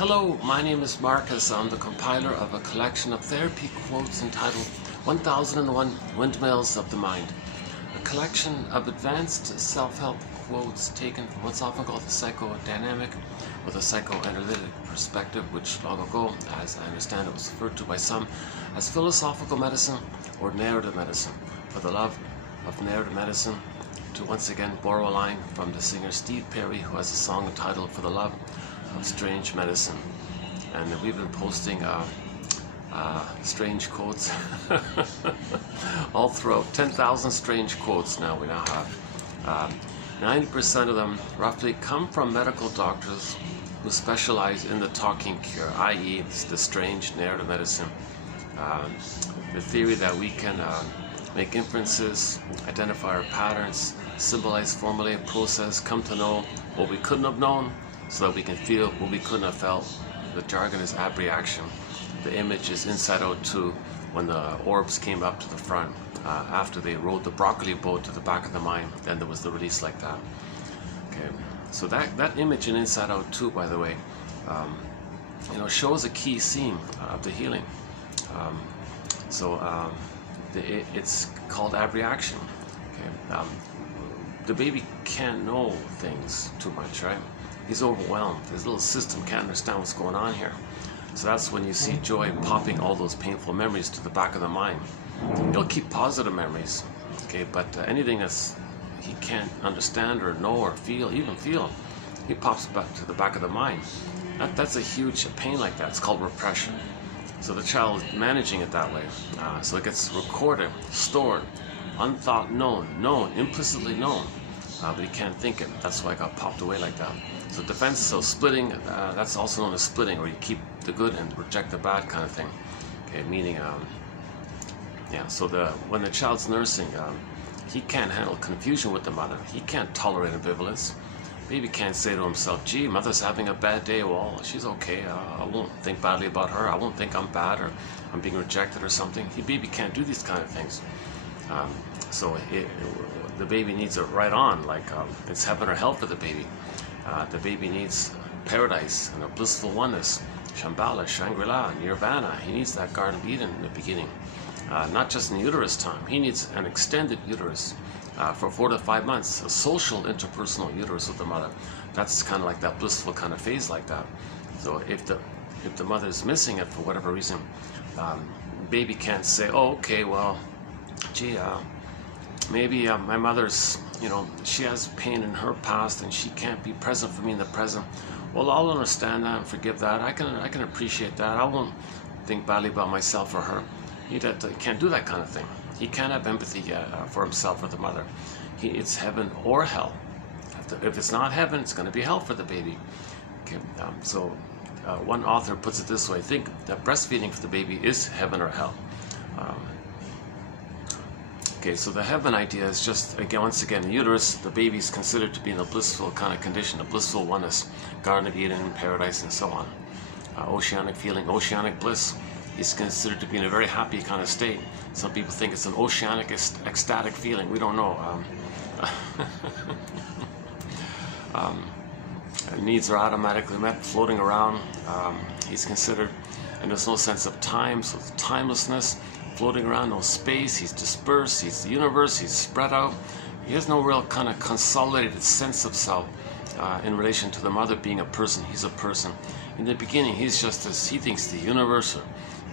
Hello, my name is Marcus. I'm the compiler of a collection of therapy quotes entitled 1001 Windmills of the Mind. A collection of advanced self-help quotes taken from what's often called the psychodynamic or the psychoanalytic perspective, which long ago, as I understand it, was referred to by some as philosophical medicine or narrative medicine. For the love of narrative medicine, to once again borrow a line from the singer Steve Perry, who has a song entitled For the Love of Strange Medicine. And we've been posting strange quotes all throughout. 10,000 strange quotes now we now have. 90% of them roughly come from medical doctors who specialize in the talking cure, i.e. the strange narrative medicine. The theory that we can make inferences, identify our patterns, symbolize, formulate, process, come to know what we couldn't have known, so that we can feel what we couldn't have felt. The jargon is abreaction. The image is inside out too, when the orbs came up to the front. After they rode the broccoli boat to the back of the mind, then there was the release like that. Okay, so that image in inside out too, by the way, shows a key theme of the healing. It's called abreaction. Okay, the baby can't know things too much, right? He's overwhelmed. His little system can't understand what's going on here. So that's when you see joy popping all those painful memories to the back of the mind. He'll keep positive memories, okay, but anything that's he can't understand or know or feel, he pops back to the back of the mind. That's a huge pain like that. It's called repression. So the child is managing it that way. So it gets recorded, stored, unthought, known, implicitly known, but he can't think it. That's why it got popped away like that. So defense, so splitting, that's also known as splitting, where you keep the good and reject the bad kind of thing. Okay, meaning, so when the child's nursing, he can't handle confusion with the mother. He can't tolerate ambivalence. Baby can't say to himself, gee, mother's having a bad day, well, she's okay, I won't think badly about her, I won't think I'm bad or I'm being rejected or something. Baby can't do these kind of things. The baby needs it right on, like it's heaven or hell for the baby. The baby needs paradise and a blissful oneness, Shambhala, Shangri-La, Nirvana. He needs that Garden of Eden in the beginning, not just in uterus time. He needs an extended uterus for 4 to 5 months, a social interpersonal uterus with the mother. That's kind of like that blissful kind of phase like that. So if the mother is missing it for whatever reason, baby can't say, oh, okay, well, gee, maybe my mother's, she has pain in her past and she can't be present for me in the present. Well, I'll understand that and forgive that. I can appreciate that. I won't think badly about myself or her. He can't do that kind of thing. He can't have empathy for himself or the mother. It's heaven or hell. If it's not heaven, it's going to be hell for the baby. Okay, one author puts it this way: I think that breastfeeding for the baby is heaven or hell. Okay, so the heaven idea is just, once again, the uterus, the baby is considered to be in a blissful kind of condition, a blissful oneness, Garden of Eden, paradise, and so on. Oceanic feeling, oceanic bliss. He's considered to be in a very happy kind of state. Some people think it's an oceanic, ecstatic feeling. We don't know. Needs are automatically met, floating around. He's considered, and there's no sense of time, so timelessness. Floating around, no space, he's dispersed, he's the universe, he's spread out. He has no real kind of consolidated sense of self in relation to the mother being a person. He's a person. In the beginning, he's just he thinks the universe,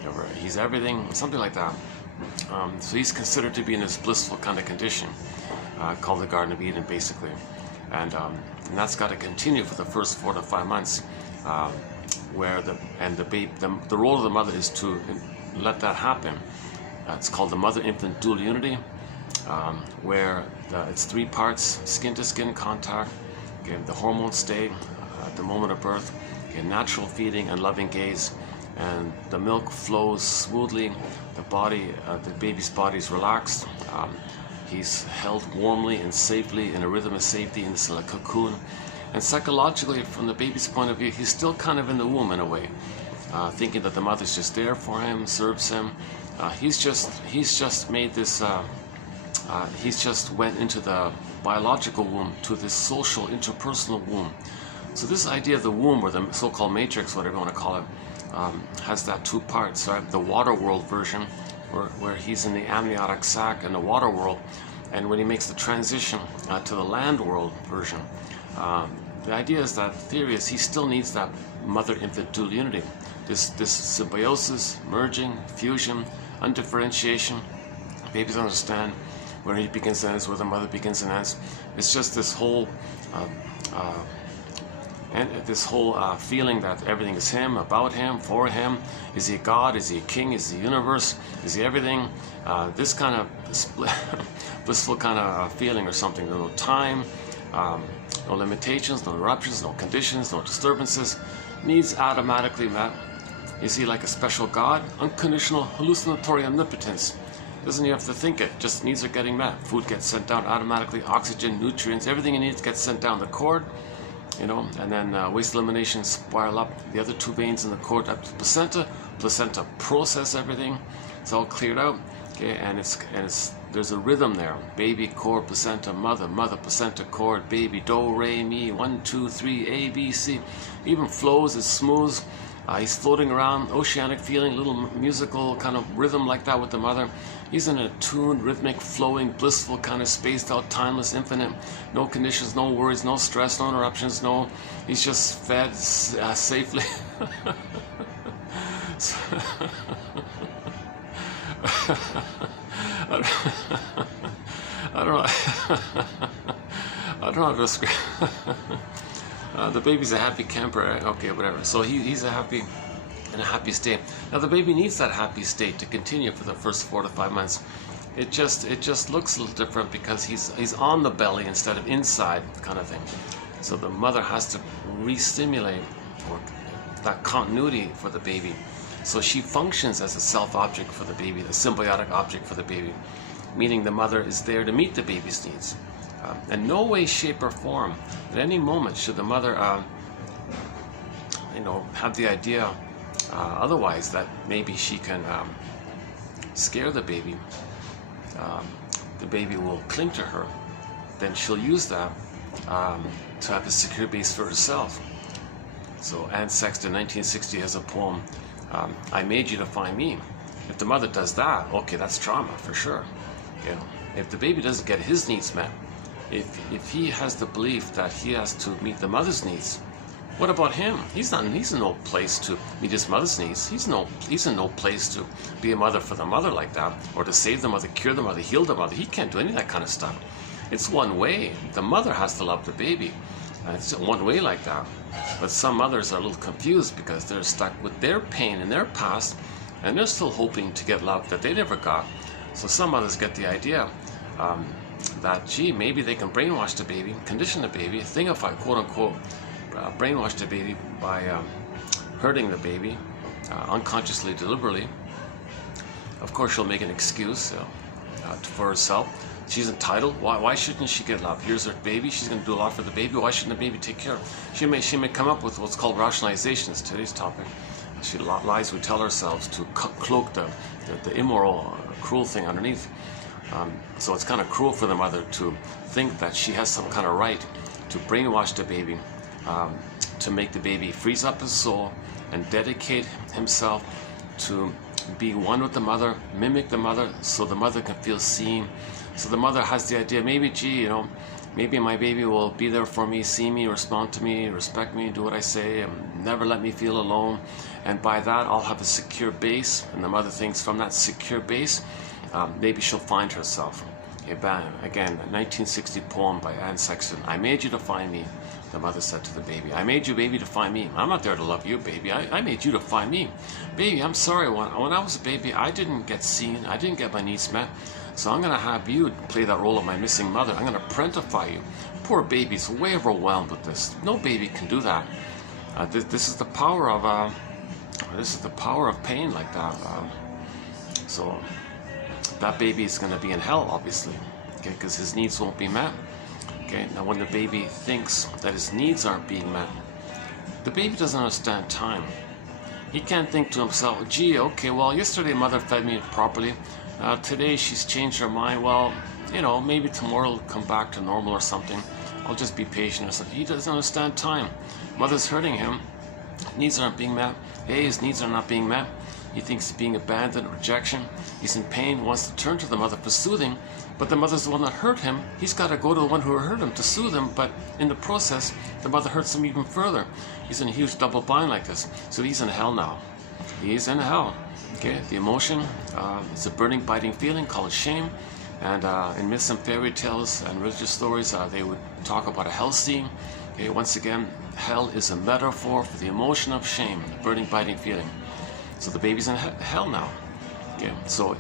or he's everything, something like that. So he's considered to be in this blissful kind of condition called the Garden of Eden, basically. And that's got to continue for the first 4 to 5 months, where the role of the mother is to let that happen. It's called the mother-infant dual unity, where it's 3 parts: skin-to-skin contact, okay, the hormone state at the moment of birth, okay, natural feeding and loving gaze, and the milk flows smoothly. The baby's body is relaxed. He's held warmly and safely in a rhythm of safety in this little cocoon. And psychologically, from the baby's point of view, he's still kind of in the womb in a way, thinking that the mother's just there for him, serves him. He's just made this. He's just went into the biological womb to this social interpersonal womb So this idea of the womb, or the so-called matrix, whatever you want to call it, has that two parts, right? The water world version, where he's in the amniotic sac in the water world, and when he makes the transition to the land world version, the idea is that theory is he still needs that mother-infant dual unity, this symbiosis, merging, fusion, undifferentiation. Babies understand where he begins and ends, where the mother begins and ends. It's just this whole feeling that everything is him, about him, for him. Is he a god? Is he a king? Is he the universe? Is he everything? This kind of blissful kind of feeling or something. No time, no limitations, no interruptions, no conditions, no disturbances. Needs automatically met. Is he like a special god? Unconditional hallucinatory omnipotence. Doesn't he have to think it? Just needs are getting met. Food gets sent down automatically. Oxygen, nutrients, everything he needs gets sent down the cord. And then waste elimination spiral up the other two veins in the cord up to placenta. Placenta process everything. It's all cleared out. Okay, and there's a rhythm there. Baby, cord, placenta, mother, placenta, cord, baby, do, re, mi, 1, 2, 3, A, B, C. Even flows, it's smooth. He's floating around, oceanic feeling, little musical kind of rhythm like that with the mother. He's in a tuned, rhythmic, flowing, blissful, kind of spaced out, timeless, infinite. No conditions, no worries, no stress, no interruptions, no. He's just fed safely. I don't know how to describe. The baby's a happy camper, right? Okay, whatever. So he's in a happy state. Now the baby needs that happy state to continue for the first 4 to 5 months. It just looks a little different because he's on the belly instead of inside, kind of thing. So the mother has to re-stimulate that continuity for the baby. So she functions as a self-object for the baby, a symbiotic object for the baby, meaning the mother is there to meet the baby's needs. In no way, shape, or form, at any moment, should the mother, have the idea otherwise that maybe she can scare the baby. The baby will cling to her. Then she'll use that to have a secure base for herself. So Anne Sexton, 1960, has a poem, I made you to find me. If the mother does that, okay, that's trauma for sure. If the baby doesn't get his needs met, if he has the belief that he has to meet the mother's needs, what about him? He's in no place to meet his mother's needs. He's in no place to be a mother for the mother like that, or to save the mother, cure the mother, heal the mother. He can't do any of that kind of stuff. It's one way. The mother has to love the baby. It's one way like that. But some mothers are a little confused because they're stuck with their pain in their past, and they're still hoping to get love that they never got. So some mothers get the idea that, gee, maybe they can brainwash the baby, condition the baby, thingify, quote unquote, brainwash the baby by hurting the baby unconsciously, deliberately. Of course, she'll make an excuse for herself. She's entitled. Why shouldn't she get love? Here's her baby. She's going to do a lot for the baby. Why shouldn't the baby take care of her? She may come up with what's called rationalizations, today's topic. She lies we tell ourselves to cloak the immoral, cruel thing underneath. So it's kind of cruel for the mother to think that she has some kind of right to brainwash the baby, to make the baby freeze up his soul and dedicate himself to be one with the mother, mimic the mother, so the mother can feel seen. So the mother has the idea, maybe, gee, maybe my baby will be there for me, see me, respond to me, respect me, do what I say, and never let me feel alone. And by that, I'll have a secure base. And the mother thinks from that secure base, maybe she'll find herself. Again, a 1960 poem by Anne Sexton. I made you to find me, the mother said to the baby. I made you, baby, to find me. I'm not there to love you, baby. I made you to find me. Baby, I'm sorry. When I was a baby, I didn't get seen. I didn't get my needs met. So I'm going to have you play that role of my missing mother. I'm going to parentify you. Poor baby's way overwhelmed with this. No baby can do that. This is the power of pain like that. So that baby is going to be in hell, obviously, okay, because his needs won't be met. Okay, now when the baby thinks that his needs aren't being met, the baby doesn't understand time. He can't think to himself, gee, okay, well, yesterday mother fed me properly. Today she's changed her mind. Well, maybe tomorrow it'll come back to normal or something. I'll just be patient or something. He doesn't understand time. Mother's hurting him. Needs aren't being met. His needs are not being met. He thinks he's being abandoned, rejection. He's in pain, wants to turn to the mother for soothing, but the mother's the one that hurt him. He's got to go to the one who hurt him to soothe him, but in the process, the mother hurts him even further. He's in a huge double bind like this. So he's in hell now. He's in hell. Okay, the emotion, it's a burning, biting feeling called shame. And in myths and fairy tales and religious stories, they would talk about a hell scene. Okay, once again, hell is a metaphor for the emotion of shame, the burning, biting feeling. So the baby's in hell now. Okay, so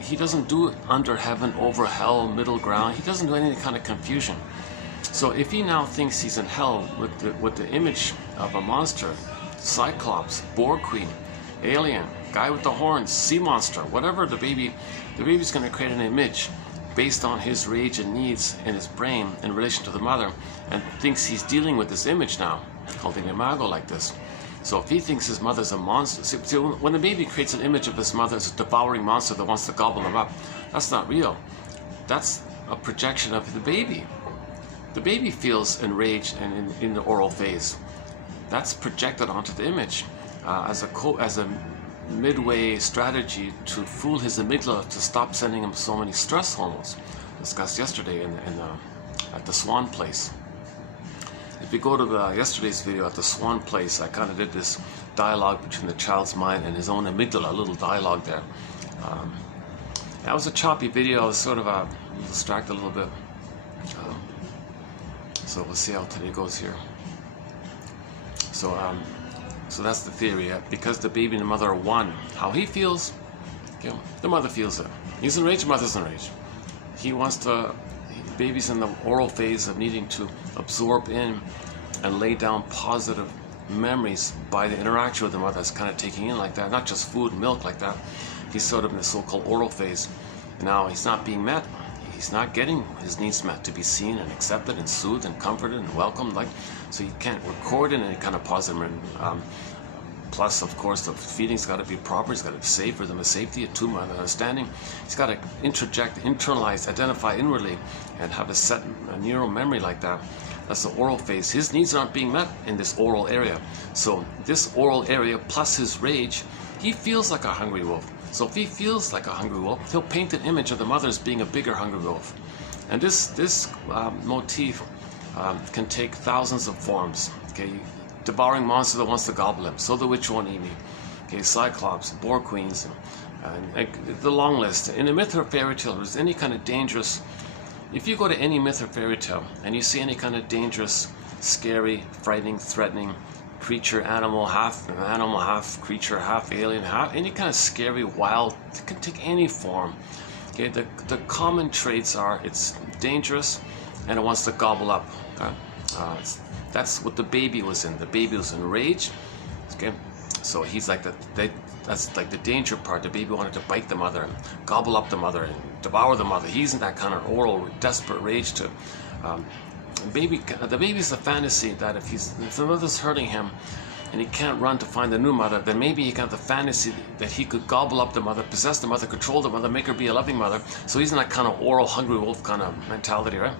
he doesn't do under heaven, over hell, middle ground. He doesn't do any kind of confusion. So if he now thinks he's in hell with the image of a monster, cyclops, boar queen, alien, guy with the horns, sea monster, whatever the baby's going to create an image based on his rage and needs in his brain in relation to the mother, and thinks he's dealing with this image now, called an imago like this. So if he thinks his mother's a monster, see, when the baby creates an image of his mother as a devouring monster that wants to gobble him up, that's not real. That's a projection of the baby. The baby feels enraged and in the oral phase. That's projected onto the image as a midway strategy to fool his amygdala to stop sending him so many stress hormones, discussed yesterday at the Swan Place. If you go to yesterday's video at the Swan Place, I kind of did this dialogue between the child's mind and his own amygdala, a little dialogue there. That was a choppy video. I was sort of distracted a little bit. So we'll see how today goes here. So that's the theory. Because the baby and the mother are one, how he feels, okay, the mother feels it. He's enraged, the mother's enraged. He wants to. The baby's in the oral phase of needing to absorb in and lay down positive memories by the interaction with the mother. That's kind of taking in like that, not just food and milk like that. He's sort of in the so-called oral phase. Now he's not being met. He's not getting his needs met to be seen and accepted and soothed and comforted and welcomed. Like, so he can't record in any kind of positive. Plus, of course, the feeding's got to be proper. He's got to be safe for them, a safety, attunement, understanding. He's got to interject, internalize, identify inwardly, and have a neural memory like that. That's the oral phase. His needs aren't being met in this oral area. So this oral area plus his rage, he feels like a hungry wolf. So if he feels like a hungry wolf, he'll paint an image of the mother as being a bigger hungry wolf. And this motif can take thousands of forms. Okay, devouring monster that wants to gobble him. So the witch won't eat me. Okay, cyclops, boar queens, and the long list. In a myth or fairy tale, there's any kind of dangerous. If you go to any myth or fairy tale and you see any kind of dangerous, scary, frightening, threatening creature, half creature, half alien, any kind of scary, wild, it can take any form. Okay, the common traits are it's dangerous and it wants to gobble up. Okay? That's what the baby was in. The baby was in rage. Okay, so he's like that's like the danger part. The baby wanted to bite the mother and gobble up the mother and devour the mother. He's in that kind of oral, desperate rage to. The baby's the fantasy that if the mother's hurting him and he can't run to find the new mother, then maybe he can have the fantasy that he could gobble up the mother, possess the mother, control the mother, make her be a loving mother. So he's in that kind of oral, hungry wolf kind of mentality, right?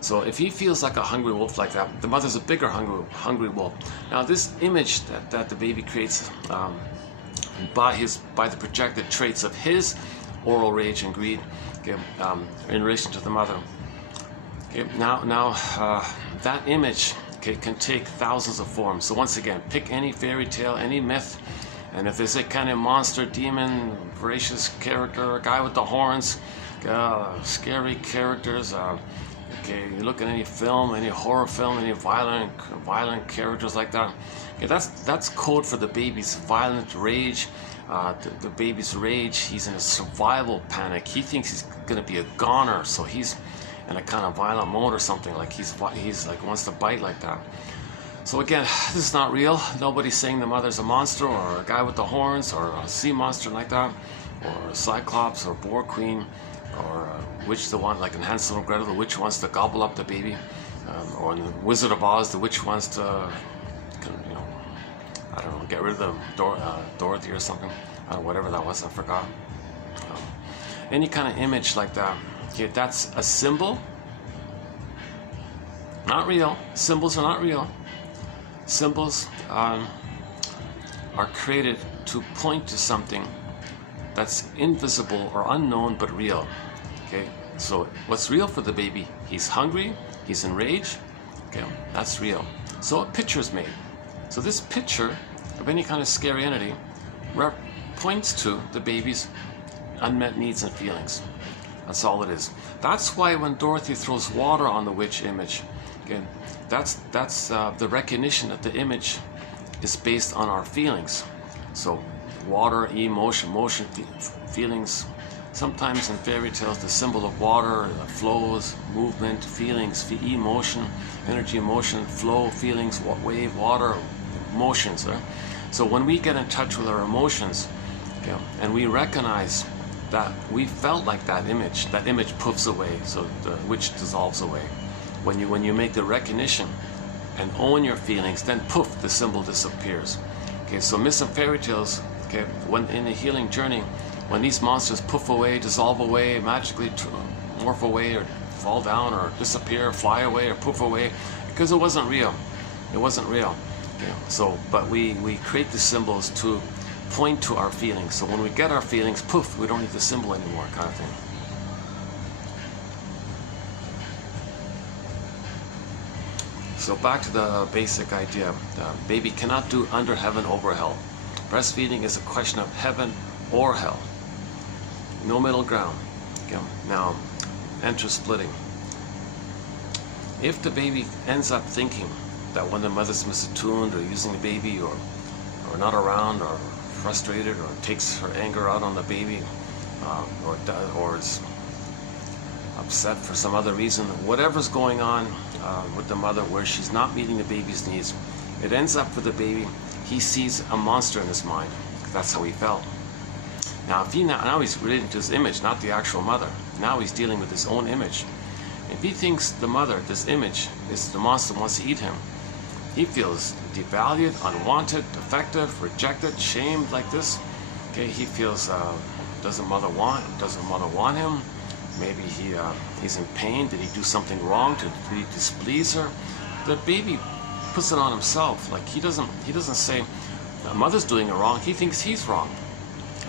So if he feels like a hungry wolf like that, the mother's a bigger hungry wolf. Now this image that the baby creates by the projected traits of his oral rage and greed, okay, in relation to the mother. Okay, now that image, okay, can take thousands of forms. So once again, pick any fairy tale, any myth, and if there's a kind of monster, demon, voracious character, a guy with the horns, scary characters. Okay, you look at any film, any horror film, any violent characters like that. Okay, that's code for the baby's violent rage. The baby's rage. He's in a survival panic. He thinks he's going to be a goner, so he's in a kind of violent mode or something. Like he's like wants to bite like that. So again, this is not real. Nobody's saying the mother's a monster or a guy with the horns or a sea monster like that, or a cyclops or boar queen. Or witch, the one like in Hansel and Gretel, the witch wants to gobble up the baby, or in the Wizard of Oz, the witch wants to, I don't know, get rid of the Dorothy or something, whatever that was, I forgot. Any kind of image like that, okay, that's a symbol Not real. Symbols are not real. Symbols are created to point to something that's invisible or unknown but real. Okay, so what's real for the baby? He's hungry, he's enraged. Okay, that's real. So a picture is made. So this picture of any kind of scary entity points to the baby's unmet needs and feelings. That's all it is. That's why when Dorothy throws water on the witch image, again, that's the recognition that the image is based on our feelings. So water, emotion, motion, feelings. Sometimes in fairy tales, the symbol of water flows, movement, feelings, emotion, energy, emotion, flow, feelings, wave, water, emotions. So when we get in touch with our emotions, and we recognize that we felt like that image poofs away, so the witch dissolves away. When you make the recognition and own your feelings, then poof, the symbol disappears. Okay, so myths and fairy tales, okay, when in the healing journey, when these monsters poof away, dissolve away, magically morph away, or fall down, or disappear, fly away, or poof away, because it wasn't real. It wasn't real. Okay, so, but we create the symbols to point to our feelings. So when we get our feelings, poof, we don't need the symbol anymore, kind of thing. So back to the basic idea. The baby cannot do under heaven, over hell. Breastfeeding is a question of heaven or hell. No middle ground. Okay. Now, enter splitting. If the baby ends up thinking that when the mother's misattuned, or using the baby, or not around, or frustrated, or takes her anger out on the baby, or is upset for some other reason, whatever's going on with the mother where she's not meeting the baby's needs, it ends up for the baby, he sees a monster in his mind. That's how he felt. Now, if now he's relating to his image, not the actual mother. Now he's dealing with his own image. If he thinks the mother, this image, is the monster that wants to eat him, he feels devalued, unwanted, defective, rejected, shamed, like this. Okay, he feels doesn't mother want him? Maybe he's in pain. Did he do something wrong? Did he displease her? The baby puts it on himself. Like he doesn't say the mother's doing it wrong. He thinks he's wrong.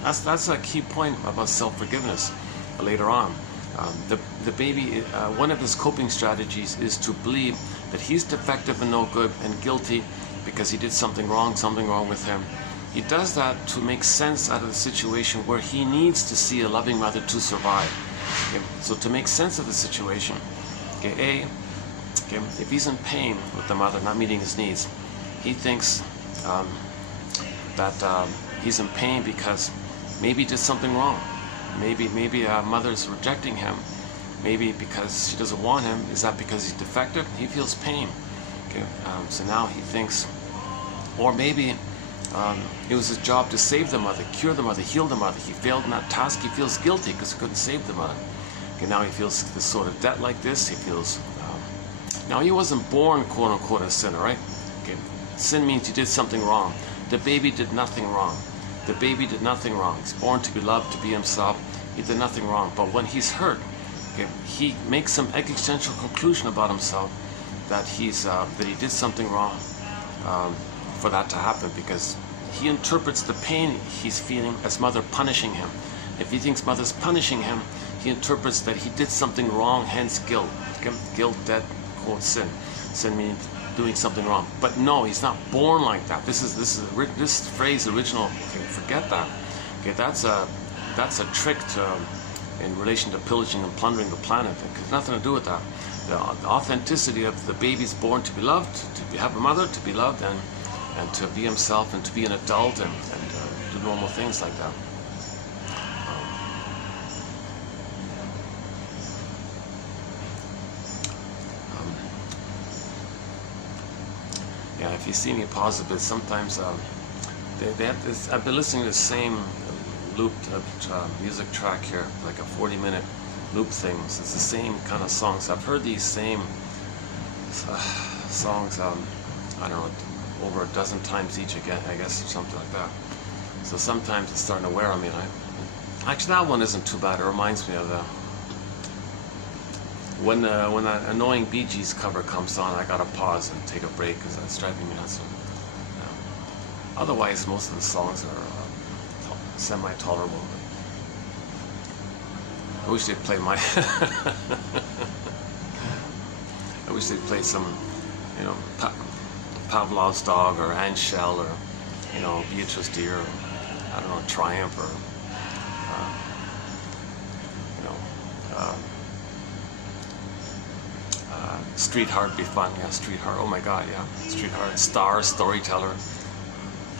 That's a key point about self-forgiveness later on. The baby, one of his coping strategies is to believe that he's defective and no good and guilty because he did something wrong with him. He does that to make sense out of the situation where he needs to see a loving mother to survive. Okay? So to make sense of the situation, okay, if he's in pain with the mother not meeting his needs, he thinks that he's in pain because maybe he did something wrong. Maybe mother's rejecting him. Maybe because she doesn't want him. Is that because he's defective? He feels pain. Okay, so now he thinks, or maybe it was his job to save the mother, cure the mother, heal the mother. He failed in that task. He feels guilty because he couldn't save the mother. Okay, now he feels this sort of debt like this. He feels. Now he wasn't born, quote unquote, a sinner, right? Okay, sin means he did something wrong. The baby did nothing wrong. The baby did nothing wrong. He's born to be loved, to be himself. He did nothing wrong. But when he's hurt, okay, he makes some existential conclusion about himself that he did something wrong for that to happen, because he interprets the pain he's feeling as mother punishing him. If he thinks mother's punishing him, he interprets that he did something wrong, hence guilt. Okay? Guilt, debt, quote, sin. Sin means doing something wrong. But no, he's not born like that. This phrase original. Okay, forget that. Okay, that's a trick in relation to pillaging and plundering the planet. It has nothing to do with that. The authenticity of the baby's born to be loved, to have a mother, to be loved, and to be himself, and to be an adult, and do normal things like that. Yeah, if you see any pause a bit, sometimes they have this. I've been listening to the same looped music track here, like a 40-minute loop thing. So it's the same kind of songs. I've heard these same songs, I don't know, over a dozen times each again, I guess, or something like that. So sometimes it's starting to wear on me. Actually, that one isn't too bad. It reminds me of when that annoying Bee Gees cover comes on, I gotta pause and take a break because it's driving me nuts. Otherwise, most of the songs are semi-tolerable. I wish they'd play my. I wish they'd play some, you know, Pavlov's Dog or Anne Shell or, you know, Beatrice Deer, or, I don't know, Triumph, or Streetheart be fun. Yeah, Streetheart. Oh my God, yeah, Streetheart. Star, Storyteller.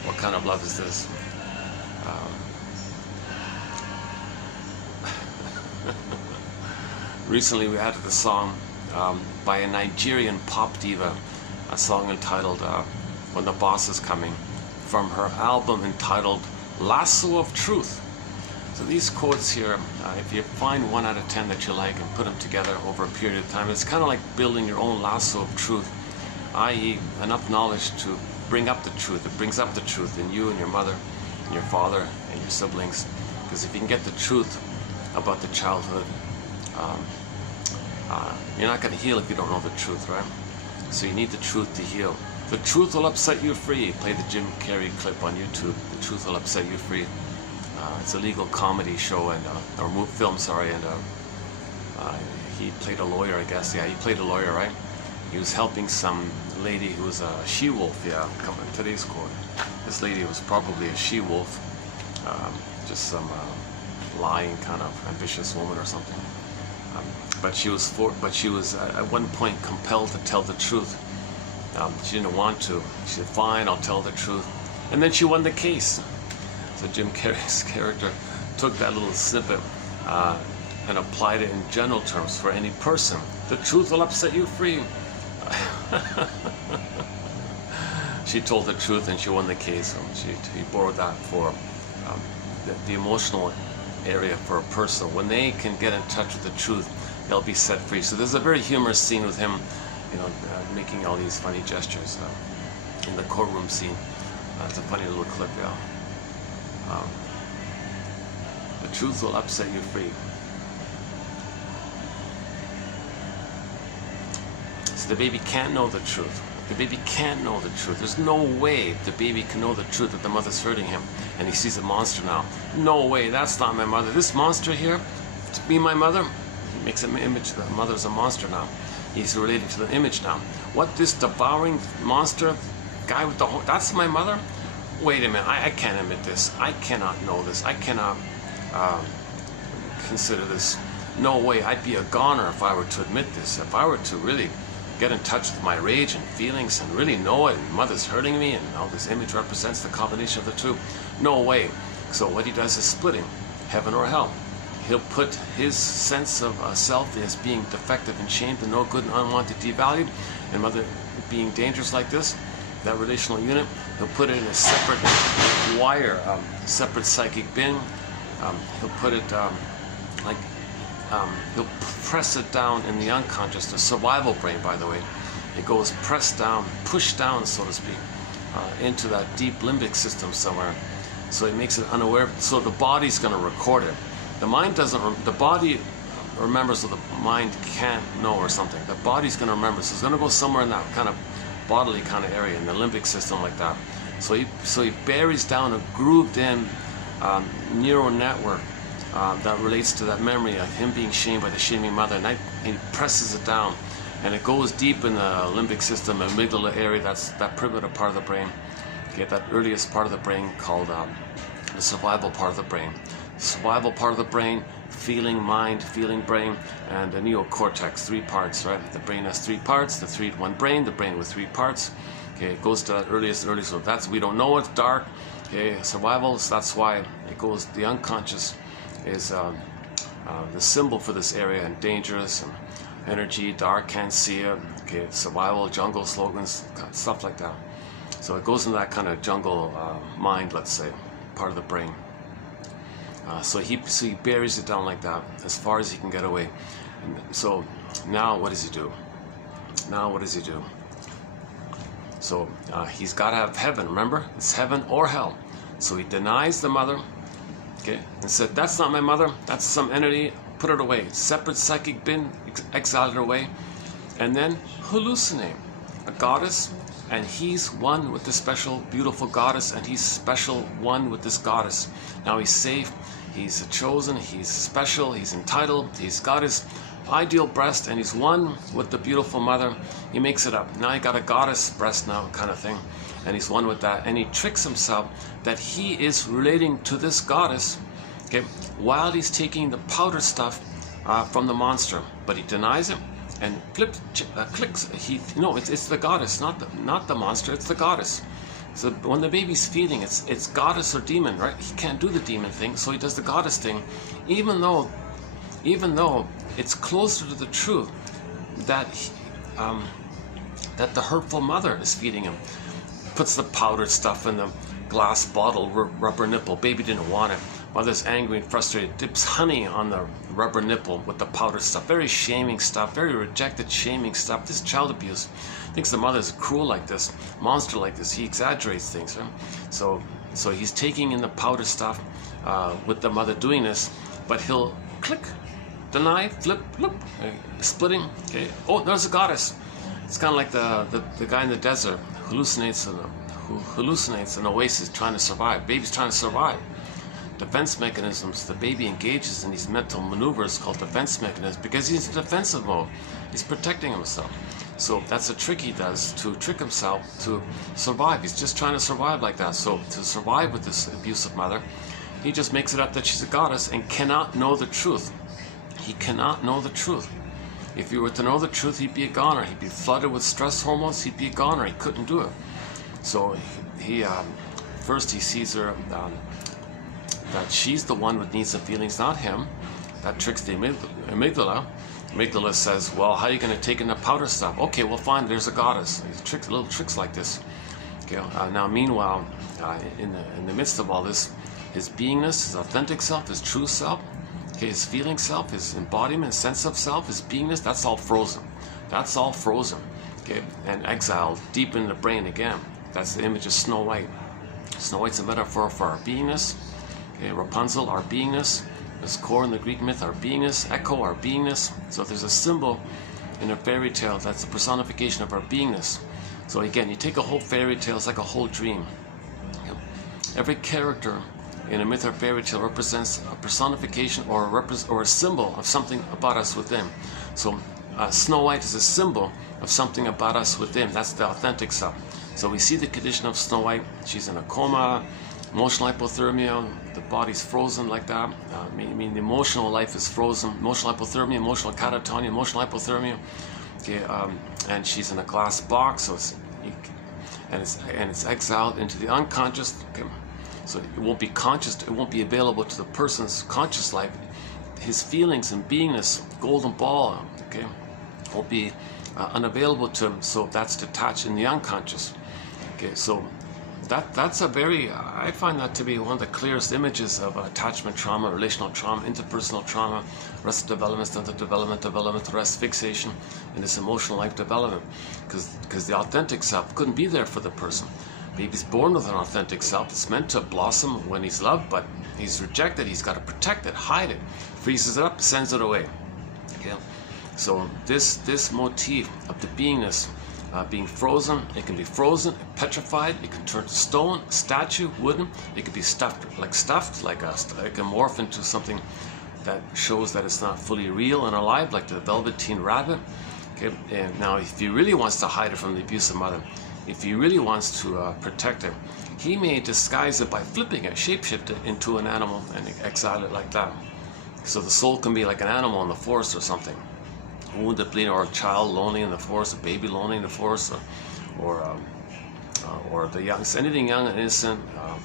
What kind of love is this? Recently we added a song by a Nigerian pop diva, a song entitled When the Boss is Coming, from her album entitled Lasso of Truth. So these quotes here, if you find 1 out of 10 that you like and put them together over a period of time, it's kind of like building your own lasso of truth, i.e. enough knowledge to bring up the truth. It brings up the truth in you and your mother and your father and your siblings. Because if you can get the truth about the childhood, you're not going to heal if you don't know the truth, right? So you need the truth to heal. The truth will upset you free. Play the Jim Carrey clip on YouTube. The truth will upset you free. It's a legal comedy show and or film, sorry, and he played a lawyer, I guess. Yeah, he played a lawyer, right? He was helping some lady who was a she-wolf. Yeah, coming today's quote. This lady was probably a she-wolf, just some lying kind of ambitious woman or something. But she was at one point compelled to tell the truth. She didn't want to. She said, "Fine, I'll tell the truth," and then she won the case. So Jim Carrey's character took that little snippet and applied it in general terms for any person. The truth will upset you free. She told the truth and she won the case. He borrowed that for the emotional area for a person. When they can get in touch with the truth, they'll be set free. So there's a very humorous scene with him, you know, making all these funny gestures in the courtroom scene. It's a funny little clip, yeah. The truth will upset you free. So the baby can't know the truth. The baby can't know the truth. There's no way the baby can know the truth that the mother's hurting him. And he sees a monster now. No way, that's not my mother. This monster here, to be my mother, he makes an image. The mother's a monster now. He's related to the image now. What, this devouring monster guy with the horn, that's my mother? Wait a minute, I can't admit this. I cannot know this. I cannot consider this. No way, I'd be a goner if I were to admit this. If I were to really get in touch with my rage and feelings and really know it, and mother's hurting me, and all this image represents the combination of the two. No way. So what he does is splitting, heaven or hell. He'll put his sense of self as being defective and shamed and no good and unwanted, devalued, and mother being dangerous like this, that relational unit, he'll put it in a separate wire, separate psychic bin. He'll put it he'll press it down in the unconscious, the survival brain, by the way. It goes pressed down, pushed down, so to speak, into that deep limbic system somewhere. So it makes it unaware. So the body's going to record it. The mind doesn't. The body remembers, so the mind can't know, or something. The body's going to remember. So it's going to go somewhere in that kind of bodily kind of area, in the limbic system, like that. So he buries down a grooved-in neural network that relates to that memory of him being shamed by the shaming mother, and he presses it down, and it goes deep in the limbic system, amygdala area. That's that primitive part of the brain. Okay, that earliest part of the brain called the survival part of the brain. Survival part of the brain, feeling mind, feeling brain, and the neocortex, 3 parts, right? The brain has 3 parts, the 3-1 brain, the brain with 3 parts. Okay, it goes to that early, so that's, we don't know, it's dark. Okay, survival, so that's why it goes, the unconscious is the symbol for this area, and dangerous, and energy, dark, can't see it. Okay, survival, jungle slogans, stuff like that. So it goes into that kind of jungle mind, let's say, part of the brain. So he buries it down like that, as far as he can get away. And so now what does he do? So he's got to have heaven, remember? It's heaven or hell. So he denies the mother, okay, and said, that's not my mother, that's some entity put it away. Separate psychic bin, exile it away. And then hallucinate. A goddess, and he's one with this special, beautiful goddess, and he's special one with this goddess. Now he's safe, he's chosen, he's special, he's entitled, he's got his ideal breast, and he's one with the beautiful mother. He makes it up. Now he got a goddess breast now, kind of thing, and he's one with that. And he tricks himself that he is relating to this goddess, okay, while he's taking the powder stuff from the monster, but he denies it. And clicks. It's the goddess, not the monster. It's the goddess. So when the baby's feeding, it's goddess or demon, right? He can't do the demon thing, so he does the goddess thing, even though it's closer to the truth that that the hurtful mother is feeding him. Puts the powdered stuff in the glass bottle, rubber nipple. Baby didn't want it. Mother's angry and frustrated, dips honey on the rubber nipple with the powdered stuff. Very shaming stuff, very rejected, shaming stuff. This is child abuse. Thinks the mother's cruel like this, monster like this. He exaggerates things, right? So he's taking in the powdered stuff with the mother doing this, but he'll click, deny, flip, splitting. Okay. Oh, there's a goddess. It's kind of like the guy in the desert who hallucinates an oasis trying to survive. Baby's trying to survive. Defense mechanisms. The baby engages in these mental maneuvers called defense mechanisms because he's in defensive mode. He's protecting himself. So that's a trick he does to trick himself to survive. He's just trying to survive like that. So to survive with this abusive mother, he just makes it up that she's a goddess and cannot know the truth. He cannot know the truth. If he were to know the truth, he'd be a goner. He'd be flooded with stress hormones. He'd be a goner. He couldn't do it. So he first he sees her that she's the one with needs and feelings, not him. That tricks the amygdala. Amygdala says, well, how are you going to take in the powder stuff? Okay, well, fine, there's a goddess. Little tricks like this. Okay. Now, meanwhile, in the midst of all this, his beingness, his authentic self, his true self, okay, his feeling self, his embodiment, sense of self, his beingness, that's all frozen. That's all frozen, okay, and exiled deep in the brain again. That's the image of Snow White. Snow White's a metaphor for our beingness. Okay, Rapunzel, our beingness. There's core in the Greek myth, our beingness. Echo, our beingness. So there's a symbol in a fairy tale that's a personification of our beingness. So again, you take a whole fairy tale, it's like a whole dream. Okay. Every character in a myth or fairy tale represents a personification or a symbol of something about us within. So Snow White is a symbol of something about us within. That's the authentic self. So we see the condition of Snow White. She's in a coma, emotional hypothermia, the body's frozen like that. I mean the emotional life is frozen. Emotional hypothermia, emotional catatonia, emotional hypothermia. Okay, and she's in a glass box, so it's exiled into the unconscious. Okay, so it won't be conscious. It won't be available to the person's conscious life. His feelings and beingness, golden ball. Okay, won't be unavailable to him. So that's detached in the unconscious. Okay, so that's a very, I find that to be one of the clearest images of attachment trauma, relational trauma, interpersonal trauma, rest development, stunted development, rest fixation, and this emotional life development. Because the authentic self couldn't be there for the person. Baby's born with an authentic self. It's meant to blossom when he's loved, but he's rejected. He's got to protect it, hide it, freezes it up, sends it away. Okay, so this motif of the beingness, being frozen, it can be frozen, petrified, it can turn to stone, statue, wooden, it can be stuffed, it can morph into something that shows that it's not fully real and alive, like the velveteen rabbit. Okay, and now if he really wants to hide it from the abusive mother, if he really wants to protect it, he may disguise it by flipping it, shapeshift it into an animal and exile it like that. So the soul can be like an animal in the forest or something. Wounded, bleeding, or a child lonely in the forest, a baby lonely in the forest, or the young, anything young and innocent,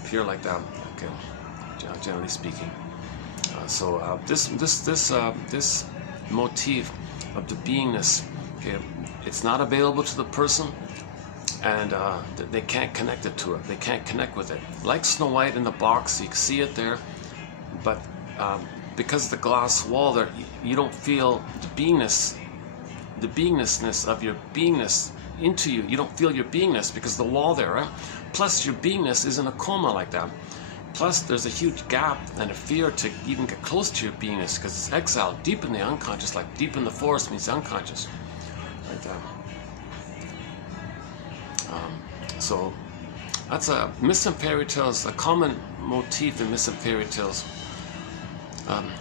pure like that. Okay, generally speaking. So this motif of the beingness, okay, it's not available to the person, and they can't connect it to it. They can't connect with it. Like Snow White in the box, you can see it there, but because of the glass wall there, you don't feel the beingnessness of your beingness into you. You don't feel your beingness because the wall there, right? Plus your beingness is in a coma like that. Plus, there's a huge gap and a fear to even get close to your beingness because it's exiled deep in the unconscious, like deep in the forest means unconscious. Like that. So that's a myths and fairy tales. A common motif in myths and fairy tales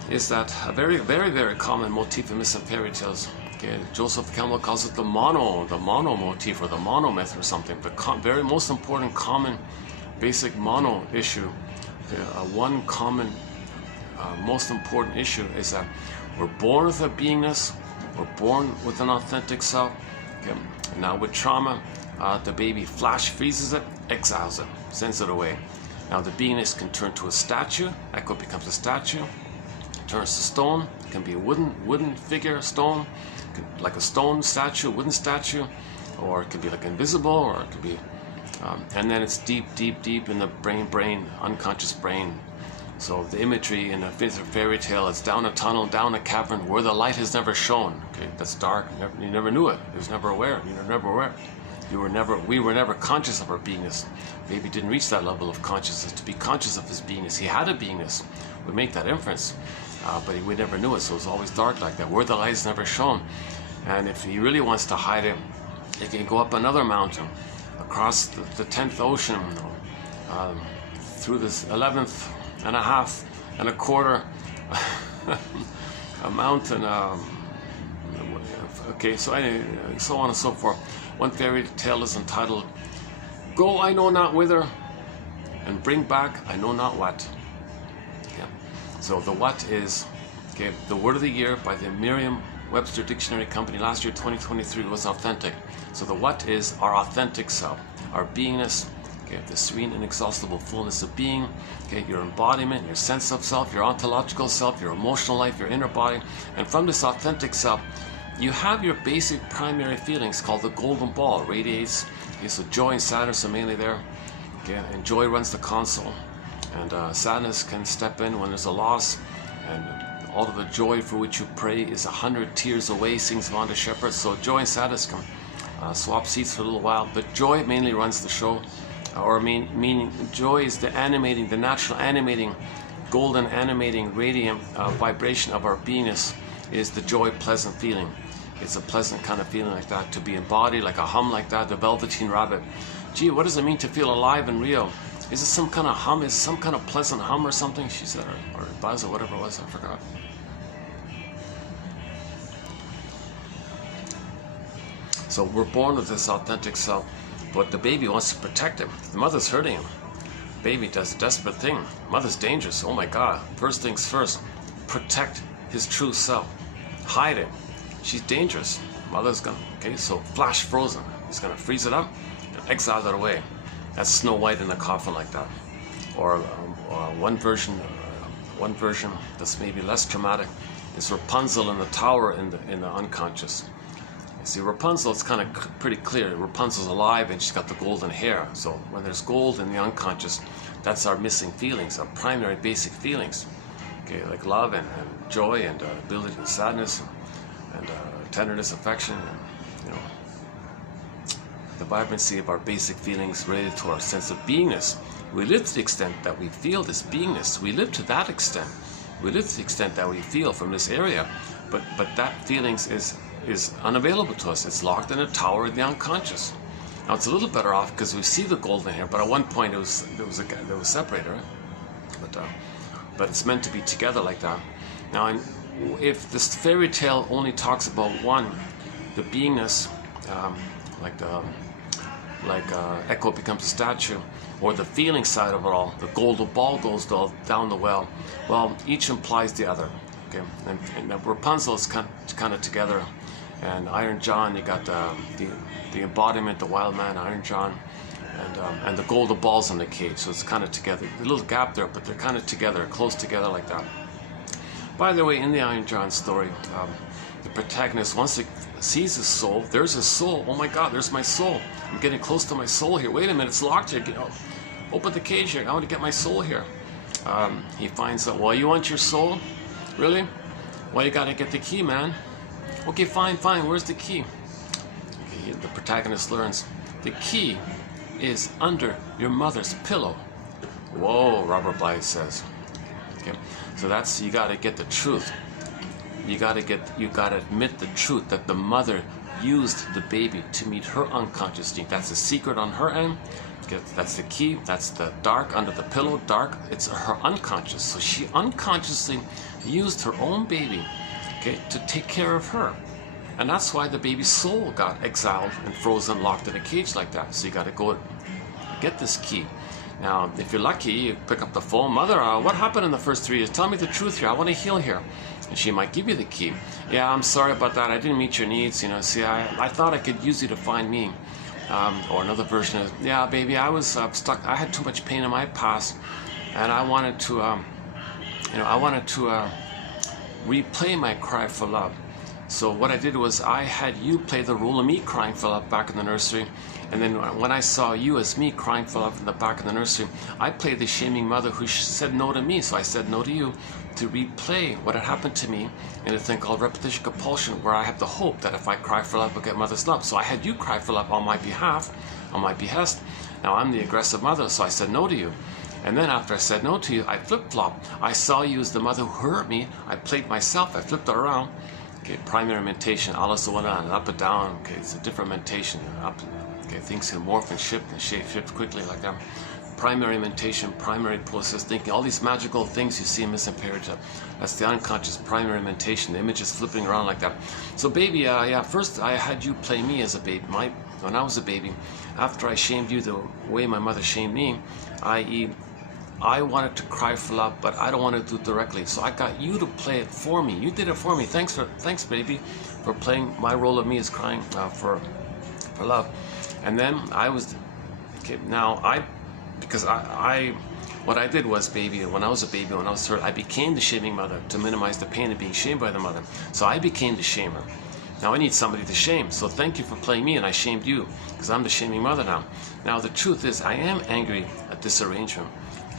is that a very, very, very common motif in myths and fairy tales. Okay, Joseph Campbell calls it the mono motif or the mono myth or something. The very most important common basic mono issue. One common most important issue is that we're born with a beingness, we're born with an authentic self. Okay? And now with trauma, the baby flash freezes it, exiles it, sends it away. Now the beingness can turn to a statue, echo becomes a statue, turns to stone, it can be a wooden figure, stone, like a stone statue, wooden statue, or it could be like invisible, or it could be and then it's deep in the brain, unconscious brain. So the imagery in a fairy tale is down a tunnel, down a cavern where the light has never shone. Okay, that's dark. You never knew it. It was never aware. You were never aware. We were never conscious of our beingness. Baby didn't reach that level of consciousness to be conscious of his beingness. He had a beingness. We make that inference, but we never knew it. So it was always dark like that, where the light has never shone. And if he really wants to hide it, he can go up another mountain, across the 10th ocean, through this 11th and a half and a quarter a mountain. Okay, so anyway, so on and so forth. One fairy tale is entitled "Go I know not whither, and bring back I know not what." Yeah. So the what is, okay, the word of the year by the Merriam-Webster Dictionary Company last year, 2023, was authentic. So the what is our authentic self, our beingness, okay, the serene, inexhaustible fullness of being, okay, your embodiment, your sense of self, your ontological self, your emotional life, your inner body. And from this authentic self, you have your basic primary feelings called the golden ball. It radiates, okay, so joy and sadness are mainly there, okay, and joy runs the console. And sadness can step in when there's a loss, and all of the joy for which you pray is 100 tears away, sings Vonda Shepherd. So joy and sadness can swap seats for a little while, but joy mainly runs the show, meaning joy is the animating, the natural animating, golden animating, radiant vibration of our beingness is the joy, pleasant feeling. It's a pleasant kind of feeling like that, to be embodied, like a hum like that, the Velveteen Rabbit. Gee, what does it mean to feel alive and real? Is it some kind of hum? Is it some kind of pleasant hum or something? She said, or buzz or whatever it was, I forgot. So we're born with this authentic self, but the baby wants to protect him. The mother's hurting him. Baby does a desperate thing. Mother's dangerous. Oh my God. First things first, protect his true self. Hide it. She's dangerous. Mother's gonna, okay, so flash frozen. He's gonna freeze it up and exile it away. That's Snow White in a coffin like that. Or one version that's maybe less traumatic is Rapunzel in the tower in the unconscious. You see, Rapunzel, it's kind of pretty clear. Rapunzel's alive and she's got the golden hair. So when there's gold in the unconscious, that's our missing feelings, our primary basic feelings. Okay, like love and joy and ability and sadness and tenderness, affection, and, you know, the vibrancy of our basic feelings related to our sense of beingness. We live to the extent that we feel this beingness. We live to that extent. We live to the extent that we feel from this area, but that feelings is unavailable to us. It's locked in a tower in the unconscious. Now it's a little better off because we see the golden hair, but at one point it was separated, right? But it's meant to be together like that. Now, if this fairy tale only talks about one, the beingness, like echo becomes a statue, or the feeling side of it all, the golden ball goes down the well. Well, each implies the other. Okay, and Rapunzel is kind of together, and Iron John, you got the embodiment, the wild man, Iron John, and the golden balls in the cage. So it's kind of together. A little gap there, but they're kind of together, close together like that. By the way, in the Iron John story, the protagonist, once he sees his soul, there's his soul. Oh my God, there's my soul. I'm getting close to my soul here. Wait a minute, it's locked here. Open the cage here. I want to get my soul here. He finds out, well, you want your soul? Really? Well, you got to get the key, man. Okay, fine. Where's the key? Okay, the protagonist learns the key is under your mother's pillow. Whoa, Robert Blythe says. Okay, so that's, you got to get the truth. You got to admit the truth that the mother used the baby to meet her unconscious need. That's the secret on her end. Okay, that's the key. That's the dark under the pillow. Dark, it's her unconscious. So she unconsciously used her own baby, okay, to take care of her. And that's why the baby's soul got exiled and frozen, locked in a cage like that. So you got to go get this key. Now, if you're lucky, you pick up the phone. Mother, what happened in the first 3 years? Tell me the truth here. I want to heal here. And she might give you the key. Yeah, I'm sorry about that. I didn't meet your needs. You know, see, I thought I could use you to find me. Or another version is, yeah, baby, I was stuck. I had too much pain in my past, and I wanted to, replay my cry for love. So what I did was I had you play the role of me crying for love back in the nursery. And then when I saw you as me crying for love in the back of the nursery, I played the shaming mother who said no to me. So I said no to you to replay what had happened to me in a thing called repetition compulsion, where I have the hope that if I cry for love, I'll get mother's love. So I had you cry for love on my behalf, on my behest. Now I'm the aggressive mother, so I said no to you. And then after I said no to you, I flip-flopped. I saw you as the mother who hurt me. I played myself. I flipped it around. Okay, primary mentation, alles the one on, up and down. Okay, it's a different mentation. Up, okay, things can morph and shift and shift quickly like that. Primary mentation, primary process thinking, all these magical things you see in missing parenthood. That's the unconscious primary mentation. The image is flipping around like that. So baby, yeah, first I had you play me as a baby. When I was a baby, after I shamed you the way my mother shamed me, i.e., I wanted to cry for love, but I don't want to do it directly. So I got you to play it for me. You did it for me. Thanks, baby, for playing my role of me as crying for love. And then I was, okay, now what I did was, baby, when I was a baby, when I was hurt, I became the shaming mother to minimize the pain of being shamed by the mother. So I became the shamer. Now I need somebody to shame. So thank you for playing me, and I shamed you because I'm the shaming mother now. Now the truth is, I am angry at this arrangement.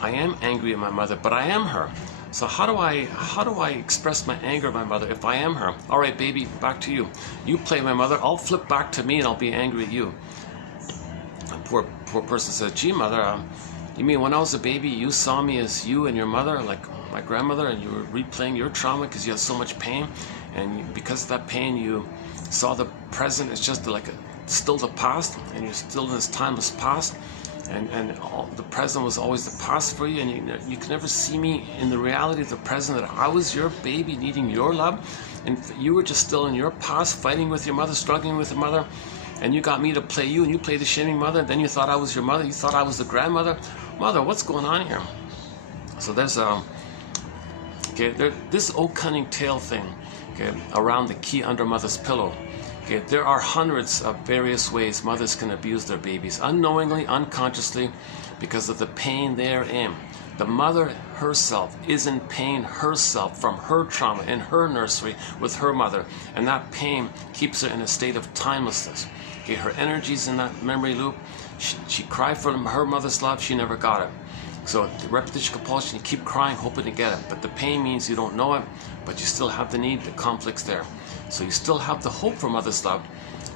I am angry at my mother, but I am her. So how do I express my anger at my mother if I am her? All right, baby, back to you. You play my mother. I'll flip back to me, and I'll be angry at you. And poor person says, gee, mother, you mean when I was a baby, you saw me as you and your mother, like my grandmother, and you were replaying your trauma because you had so much pain, and because of that pain, you saw the present as just like still the past, and you're still in this timeless past. And the present was always the past for you, and you could never see me in the reality of the present, that I was your baby needing your love, and you were just still in your past, fighting with your mother, struggling with your mother, and you got me to play you, and you played the shaming mother, and then you thought I was your mother, you thought I was the grandmother. Mother, what's going on here? So there's this old cunning tale thing, okay, around the key under mother's pillow. Okay, there are hundreds of various ways mothers can abuse their babies, unknowingly, unconsciously, because of the pain they're in. The mother herself is in pain herself from her trauma in her nursery with her mother, and that pain keeps her in a state of timelessness. Okay, her energy's in that memory loop. She cried for her mother's love, she never got it. So the repetition compulsion, you keep crying, hoping to get it. But the pain means you don't know it, but you still have the need, the conflict's there. So you still have the hope for mother's love,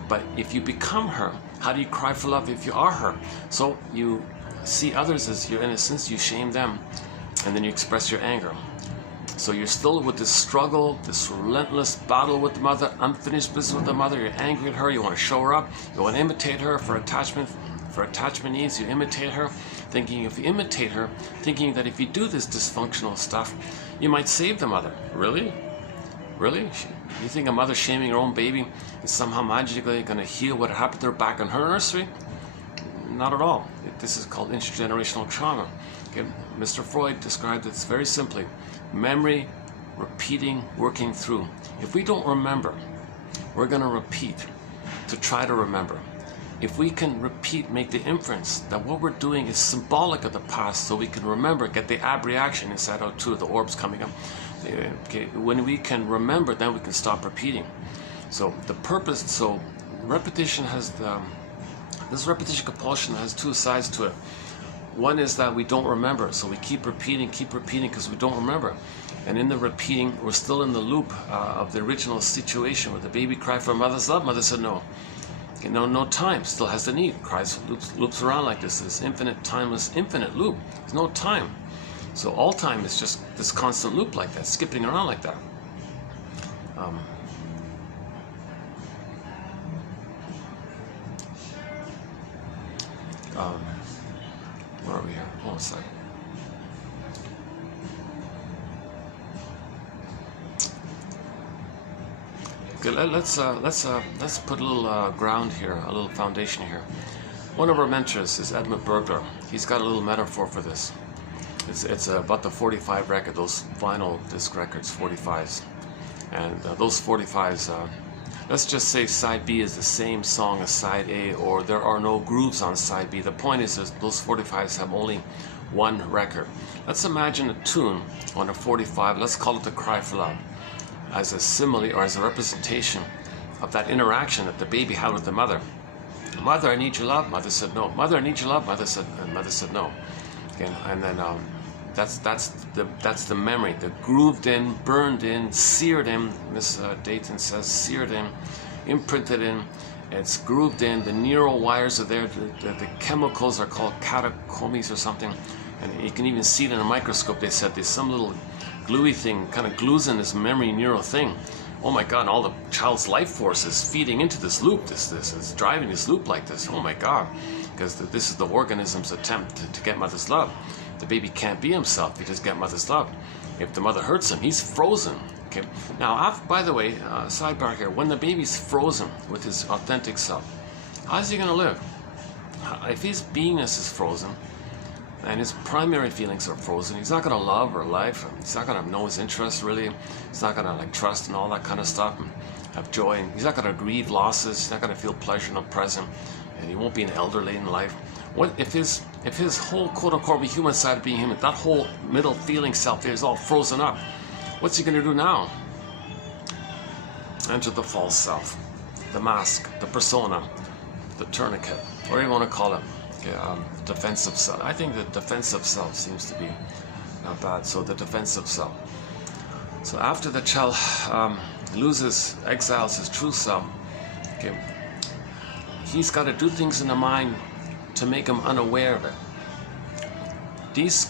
but if you become her, how do you cry for love if you are her? So you see others as your innocence, you shame them, and then you express your anger. So you're still with this struggle, this relentless battle with the mother, unfinished business with the mother. You're angry at her, you want to show her up, you want to imitate her for attachment needs, you imitate her, thinking if you imitate her, thinking that if you do this dysfunctional stuff, you might save the mother. Really? Really? You think a mother shaming her own baby is somehow magically going to heal what happened to her back in her nursery? Not at all. This is called intergenerational trauma. Okay? Mr. Freud described it very simply. Memory, repeating, working through. If we don't remember, we're going to repeat to try to remember. If we can repeat, make the inference that what we're doing is symbolic of the past, so we can remember, get the ab reaction inside out too, the orbs coming up. Okay, when we can remember, then we can stop repeating. So the purpose, so repetition has this repetition compulsion has two sides to it. One is that we don't remember, so we keep repeating because we don't remember. And in the repeating, we're still in the loop of the original situation where the baby cried for mother's love, mother said no. Okay, no time, still has the need, cries, loops around like this infinite, timeless, infinite loop. There's no time. So all time is just this constant loop like that, skipping around like that. Where are we here? Hold on a second. Okay, let's put a little ground here, a little foundation here. One of our mentors is Edmund Bergler. He's got a little metaphor for this. It's about the 45 record, those vinyl disc records, 45s, and those 45s. Let's just say side B is the same song as side A, or there are no grooves on side B. The point is that those 45s have only one record. Let's imagine a tune on a 45. Let's call it The Cry for Love, as a simile or as a representation of that interaction that the baby had with the mother. Mother, I need your love. Mother said no. Mother, I need your love. Mother said no. Okay, and then that's the memory, the grooved in, burned in, seared in. Miss Dayton says seared in, imprinted in. It's grooved in. The neural wires are there. The chemicals are called catecholamines or something, and you can even see it in a microscope. They said there's some little gluey thing kind of glues in this memory neural thing. Oh my God! And all the child's life force is feeding into this loop. This is driving this loop like this. Oh my God! Because this is the organism's attempt to get mother's love. The baby can't be himself. He just get mother's love. If the mother hurts him, he's frozen. Okay. Now, by the way, sidebar here. When the baby's frozen with his authentic self, how's he going to live? If his beingness is frozen and his primary feelings are frozen, he's not going to love or life. He's not going to know his interests really. He's not going to like trust and all that kind of stuff and have joy. And he's not going to grieve losses. He's not going to feel pleasure in the present, and he won't be an elderly in life. What if his whole quote-unquote human side of being human, that whole middle feeling self there is all frozen up? What's he going to do now? Enter the false self, the mask, the persona, the tourniquet, whatever you want to call it. Okay, defensive self. I think the defensive self seems to be not bad. So the defensive self. So after the child exiles his true self, okay, he's got to do things in the mind to make him unaware of it. These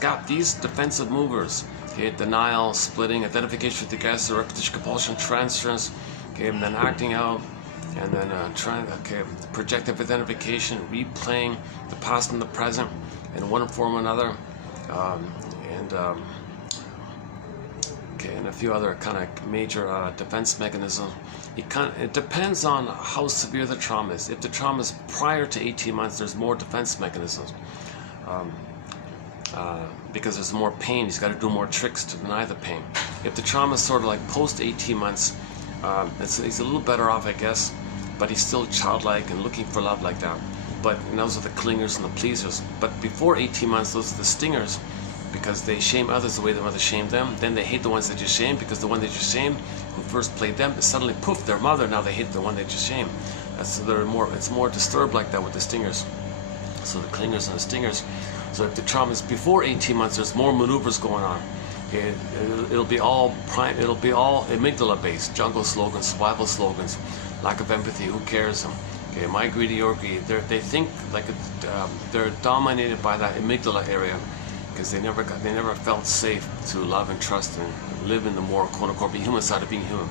defensive movers, okay, denial, splitting, identification with the aggressor, repetition, compulsion, transference, okay, and then acting out, and then projective identification, replaying the past and the present in one form or another, and a few other kind of major defense mechanisms. It depends on how severe the trauma is. If the trauma is prior to 18 months, there's more defense mechanisms. Because there's more pain, he's got to do more tricks to deny the pain. If the trauma is sort of like post 18 months, he's a little better off, I guess, but he's still childlike and looking for love like that. But those are the clingers and the pleasers. But before 18 months, those are the stingers, because they shame others the way the mother shamed them. Then they hate the ones that you shamed, because the one that you shamed, who first played them, suddenly poof, their mother. Now they hate the one that you shamed. It's more disturbed like that with the stingers. So the clingers and the stingers. So if the trauma is before 18 months, there's more maneuvers going on. Okay, it'll be all amygdala based, jungle slogans, survival slogans, lack of empathy, who cares? Okay, my greedy, your greed. They think like they're dominated by that amygdala area, because they never felt safe to love and trust and live in the more quote-unquote human side of being human.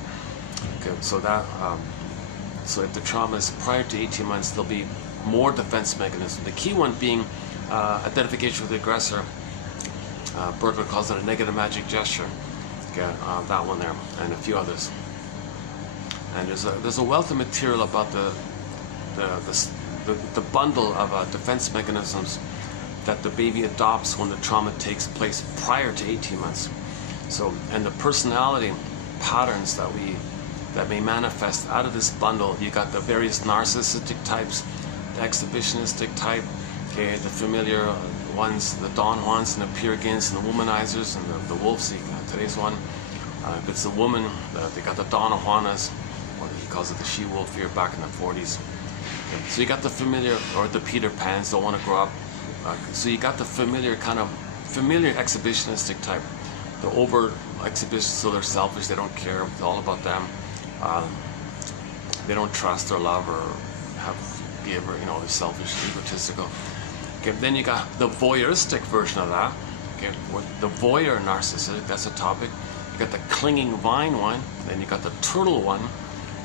Okay, so so if the trauma is prior to 18 months, there'll be more defense mechanisms. The key one being identification with the aggressor. Bergler calls it a negative magic gesture. Okay, that one there, and a few others. And there's a wealth of material about the bundle of defense mechanisms that the baby adopts when the trauma takes place prior to 18 months. So, and the personality patterns that may manifest out of this bundle. You got the various narcissistic types, the exhibitionistic type, okay, the familiar ones, the Don Juans and the Peer Gyns and the womanizers and the wolves. Today's one. If it's a woman, they got the Donna Juanas, or he calls it the she-wolf here back in the 40s. Okay. So you got the familiar, or the Peter Pans, don't want to grow up. So you got the familiar exhibitionistic type, the over exhibition, so they're selfish, they don't care, it's all about them. They don't trust or love or have giver, you know, the selfish, egotistical. Okay, then you got the voyeuristic version of that. Okay, the voyeur narcissistic, that's a topic. You got the clinging vine one, then you got the turtle one,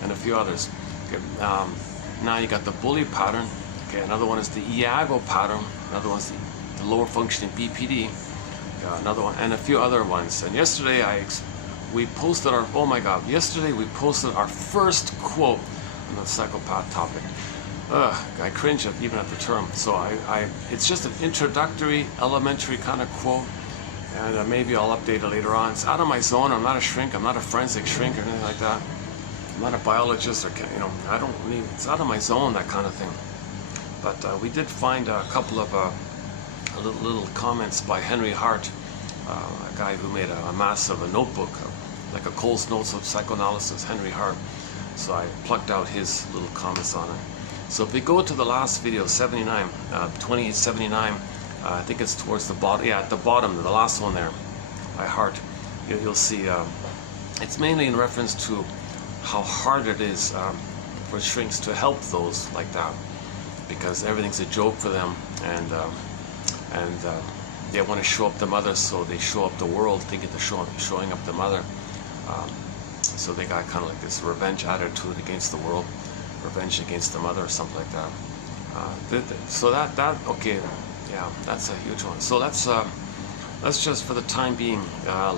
and a few others. Okay, now you got the bully pattern. Okay, another one is the Iago pattern. Another one is the lower functioning BPD. Another one, and a few other ones. And yesterday we posted our, oh my God, yesterday we posted our first quote on the psychopath topic. I cringe even at the term. So it's just an introductory, elementary kind of quote, and maybe I'll update it later on. It's out of my zone. I'm not a shrink. I'm not a forensic shrink or anything like that. I'm not a biologist, or I don't need. It's out of my zone, that kind of thing. But we did find a couple of little comments by Henry Hart, a guy who made a massive notebook, like a Cole's Notes of Psychoanalysis, Henry Hart. So I plucked out his little comments on it. So if we go to the last video, 79, 2879, I think it's towards the bottom, yeah, at the bottom, the last one there, by Hart, you'll see it's mainly in reference to how hard it is for shrinks to help those like that, because everything's a joke for them, and they want to show up the mother, so they show up the world thinking they're showing up the mother. So they got kind of like this revenge attitude against the world, revenge against the mother, or something like that. So that okay, yeah, that's a huge one. So let's just for the time being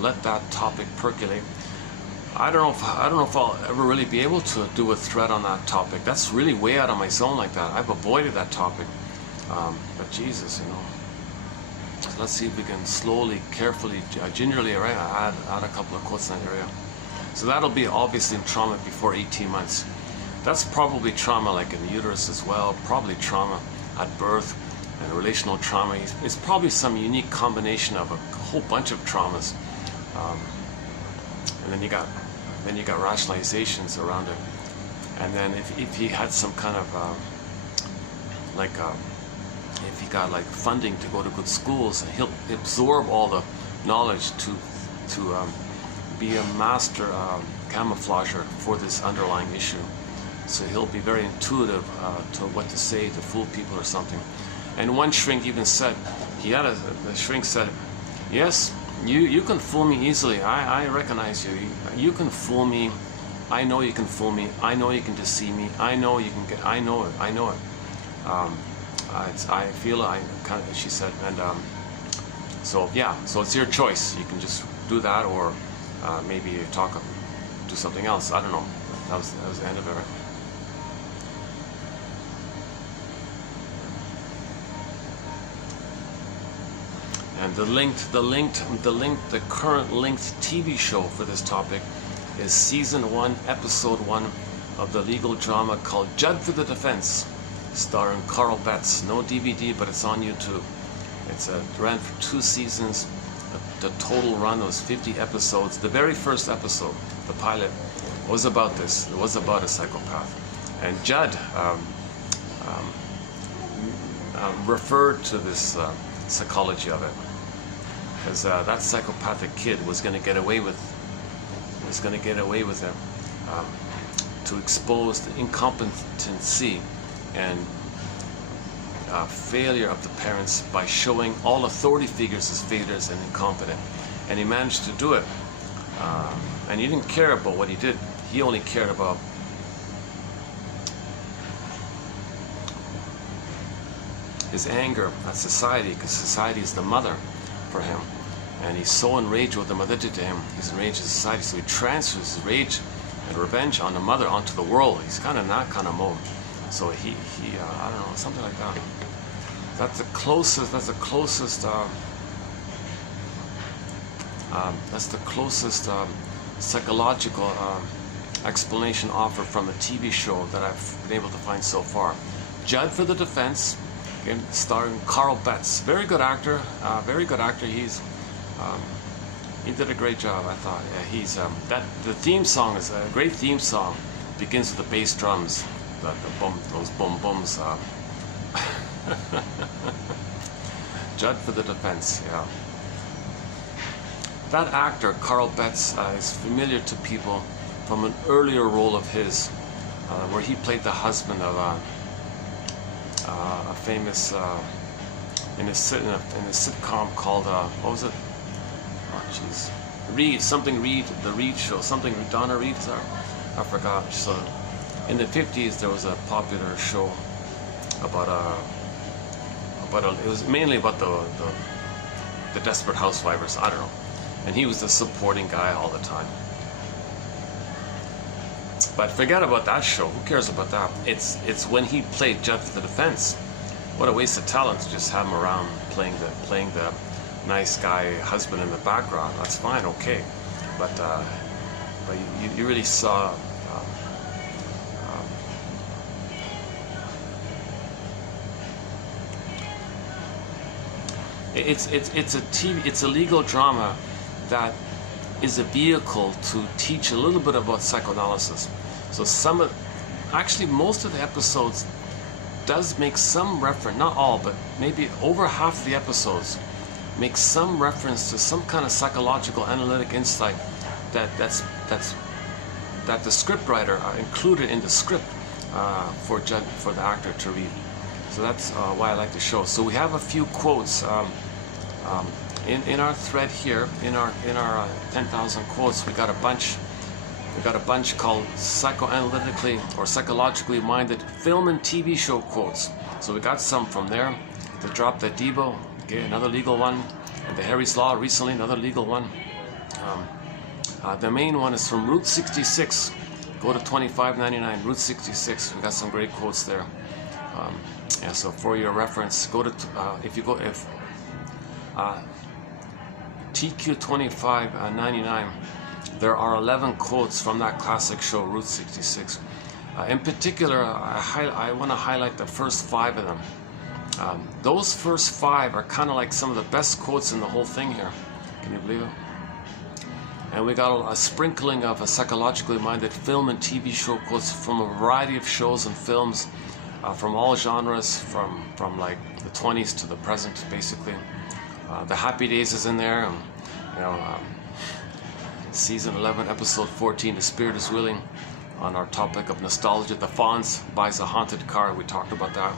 let that topic percolate. I don't know if I'll ever really be able to do a thread on that topic. That's really way out of my zone like that. I've avoided that topic, but Jesus, you know. So let's see if we can slowly, carefully, gingerly, right, add a couple of quotes in that area. So that'll be obviously trauma before 18 months. That's probably trauma like in the uterus as well, probably trauma at birth, and relational trauma. It's probably some unique combination of a whole bunch of traumas. And then you got rationalizations around it. And then if he had some kind of if he got like funding to go to good schools, he'll absorb all the knowledge to be a master camouflager for this underlying issue. So he'll be very intuitive to what to say to fool people or something. And one shrink even said, the shrink said, yes, you can fool me easily. I recognize you. You can fool me. I know you can fool me. I know you can deceive me. I know you can get. I know it. I know it. I feel. She said, and so yeah. So it's your choice. You can just do that, or maybe do something else. I don't know. That was the end of it. Right? And the current linked TV show for this topic is Season 1, Episode 1 of the legal drama called Judd for the Defense, starring Carl Betts. No DVD, but it's on YouTube. It ran for 2 seasons. The total run was 50 episodes. The very first episode, the pilot, was about this. It was about a psychopath. And Judd referred to this psychology of it. Because that psychopathic kid was going to get away with it, to expose the incompetency and failure of the parents by showing all authority figures as failures and incompetent. And he managed to do it. And he didn't care about what he did. He only cared about his anger at society, because society is the mother for him, and he's so enraged with what the mother did to him. He's enraged at society, so he transfers his rage and revenge on the mother onto the world. He's kind of in that kind of mode. So he I don't know, something like that. That's the closest psychological explanation offered from a TV show that I've been able to find so far. Judd for the Defense, again, starring Carl Betts. Very good actor. He did a great job, I thought. Yeah, the theme song is a great theme song. Begins with the bass drums, those boom booms. Judd for the Defense. Yeah. That actor, Carl Betts, is familiar to people from an earlier role of his, where he played the husband of a famous in a sitcom called what was it? Oh jeez, Reed, the Reed Show, something Donna Reed. I forgot. So in the 50s there was a popular show about it was mainly about the desperate housewives. I don't know, and he was the supporting guy all the time. But forget about that show. Who cares about that? It's when he played Judge of the Defense. What a waste of talent to just have him around playing the nice guy husband in the background. That's fine, okay, but you really saw. It's a legal drama that is a vehicle to teach a little bit about psychoanalysis. So actually most of the episodes does make some reference, not all, but maybe over half of the episodes make some reference to some kind of psychological analytic insight that the scriptwriter included in the script for the actor to read. So that's why I like the show. So we have a few quotes in our thread here, in our 10,000 quotes. We got a bunch called psychoanalytically or psychologically minded film and TV show quotes. So we got some from there. The Drop That Debo, okay, another legal one. And the Harry's Law recently, another legal one. The main one is from Route 66. Go to 2599, Route 66. We got some great quotes there. Yeah, so for your reference, go to TQ 2599. There are 11 quotes from that classic show, Route 66. In particular, I want to highlight the first 5 of them. Those first 5 are kind of like some of the best quotes in the whole thing here. Can you believe it? And we got a sprinkling of a psychologically minded film and TV show quotes from a variety of shows and films, from all genres, from like the 20s to the present, basically. The Happy Days is in there. Season 11, episode 14, The Spirit is Willing, on our topic of nostalgia. The Fonz buys a haunted car. We talked about that.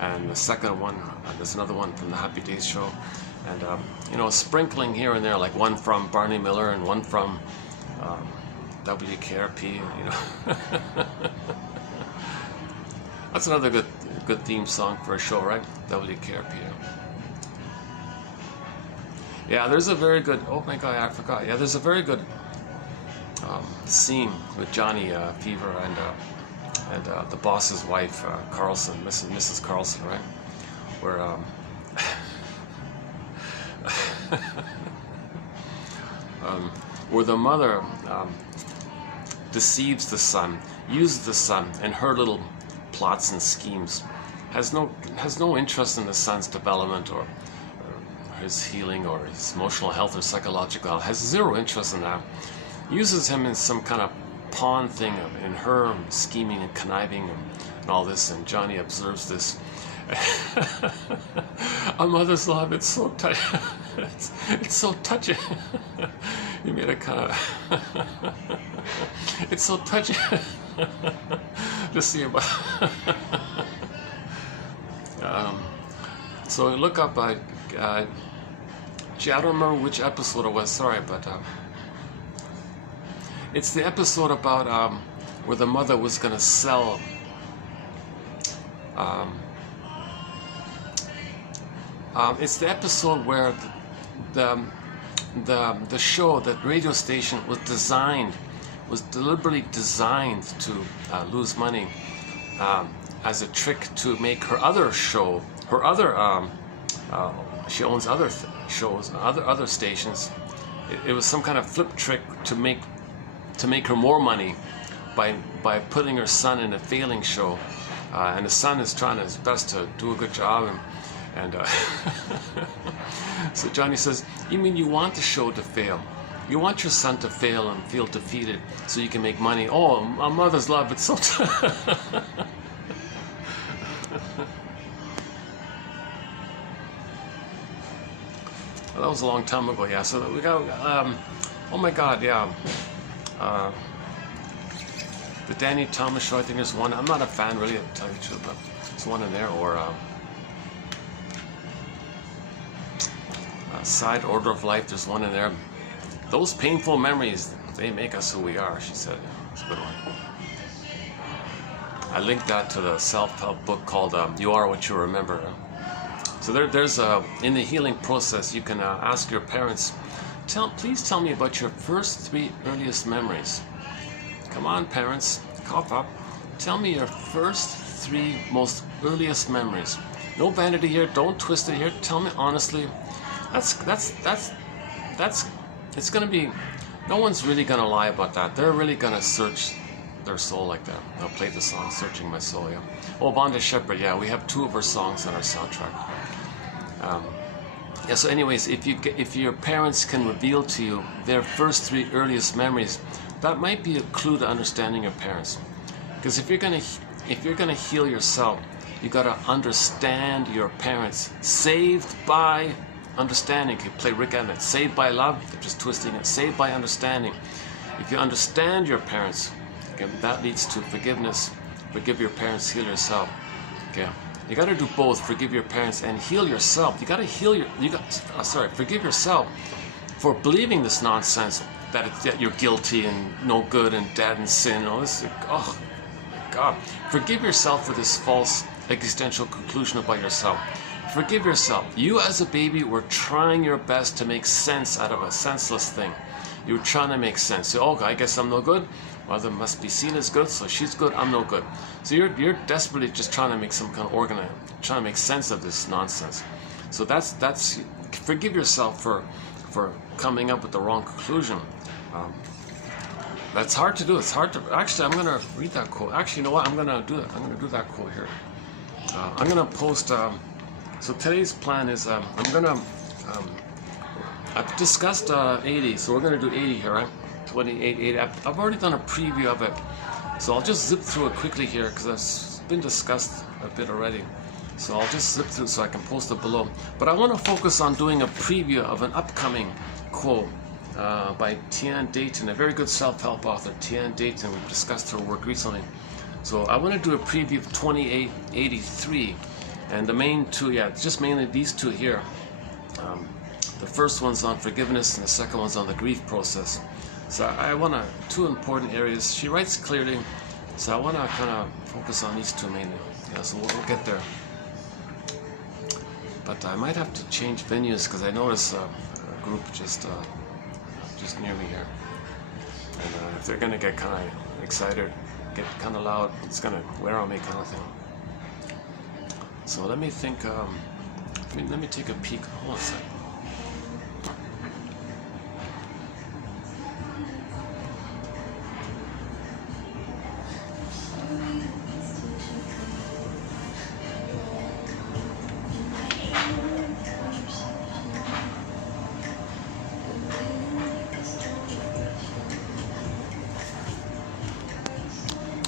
And the second one, there's another one from the Happy Days show. And, sprinkling here and there, like one from Barney Miller and one from WKRP, That's another good theme song for a show, right? WKRP. Yeah, there's a very good, oh my God, I forgot. Yeah, there's a very good scene with Johnny Fever and the boss's wife, Carlson, Mrs. Carlson, right? Where the mother deceives the son, uses the son and her little plots and schemes, has no interest in the son's development or his healing or his emotional health or psychological health, has zero interest in that, uses him in some kind of pawn thing in her scheming and conniving and all this, and Johnny observes this. A mother's love, it's so touching. It's so touching. You made a kind of it's so touching to see about. So look up gee, I don't remember which episode it was, sorry, but it's the episode about where the mother was going to sell it's the episode where the show, that radio station was deliberately designed to lose money as a trick to make her other show, she owns other shows, other stations. It was some kind of flip trick to make her more money by putting her son in a failing show, and the son is trying his best to do a good job, and so Johnny says, "You mean you want the show to fail? You want your son to fail and feel defeated so you can make money? Oh, a mother's love, it's so." Well, that was a long time ago, yeah. So we got, oh my God, yeah. The Danny Thomas show, I think, is one. I'm not a fan, really, to tell you the truth, but There's one in there, or side order of life, there's one in there. Those painful memories, they make us who we are, she said. It's a good one. I linked that to the self-help book called You Are What You Remember. So there's in the healing process, you can ask your parents, please tell me about your first 3 earliest memories. Come on, parents, cough up. Tell me your first 3 most earliest memories. No vanity here, don't twist it here. Tell me honestly. That's it's gonna be, no one's really gonna lie about that. They're really gonna search their soul like that. I'll play the song Searching My Soul, yeah. Oh, Vonda Shepherd, yeah, we have 2 of her songs on our soundtrack. Yeah, so anyways, if your parents can reveal to you their first 3 earliest memories, that might be a clue to understanding your parents. Because if you're gonna heal yourself, you gotta understand your parents. Saved by understanding. You play Rick Emmett. Saved by love, they're just twisting it. Saved by understanding. If you understand your parents, okay, that leads to forgiveness. Forgive your parents, heal yourself. Okay, you got to do both. Forgive your parents and heal yourself. You got to heal forgive yourself for believing this nonsense that you're guilty and no good and dead and sin. All this. Oh my God! Forgive yourself for this false existential conclusion about yourself. Forgive yourself. You as a baby were trying your best to make sense out of a senseless thing. You were trying to make sense. So, oh, I guess I'm no good. Mother must be seen as good, so she's good, I'm no good. So you're desperately just trying to make some kind of trying to make sense of this nonsense. So that's forgive yourself for coming up with the wrong conclusion. That's hard to do. It's hard to, actually, I'm gonna read that quote. Actually, you know what? I'm gonna do that quote here. I'm gonna post. So today's plan is I've discussed 80, so we're gonna do 80 here, right? 28, 80. I've already done a preview of it, so I'll just zip through it quickly here because it's been discussed a bit already. So I'll just zip through so I can post it below. But I want to focus on doing a preview of an upcoming quote by Tian Dayton, a very good self-help author, Tian Dayton. We've discussed her work recently. So I want to do a preview of 2883, and the main 2, yeah, just mainly these 2 here. The first one's on forgiveness, and the second one's on the grief process. So I want to 2 important areas. She writes clearly, so I want to kind of focus on these 2 mainly. Yeah, so we'll get there. But I might have to change venues because I notice a group just near me here, and if they're gonna get kind of excited, get kind of loud, it's gonna wear on me, kind of thing. So let me think. Let me take a peek. Hold on a second.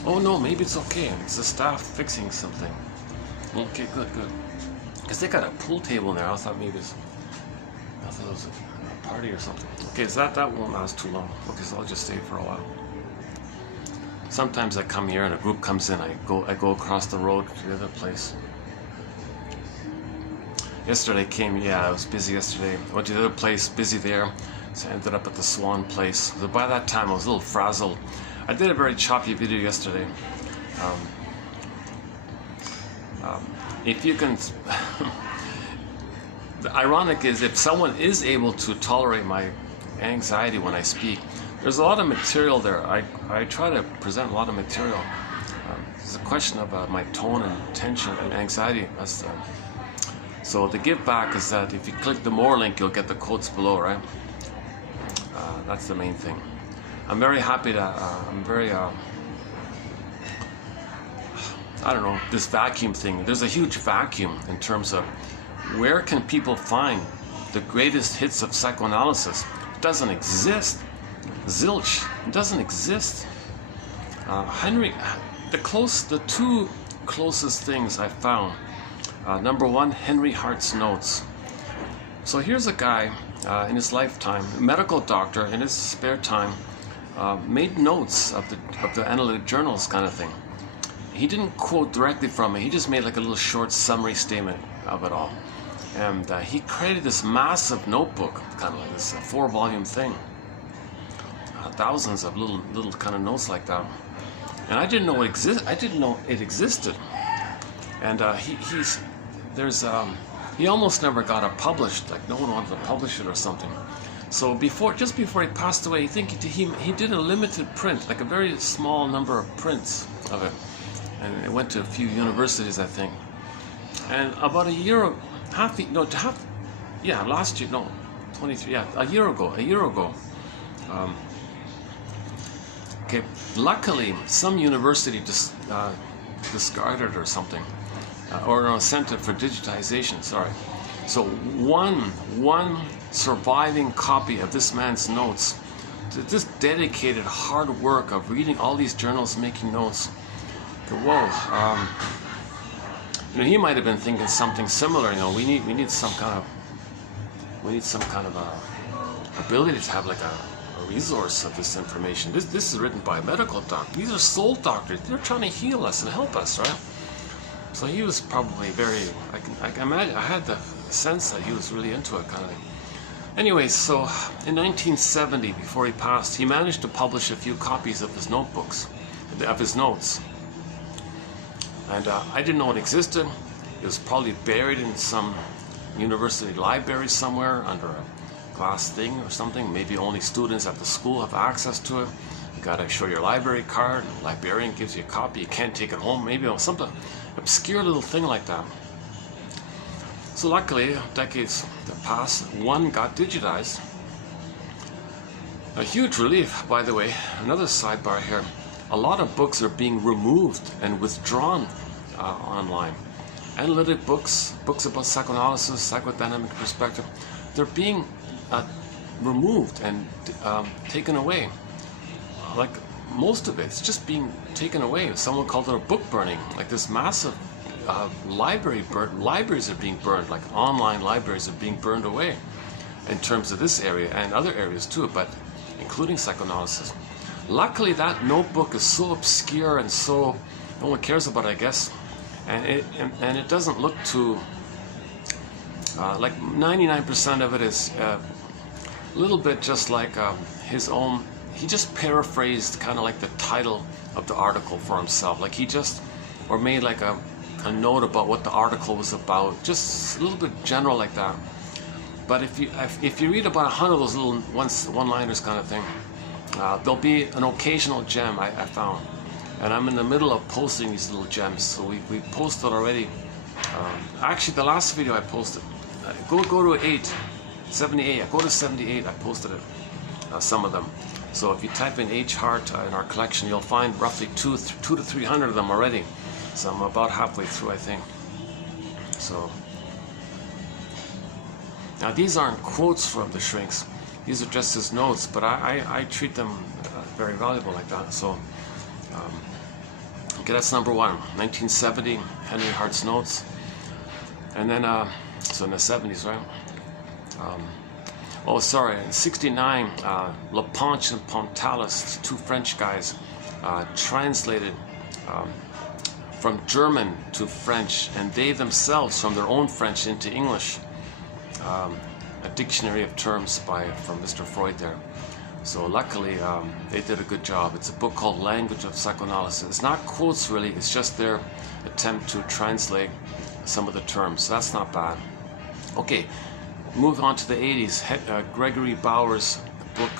Oh no, maybe it's okay. It's the staff fixing something. Okay, good. Because they got a pool table in there. I thought it was a party or something. Okay, so that won't last too long. Okay, so I'll just stay for a while. Sometimes I come here and a group comes in. I go across the road to the other place. Yesterday I was busy yesterday. Went to the other place, busy there. So I ended up at the Swan place. So by that time I was a little frazzled. I did a very choppy video yesterday. If you can, the ironic is if someone is able to tolerate my anxiety when I speak, there's a lot of material there. I try to present a lot of material. It's a question of my tone and tension and anxiety. So the give back is that if you click the more link, you'll get the quotes below, right? That's the main thing. I'm very happy that I don't know, this vacuum thing. There's a huge vacuum in terms of where can people find the greatest hits of psychoanalysis? It doesn't exist. Zilch. It doesn't exist. The 2 closest things I found. Number 1, Henry Hart's notes. So here's a guy in his lifetime, a medical doctor, in his spare time, made notes of the analytic journals kind of thing. he didn't quote directly from it. He just made like a little short summary statement of it all. And he created this massive notebook, kind of like this 4-volume thing. Thousands of little kind of notes like that. And I didn't know it existed. And he almost never got it published. Like no one wanted to publish it or something. So just before he passed away, I think he did a limited print, like a very small number of prints of it, and it went to a few universities, I think. And about a year ago, last year, no, 23, yeah, a year ago. Okay, luckily, some university just discarded or something, or no, sent it for digitization. Sorry. So one surviving copy of this man's notes, this dedicated hard work of reading all these journals, making notes. Whoa, he might have been thinking something similar. We need some kind of ability to have like a resource of this information. This is written by a medical doctor. These are soul doctors. They're trying to heal us and help us, right? So he was probably very. I can imagine. I had the sense that he was really into it, kind of thing. Anyway, so in 1970, before he passed, he managed to publish a few copies of his notebooks, of his notes. And I didn't know it existed. It was probably buried in some university library somewhere under a glass thing or something. Maybe only students at the school have access to it. You gotta show your library card. The librarian gives you a copy. You can't take it home. Maybe something obscure little thing like that. So luckily, decades that passed, one got digitized. A huge relief, by the way. Another sidebar here. A lot of books are being removed and withdrawn online. Analytic books about psychoanalysis, psychodynamic perspective, they're being removed and taken away. Like most of it's just being taken away. Someone called it a book burning, like this massive libraries are being burned, like online libraries are being burned away in terms of this area and other areas too, but including psychoanalysis. Luckily, that notebook is so obscure and so no one cares about it, I guess, and it doesn't look too like 99% of it is a little bit just like his own. He just paraphrased kind of like the title of the article for himself, like he just or made like a note about what the article was about, just a little bit general like that. But if you read about 100 of those little one-liners kind of thing, there'll be an occasional gem I found, and I'm in the middle of posting these little gems. So we posted already. Actually, the last video I posted, go to 78. I go to 78. I posted it, some of them. So if you type in H Heart in our collection, you'll find roughly 200 to 300 of them already. So I'm about halfway through, I think. So now these aren't quotes from the shrinks. These are just his notes, but I treat them very valuable like that. So okay, that's number one. 1970, Henry Hart's notes. And then so in the 70s, right? In 69, Laponche and Pontalis, two French guys, translated from German to French, and they themselves from their own French into English, a dictionary of terms from Mr. Freud there. So luckily they did a good job. It's a book called Language of Psychoanalysis. It's not quotes really, it's just their attempt to translate some of the terms. So that's not bad. Okay, move on to the 80s. Gregory Bauer's book,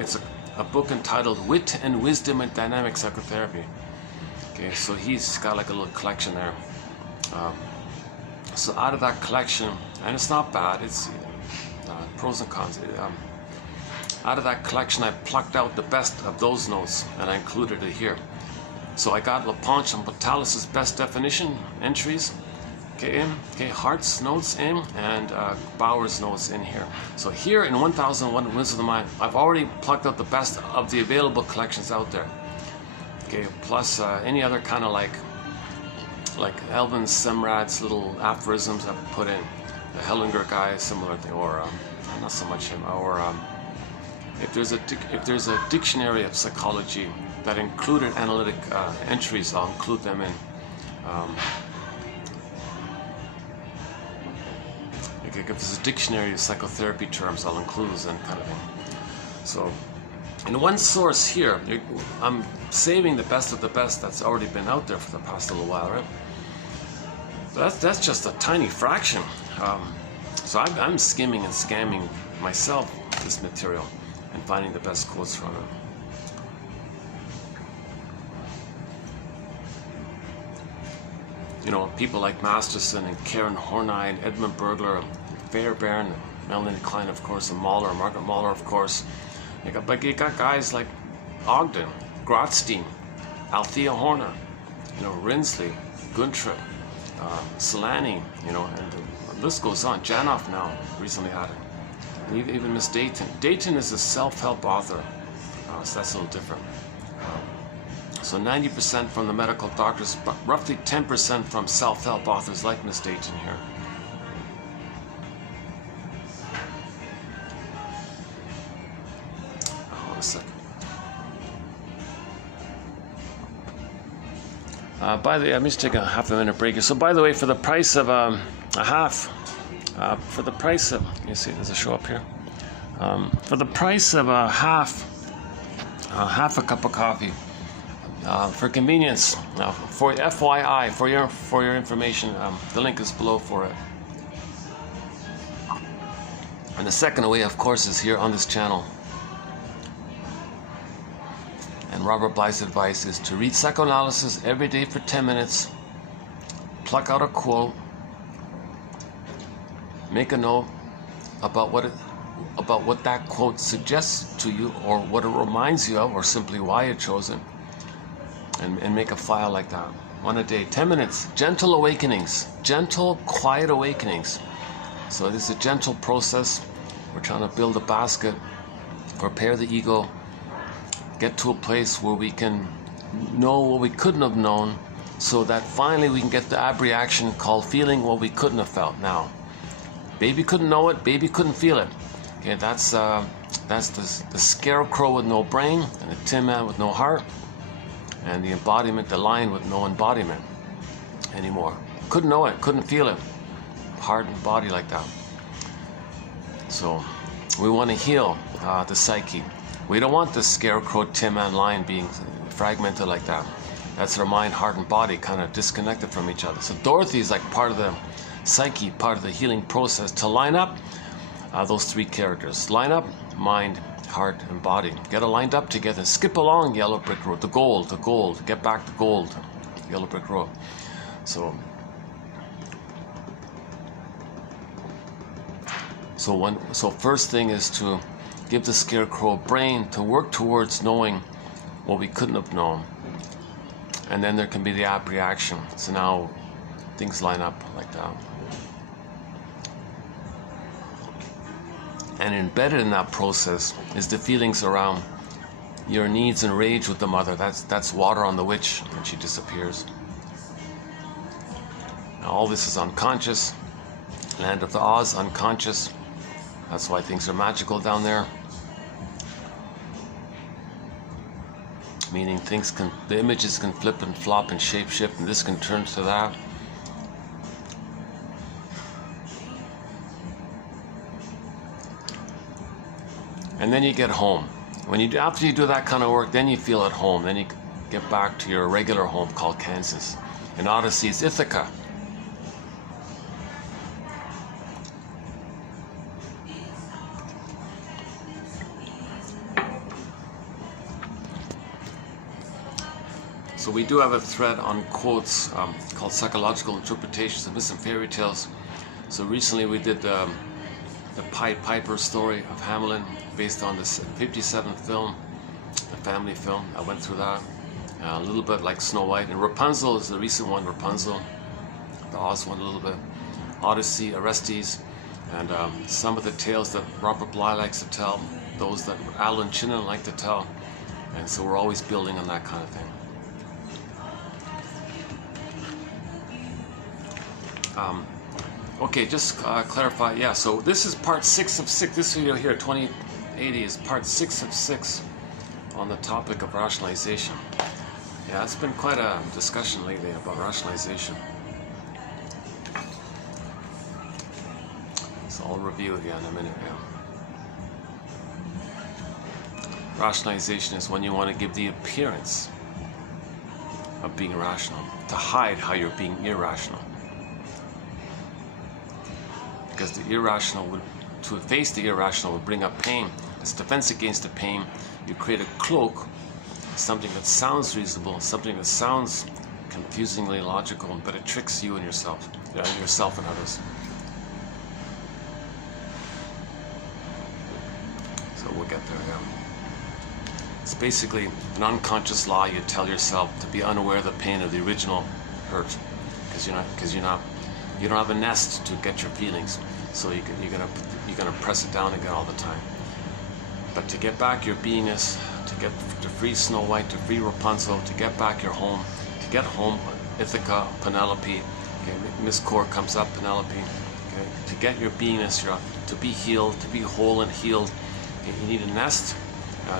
it's a book entitled Wit and Wisdom in Dynamic Psychotherapy. Okay, so he's got like a little collection there. So out of that collection, and it's not bad, it's pros and cons. Out of that collection, I plucked out the best of those notes and I included it here. So I got Laponche and Pontalis' best definition entries, okay, Hart's notes in, and Bauer's notes in here. So here in 1001 Winds of the Mind, I've already plucked out the best of the available collections out there. Okay, plus any other kind of like Elvin Semrad's little aphorisms I've put in. The Hellinger guy, similar thing, or not so much him, or if there's a dictionary of psychology that included analytic entries, I'll include them in. If there's a dictionary of psychotherapy terms, I'll include those in, kind of thing. So, in one source here, I'm saving the best of the best that's already been out there for the past little while, right? That's just a tiny fraction. So I'm skimming and scamming myself this material and finding the best quotes from it. You know, people like Masterson and Karen Horney and Edmund Bergler, and Fairbairn, and Melanie Klein, of course, and Mahler, Margaret Mahler, of course. But you got guys like Ogden, Grotstein, Althea Horner, you know, Rinsley, Guntrip, Solani, you know, and the list goes on. Janoff now recently had it. And even Miss Dayton. Dayton is a self-help author, so that's a little different. So 90% from the medical doctors, but roughly 10% from self-help authors like Miss Dayton here. Hold a second. By the way, I'm just taking a half a minute break here. So by the way, for the price of a half, for the price of, you see there's a show up here. For the price of a half a cup of coffee, for convenience, for FYI, for your information, the link is below for it. And the second way, of course, is here on this channel. And Robert Bly's advice is to read psychoanalysis every day for 10 minutes, pluck out a quote, make a note about what that quote suggests to you, or what it reminds you of, or simply why you chose it. And make a file like that. One a day, 10 minutes, gentle awakenings, gentle, quiet awakenings. So this is a gentle process. We're trying to build a basket, prepare the ego, get to a place where we can know what we couldn't have known, so that finally we can get the ab reaction called feeling what we couldn't have felt. Now, baby couldn't know it, baby couldn't feel it. Okay, that's the scarecrow with no brain, and the tin man with no heart. And the embodiment, the lion with no embodiment anymore. Couldn't know it, couldn't feel it. Heart and body like that. So we want to heal the psyche. We don't want the scarecrow, tin man, lion being fragmented like that. That's our mind, heart, and body kind of disconnected from each other. So Dorothy is like part of the psyche, part of the healing process to line up those three characters. Line up mind, heart, and body. Get it lined up together. Skip along yellow brick road. The gold. Get back to gold. Yellow brick road. So first thing is to give the scarecrow a brain to work towards knowing what we couldn't have known. And then there can be the ab reaction. So now things line up like that. And embedded in that process is the feelings around your needs and rage with the mother. That's water on the witch when she disappears. Now all this is unconscious. Land of the Oz, unconscious. That's why things are magical down there. Meaning the images can flip and flop and shape shift, and this can turn to that. And then you get home. After you do that kind of work, then you feel at home. Then you get back to your regular home called Kansas. In Odyssey, it's Ithaca. So we do have a thread on quotes called Psychological Interpretations of Myths and Fairy Tales. So recently we did the Pied Piper story of Hamelin, based on this 57th film, the family film. I went through that. A little bit like Snow White. And Rapunzel is the recent one, Rapunzel. The Oz one a little bit. Odyssey, Orestes, and some of the tales that Robert Bly likes to tell, those that Alan Chinnan like to tell. And so we're always building on that kind of thing. Okay, just clarify. Yeah, so this is part 6 of 6. This video here, 28 180 is part 6 of 6 on the topic of rationalization. Yeah, it's been quite a discussion lately about rationalization. So I'll review again in a minute now. Rationalization is when you want to give the appearance of being rational, to hide how you're being irrational. Because the irrational would, to face the irrational would bring up pain. As defense against the pain, you create a cloak, something that sounds reasonable, something that sounds confusingly logical, but it tricks you and yourself and others. So we'll get there now. It's basically an unconscious lie you tell yourself to be unaware of the pain of the original hurt, because you don't have a nest to get your feelings, so you're gonna press it down again all the time. But to get back your beingness, to free Snow White, to free Rapunzel, to get back your home, to get home, Ithaca, Penelope, okay, Miss Core comes up, Penelope, okay, to get your beingness, to be healed, to be whole and healed, okay, you need a nest.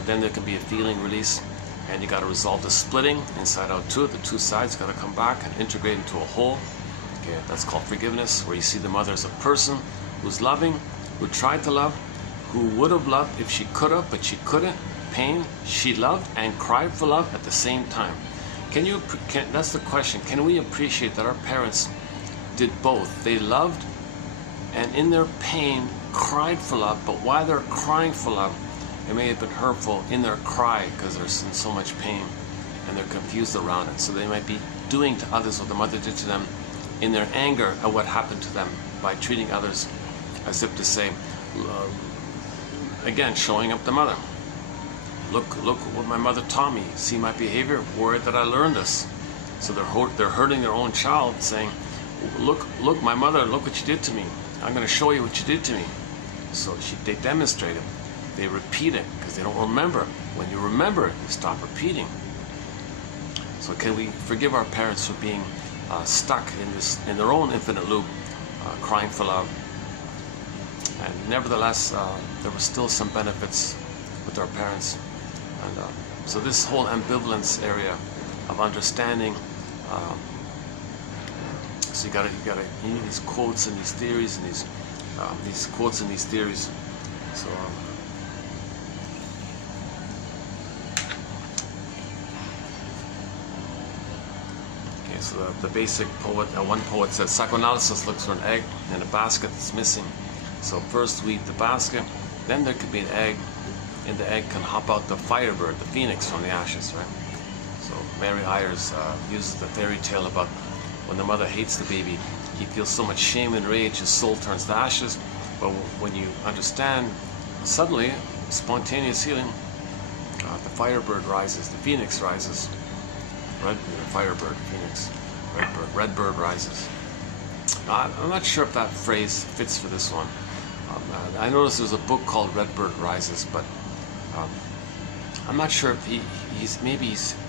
Then there can be a feeling release, and you got to resolve the splitting inside out too. The two sides got to come back and integrate into a whole. Okay, that's called forgiveness, where you see the mother as a person who's loving, who tried to love, who would have loved if she could have, but she couldn't. Pain, she loved and cried for love at the same time. That's the question. Can we appreciate that our parents did both? They loved and in their pain cried for love, but while they're crying for love, it may have been hurtful in their cry because they're in so much pain and they're confused around it. So they might be doing to others what the mother did to them in their anger at what happened to them by treating others as if to say, again, showing up the mother. Look what my mother taught me. See my behavior? Where did I learn this? So they're hurting their own child, saying, look, my mother, look what you did to me. I'm going to show you what you did to me. So they demonstrate it. They repeat it because they don't remember. When you remember it, you stop repeating. So can we forgive our parents for being stuck in their own infinite loop, crying for love? And nevertheless, there were still some benefits with our parents. And so this whole ambivalence area of understanding. So you need these quotes and these theories and these quotes and these theories. So. So the basic poet, one poet said, psychoanalysis looks for an egg in a basket that's missing. So first we eat the basket, then there could be an egg, and the egg can hop out the firebird, the phoenix from the ashes, right? So Mary Ayers uses the fairy tale about when the mother hates the baby, he feels so much shame and rage, his soul turns to ashes. But when you understand, suddenly, spontaneous healing, the firebird rises, the phoenix rises. Firebird, phoenix, red bird rises. I'm not sure if that phrase fits for this one. I noticed there's a book called Red Bird Rises, but I'm not sure if he's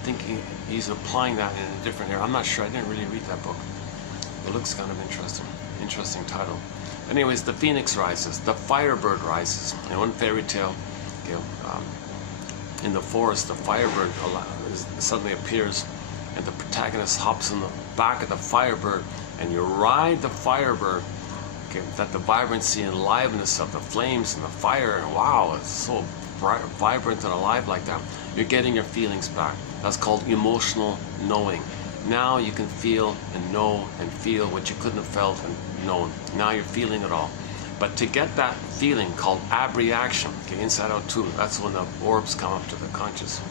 thinking he's applying that in a different area. I'm not sure. I didn't really read that book. It looks kind of interesting title. Anyways, the phoenix rises, the firebird rises. In one fairy tale, in the forest, the firebird suddenly appears, and the protagonist hops in the back of the firebird, and you ride the firebird, okay, that the vibrancy and liveliness of the flames and the fire, and wow, it's so bright, vibrant and alive like that. You're getting your feelings back. That's called emotional knowing. Now you can feel and know and feel what you couldn't have felt and known. Now you're feeling it all. But to get that feeling called abreaction, okay, inside out too, that's when the orbs come up to the conscious,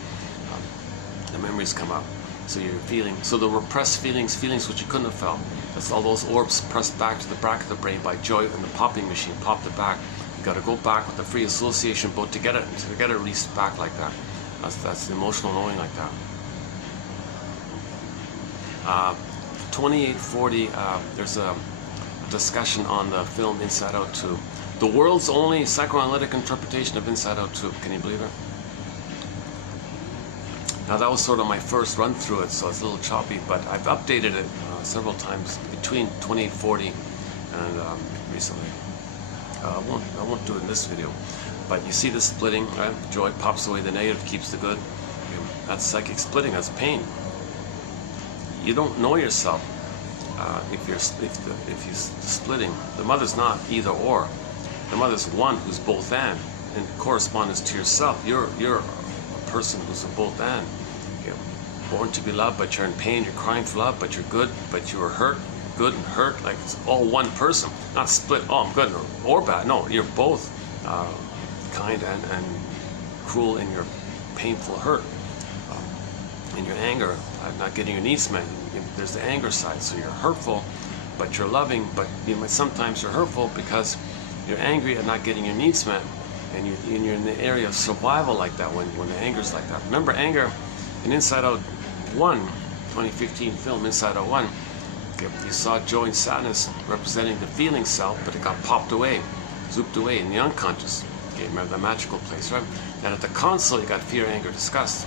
the memories come up. So you're feeling, so the repressed feelings which you couldn't have felt, that's all those orbs pressed back to the back of the brain by joy and the popping machine, popped it back. You got to go back with the free association boat to get it released back like that. That's the emotional knowing like that. 2840, there's a discussion on the film Inside Out 2. The world's only psychoanalytic interpretation of Inside Out 2. Can you believe it? Now that was sort of my first run through it, so it's a little choppy, but I've updated it several times between 2840 and recently. I won't do it in this video. But you see the splitting, right? Joy pops away the negative, keeps the good. That's psychic splitting, that's pain. You don't know yourself if you're splitting. The mother's not either or. The mother's one who's both and correspondence to yourself. You're a person who's a both and. You're born to be loved, but you're in pain. You're crying for love, but you're good, but you are hurt. Good and hurt, like it's all one person, not split. Oh, I'm good or bad. No, you're both kind and cruel in your painful hurt. In your anger, not getting your needs met. There's the anger side. So you're hurtful, but you're loving. But sometimes you're hurtful because you're angry at not getting your needs met, and you're in the area of survival like that when the anger's like that. Remember, anger in Inside Out 1, 2015 film Inside Out 1. You saw joy and sadness representing the feeling self, but it got popped away, zooped away in the unconscious. Okay, remember the magical place, right? And at the console, you got fear, anger, disgust.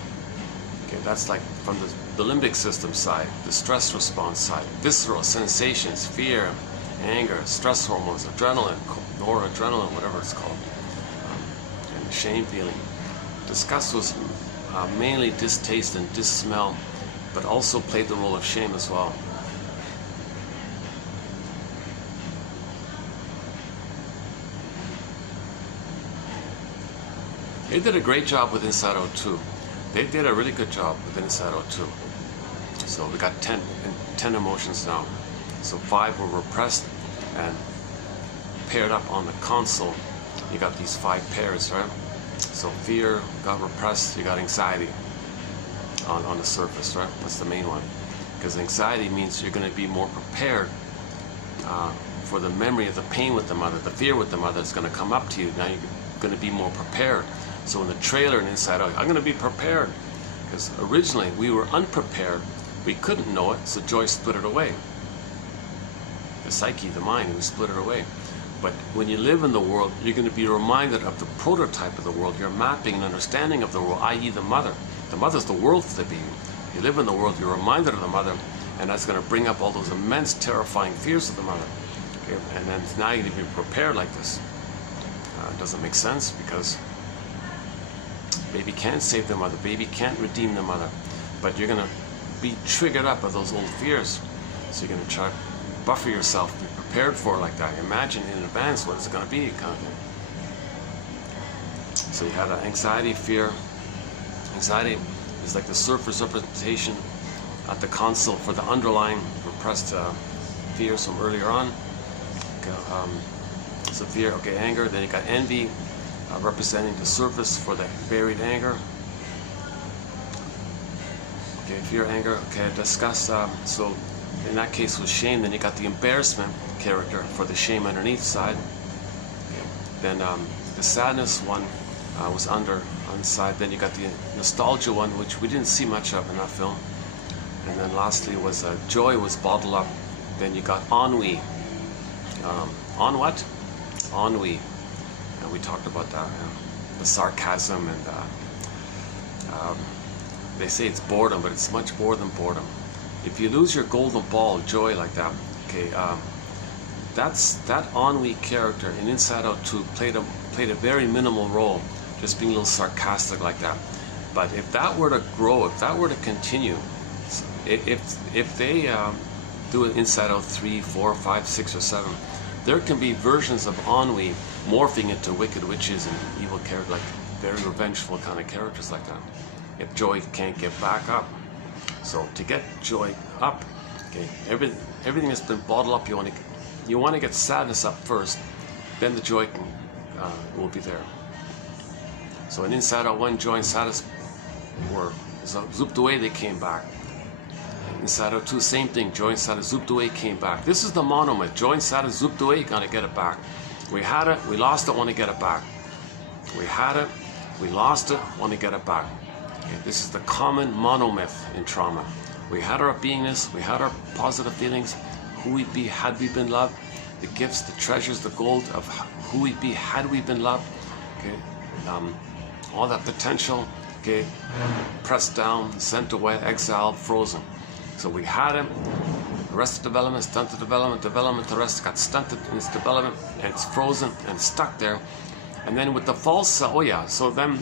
Okay, that's like from the limbic system side, the stress response side, visceral sensations, fear, anger, stress hormones, adrenaline, noradrenaline, whatever it's called, and shame feeling. Disgust was mainly distaste and dissmell, but also played the role of shame as well. They did a great job with Inside Out 2. They did a really good job with Inside Out 2. So we got 10 emotions now. So 5 were repressed and paired up on the console. You got these 5 pairs, right? So fear got repressed, you got anxiety on the surface, right? That's the main one. Because anxiety means you're going to be more prepared for the memory of the pain with the mother, the fear with the mother is going to come up to you. Now you're going to be more prepared. So in the trailer and Inside Out, I'm going to be prepared. Because originally we were unprepared. We couldn't know it, so joy split it away. The psyche, the mind, we split it away. But when you live in the world, you're going to be reminded of the prototype of the world, your mapping and understanding of the world, i.e. the mother. The mother's the world to the being. You live in the world, you're reminded of the mother, and that's going to bring up all those immense, terrifying fears of the mother. Okay? And then now you need to be prepared like this. It doesn't make sense because baby can't save the mother, baby can't redeem the mother, but you're going to be triggered up by those old fears. So you're going to try to buffer yourself, be prepared for it like that. Imagine in advance what it's going to be, kind of thing. So you had anxiety, fear. Anxiety is like the surface representation at the console for the underlying repressed fears from earlier on. So fear, okay, anger. Then you got envy, representing the surface for the buried anger. Okay, fear, anger. Okay, disgust. So in that case was shame. Then you got the embarrassment character for the shame underneath side. Okay. Then the sadness one was on the side. Then you got the nostalgia one, which we didn't see much of in that film. And then lastly was joy was bottled up. Then you got ennui. On what? Ennui. And we talked about that, the sarcasm, and they say it's boredom, but it's much more than boredom. If you lose your golden ball, joy like that, okay, that ennui character in Inside Out 2 played a very minimal role, just being a little sarcastic like that. But if that were to grow, if that were to continue, if they do an Inside Out 3, 4, 5, 6, or 7, there can be versions of ennui morphing into wicked witches and evil characters, like very revengeful kind of characters like that. If joy can't get back up. So to get joy up, okay, everything has been bottled up. You want to get sadness up first, then the joy will be there. So in Inside Out 1, joy and sadness were zooped away, they came back. Inside Out 2, same thing, joy and sadness zooped away, came back. This is the monomyth. Joy and sadness zooped away, you gotta get it back. We had it, we lost it, want to get it back. We had it, we lost it, want to get it back. Okay, this is the common monomyth in trauma. We had our beingness, we had our positive feelings, who we'd be had we been loved, the gifts, the treasures, the gold of who we'd be had we been loved. Okay, all that potential, okay, pressed down, sent away, exiled, frozen. So we had him, arrested development, stunted development, the rest got stunted in its development, and it's frozen and stuck there. And then with the false self, oh yeah, so then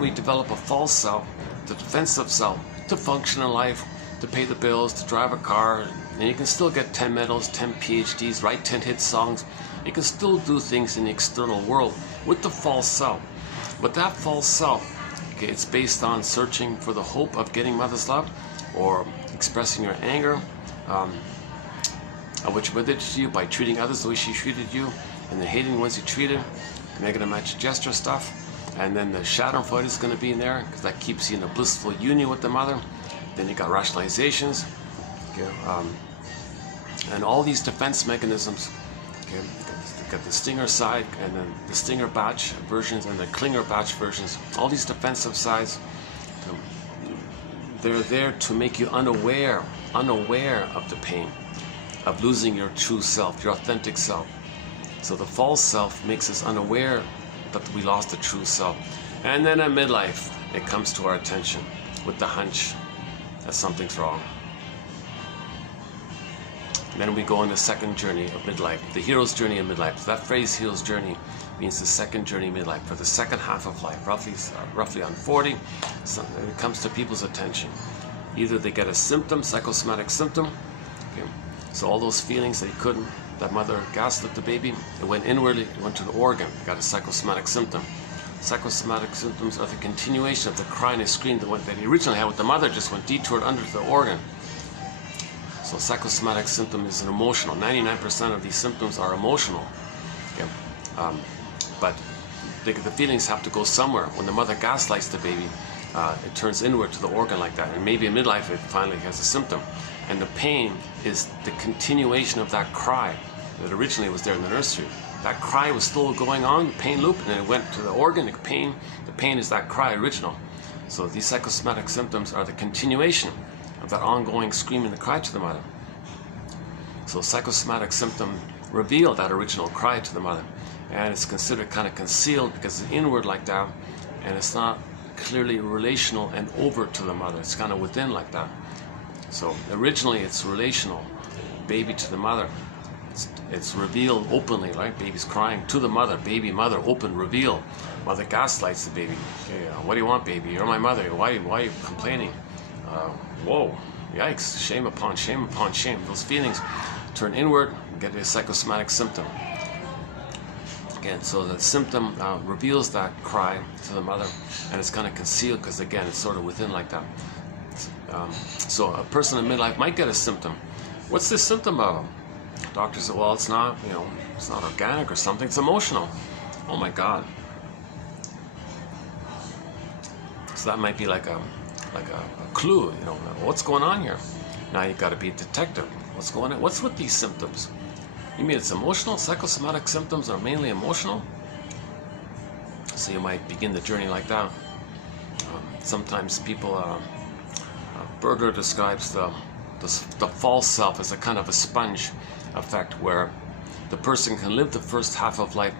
we develop a false self, the defensive self, to function in life, to pay the bills, to drive a car, and you can still get 10 medals, 10 PhDs, write 10 hit songs. You can still do things in the external world with the false self. But that false self, okay, it's based on searching for the hope of getting mother's love, or expressing your anger, which mother did to you by treating others the way she treated you, and then hating the ones you treated, negative match gesture stuff. And then the schadenfreude is going to be in there, because that keeps you in a blissful union with the mother. Then you got rationalizations, okay, and all these defense mechanisms. Okay, you got the stinger side, and then the stinger batch versions, and the clinger batch versions. All these defensive sides, they're there to make you unaware of the pain of losing your true self, your authentic self. So the false self makes us unaware that we lost the true self. And then at midlife, it comes to our attention with the hunch that something's wrong. And then we go on the second journey of midlife, the hero's journey of midlife. So that phrase, hero's journey, means the second journey of midlife, for the second half of life, roughly on 40. So it comes to people's attention. Either they get a symptom, psychosomatic symptom, okay, so all those feelings that mother gaslit the baby, it went inwardly, it went to the organ, it got a psychosomatic symptom. Psychosomatic symptoms are the continuation of the cry and the scream that he originally had with the mother, just went detoured under the organ. So psychosomatic symptom is an emotional. 99% of these symptoms are emotional. Okay? But the feelings have to go somewhere. When the mother gaslights the baby, it turns inward to the organ like that. And maybe in midlife it finally has a symptom. And the pain is the continuation of that cry that originally was there in the nursery. That cry was still going on, the pain loop, and then it went to the organ, the pain is that cry original. So these psychosomatic symptoms are the continuation of that ongoing scream and the cry to the mother. So psychosomatic symptom reveal that original cry to the mother. And it's considered kind of concealed because it's inward like that, and it's not clearly relational and overt to the mother. It's kind of within like that. So originally it's relational, baby to the mother. It's revealed openly, right? Baby's crying to the mother, baby, mother, open, reveal. Mother gaslights the baby. Hey, what do you want, baby? You're my mother. Why are you complaining? Whoa, yikes, shame upon shame upon shame. Those feelings turn inward, get a psychosomatic symptom. Again, so the symptom reveals that cry to the mother, and it's kind of concealed because, again, it's sort of within like that. So a person in midlife might get a symptom. What's this symptom of? Doctor said, well, it's not, it's not organic or something. It's emotional. Oh my God. So that might be like a clue. What's going on here? Now you got to be a detective. What's going on? What's with these symptoms? You mean it's emotional? Psychosomatic symptoms are mainly emotional? So you might begin the journey like that. Sometimes people, Berger describes the false self as a kind of a sponge effect, where the person can live the first half of life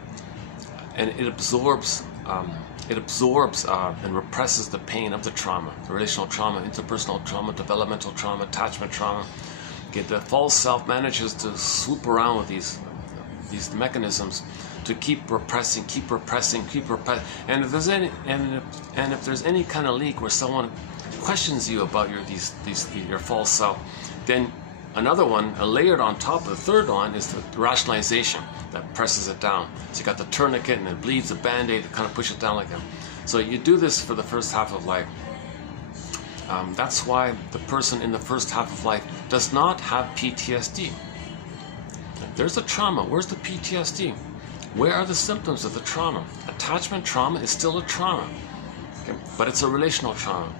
and it absorbs and represses the pain of the trauma, the relational trauma, interpersonal trauma, developmental trauma, attachment trauma. Okay, the false self manages to swoop around with these mechanisms to keep repressing. And if there's any kind of leak where someone questions you about your false self, then another one, layered on top of the third one, is the rationalization that presses it down. So you got the tourniquet and it bleeds, the band-aid to kind of push it down like that. So you do this for the first half of life. That's why the person in the first half of life does not have PTSD. There's a trauma. Where's the PTSD? Where are the symptoms of the trauma? Attachment trauma is still a trauma, okay? But it's a relational trauma.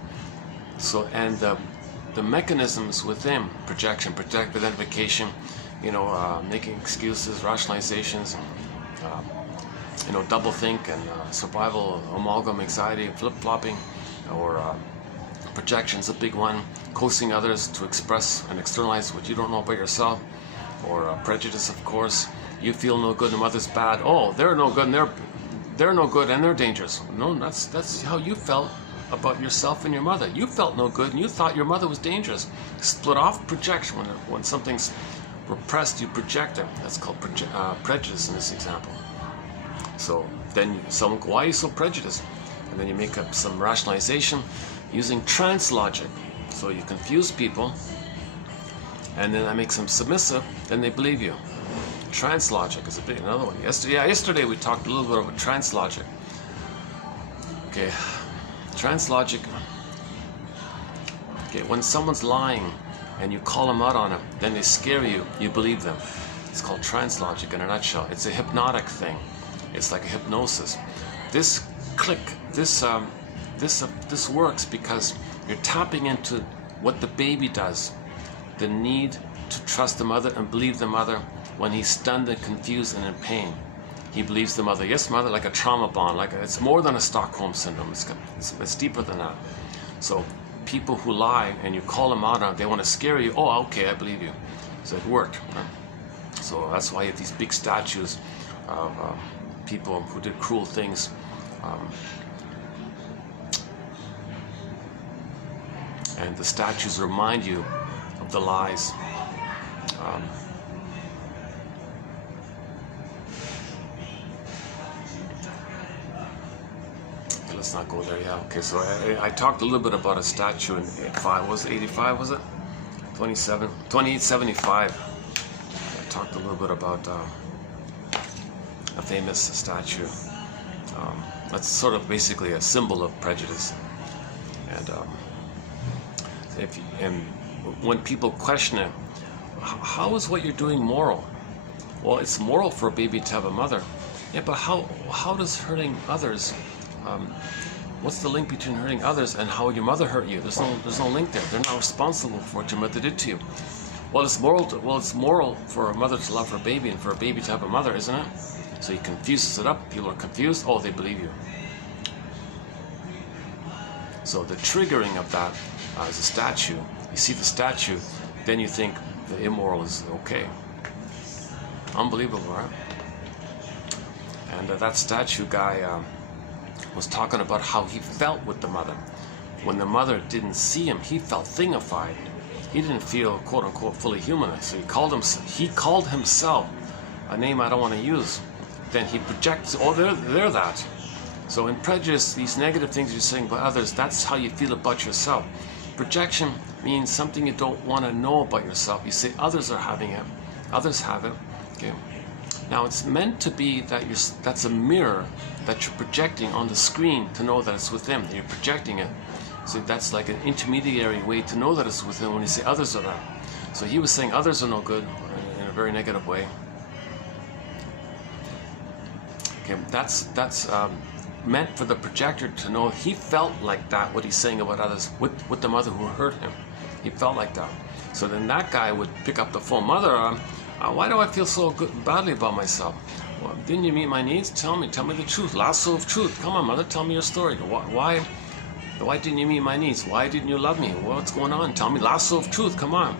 So, and the mechanisms within projection, projective identification, making excuses, rationalizations, double think and survival, amalgam, anxiety, flip-flopping, or projection's a big one, coaxing others to express and externalize what you don't know about yourself, or prejudice, of course. You feel no good and mother's bad. Oh, they're no good and they're no good and they're dangerous. No, that's how you felt about yourself and your mother. You felt no good and you thought your mother was dangerous. Split off projection. When something's repressed, you project it. That's called prejudice in this example. So then someone, why are you so prejudiced? And then you make up some rationalization using trance logic. So you confuse people, and then I make some submissive, then they believe you. Trance logic is another one. Yesterday we talked a little bit about trance logic. Okay, trance logic. Okay, when someone's lying and you call them out on it, then they scare you, you believe them. It's called trance logic in a nutshell. It's a hypnotic thing. It's like a hypnosis. This works because you're tapping into what the baby does, the need to trust the mother and believe the mother when he's stunned and confused and in pain. He believes the mother. Yes, mother, like a trauma bond. It's more than a Stockholm syndrome. It's deeper than that. So people who lie and you call them out on it, they want to scare you. Oh, okay, I believe you. So it worked. Right? So that's why you have these big statues of people who did cruel things. And the statues remind you of the lies. Okay, let's not go there. Yeah. Okay. So I talked a little bit about a statue in 85 was it? 2875. I talked a little bit about a famous statue. That's sort of basically a symbol of prejudice. And when people question it, how is what you're doing moral? Well, it's moral for a baby to have a mother. Yeah, but how does hurting others? What's the link between hurting others and how your mother hurt you? There's no link there. They're not responsible for what your mother did to you. Well, it's moral for a mother to love her baby and for a baby to have a mother, isn't it? So he confuses it up. People are confused. Oh, they believe you. So the triggering of that is a statue. You see the statue, then you think the immoral is okay. Unbelievable, right? And that statue guy was talking about how he felt with the mother. When the mother didn't see him, he felt thingified. He didn't feel quote unquote fully human. So he called himself a name I don't want to use. Then he projects, oh, they're that. So in prejudice, these negative things you're saying about others, that's how you feel about yourself. Projection means something you don't want to know about yourself. You say others are having it, others have it. Okay. Now it's meant to be that that's a mirror that you're projecting on the screen to know that it's with them. You're projecting it. So that's like an intermediary way to know that it's with them when you say others are that. So he was saying others are no good in a very negative way. Okay, that's meant for the projector to know he felt like that, what he's saying about others, with the mother who hurt him. He felt like that. So then that guy would pick up the phone. Mother, why do I feel so badly about myself? Well, didn't you meet my needs? Tell me the truth. Lasso of truth. Come on, mother, tell me your story. Why didn't you meet my needs? Why didn't you love me? What's going on? Tell me, lasso of truth, come on.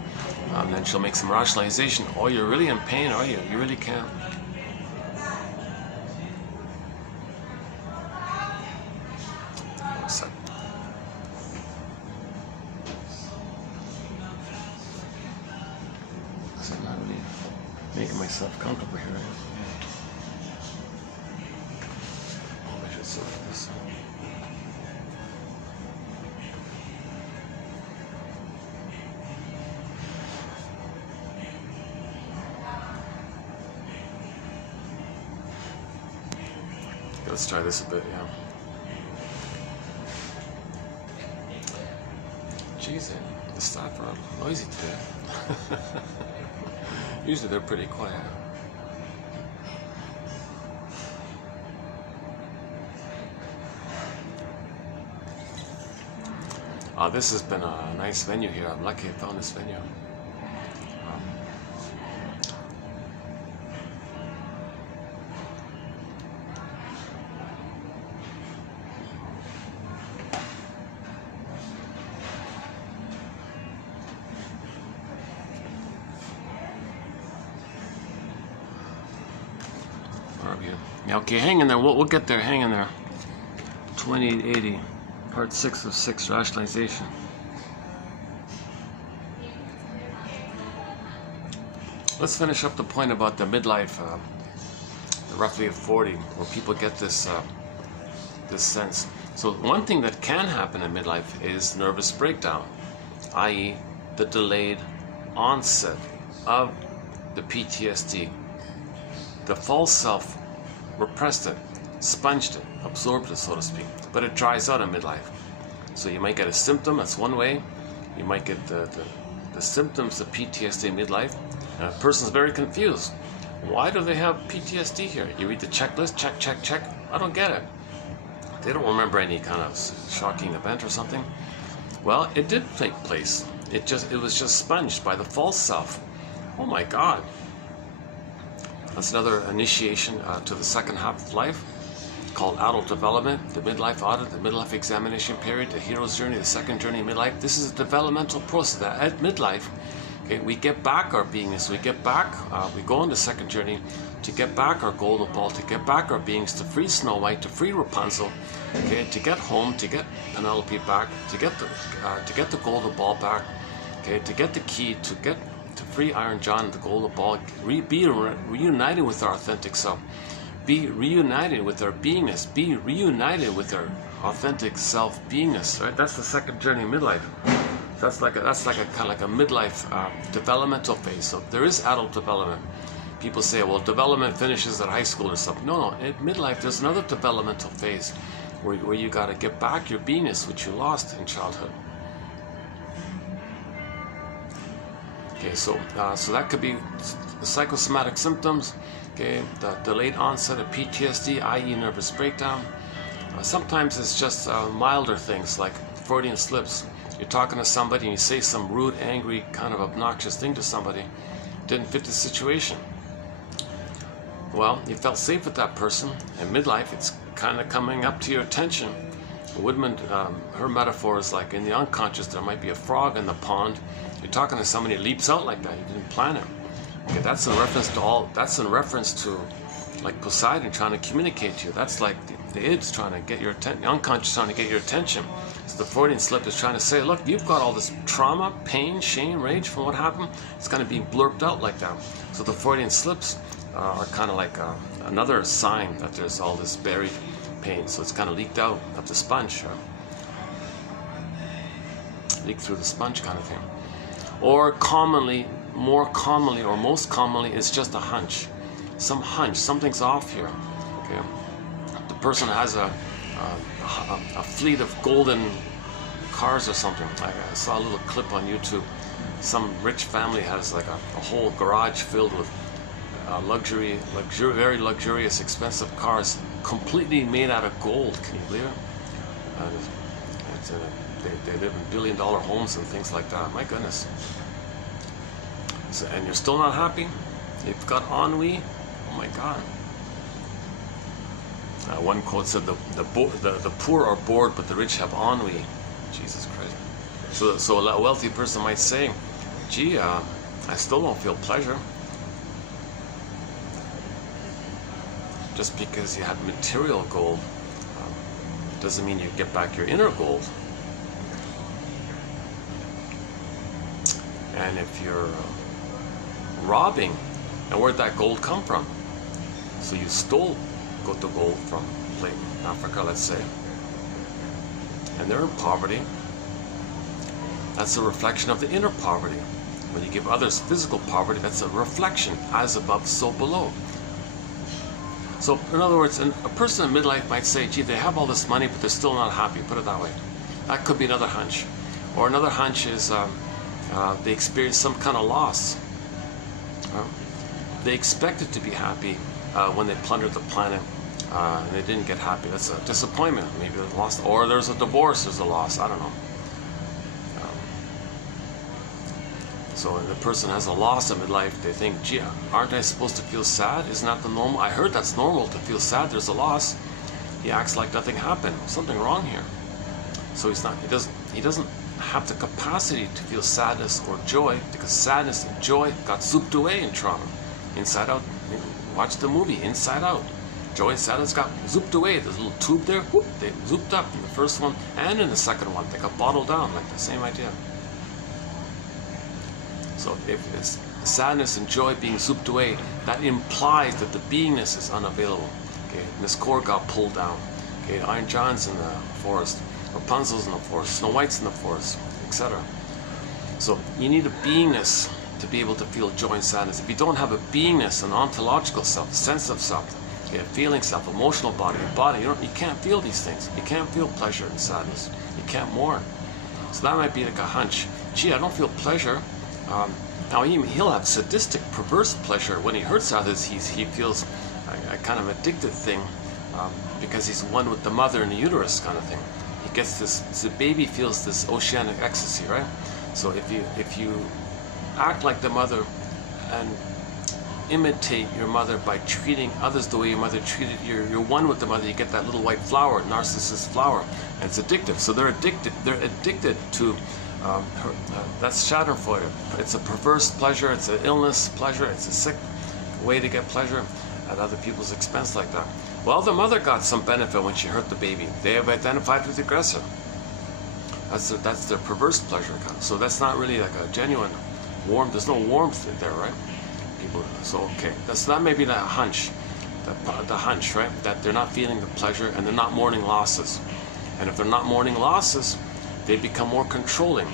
And then she'll make some rationalization. Oh, you're really in pain, are you? You really can't. I'm not really making myself comfortable here. I should sit like this. Let's try this a bit, yeah. Jeez, the staff are noisy today. Usually they're pretty quiet. This has been a nice venue here. I'm lucky I found this venue. Yeah, okay, hang in there. We'll get there. Hang in there. 2880, part 6 of 6, rationalization. Let's finish up the point about the midlife roughly at 40, where people get this this sense. So one thing that can happen in midlife is nervous breakdown, i.e. the delayed onset of the PTSD. The false self repressed it, sponged it, absorbed it, so to speak, but it dries out in midlife. So you might get a symptom, that's one way. You might get the symptoms of PTSD in midlife, and a person's very confused. Why do they have PTSD here? You read the checklist, check, check, check. I don't get it. They don't remember any kind of shocking event or something. Well, it did take place. It was just sponged by the false self. Oh my God. That's another initiation to the second half of life, called adult development, the midlife audit, the midlife examination period, the hero's journey, the second journey in midlife. This is a developmental process that at midlife, okay, we get back our beingness. We get back, we go on the second journey to get back our golden ball, to get back our beings, to free Snow White, to free Rapunzel, okay, to get home, to get Penelope back, to get the golden ball back, okay, to get the key, to free Iron John, the golden ball, be reunited with our authentic self, be reunited with our beingness, be reunited with our authentic self beingness. Right? That's the second journey in midlife. That's like a kind of like a midlife developmental phase. So there is adult development. People say, well, development finishes at high school or something. No, at midlife there's another developmental phase where you got to get back your beingness, which you lost in childhood. Okay, so that could be the psychosomatic symptoms. Okay, the delayed onset of PTSD, i.e. nervous breakdown. Sometimes it's just milder things like Freudian slips. You're talking to somebody and you say some rude, angry, kind of obnoxious thing to somebody. Didn't fit the situation. Well, you felt safe with that person. In midlife, it's kind of coming up to your attention. Woodman, her metaphor is like in the unconscious, there might be a frog in the pond. You're talking to somebody, it leaps out like that. You didn't plan it. Okay, that's in reference to like Poseidon trying to communicate to you. That's like the id's trying to get your attention, the unconscious trying to get your attention. So the Freudian slip is trying to say, look, you've got all this trauma, pain, shame, rage from what happened. It's going to be blurped out like that. So the Freudian slips are kind of like another sign that there's all this buried pain. So it's kind of leaked out of the sponge, leaked through the sponge kind of thing. Or more commonly, or most commonly, it's just a hunch. Some hunch, something's off here. Okay, the person has a fleet of golden cars or something. I saw a little clip on YouTube. Some rich family has like a whole garage filled with very luxurious, expensive cars, completely made out of gold. Can you believe it? They live in billion-dollar homes and things like that. My goodness. So, and you're still not happy? You've got ennui? Oh my God. One quote said, the poor are bored, but the rich have ennui. Jesus Christ. So a wealthy person might say, gee, I still don't feel pleasure. Just because you have material gold doesn't mean you get back your inner gold. And if you're robbing, and where'd that gold come from? So you stole the gold from Africa, let's say, and they're in poverty. That's a reflection of the inner poverty. When you give others physical poverty, that's a reflection, as above, so below. So in other words, a person in midlife might say, gee, they have all this money, but they're still not happy. Put it that way. That could be another hunch. Or another hunch is they experience some kind of loss. They expected to be happy when they plundered the planet, and they didn't get happy. That's a disappointment. Maybe they lost, or there's a divorce, there's a loss. I don't know. So when the person has a loss in midlife, they think, gee, aren't I supposed to feel sad? Isn't that the normal? I heard that's normal to feel sad. There's a loss. He acts like nothing happened. Something wrong here. So he doesn't have the capacity to feel sadness or joy, because sadness and joy got zooped away in trauma. Inside Out. Watch the movie Inside Out. Joy and sadness got zooped away. There's a little tube there. Whoop, they zooped up in the first one and in the second one. They got bottled down, like the same idea. So if it's sadness and joy being zooped away, that implies that the beingness is unavailable. Okay, Miss Core got pulled down. Okay, Iron John's in the forest, Rapunzel's in the forest, Snow White's in the forest, etc. So you need a beingness to be able to feel joy and sadness. If you don't have a beingness, an ontological self, a sense of self, okay, a feeling self, emotional body, you can't feel these things. You can't feel pleasure and sadness. You can't mourn. So that might be like a hunch. Gee, I don't feel pleasure. Now he'll have sadistic, perverse pleasure. When he hurts others, he feels a kind of addicted thing, because he's one with the mother in the uterus kind of thing. He gets this, the baby feels this oceanic ecstasy, right? So if you act like the mother and imitate your mother by treating others the way your mother treated you, you're one with the mother, you get that little white flower, narcissist flower, and it's addictive. So they're addicted to that's schadenfreude. It's a perverse pleasure, it's an illness pleasure, it's a sick way to get pleasure at other people's expense like that. Well, the mother got some benefit when she hurt the baby. They have identified with the aggressor. That's their perverse pleasure. So that's not really like a genuine warmth. There's no warmth in there, right? So okay, that may be the hunch, the hunch, right? That they're not feeling the pleasure and they're not mourning losses. And if they're not mourning losses, they become more controlling.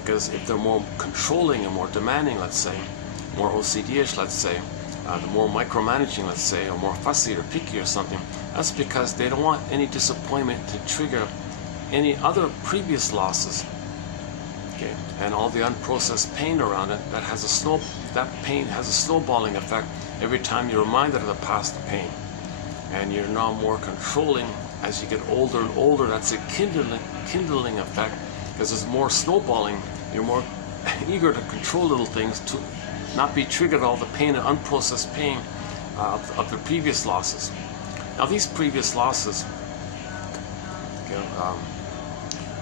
Because if they're more controlling and more demanding, let's say, more OCD-ish, let's say, the more micromanaging, let's say, or more fussy or picky or something, that's because they don't want any disappointment to trigger any other previous losses. Okay, and all the unprocessed pain around it, that pain has a snowballing effect every time you're reminded of the past pain. And you're now more controlling as you get older and older. That's a kindling effect, because there's more snowballing. You're more eager to control little things, to not be triggered all the pain and unprocessed pain of the previous losses. Now these previous losses,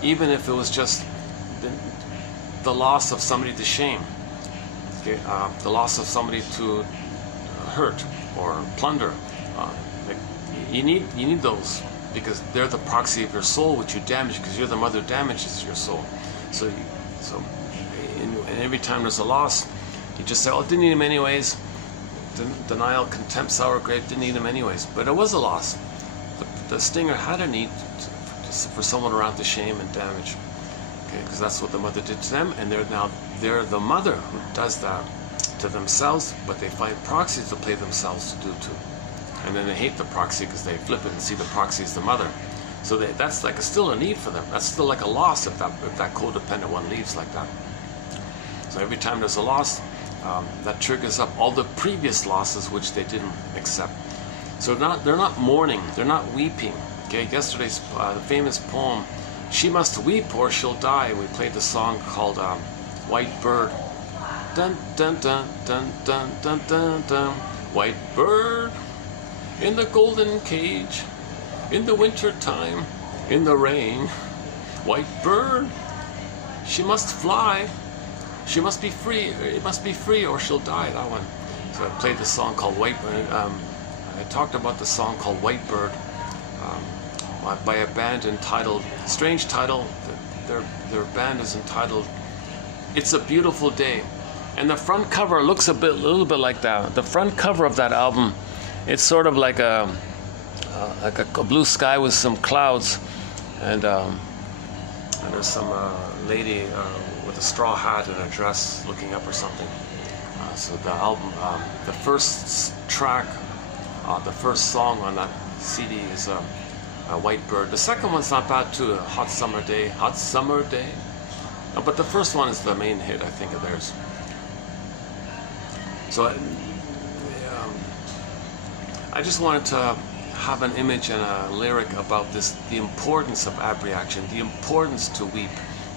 even if it was just the loss of somebody to shame, okay, the loss of somebody to hurt or plunder, you need those, because they're the proxy of your soul, which you damage, because you're the mother damages your soul. So and every time there's a loss, you just say, oh, didn't need him anyways. Denial, contempt, sour grape, didn't need him anyways. But it was a loss. The stinger had a need for someone around to shame and damage. Okay, because that's what the mother did to them, and they're the mother who does that to themselves, but they find proxies to play themselves to do too. And then they hate the proxy because they flip it and see the proxy as the mother. So that's like still a need for them. That's still like a loss if that codependent one leaves like that. So every time there's a loss, that triggers up all the previous losses which they didn't accept. So they're not mourning, they're not weeping. Okay, yesterday's famous poem, "She must weep or she'll die." We played the song called "White Bird." Dun dun dun dun dun dun dun dun. White bird in the golden cage, in the winter time, in the rain. White bird, she must fly. She must be free. It must be free or she'll die. That one. So I played the song called White Bird. I talked about the song called White Bird by a band entitled, strange title. Their band is entitled "It's a Beautiful Day," and the front cover looks a little bit like that. The front cover of that album, it's sort of like a blue sky with some clouds, and there's some lady with a straw hat and a dress looking up or something. So the album, the first track, the first song on that CD is White Bird. The second one's not bad too, Hot Summer Day. Hot Summer Day. But the first one is the main hit, I think, of theirs. So I just wanted to have an image and a lyric about this, the importance of abreaction, the importance to weep,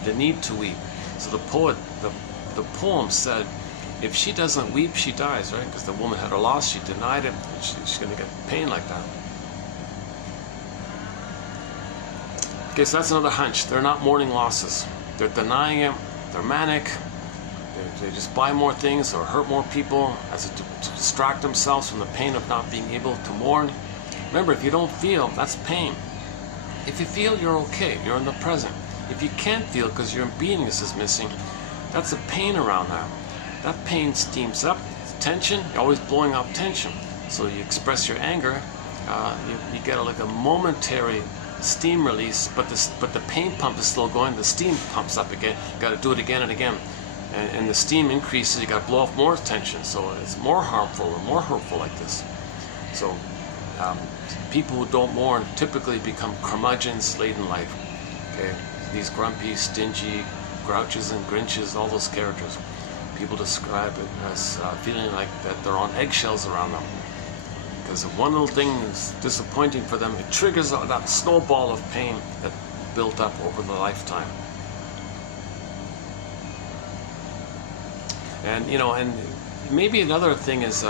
the need to weep. So the poem said, if she doesn't weep, she dies, right? Because the woman had a loss, she denied it, and she's going to get pain like that. Okay, so that's another hunch. They're not mourning losses. They're denying it. They're manic. They just buy more things or hurt more people to distract themselves from the pain of not being able to mourn. Remember, if you don't feel, that's pain. If you feel, you're okay. You're in the present. If you can't feel because your beingness is missing, that's a pain around that. that pain steams up. Tension, you're always blowing up tension. So you express your anger, you get like a momentary steam release, but the pain pump is still going. The steam pumps up again. You got to do it again and again, and the steam increases. You got to blow off more tension, so it's more harmful or more hurtful like this. So people who don't mourn typically become curmudgeons late in life. Okay, these grumpy, stingy, grouches and grinches, all those characters. People describe it as feeling like that they're on eggshells around them. Because if one little thing is disappointing for them, it triggers that snowball of pain that built up over the lifetime. And and maybe another thing is,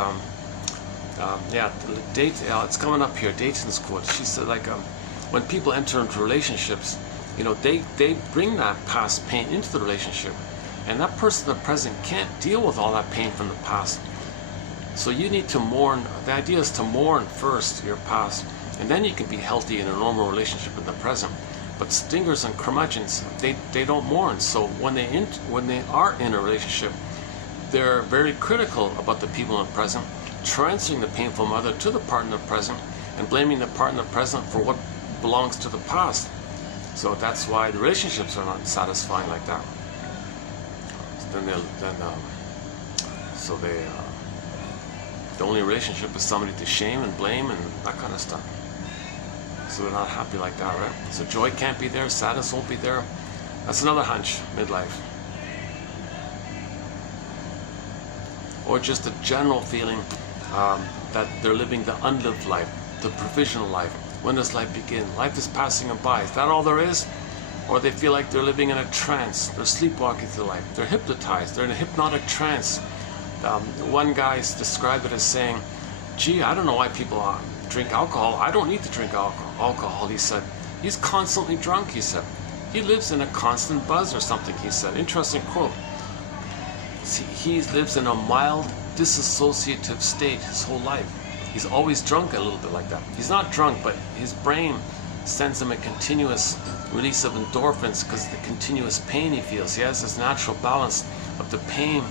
it's coming up here. Dayton's quote. She said, like, when people enter into relationships, they bring that past pain into the relationship, and that person in the present can't deal with all that pain from the past. So you need to mourn. The idea is to mourn first your past, and then you can be healthy in a normal relationship in the present. But stingers and curmudgeons, they don't mourn. So when they are in a relationship, they're very critical about the people in the present, transferring the painful mother to the partner in the present, and blaming the partner in the present for what belongs to the past. So that's why the relationships are not satisfying like that. So the only relationship is somebody to shame and blame and that kind of stuff. So they're not happy like that, right? So joy can't be there, sadness won't be there. That's another hunch, midlife. Or just a general feeling that they're living the unlived life, the provisional life. When does life begin? Life is passing them by. Is that all there is? Or they feel like they're living in a trance. They're sleepwalking through life. They're hypnotized. They're in a hypnotic trance. One guy described it as saying, gee, I don't know why people drink alcohol. I don't need to drink alcohol, he said. He's constantly drunk, he said. He lives in a constant buzz or something, he said. Interesting quote. See, he lives in a mild disassociative state his whole life. He's always drunk a little bit like that. He's not drunk, but his brain sends him a continuous release of endorphins because of the continuous pain he feels. He has this natural balance of the pain,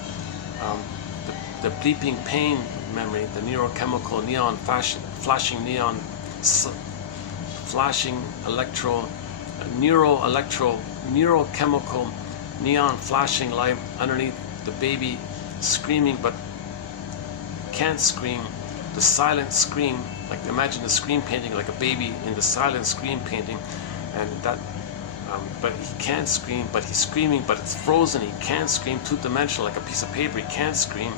the bleeping pain memory, the neurochemical neon flashing neon, flashing neurochemical neon flashing light underneath the baby screaming but can't scream, the silent scream, like imagine the scream painting like a baby in the silent scream painting, and that but he can't scream, but he's screaming, but it's frozen. He can't scream, two-dimensional, like a piece of paper. He can't scream,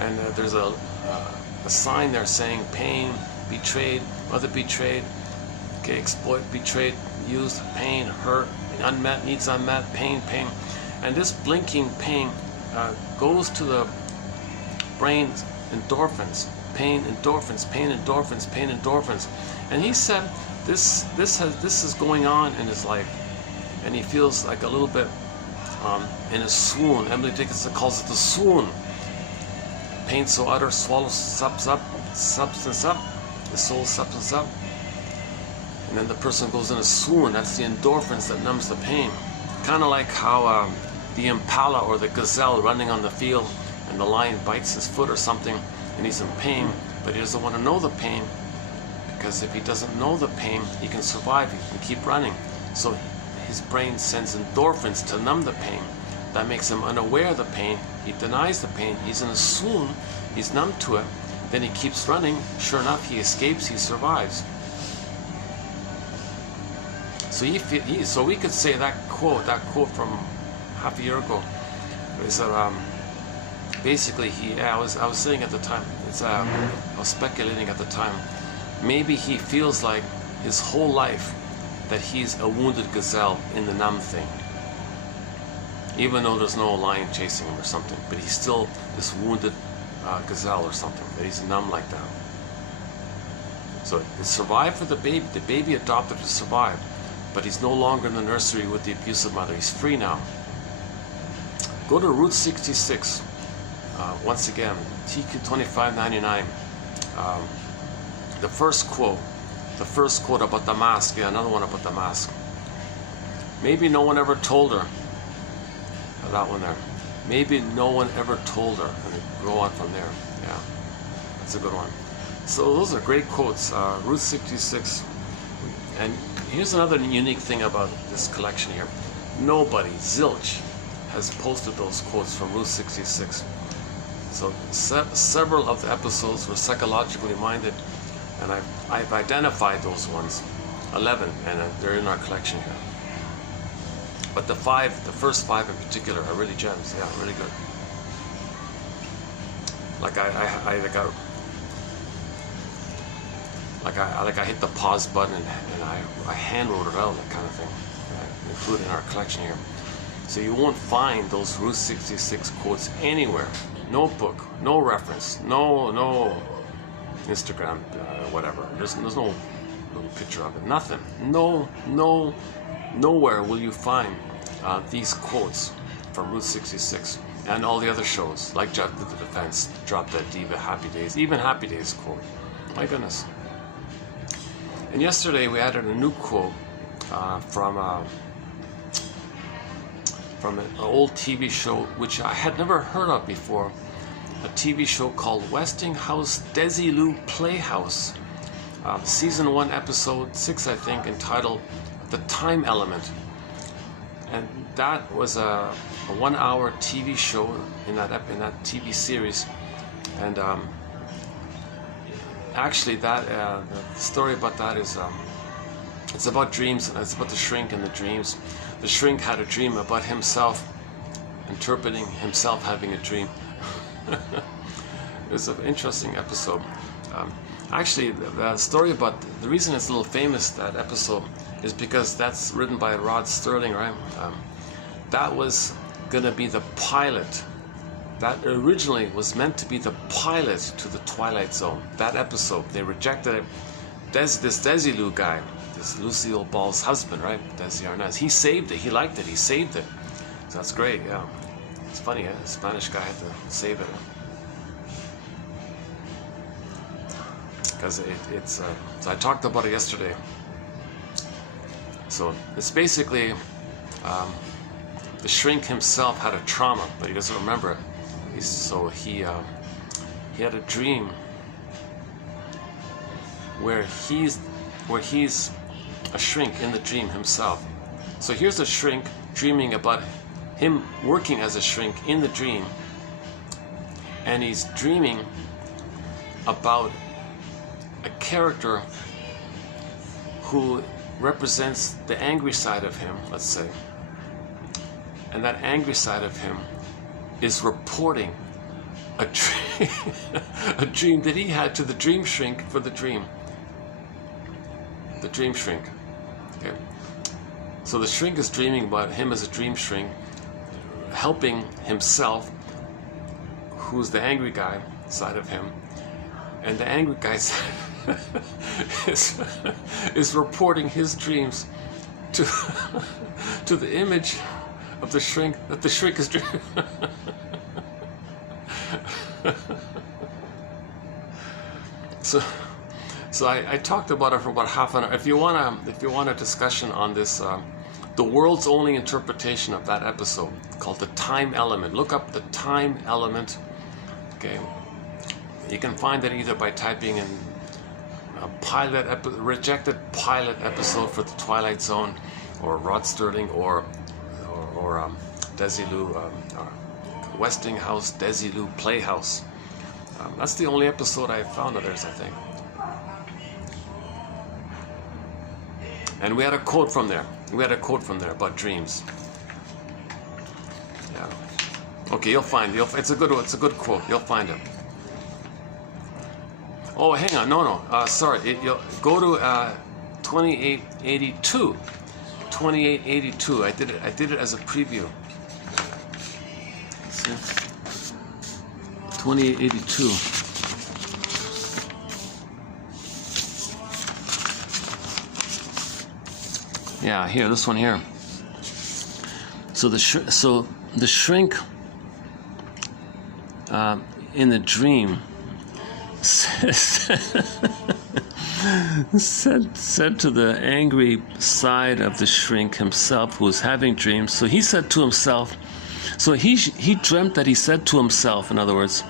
and there's a sign there saying pain, betrayed, mother betrayed, okay, exploit, betrayed, used, pain, hurt, unmet needs, unmet, pain, and this blinking pain goes to the brain's endorphins, pain endorphins, and he said this is going on in his life, and he feels like a little bit in a swoon. Emily Dickinson calls it the swoon. Pain so utter swallows substance up, the soul substance up, and then the person goes in a swoon. That's the endorphins that numbs the pain. Kind of like how the impala or the gazelle running on the field, and the lion bites his foot or something, and he's in pain, but he doesn't want to know the pain, because if he doesn't know the pain, he can survive, he can keep running. So his brain sends endorphins to numb the pain. That makes him unaware of the pain. He denies the pain. He's in a swoon. He's numb to it. Then he keeps running. Sure enough, he escapes. He survives. So we could say that quote from half a year ago, is that basically I was saying at the time, I was speculating at the time, maybe he feels like his whole life that he's a wounded gazelle in the numb thing, even though there's no lion chasing him or something, but he's still this wounded gazelle or something, that he's numb like that. So it survived for the baby adopted to survive, but he's no longer in the nursery with the abusive mother. He's free now. Go to Route 66. Once again, TQ 2599. The first quote about the mask. Yeah, another one about the mask. Maybe no one ever told her. That one there. maybe no one ever told her, and go on from there. Yeah, that's a good one. So those are great quotes. Route 66. And here's another unique thing about this collection here. Nobody, zilch, has posted those quotes from Route 66. So several of the episodes were psychologically minded, and I've identified those ones, 11, and they're in our collection here. But the first five in particular are really gems. Yeah, really good. Like I hit the pause button and I hand wrote it out, that kind of thing. Included in our collection here. So you won't find those Route 66 quotes anywhere. No book, no reference, no Instagram, whatever. There's no little picture of it. Nothing. Nowhere will you find these quotes from Route 66 and all the other shows, like Jeff Did the Defense, Drop That Diva, Happy Days, even Happy Days quote. My goodness. And yesterday we added a new quote from an old TV show which I had never heard of before, a TV show called Westinghouse Desilu Playhouse, season 1 episode 6 I think, entitled The Time Element. And that was a 1-hour TV show in that TV series, and actually that the story about that is it's about dreams, and it's about the shrink and the dreams. The shrink had a dream about himself, interpreting himself having a dream. It was an interesting episode. Actually, the story about the reason it's a little famous, that episode, is because that's written by Rod Sterling, right? That was going to be the pilot. That originally was meant to be the pilot to the Twilight Zone. That episode, they rejected it. This Desilu guy, this Lucille Ball's husband, right? Desi Arnaz, he saved it. He liked it. He saved it. So that's great. Yeah, it's funny. A Spanish guy had to save it because it's. So I talked about it yesterday. So it's basically the shrink himself had a trauma, but he doesn't remember it. He had a dream where he's a shrink in the dream himself. So here's a shrink dreaming about him working as a shrink in the dream, and he's dreaming about a character who represents the angry side of him, let's say, and that angry side of him is reporting a dream that he had to the dream shrink for the dream. The dream shrink. Okay. So the shrink is dreaming about him as a dream shrink, helping himself, who's the angry guy side of him, and the angry guy is reporting his dreams to the image of the shrink that the shrink is dreaming. So I talked about it for about half an hour. If you want a discussion on this, the world's only interpretation of that episode, called The Time Element. Look up The Time Element. Okay, you can find it either by typing in rejected pilot episode for the Twilight Zone, or Rod Sterling, or Desilu, Westinghouse Desilu Playhouse. That's the only episode I found of theirs, I think. And we had a quote from there. About dreams. Yeah. Okay, you'll find it. It's a good quote. You'll find it. Oh, hang on. No. Sorry. You'll go to 2882. 2882. I did it as a preview. Let's see. 2882. Yeah, here, this one here. So the shrink in the dream said to the angry side of the shrink himself, who was having dreams. So he said to himself, So he dreamt that he said to himself, in other words,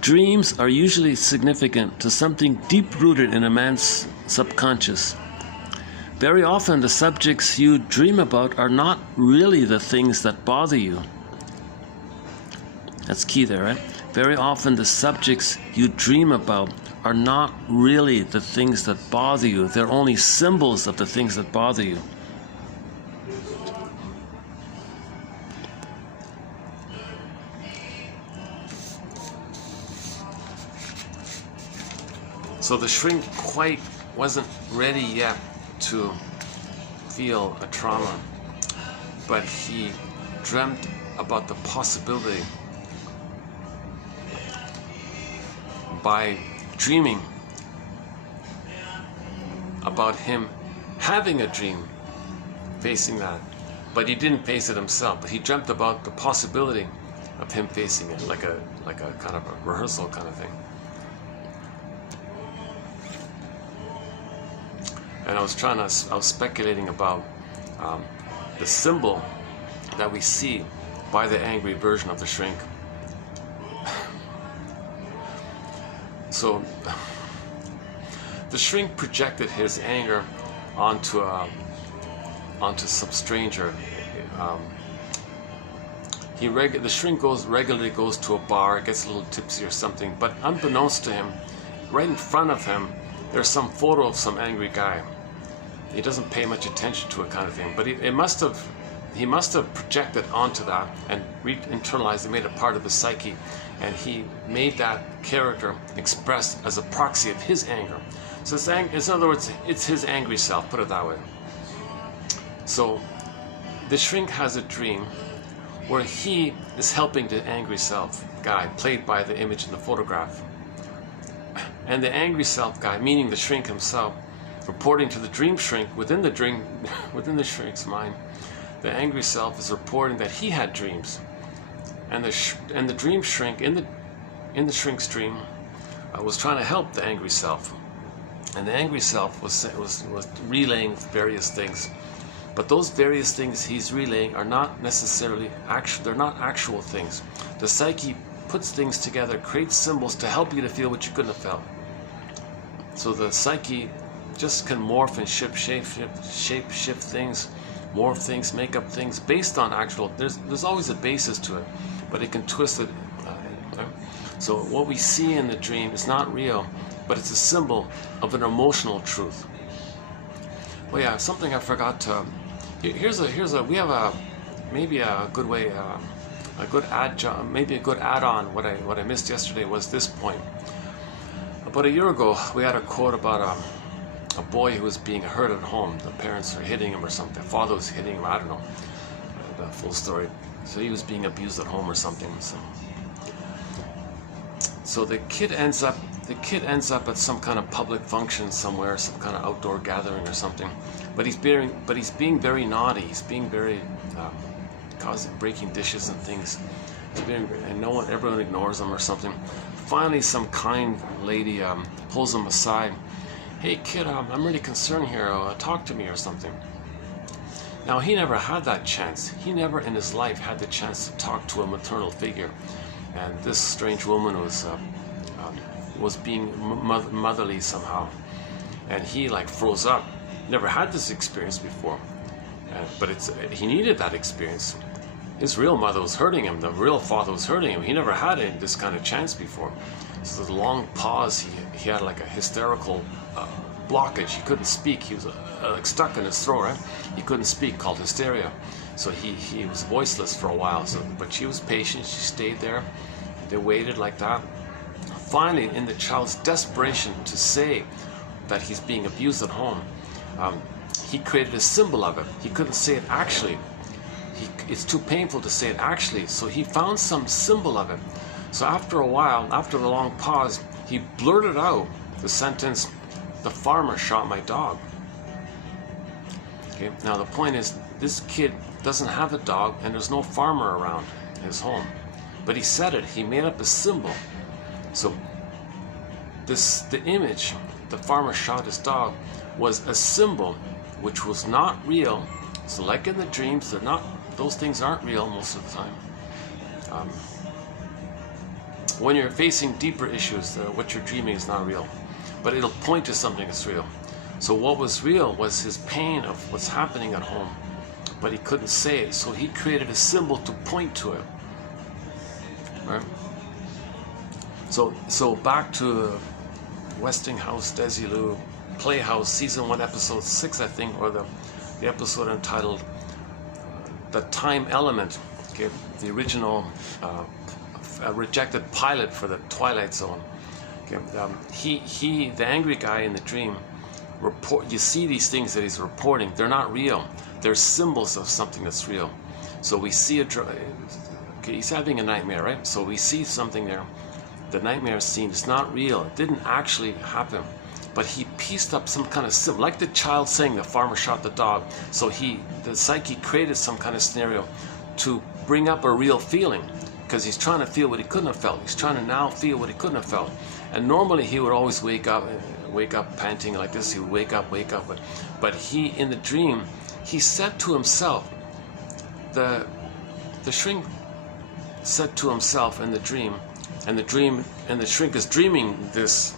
dreams are usually significant to something deep-rooted in a man's subconscious. Very often the subjects you dream about are not really the things that bother you. That's key there, right? Very often the subjects you dream about are not really the things that bother you. They're only symbols of the things that bother you. So the shrink quite wasn't ready yet to feel a trauma, but he dreamt about the possibility by dreaming about him having a dream facing that, but he didn't face it himself, but he dreamt about the possibility of him facing it, like a kind of a rehearsal kind of thing. And I was speculating about the symbol that we see by the angry version of the shrink. So the shrink projected his anger onto some stranger. The shrink regularly goes to a bar, gets a little tipsy or something, but unbeknownst to him, right in front of him, there's some photo of some angry guy. He doesn't pay much attention to it, kind of thing, but he must have projected onto that and internalized it, made it part of his psyche, and he made that character expressed as a proxy of his anger. So in other words, it's his angry self, put it that way. So the shrink has a dream where he is helping the angry self guy, played by the image in the photograph. And the angry self guy, meaning the shrink himself, reporting to the dream shrink within the shrink's mind, the angry self is reporting that he had dreams, and the dream shrink in the shrink's dream was trying to help the angry self, and the angry self was relaying various things, but those various things he's relaying are not necessarily actual. They're not actual things. The psyche puts things together, creates symbols to help you to feel what you couldn't have felt. So the psyche just can morph and shape shift things, morph things, make up things based on actual. There's always a basis to it, but it can twist it. So what we see in the dream is not real, but it's a symbol of an emotional truth. Well, yeah, something I forgot to. We have maybe a good way, a good add-on. What I missed yesterday was this point. About a year ago, we had a quote about a boy who was being hurt at home. The parents are hitting him or something. The father was hitting him. I don't know the full story. So he was being abused at home or something. So the kid ends up at some kind of public function somewhere, some kind of outdoor gathering or something. But he's being very naughty. He's being very breaking dishes and things. And everyone ignores him or something. Finally, some kind lady pulls him aside. Hey kid, I'm really concerned here. Talk to me or something. Now he never had that chance. He never in his life had the chance to talk to a maternal figure. And this strange woman was being motherly somehow, and he froze up. Never had this experience before, but he needed that experience. His real mother was hurting him. The real father was hurting him. He never had this kind of chance before. So the long pause. He had like a hysterical blockage. He couldn't speak. He was stuck in his throat. Right? He couldn't speak, called hysteria. So he was voiceless for a while. But she was patient. She stayed there. They waited like that. Finally, in the child's desperation to say that he's being abused at home, he created a symbol of it. He couldn't say it actually. It's too painful to say it actually, so he found some symbol of it. So after a while, after the long pause, he blurted out the sentence, "The farmer shot my dog." Okay. Now the point is, this kid doesn't have a dog and there's no farmer around his home. But he said it, he made up a symbol. So the image, the farmer shot his dog, was a symbol which was not real. So like in the dreams, those things aren't real most of the time. when you're facing deeper issues, what you're dreaming is not real, but it'll point to something that's real. So what was real was his pain of what's happening at home, but he couldn't say it, so he created a symbol to point to it. Right? So back to Westinghouse, Desilu, Playhouse, season 1, episode 6, I think, or the episode entitled "The Time Element." Okay, the original rejected pilot for the Twilight Zone. Okay, the angry guy in the dream. You see these things that he's reporting. They're not real. They're symbols of something that's real. So we see okay, he's having a nightmare, right? So we see something there. The nightmare scene is not real. It didn't actually happen. But he pieced up some kind of symbol, like the child saying the farmer shot the dog. So the psyche created some kind of scenario to bring up a real feeling, because he's trying to feel what he couldn't have felt. He's trying to now feel what he couldn't have felt. And normally he would always wake up panting like this. He would wake up, but he, in the dream, he said to himself, the shrink said to himself in the dream, and the shrink is dreaming this,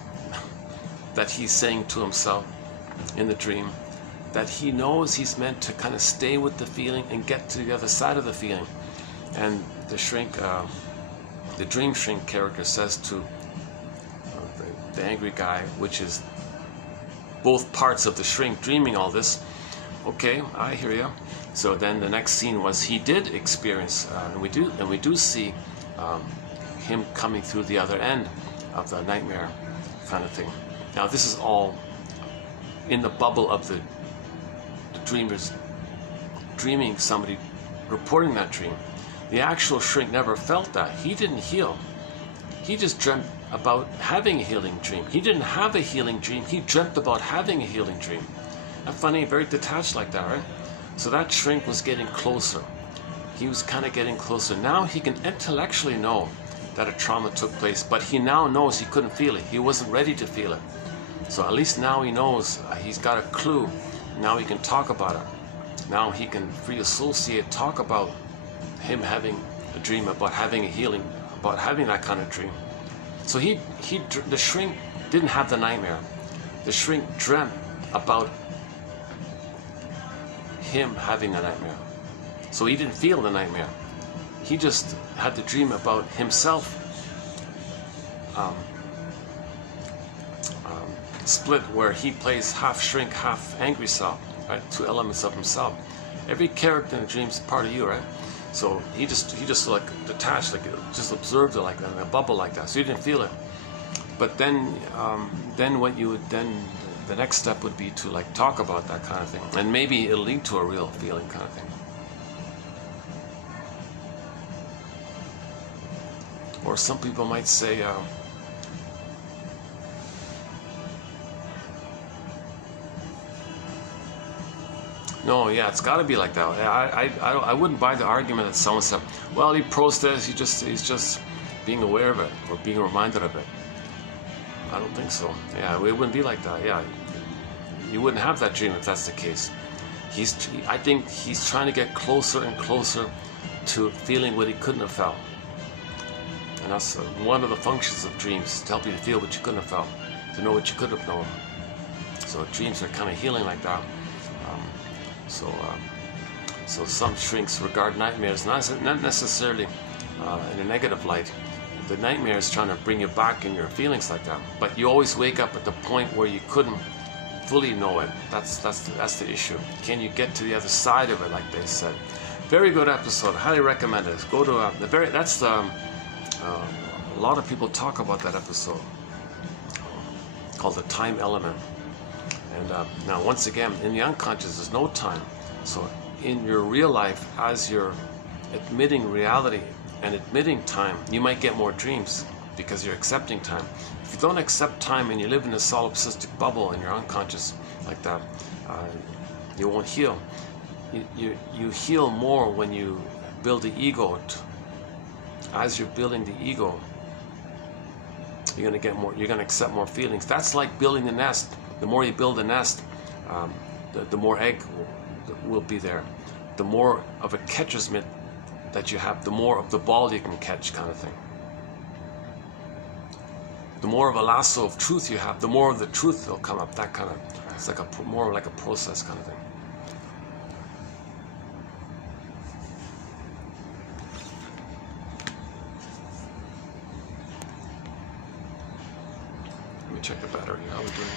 that he's saying to himself in the dream, that he knows he's meant to kind of stay with the feeling and get to the other side of the feeling. And the shrink, the dream shrink character says to the angry guy, which is both parts of the shrink dreaming all this, okay, I hear you. So then the next scene was he did experience, and we do see him coming through the other end of the nightmare kind of thing. Now this is all in the bubble of the dreamers dreaming somebody reporting that dream. The actual shrink never felt that. He didn't heal. He just dreamt about having a healing dream. He didn't have a healing dream. He dreamt about having a healing dream. Not funny, very detached like that, right? So that shrink was getting closer. He was kind of getting closer. Now he can intellectually know that a trauma took place, but he now knows he couldn't feel it. He wasn't ready to feel it. So at least now he knows, he's got a clue. Now he can talk about it. Now he can free associate, talk about him having a dream, about having a healing, about having that kind of dream. So the shrink didn't have the nightmare. The shrink dreamt about him having a nightmare. So he didn't feel the nightmare. He just had the dream about himself split, where he plays half shrink, half angry self, right? Two elements of himself. Every character in the dream is part of you, right? So he just like detached, like just observed it like that, in a bubble like that. So you didn't feel it. But then what you would the next step would be to like talk about that kind of thing, and maybe it'll lead to a real feeling kind of thing. Or some people might say, no, yeah, it's got to be like that. I wouldn't buy the argument that someone said, well, he processed, he's just being aware of it or being reminded of it. I don't think so. Yeah, it wouldn't be like that. Yeah, you wouldn't have that dream if that's the case. I think he's trying to get closer and closer to feeling what he couldn't have felt. And that's one of the functions of dreams, to help you to feel what you couldn't have felt, to know what you could have known. So dreams are kind of healing like that. So some shrinks regard nightmares not necessarily in a negative light. The nightmare is trying to bring you back in your feelings like that. But you always wake up at the point where you couldn't fully know it. That's the issue. Can you get to the other side of it, like they said? Very good episode. Highly recommend it. Go to a lot of people talk about that episode called The Time Element. And now, once again, in the unconscious, there's no time. So in your real life, as you're admitting reality and admitting time, you might get more dreams because you're accepting time. If you don't accept time and you live in a solipsistic bubble in your unconscious like that, you won't heal. You heal more when you build the ego. As you're building the ego, you're going to get more. You're going to accept more feelings. That's like building the nest. The more you build a nest, the more egg will be there. The more of a catcher's mitt that you have, the more of the ball you can catch, kind of thing. The more of a lasso of truth you have, the more of the truth will come up. That kind of, it's like more like a process kind of thing. Let me check the battery. How are we doing?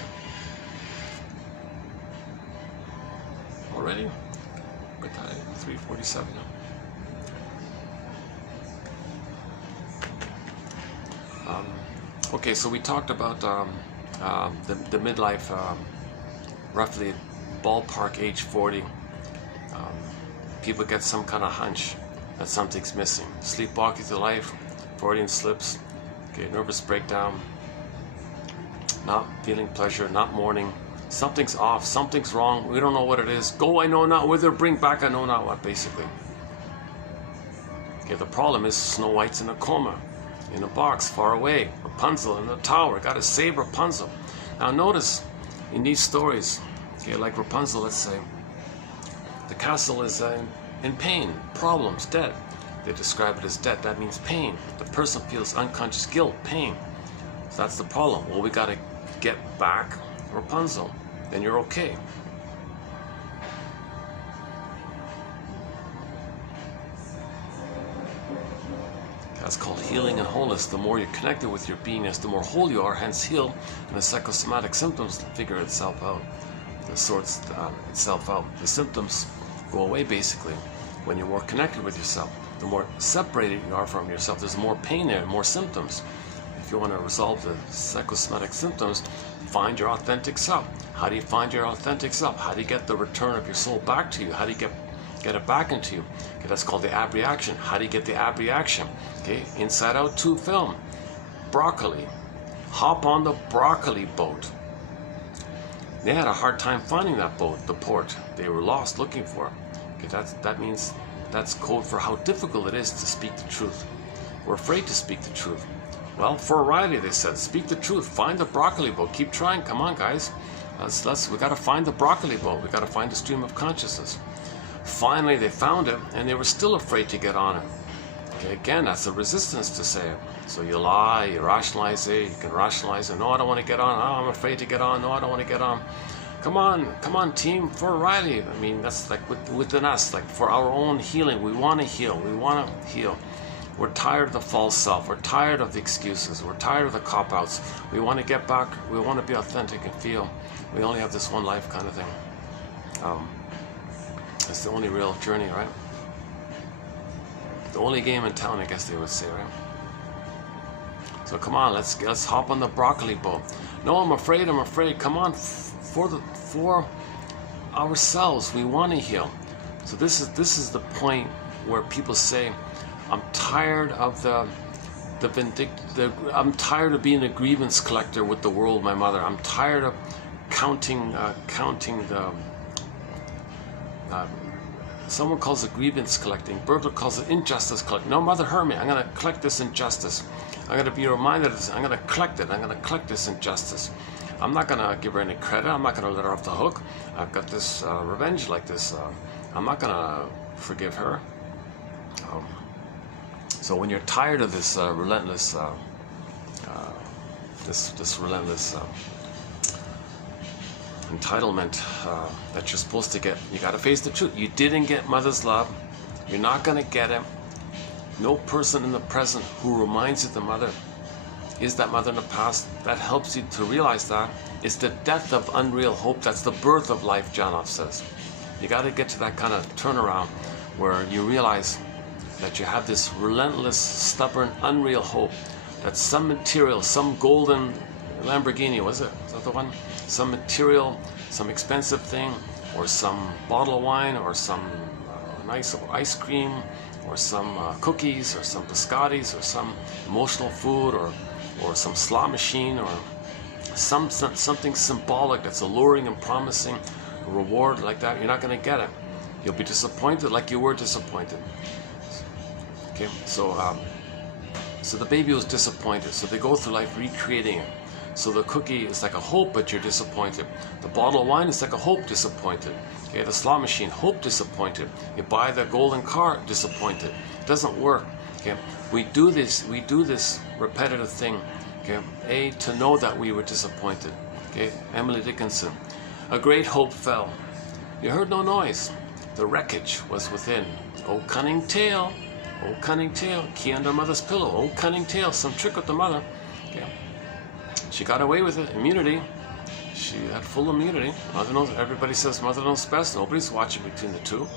Already? We're at 3:47 now. Okay, so we talked about the midlife, roughly ballpark age 40. People get some kind of hunch that something's missing. Sleepwalking through life, Freudian slips, okay, nervous breakdown, not feeling pleasure, not mourning. Something's off, something's wrong, we don't know what it is. Go, I know not whither, bring back, I know not what, basically. Okay, the problem is Snow White's in a coma, in a box far away. Rapunzel in the tower, gotta save Rapunzel. Now notice, in these stories, okay, like Rapunzel, let's say, the castle is in pain, problems, dead. They describe it as dead, that means pain. The person feels unconscious guilt, pain. So that's the problem. Well, we gotta get back Rapunzel, then you're okay. That's called healing and wholeness. The more you're connected with your beingness, the more whole you are, hence heal, and the psychosomatic symptoms figure itself out. The sorts itself out. The symptoms go away basically when you're more connected with yourself. The more separated you are from yourself, there's more pain there, more symptoms. If you want to resolve the psychosomatic symptoms, find your authentic self. How do you find your authentic self? How do you get the return of your soul back to you? How do you get it back into you? Okay, that's called the ab reaction. How do you get the ab reaction? Okay, Inside Out 2 film. Broccoli. Hop on the broccoli boat. They had a hard time finding that boat, the port. They were lost looking for it. Okay, that means that's code for how difficult it is to speak the truth. We're afraid to speak the truth. Well, for Riley, they said, speak the truth, find the broccoli boat, keep trying, come on guys. We gotta find the broccoli boat, we gotta find the stream of consciousness. Finally, they found it, and they were still afraid to get on it. Okay, again, that's a resistance to say it. So you lie, you rationalize it, you can rationalize it. No, I don't want to get on. Oh, I'm afraid to get on. No, I don't want to get on. Come on, team, for Riley. I mean, that's like within us, like for our own healing. We want to heal. We want to heal. We're tired of the false self. We're tired of the excuses. We're tired of the cop-outs. We want to get back. We want to be authentic and feel. We only have this one life kind of thing. It's the only real journey, right? The only game in town, I guess they would say, right? So come on, let's hop on the broccoli boat. No, I'm afraid. Come on, for ourselves, we want to heal. So this is the point where people say, I'm tired of I'm tired of being a grievance collector with the world, my mother. I'm tired of counting the. Someone calls it grievance collecting. Berger calls it injustice collecting. No, mother hurt me. I'm going to collect this injustice. I'm going to be reminded of this. I'm going to collect it. I'm going to collect this injustice. I'm not going to give her any credit. I'm not going to let her off the hook. I've got this revenge like this. I'm not going to forgive her. So when you're tired of this relentless, this relentless entitlement that you're supposed to get, you got to face the truth. You didn't get mother's love. You're not going to get it. No person in the present who reminds you the mother is that mother in the past. That helps you to realize that. It's the death of unreal hope. That's the birth of life, Janoff says. You got to get to that kind of turnaround where you realize that you have this relentless, stubborn, unreal hope that some material, some golden Lamborghini, was it? Is that the one? Some material, some expensive thing, or some bottle of wine, or some nice ice cream, or some cookies, or some biscottis, or some emotional food, or some slot machine, or something symbolic that's alluring and promising a reward like that. You're not going to get it. You'll be disappointed like you were disappointed. Okay, so the baby was disappointed, so they go through life recreating it. So the cookie is like a hope, but you're disappointed. The bottle of wine is like a hope, disappointed. Okay, the slot machine, hope, disappointed. You buy the golden car, disappointed. It doesn't work. Okay, we do this repetitive thing. Okay, to know that we were disappointed. Okay, Emily Dickinson. A great hope fell. You heard no noise. The wreckage was within. Oh, cunning tale. Oh, cunning tale. Key under mother's pillow. Oh, cunning tale. Some trick with the mother. Okay. She got away with it. Immunity. She had full immunity. Mother knows. Everybody says mother knows best. Nobody's watching between the two.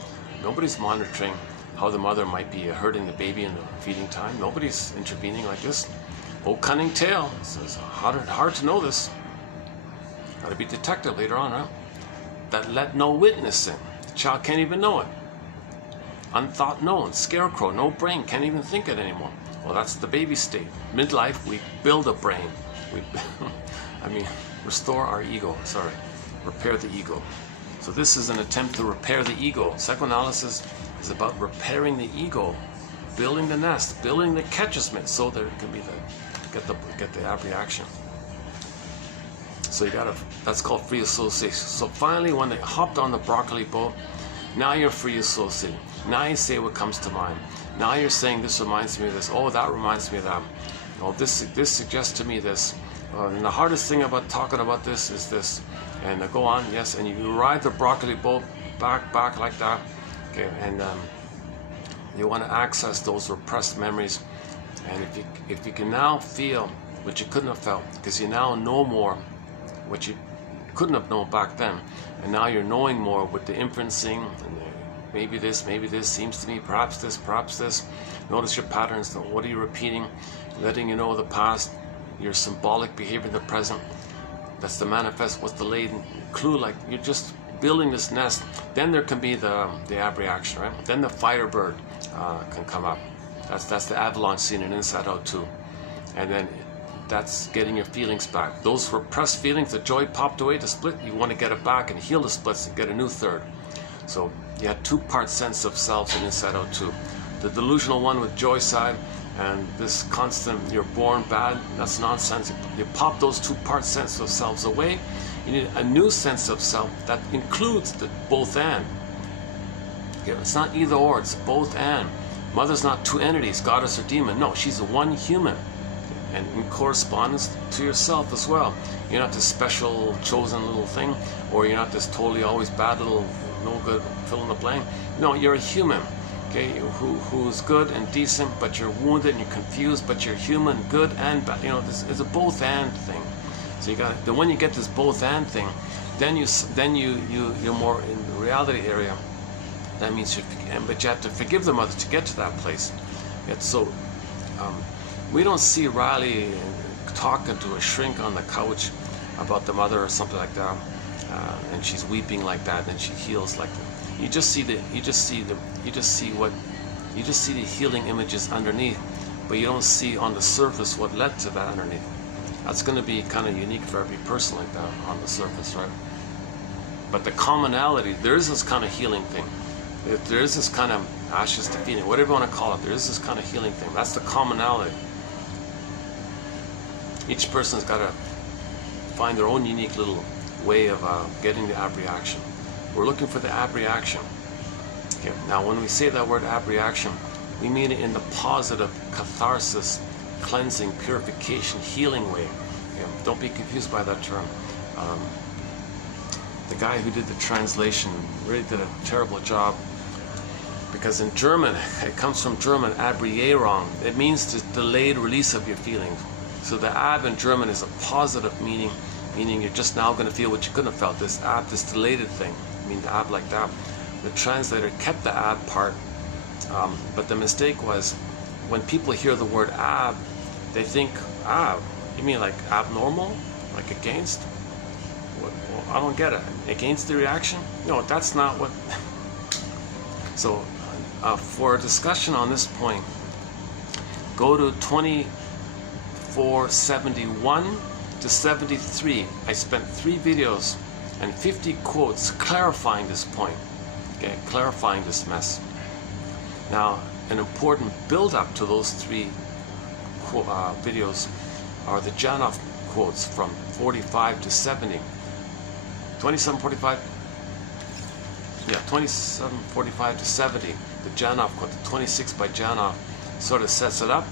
Nobody's monitoring how the mother might be hurting the baby in the feeding time. Nobody's intervening like this. Oh, cunning tale. It's hard to know this. Got to be detected later on, huh? That let no witness in. The child can't even know it. Unthought known. Scarecrow. No brain. Can't even think it anymore. Well, that's the baby state. Midlife, we build a brain. Restore our ego. Sorry. Repair the ego. So this is an attempt to repair the ego. Psychoanalysis is about repairing the ego, building the nest, building the catcher's mitt, so there can be get the reaction. So that's called free association. So finally, when they hopped on the broccoli boat, now you're free associating. Now you say what comes to mind. Now you're saying this reminds me of this. Oh, that reminds me of that. Oh, this suggests to me this. And the hardest thing about talking about this is this. And go on, yes. And you ride the broccoli boat back like that. Okay, and you want to access those repressed memories. And if you can now feel what you couldn't have felt, because you now know more what you couldn't have known back then, and now you're knowing more with the inferencing, and maybe this, seems to me, perhaps this. Notice your patterns. What are you repeating? Letting you know the past, your symbolic behavior in the present. That's the manifest, what's the latent clue, like you're just building this nest. Then there can be the ab reaction, right? Then the firebird can come up. That's the avalanche scene in Inside Out 2. And then that's getting your feelings back. Those repressed feelings, the joy popped away, the split, you want to get it back and heal the splits and get a new third. So you had two-part sense of selves in Inside Out 2. The delusional one with joy side, and this constant, you're born bad, that's nonsense. You pop those two-part sense of selves away, you need a new sense of self that includes the both and. Okay, it's not either or, it's both and. Mother's not two entities, goddess or demon. No, she's one human. And in correspondence to yourself as well. You're not this special, chosen little thing, or you're not this totally always bad little, no good, fill in the blank. No, you're a human, okay, who's good and decent, but you're wounded and you're confused, but you're human, good and bad. You know, this is a both and thing. So you got when you get this both and thing, then you're more in the reality area. That means but you have to forgive the mother to get to that place. We don't see Riley talking to a shrink on the couch about the mother or something like that, and she's weeping like that, and she heals like that. You just see the healing images underneath, but you don't see on the surface what led to that underneath. That's going to be kind of unique for every person like that on the surface, right? But the commonality, there is this kind of healing thing. There is this kind of ashes to feeling, whatever you want to call it. There is this kind of healing thing. That's the commonality. Each person's got to find their own unique little way of getting the ab reaction. We're looking for the ab reaction. Okay. Now, when we say that word ab reaction, we mean it in the positive catharsis, cleansing, purification, healing way. Okay. Don't be confused by that term. The guy who did the translation really did a terrible job, because in German, it comes from German, Abrierung. It means the delayed release of your feelings. So the ab in German is a positive meaning you're just now going to feel what you couldn't have felt. This ab, this delayed thing, I mean the ab like that. The translator kept the ab part, but the mistake was when people hear the word ab, they think, ab, you mean like abnormal, like against? Well, I don't get it. Against the reaction? No, that's not what. So for a discussion on this point, go to 2471 to 73. I spent 3 videos and 50 quotes clarifying this point, okay, clarifying this mess. Now, an important build-up to those 3 videos are the Janov quotes from 45 to 70. 2745? Yeah, 2745 to 70. The Janov quote, the 26 by Janov, sort of sets it up.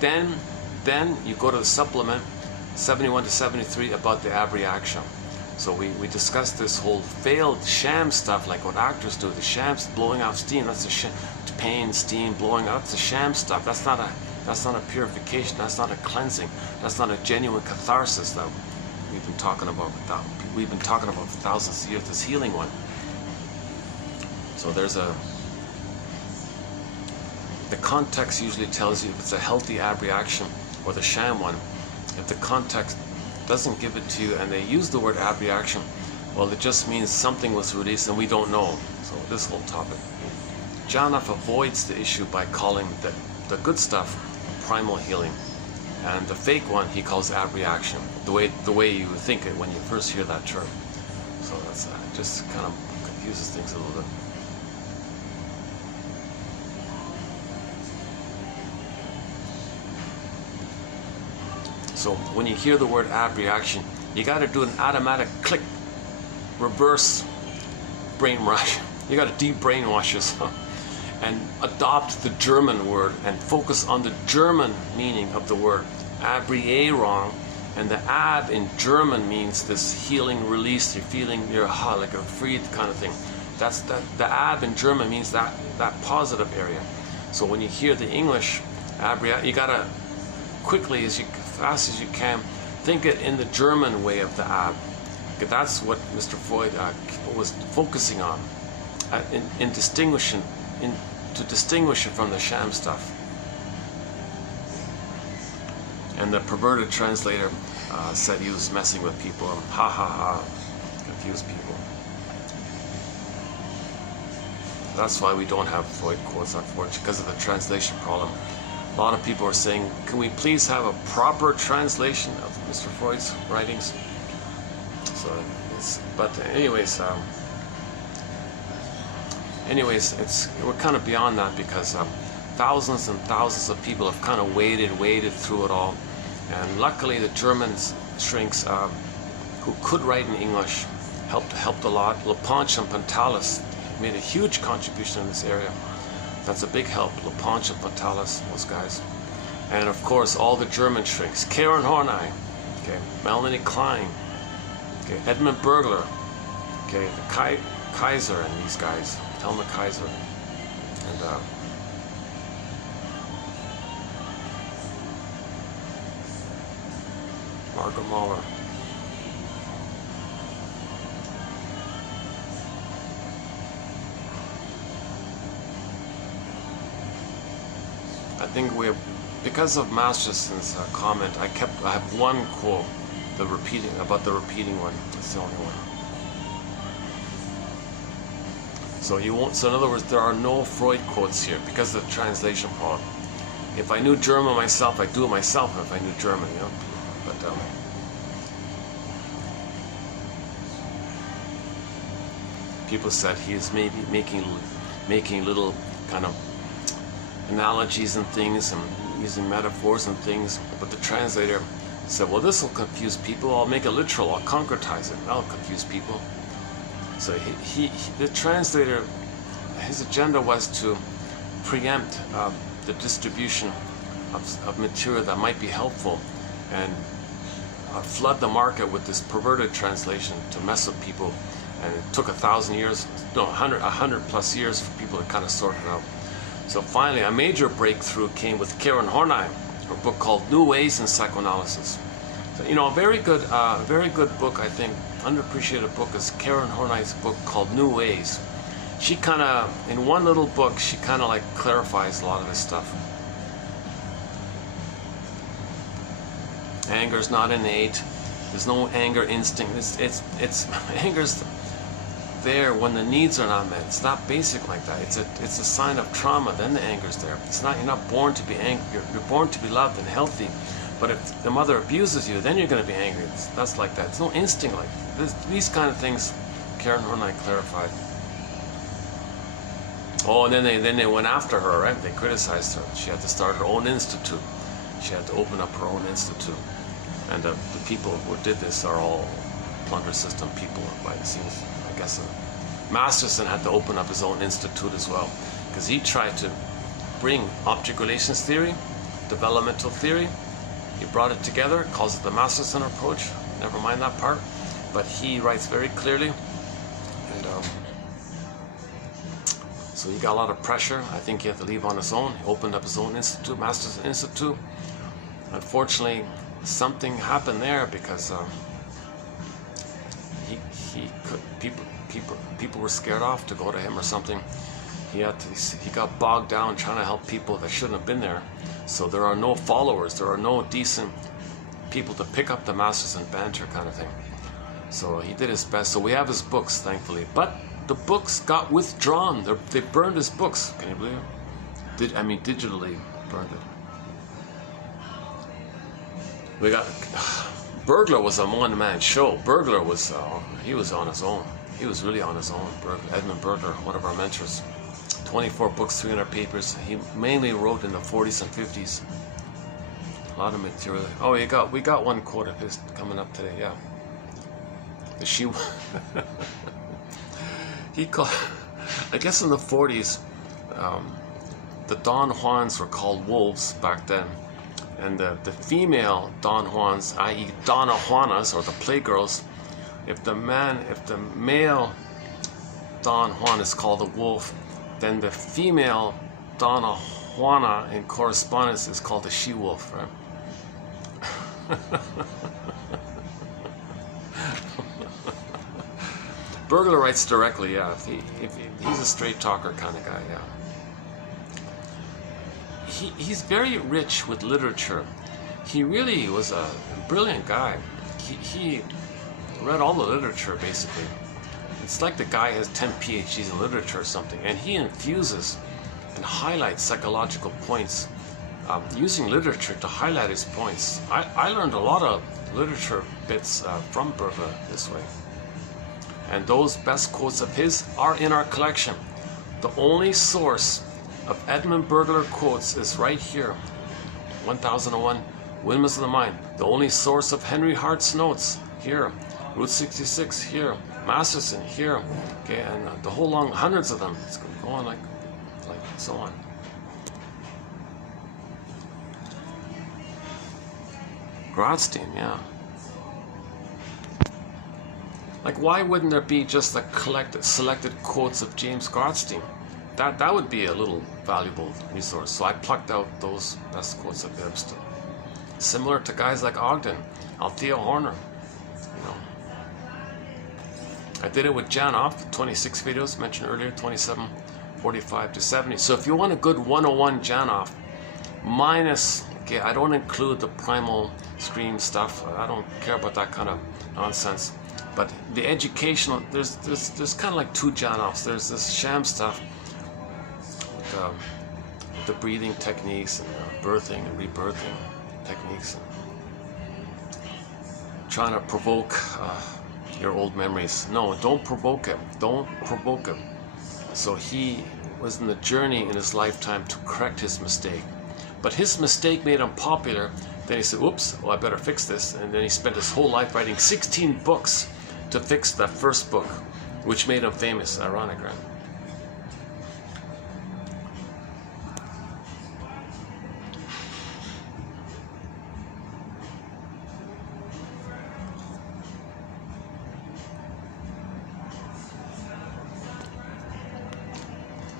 Then you go to the supplement, 71 to 73, about the abreaction. So we discussed this whole failed sham stuff, like what actors do. The shams, blowing out steam, that's a pain, steam, blowing out. That's the sham stuff. That's not a purification. That's not a cleansing. That's not a genuine catharsis that we've been talking about. We've been talking about for thousands of years. This healing one. So the context usually tells you if it's a healthy abreaction or the sham one. If the context doesn't give it to you and they use the word abreaction, well, it just means something was released and we don't know. So this whole topic. Janov avoids the issue by calling the good stuff primal healing, and the fake one he calls abreaction, the way you think it when you first hear that term. So that's just kind of confuses things a little bit. So when you hear the word abreaction, you got to do an automatic click, reverse brainwash. You got to de-brainwash yourself and adopt the German word and focus on the German meaning of the word. Abreierung, and the ab in German means this healing, release. You're feeling you're like a freed kind of thing. That's the ab in German means that positive area. So when you hear the English you got to quickly, fast as you can, think it in the German way of the ab. That's what Mr. Freud was focusing on in distinguishing, to distinguish it from the sham stuff. And the perverted translator said he was messing with people. Ha ha ha, confuse people. That's why we don't have Freud quotes, unfortunately, because of the translation problem. A lot of people are saying, can we please have a proper translation of Mr. Freud's writings? So, but anyways, we're kind of beyond that, because thousands and thousands of people have kind of waded through it all, and luckily the German shrinks who could write in English helped a lot. Leponch and Pantalis made a huge contribution in this area. That's a big help. Leponch and Pantalis, those guys. And of course, all the German shrinks. Karen Horney, okay, Melanie Klein, okay, Edmund Bergler, okay, the Kaiser and these guys, Helma Kaiser, and Margaret Mahler. I think we have, because of Masterson's comment, I have one quote, about the repeating one. That's the only one. So you won't. So in other words, there are no Freud quotes here because of the translation problem. If I knew German myself, I'd do it myself. If I knew German, you know. But people said he is maybe making little kind of analogies and things and using metaphors and things, but the translator said, well, this will confuse people, I'll make it literal, I'll concretize it, that'll confuse people. So the translator, his agenda was to preempt the distribution of material that might be helpful and flood the market with this perverted translation to mess with people. And it took 1,000 years, no, 100 plus years for people to kind of sort it out. So finally, a major breakthrough came with Karen Horney, her book called New Ways in Psychoanalysis. So, you know, a very good book, I think, underappreciated book is Karen Horney's book called New Ways. She kind of, in one little book, she kind of like clarifies a lot of this stuff. Anger's not innate. There's no anger instinct. It's anger's there when the needs are not met. It's not basic like that. It's a sign of trauma. Then the anger's there. It's not. You're not born to be angry. You're born to be loved and healthy. But if the mother abuses you, then you're going to be angry. That's like that. It's no instinct like that. These kind of things, Karen Horney clarified. Oh, and then they went after her, right? They criticized her. She had to start her own institute. She had to open up her own institute. And the people who did this are all plunder system people by the scenes. I guess Masterson had to open up his own institute as well, because he tried to bring object relations theory, developmental theory. He brought it together, calls it the Masterson approach. Never mind that part, but he writes very clearly. And so he got a lot of pressure. I think he had to leave on his own. He opened up his own institute, Masterson Institute. Unfortunately, something happened there because people were scared off to go to him or something. He got bogged down trying to help people that shouldn't have been there. So there are no followers. There are no decent people to pick up the Masterson banter kind of thing. So he did his best. So we have his books, thankfully. But the books got withdrawn. They burned his books. Can you believe it? Digitally burned it. We got Burglar was a one-man show. Burglar was he was on his own. He was really on his own. Edmund Burglar, one of our mentors. 24 books, 300 papers. He mainly wrote in the 40s and 50s. A lot of material. Oh, we got one quote of his coming up today. Yeah. The she. He called. I guess in the 40s, the Don Juans were called wolves back then. And the female Don Juans, i.e. Donna Juanas, or the playgirls, if the male Don Juan is called a wolf, then the female Donna Juana in correspondence is called a she-wolf, right? Burglar writes directly, yeah. He's a straight talker kind of guy, yeah. He's very rich with literature. He really was a brilliant guy. He read all the literature, basically. It's like the guy has 10 PhDs in literature or something, and he infuses and highlights psychological points using literature to highlight his points. I learned a lot of literature bits from Burglar this way. And those best quotes of his are in our collection. The only source of Edmund Burglar quotes is right here. 1001, Windmills of the Mind. The only source of Henry Hart's notes, here. Route 66, here. Masterson, here. Okay, and the whole long, hundreds of them. It's going on like so on. Grodstein, yeah. Like, why wouldn't there be just a selected quotes of James Grodstein? That would be a little valuable resource. So I plucked out those best quotes of Ibsen. Similar to guys like Ogden, Althea Horner. You know, I did it with Janoff, 26 videos mentioned earlier, 27, 45 to 70. So if you want a good 101 Janoff, minus, okay, I don't include the primal scream stuff. I don't care about that kind of nonsense. But the educational, there's kind of like two Janoffs. There's this sham stuff. The breathing techniques and birthing and rebirthing techniques, and trying to provoke your old memories. No, don't provoke him. Don't provoke him. So he was in the journey in his lifetime to correct his mistake. But his mistake made him popular. Then he said, oops, well, I better fix this. And then he spent his whole life writing 16 books to fix that first book, which made him famous. Ironic, right?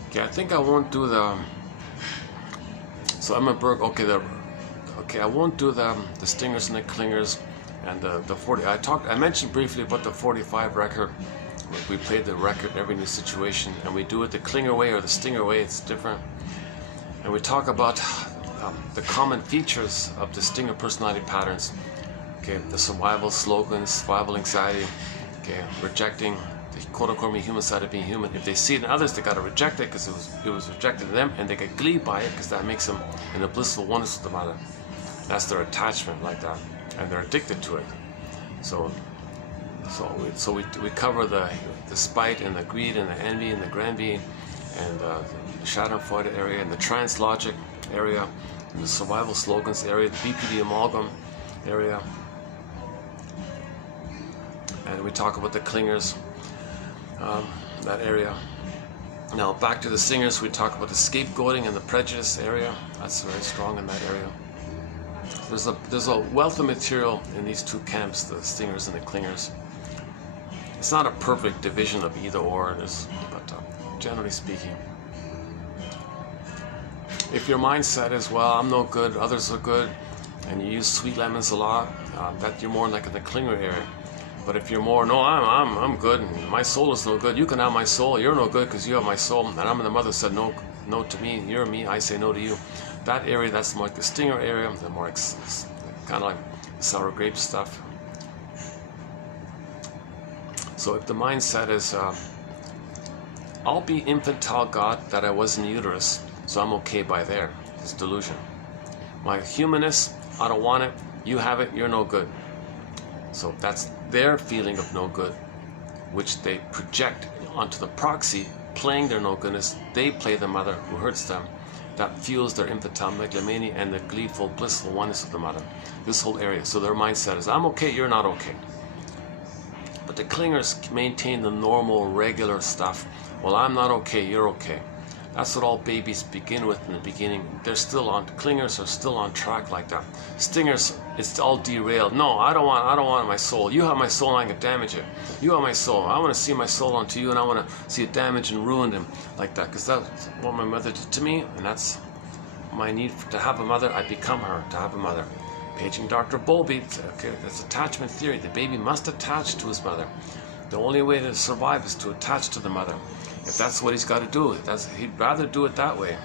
Okay, I think I won't do the. So I'm a Berg. Okay, I won't do the stingers and the clingers, and the 40. I mentioned briefly about the 45 record. We played the record in every new situation, and we do it the clinger way or the stinger way. It's different, and we talk about the common features of the stinger personality patterns. Okay, the survival slogans, survival anxiety. Okay, rejecting. The quote-unquote human side of being human. If they see it in others, they gotta reject it because it was rejected to them, and they get glee by it because that makes them in a blissful oneness with the matter. That's their attachment, like that, and they're addicted to it. So we cover the spite and the greed and the envy and the granvy and the Schadenfreude area and the trance logic area and the survival slogans area, the BPD amalgam area, and we talk about the clingers, that area. Now back to the stingers, we talk about the scapegoating and the prejudice area. That's very strong in that area. There's a wealth of material in these two camps, the stingers and the clingers. It's not a perfect division of either or, but generally speaking. If your mindset is, well, I'm no good, others are good, and you use sweet lemons a lot, that you're more like in the clinger area. But if you're more, no, I'm good, and my soul is no good, you can have my soul, you're no good because you have my soul, and I'm the mother said no to me, you're me, I say no to you. That area, that's more like the stinger area, the more kind of like sour grape stuff. So if the mindset is, I'll be infantile God that I was in uterus, so I'm okay by there, this delusion. My humanness, I don't want it, you have it, you're no good. So that's their feeling of no good, which they project onto the proxy, playing their no goodness. They play the mother who hurts them. That fuels their infantile megalomania and the gleeful, blissful oneness of the mother. This whole area. So their mindset is, I'm okay, you're not okay. But the clingers maintain the normal, regular stuff. Well, I'm not okay, you're okay. That's what all babies begin with in the beginning. Clingers are still on track like that. Stingers, it's all derailed. No, I don't want my soul. You have my soul and I can damage it. You have my soul. I want to see my soul onto you and I want to see it damaged and ruined and like that. Because that's what my mother did to me, and that's my need to have a mother. I become her to have a mother. Paging Dr. Bowlby, okay, that's attachment theory. The baby must attach to his mother. The only way to survive is to attach to the mother. If that's what he's got to do, he'd rather do it that way.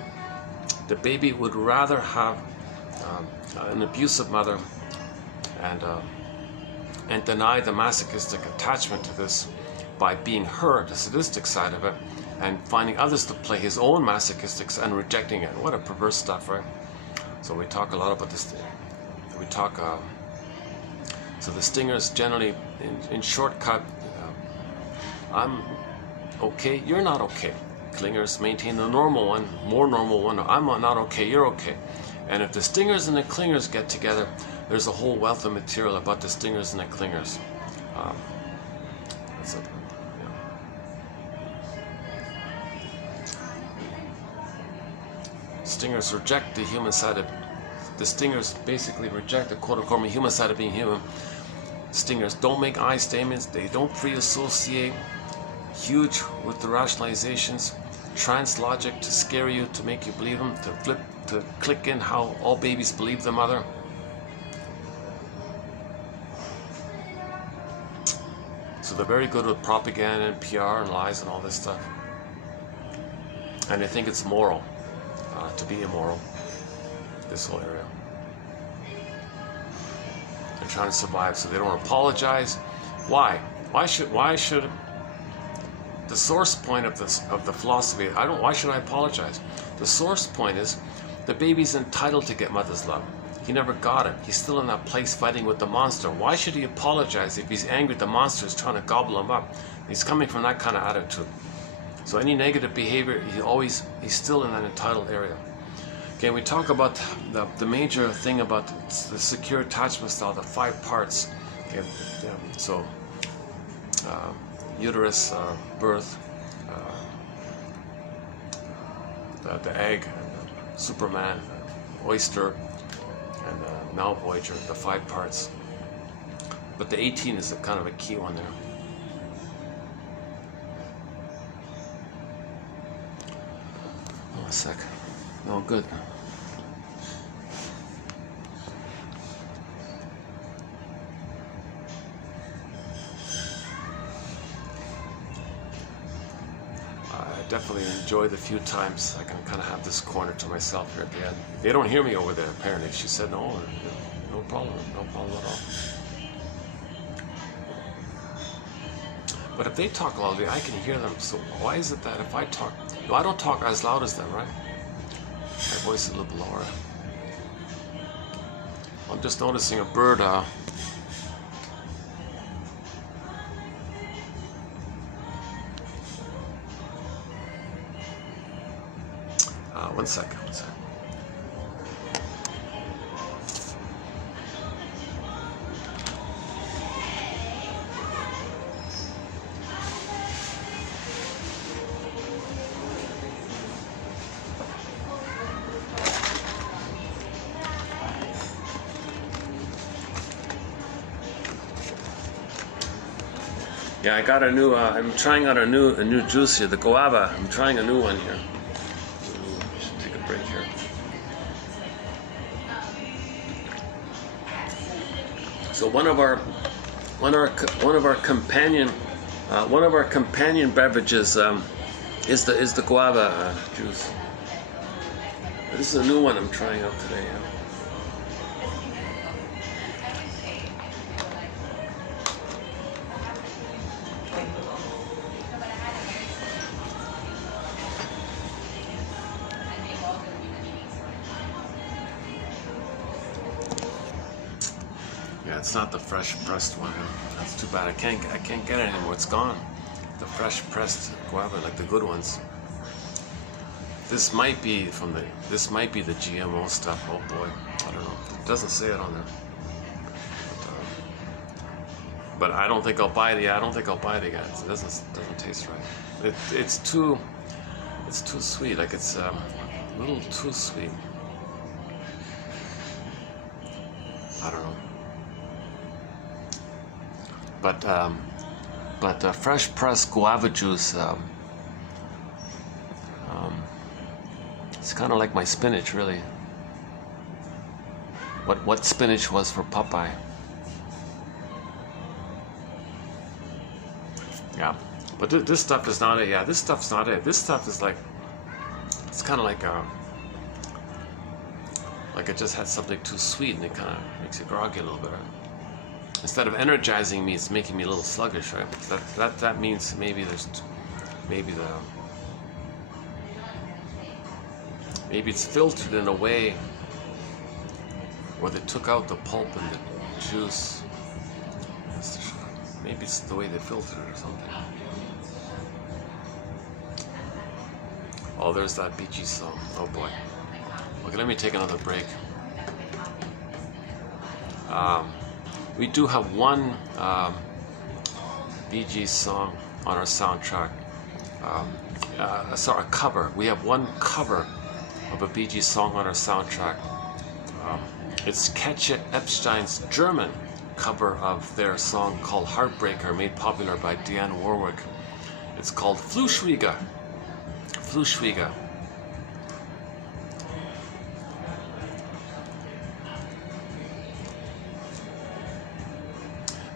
The baby would rather have an abusive mother and deny the masochistic attachment to this by being her, the sadistic side of it, and finding others to play his own masochistics and rejecting it. What a perverse stuff, right? So we talk a lot about this. We talk. So the stingers generally, in shortcut, I'm okay, you're not okay. Clingers maintain the normal one, more normal one. I'm not okay, you're okay. And if the stingers and the clingers get together, there's a whole wealth of material about the stingers and the clingers. Stingers reject the human side of the stingers basically reject the quote-unquote human side of being human. Stingers don't make I statements, they don't pre-associate. Huge with the rationalizations, trans logic to scare you, to make you believe them, to click in how all babies believe the mother. So they're very good with propaganda and PR and lies and all this stuff. And they think it's moral to be immoral, this whole area. They're trying to survive, so they don't apologize. Why? Why should the source point of the philosophy, why should I apologize? The source point is the baby's entitled to get mother's love. He never got it. He's still in that place fighting with the monster. Why should he apologize if he's angry the monster is trying to gobble him up? He's coming from that kind of attitude. So any negative behavior, he's still in that entitled area. Okay, we talk about the major thing about the secure attachment style, the 5 parts. Okay, so uterus, birth, the egg, Superman, oyster, and now Voyager, the 5 parts. But the 18 is kind of a key one there. Oh, a sec. No, good. Definitely enjoy the few times I can kind of have this corner to myself here at the end. They don't hear me over there, apparently. She said, no problem at all. But if they talk loudly, I can hear them. So why is it that if I talk, no, I don't talk as loud as them, right? My voice is a little lower. I'm just noticing a bird. 1 second. Yeah, I got a new. I'm trying out a new juice here, the guava. I'm trying a new one here. Should take a break here. So one of our companion beverages is the guava juice. This is a new one I'm trying out today. Yeah. Yeah, it's not the fresh pressed one. That's too bad. I can't get it anymore. It's gone. The fresh pressed guava, like the good ones. This might be the GMO stuff. Oh boy, I don't know. It doesn't say it on there. But I don't think I'll buy the. I don't think I'll buy the guys. It doesn't taste right. It's too sweet. Like it's a little too sweet. I don't know. But fresh pressed guava juice. It's kind of like my spinach, really. What spinach was for Popeye. Yeah, but this stuff is not it. Yeah, this stuff's not it. This stuff is like, it's kind of like it just had something too sweet, and it kind of makes you groggy a little bit. Right? Instead of energizing me, it's making me a little sluggish, right? That means maybe it's filtered in a way where they took out the pulp and the juice. Maybe it's the way they filtered it or something. Oh, there's that beachy song. Oh boy. Okay, let me take another break. We do have one Bee Gees song on our soundtrack. Sorry, a cover. We have one cover of a Bee Gees song on our soundtrack. It's Katja Epstein's German cover of their song called Heartbreaker, made popular by Dionne Warwick. It's called Fluschwiege. Fluschwiege.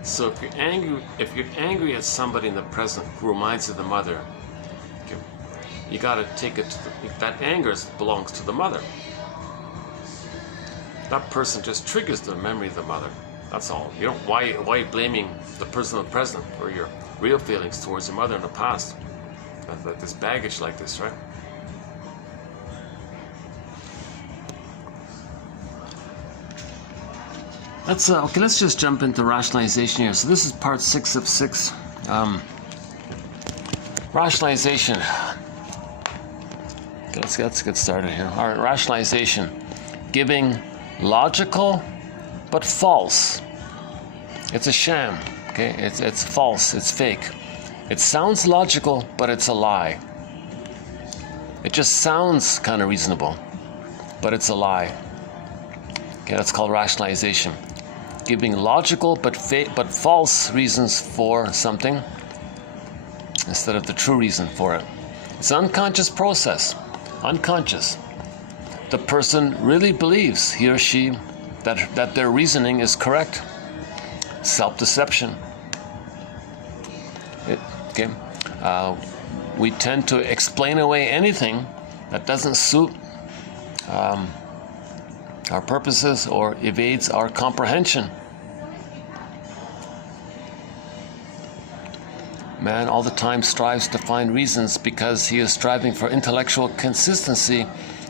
So if you're angry at somebody in the present who reminds you of the mother, you got to take it to that anger belongs to the mother. That person just triggers the memory of the mother. That's all. You don't. Why are you blaming the person in the present for your real feelings towards your mother in the past? Like this baggage like this, right? Okay, let's just jump into rationalization here. So this is part 6 of 6. Rationalization. Okay, let's get started here. All right, rationalization. Giving logical but false. It's a sham. Okay, it's false. It's fake. It sounds logical, but it's a lie. It just sounds kind of reasonable, but it's a lie. Okay, that's called rationalization. Giving logical but false reasons for something instead of the true reason for it. It's an unconscious process. Unconscious. The person really believes, he or she, that their reasoning is correct. Self-deception. Okay. We tend to explain away anything that doesn't suit our purposes or evades our comprehension. Man all the time strives to find reasons because he is striving for intellectual consistency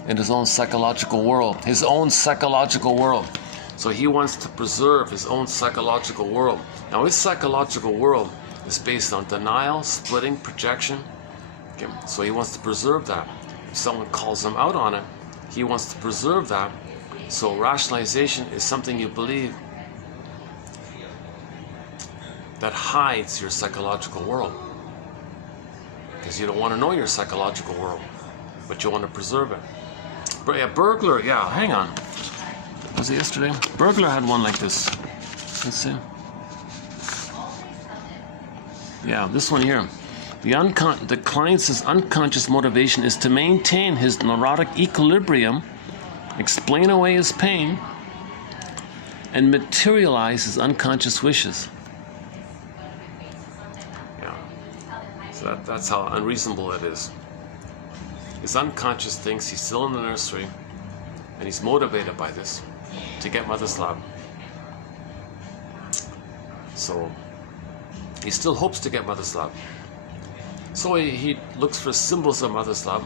in his own psychological world. His own psychological world. So he wants to preserve his own psychological world. Now his psychological world is based on denial, splitting, projection. Okay. So he wants to preserve that. If someone calls him out on it, he wants to preserve that. So rationalization is something you believe that hides your psychological world. Because you don't want to know your psychological world, but you want to preserve it. But yeah, burglar, yeah, hang on. Was it yesterday? Burglar had one like this. Let's see. Yeah, this one here. The client's unconscious motivation is to maintain his neurotic equilibrium, explain away his pain, and materialize his unconscious wishes. Yeah. So that's how unreasonable it is. His unconscious thinks he's still in the nursery, and he's motivated by this to get mother's love. So he still hopes to get mother's love. So he looks for symbols of mother's love.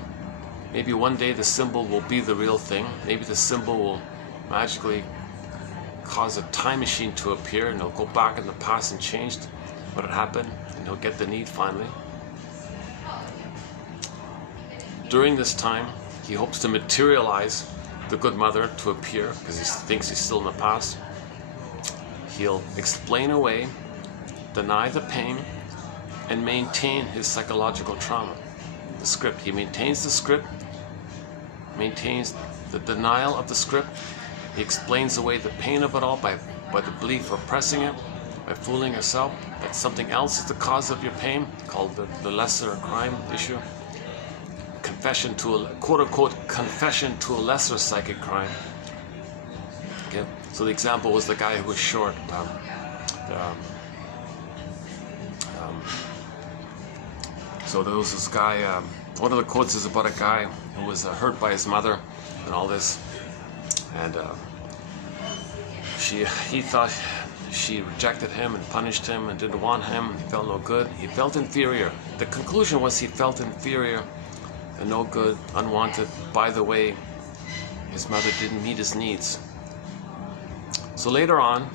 Maybe one day the symbol will be the real thing. Maybe the symbol will magically cause a time machine to appear, and he'll go back in the past and change what had happened, and he'll get the need finally. During this time, he hopes to materialize the good mother to appear, because he thinks he's still in the past. He'll explain away, deny the pain, and maintain his psychological trauma. The script. He maintains the script, maintains the denial of the script. He explains away the pain of it all by the belief of oppressing it, by fooling yourself that something else is the cause of your pain, called the lesser crime issue. Confession to a quote-unquote confession to a lesser psychic crime. Okay, so the example was the guy who was short. So there was this guy, one of the quotes is about a guy who was hurt by his mother and all this, and he thought she rejected him and punished him and didn't want him. He felt no good. He felt inferior. The conclusion was he felt inferior and no good, unwanted. By the way, his mother didn't meet his needs. So later on,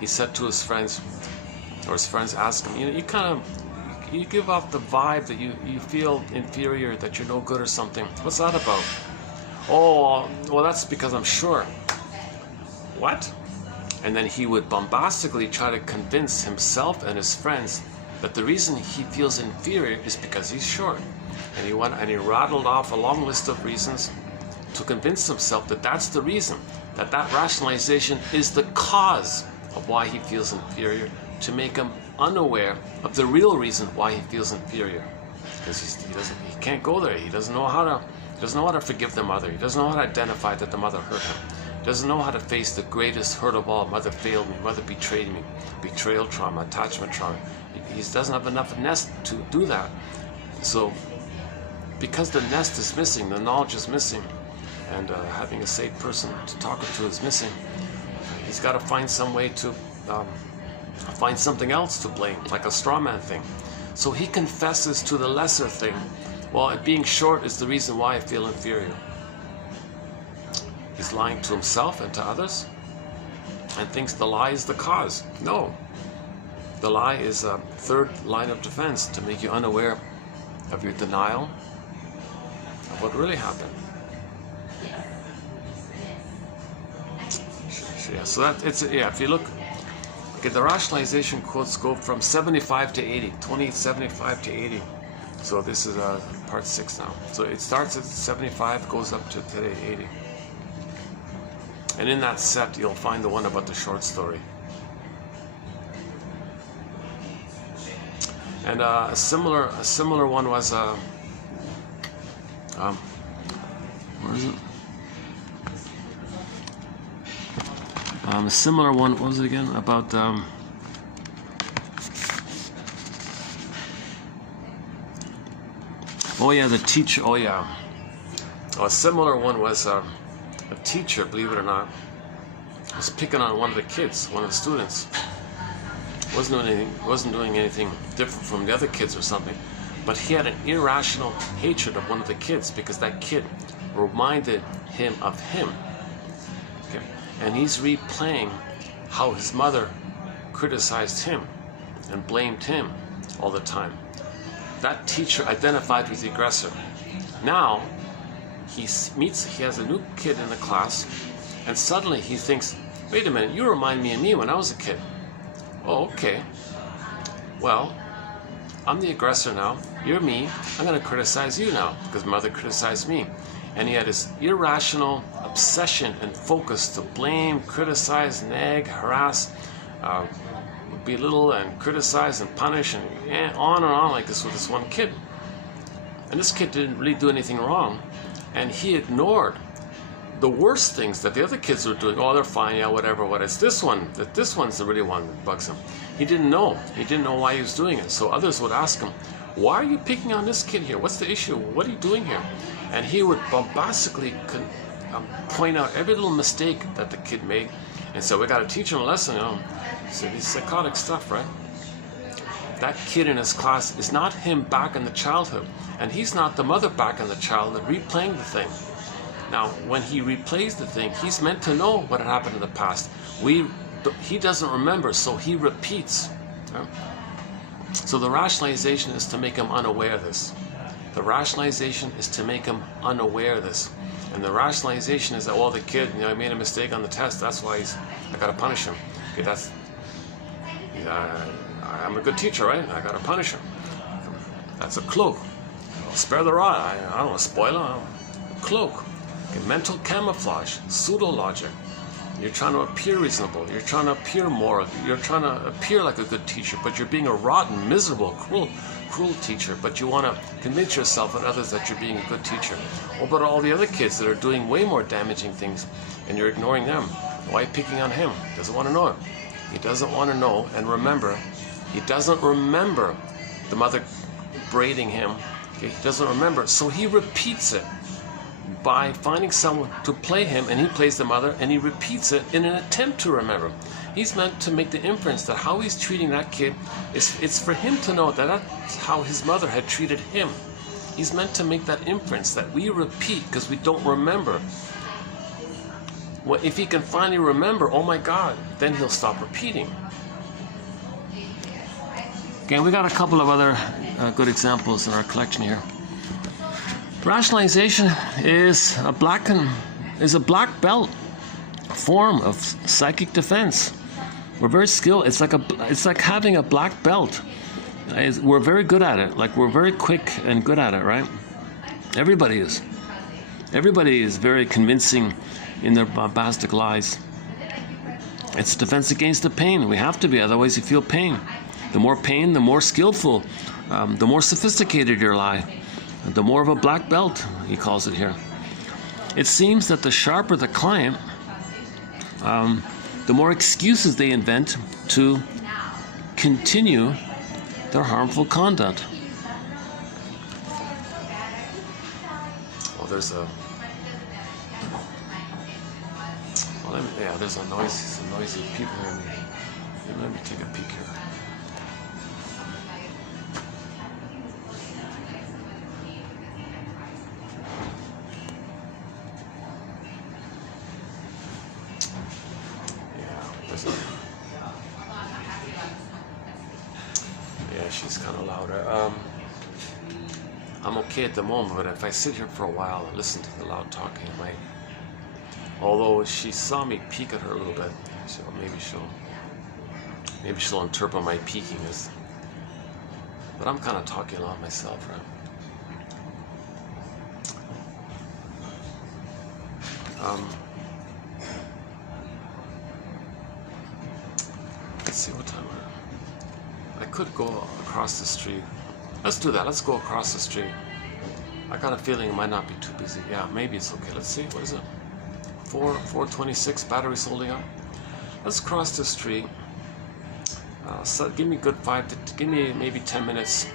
he said to his friends, or his friends asked him, you give off the vibe that you feel inferior, that you're no good or something. What's that about? Oh, well, that's because I'm short. What? And then he would bombastically try to convince himself and his friends that the reason he feels inferior is because he's short. And he rattled off a long list of reasons to convince himself that that's the reason, that rationalization is the cause of why he feels inferior, to make him unaware of the real reason why he feels inferior, because he can't go there. He doesn't know how to forgive the mother. He doesn't know how to identify that the mother hurt him. He doesn't know how to face the greatest hurt of all: mother failed me, mother betrayed me, betrayal trauma, attachment trauma. He doesn't have enough nest to do that. So because the nest is missing, the knowledge is missing, and having a safe person to talk to is missing, he's got to find some way to find something else to blame, like a straw man thing. So he confesses to the lesser thing. Well, being short is the reason why I feel inferior. He's lying to himself and to others, and thinks the lie is the cause. No. The lie is a third line of defense to make you unaware of your denial of what really happened. Yeah, so if you look, okay, the rationalization quotes go from 75 to 80, 75 to 80. So this is part 6 now. So it starts at 75, goes up to today 80. And in that set, you'll find the one about the short story. And a similar one was where is it? A similar one, what was it again? About oh yeah, the teacher. Oh yeah. Oh, a similar one was a teacher, believe it or not, was picking on one of the kids, one of the students. Wasn't doing anything different from the other kids or something, but he had an irrational hatred of one of the kids because that kid reminded him of him. Okay, and he's replaying how his mother criticized him and blamed him all the time. That teacher identified with the aggressor. Now he has a new kid in the class, and suddenly he thinks, wait a minute, you remind me of me when I was a kid. Oh, okay. Well, I'm the aggressor now. You're me. I'm going to criticize you now because mother criticized me. And he had this irrational obsession and focus to blame, criticize, nag, harass, belittle and criticize and punish and on like this with this one kid. And this kid didn't really do anything wrong, and he ignored the worst things that the other kids were doing. Oh, they're fine, yeah, whatever. What it's this one, that this one's the really one that bugs him. He didn't know why he was doing it. So others would ask him, why are you picking on this kid here? What's the issue? What are you doing here? And he would bombastically point out every little mistake that the kid made, and so we got to teach him a lesson. So these psychotic stuff, right? That kid in his class is not him back in the childhood, and he's not the mother back in the childhood replaying the thing. Now, when he replays the thing, he's meant to know what had happened in the past. He doesn't remember, so he repeats. Right? So the rationalization is to make him unaware of this. The rationalization is to make him unaware of this. And the rationalization is that, well, the kid, I made a mistake on the test, that's why I got to punish him. Okay, I'm a good teacher, right? I got to punish him. That's a cloak. Spare the rod. I don't want to spoil him. Cloak. Okay, mental camouflage. Pseudo-logic. You're trying to appear reasonable. You're trying to appear moral. You're trying to appear like a good teacher, but you're being a rotten, miserable, cruel teacher. But you want to convince yourself and others that you're being a good teacher. What about all the other kids that are doing way more damaging things, and you're ignoring them? Why are you picking on him? He doesn't want to know it. He doesn't want to know. And remember, he doesn't remember the mother braiding him. Okay? He doesn't remember, so he repeats it by finding someone to play him, and he plays the mother, and he repeats it in an attempt to remember. He's meant to make the inference that how he's treating that kid it's for him to know that that's how his mother had treated him. He's meant to make that inference that we repeat because we don't remember. Well, if he can finally remember, oh my God, then he'll stop repeating. Okay, we got a couple of other good examples in our collection here. Rationalization is a black belt form of psychic defense. We're very skilled. It's like having a black belt. We're very good at it. Like, we're very quick and good at it, right? Everybody is. Everybody is very convincing in their bombastic lies. It's defense against the pain. We have to be, otherwise you feel pain. The more pain, the more skillful, the more sophisticated your lie. The more of a black belt, he calls it here. It seems that the sharper the client, the more excuses they invent to continue their harmful conduct. Oh, there's a... Well, there's a noisy people here. Let me take a peek here. Yeah, she's kind of louder. I'm okay at the moment, but if I sit here for a while and listen to the loud talking, I might. Although she saw me peek at her a little bit, so maybe she'll interpret my peeking as. But I'm kind of talking a lot myself, right? Let's see what time I could go across the street. Let's do that. Let's go across the street. I got a feeling it might not be too busy. Yeah, maybe it's okay. Let's see. What is it? 426. Battery's holding up. Let's cross the street. So give me give me maybe 10 minutes.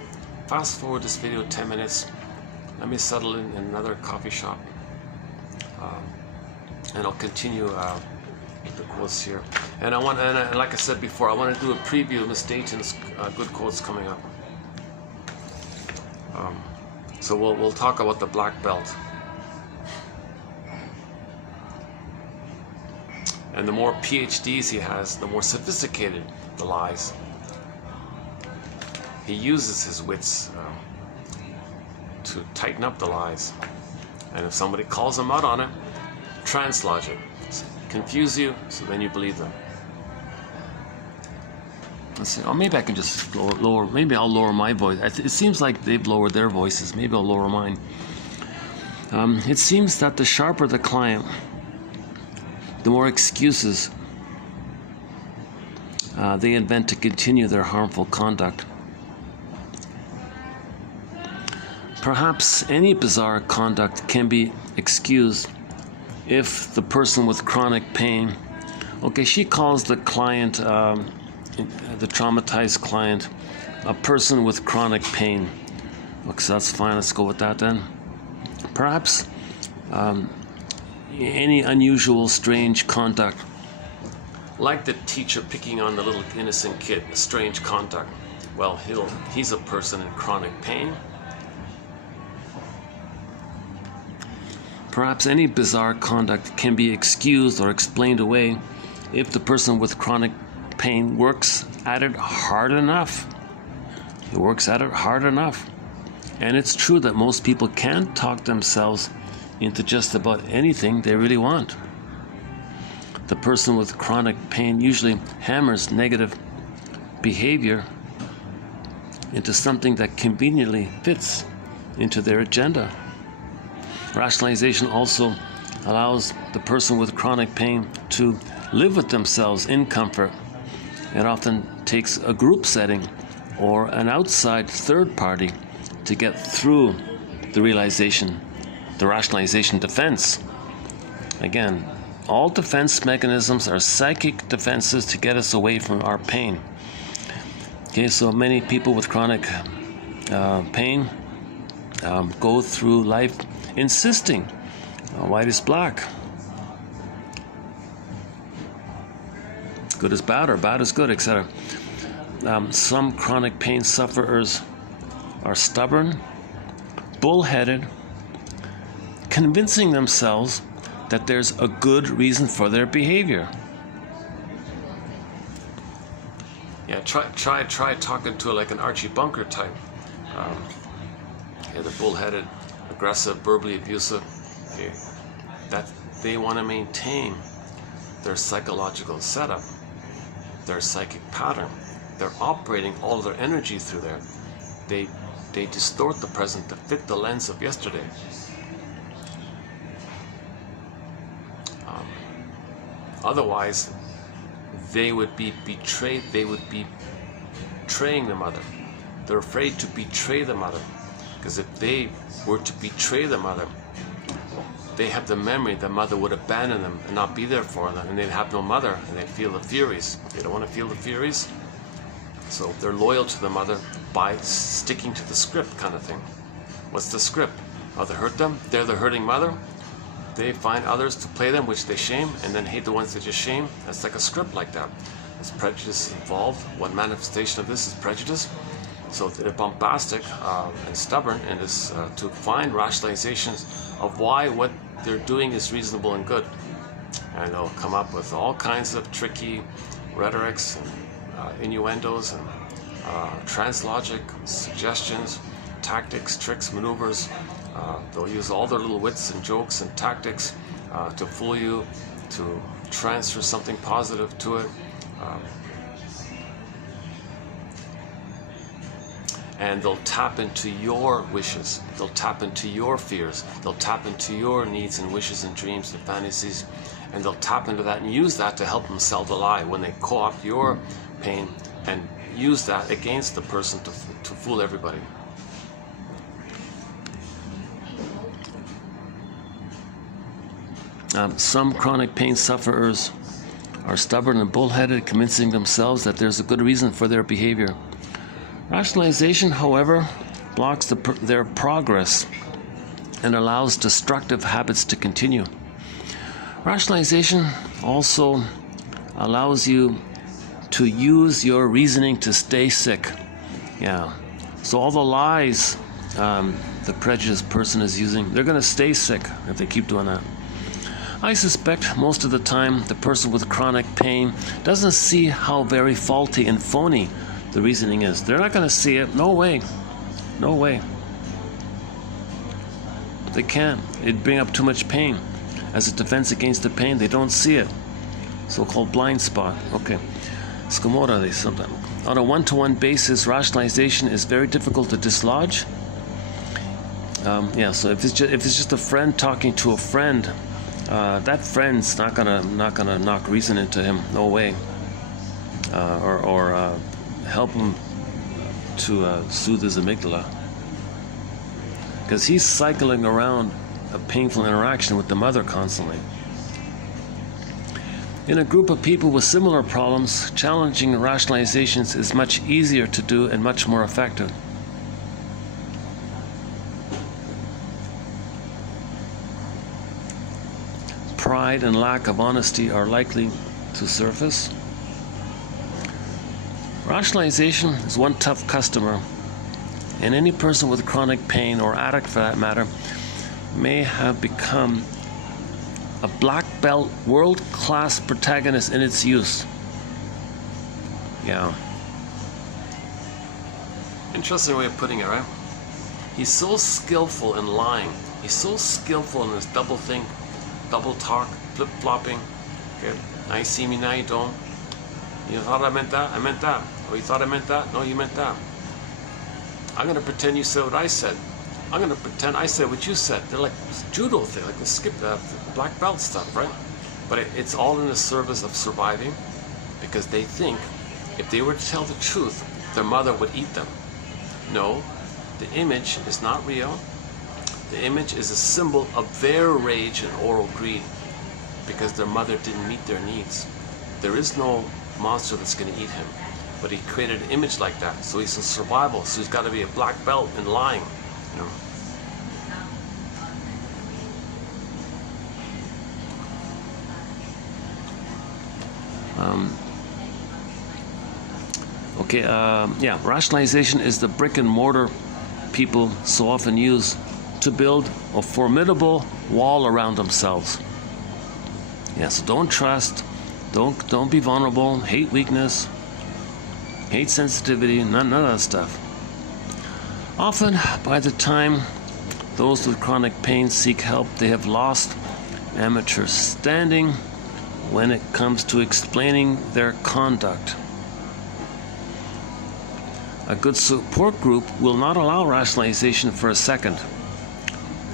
Fast forward this video 10 minutes. Let me settle in another coffee shop. And I'll continue with the quotes here. And like I said before, I want to do a preview of Miss Dayton's good quotes coming up. So we'll talk about the black belt. And the more PhDs he has, the more sophisticated the lies. He uses his wits to tighten up the lies. And if somebody calls him out on it, translodge it. Confuse you, so then you believe them. Let's see. Oh, maybe I can just lower. Maybe I'll lower my voice. It seems like they've lowered their voices. Maybe I'll lower mine. It seems that the sharper the client, the more excuses they invent to continue their harmful conduct. Perhaps any bizarre conduct can be excused if the person with chronic pain, okay, she calls the client, the traumatized client, a person with chronic pain. Okay, so that's fine, let's go with that then. Perhaps any unusual, strange conduct, like the teacher picking on the little innocent kid, strange conduct. Well, he's a person in chronic pain. Perhaps any bizarre conduct can be excused or explained away if the person with chronic pain works at it hard enough. He works at it hard enough. And it's true that most people can't talk themselves into just about anything they really want. The person with chronic pain usually hammers negative behavior into something that conveniently fits into their agenda. Rationalization also allows the person with chronic pain to live with themselves in comfort. It often takes a group setting or an outside third party to get through the realization, the rationalization defense. Again, all defense mechanisms are psychic defenses to get us away from our pain. Okay, so many people with chronic pain go through life insisting white is black, good is bad, or bad is good, etc. Some chronic pain sufferers are stubborn, bullheaded, convincing themselves that there's a good reason for their behavior. Yeah, try talking to like an Archie Bunker type. They're bullheaded, aggressive, verbally abusive. That they want to maintain their psychological setup, their psychic pattern. They're operating all their energy through there. They distort the present to fit the lens of yesterday. Otherwise, they would be betrayed. They would be betraying the mother. They're afraid to betray the mother, because if they were to betray the mother, they have the memory the mother would abandon them and not be there for them, and they'd have no mother, and they'd feel the furies. They don't want to feel the furies, so they're loyal to the mother by sticking to the script kind of thing. What's the script? Oh, they hurt them, they're the hurting mother. They find others to play them, which they shame, and then hate the ones they just shame. That's like a script like that. There's prejudice involved. One manifestation of this is prejudice. So they're bombastic and stubborn, and is to find rationalizations of why what they're doing is reasonable and good. And they'll come up with all kinds of tricky rhetorics and innuendos and translogic suggestions, tactics, tricks, maneuvers. They'll use all their little wits and jokes and tactics to fool you, to transfer something positive to it. And they'll tap into your wishes. They'll tap into your fears. They'll tap into your needs and wishes and dreams and fantasies. And they'll tap into that and use that to help them sell the lie when they co-opt your pain and use that against the person to fool everybody. Some chronic pain sufferers are stubborn and bullheaded, convincing themselves that there's a good reason for their behavior. Rationalization, however, blocks their progress and allows destructive habits to continue. Rationalization also allows you to use your reasoning to stay sick. Yeah. So all the lies the prejudiced person is using, they're going to stay sick if they keep doing that. I suspect most of the time the person with chronic pain doesn't see how very faulty and phony the reasoning is. They're not going to see it. No way. No way. They can't. It'd bring up too much pain. As a defense against the pain, they don't see it. So-called blind spot. Okay. Scamora, they sometimes. On a one-to-one basis, rationalization is very difficult to dislodge. So if it's just a friend talking to a friend, that friend's not gonna knock reason into him. No way. or help him to soothe his amygdala, because he's cycling around a painful interaction with the mother constantly. In a group of people with similar problems, challenging rationalizations is much easier to do and much more effective. Pride and lack of honesty are likely to surface. Rationalization is one tough customer, and any person with chronic pain, or addict for that matter, may have become a black belt world-class protagonist in its use. Yeah. Interesting way of putting it, right? He's so skillful in lying. He's so skillful in this double think, double talk, flip-flopping. Okay, now you see me, now you don't. You thought I meant that? I meant that. Oh, you thought I meant that? No, you meant that. I'm going to pretend you said what I said. I'm going to pretend I said what you said. They're like judo thing, like the skip, black belt stuff, right? But it's all in the service of surviving, because they think if they were to tell the truth, their mother would eat them. No, the image is not real. The image is a symbol of their rage and oral greed, because their mother didn't meet their needs. There is no monster that's going to eat him, but he created an image like that, so he's in survival, so he's got to be a black belt in lying, you know. Yeah, rationalization is the brick and mortar people so often use to build a formidable wall around themselves. Yeah, so don't trust, don't be vulnerable, hate weakness, hate sensitivity, none of that stuff. Often, by the time those with chronic pain seek help, they have lost amateur standing when it comes to explaining their conduct. A good support group will not allow rationalization for a second.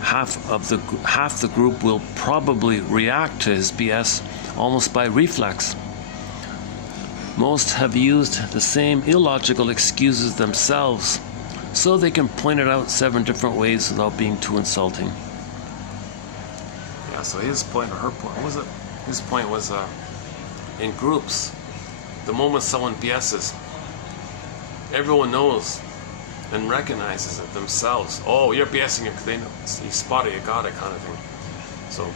Half the group will probably react to his BS almost by reflex. Most have used the same illogical excuses themselves, so they can point it out 7 different ways without being too insulting. Yeah, so his point, or her point, what was it? His point was, in groups, the moment someone BS's, everyone knows and recognizes it themselves. Oh, you're BSing it because they know, you spot it, you got it, kind of thing. So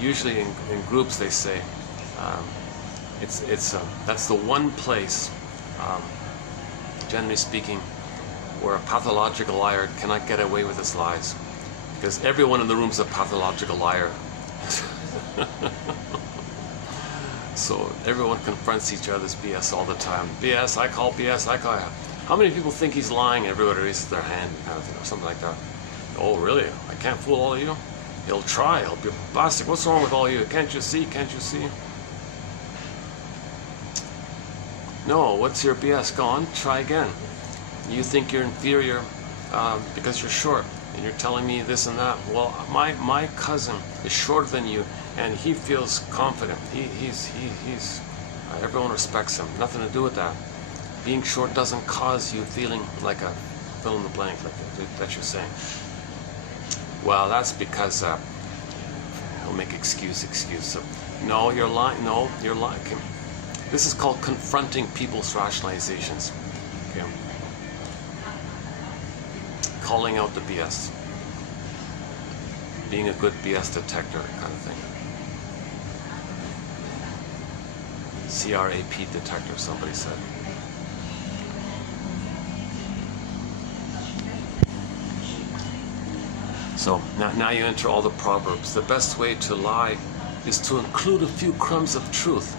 usually in groups they say that's the one place, generally speaking, where a pathological liar cannot get away with his lies, because everyone in the room is a pathological liar. So everyone confronts each other's BS all the time. BS, I call BS, I call. How many people think he's lying? Everybody raises their hand, kind of thing, or something like that. Oh, really? I can't fool all of you? He'll try. He'll be bombastic. What's wrong with all of you? Can't you see? Can't you see? No, what's your BS? Go on, try again. You think you're inferior because you're short, and you're telling me this and that. Well, my cousin is shorter than you, and he feels confident. He's everyone respects him. Nothing to do with that. Being short doesn't cause you feeling like a fill in the blank like that you're saying. Well, that's because he'll make excuse. So, no, you're lying. No, you're lying. Okay. This is called confronting people's rationalizations. Okay. Calling out the BS. Being a good BS detector, kind of thing. CRAP detector, somebody said. So now you enter all the proverbs. The best way to lie is to include a few crumbs of truth,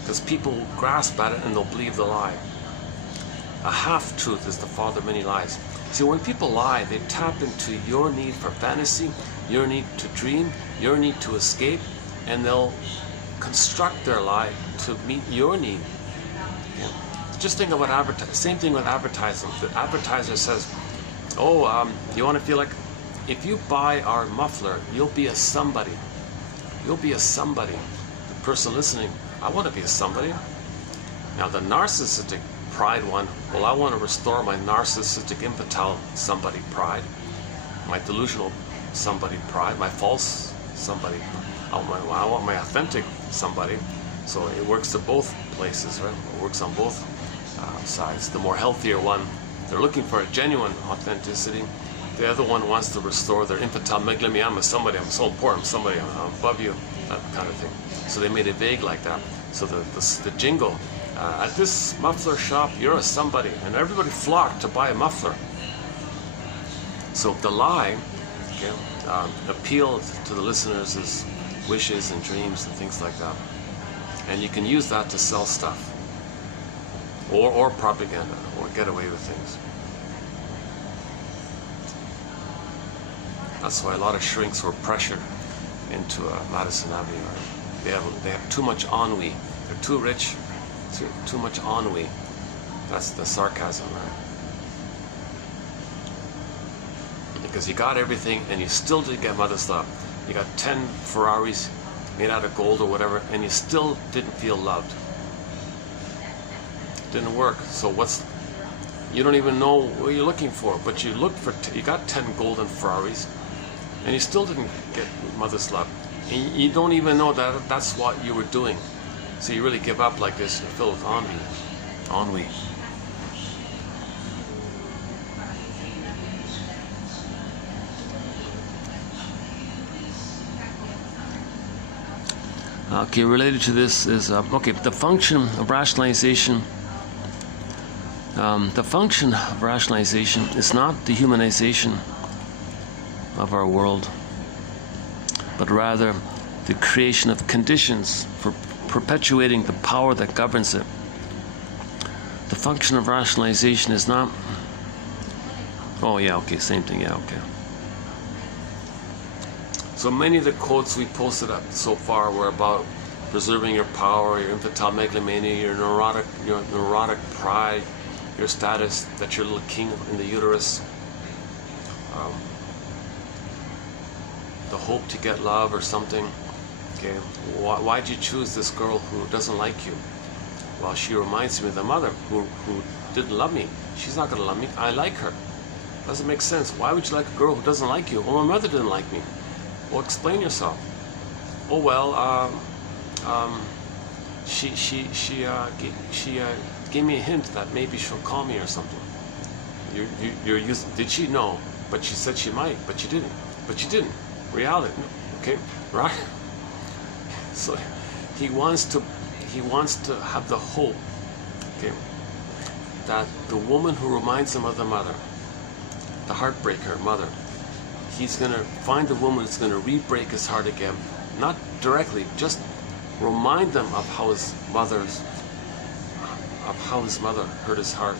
because people will grasp at it and they'll believe the lie. A half-truth is the father of many lies. See, when people lie, they tap into your need for fantasy, your need to dream, your need to escape, and they'll construct their lie to meet your need. Yeah. Just think about advertising. Same thing with advertising. The advertiser says, "Oh, you want to feel like if you buy our muffler, you'll be a somebody. You'll be a somebody." The person listening, I want to be a somebody. Now the narcissistic pride one, well, I want to restore my narcissistic infantile somebody pride, my delusional somebody pride, my false somebody. I want my authentic somebody. So it works to both places, right? It works on both sides. The more healthier one, they're looking for a genuine authenticity. The other one wants to restore their infantile megalomania. I'm somebody, I'm so important, I'm somebody, I'm above you, that kind of thing. So they made it vague like that. So the jingle, at this muffler shop, you're a somebody, and everybody flocked to buy a muffler. So the lie, okay, appealed to the listeners' wishes and dreams and things like that. And you can use that to sell stuff, or propaganda, or get away with things. That's why a lot of shrinks were pressured into Madison Avenue. Right? They have too much ennui. They're too rich, too much ennui. That's the sarcasm, right? Because you got everything and you still didn't get mother's love. You got 10 Ferraris made out of gold or whatever, and you still didn't feel loved. Didn't work. So you don't even know what you're looking for, but you looked for, you got 10 golden Ferraris, and you still didn't get mother's love. And you don't even know that that's what you were doing. So you really give up like this, you're filled with ennui. Okay, related to this is, okay, the function of rationalization. The function of rationalization is not the humanization of our world, but rather the creation of conditions for perpetuating the power that governs it. The function of rationalization is not... Oh yeah, okay, same thing, yeah, okay. So many of the quotes we posted up so far were about preserving your power, your infantile megalomania, your neurotic pride, your status that you're a little king in the uterus, the hope to get love or something. Okay, why'd you choose this girl who doesn't like you? Well, she reminds me of the mother who didn't love me. She's not going to love me. I like her. Doesn't make sense. Why would you like a girl who doesn't like you? Well, my mother didn't like me. Well, explain yourself. Oh well, she gave me a hint that maybe she'll call me or something. Did she? No, but she said she might, but she didn't. But she didn't. Reality, okay, right? So he wants to have the hope, okay, that the woman who reminds him of the mother, the heartbreaker mother, he's going to find the woman that's going to re-break his heart again. Not directly, just remind them of how his mother hurt his heart.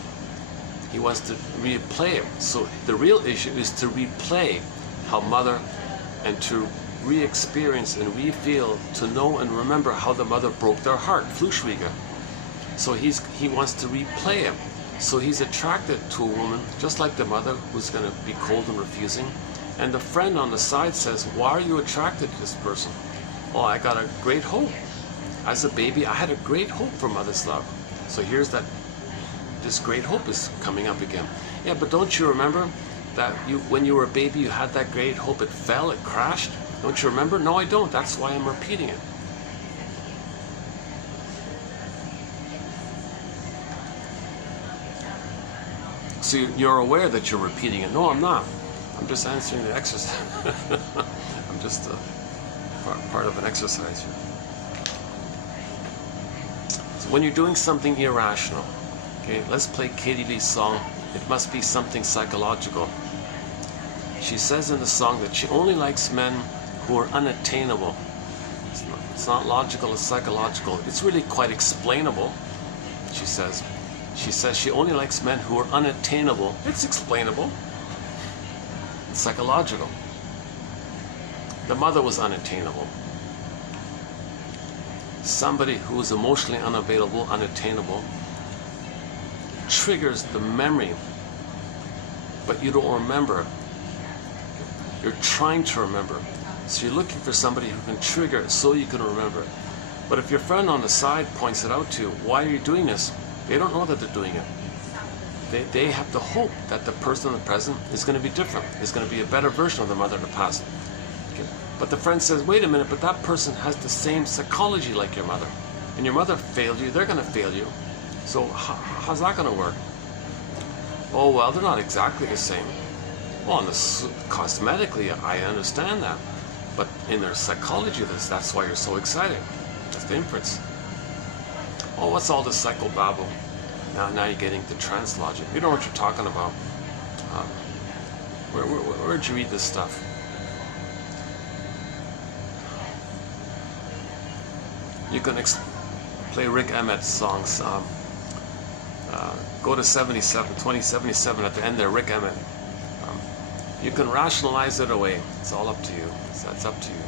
He wants to replay it. So the real issue is to replay how mother, and to re-experience and re-feel, to know and remember how the mother broke their heart, Fluschwiege. So he wants to replay it. So he's attracted to a woman, just like the mother, who's going to be cold and refusing. And the friend on the side says, why are you attracted to this person? Oh, I got a great hope. As a baby, I had a great hope for mother's love. So here's that, this great hope is coming up again. Yeah, but don't you remember that when you were a baby, you had that great hope, it fell, it crashed? Don't you remember? No, I don't. That's why I'm repeating it. So you're aware that you're repeating it. No, I'm not. I'm just answering the exercise. I'm just part of an exercise here. So when you're doing something irrational, okay, let's play Katie Lee's song, It Must Be Something Psychological. She says in the song that she only likes men who are unattainable. It's not logical, it's psychological. It's really quite explainable, she says. She says she only likes men who are unattainable. It's explainable. It's psychological. The mother was unattainable. Somebody who is emotionally unavailable, unattainable, triggers the memory, but you don't remember. You're trying to remember. So you're looking for somebody who can trigger it so you can remember it. But if your friend on the side points it out to you, why are you doing this? They don't know that they're doing it. They have the hope that the person in the present is going to be different, is going to be a better version of the mother in the past. Okay? But the friend says, wait a minute, but that person has the same psychology like your mother. And your mother failed you, they're going to fail you. So how's that going to work? Oh, well, they're not exactly the same. Well, cosmetically, I understand that. But in their psychology, that's why you're so excited. That's the inference. Oh, what's all this psychobabble? Now you're getting the trans logic. You know what you're talking about. Where'd you read this stuff? You can play Rick Emmett's songs. Go to 2077 at the end there, Rick Emmett. You can rationalize it away. It's all up to you. It's up to you.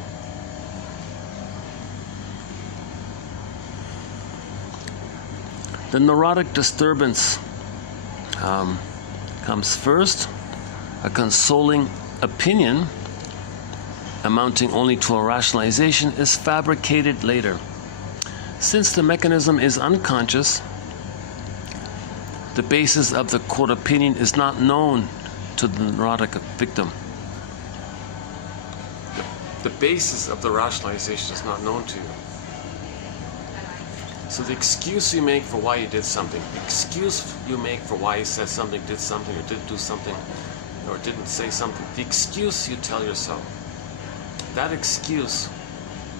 The neurotic disturbance comes first. A consoling opinion amounting only to a rationalization is fabricated later. Since the mechanism is unconscious, the basis of the quote opinion is not known to the neurotic victim. The basis of the rationalization is not known to you. So the excuse you make for why you did something, the excuse you make for why you said something, did something, or didn't do something, or didn't say something, the excuse you tell yourself, that excuse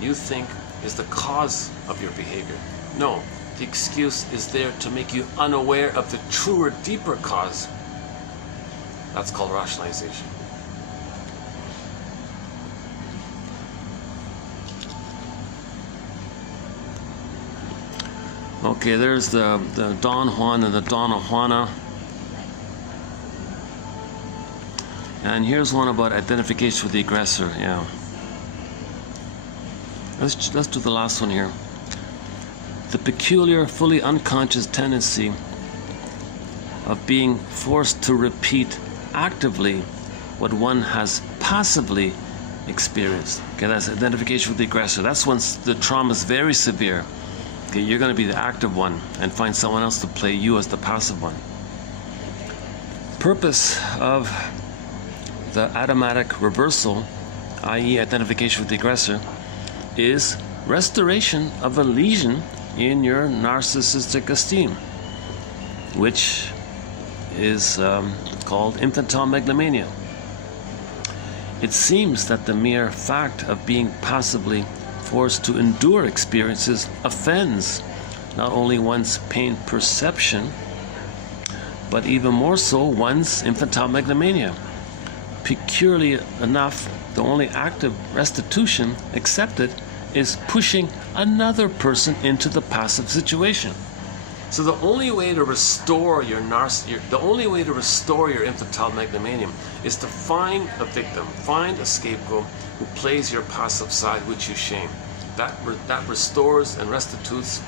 you think is the cause of your behavior. No, the excuse is there to make you unaware of the truer, deeper cause. That's called rationalization. Okay, there's the Don Juan and the Donna Juana. And here's one about identification with the aggressor. Yeah. Let's do the last one here. The peculiar, fully unconscious tendency of being forced to repeat actively what one has passively experienced. Okay, that's identification with the aggressor. That's when the trauma is very severe. Okay, you're going to be the active one and find someone else to play you as the passive one. Purpose of the automatic reversal, i.e. identification with the aggressor, is restoration of a lesion in your narcissistic esteem, which is called infantile megalomania. It seems that the mere fact of being passively forced to endure experiences offends not only one's pain perception, but even more so one's infantile megalomania. Peculiarly enough, the only active restitution accepted is pushing another person into the passive situation. So the only way to restore your infantile megalomania is to find a victim, find a scapegoat who plays your passive side, which you shame. That restores and restitutes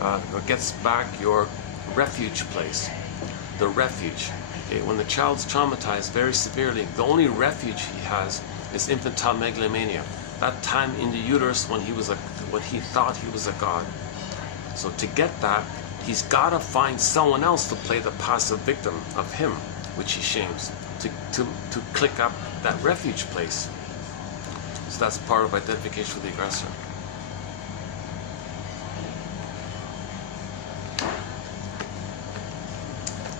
or gets back your refuge place, the refuge. Okay, when the child's traumatized very severely, the only refuge he has is infantile megalomania. That time in the uterus when he thought he was a god. So to get that, he's got to find someone else to play the passive victim of him, which he shames, to click up that refuge place. So that's part of identification with the aggressor.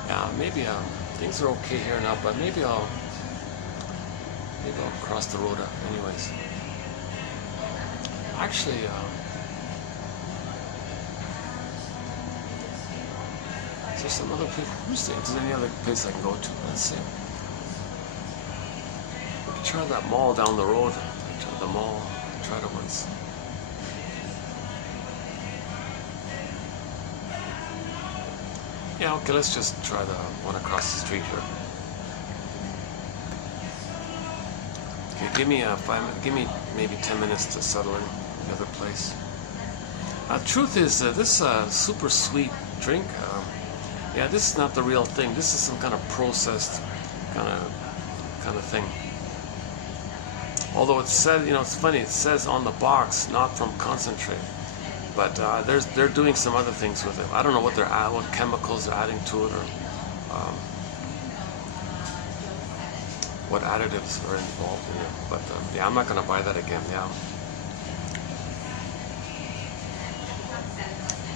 Yeah, maybe things are okay here now, but maybe I'll cross the road anyways. Actually, is there some other place? If there's any other place I can go to, let's see. We can try that mall down the road. Try the mall. Tried it once. Yeah, okay, let's just try the one across the street here. Okay, give me maybe 10 minutes to settle in the other place. Truth is, this super sweet drink, yeah, this is not the real thing. This is some kind of processed kind of thing. Although it said, it's funny, it says on the box, not from concentrate. But they're doing some other things with it. I don't know what what chemicals they're adding to it, or what additives are involved in it. But yeah, I'm not gonna buy that again. Yeah,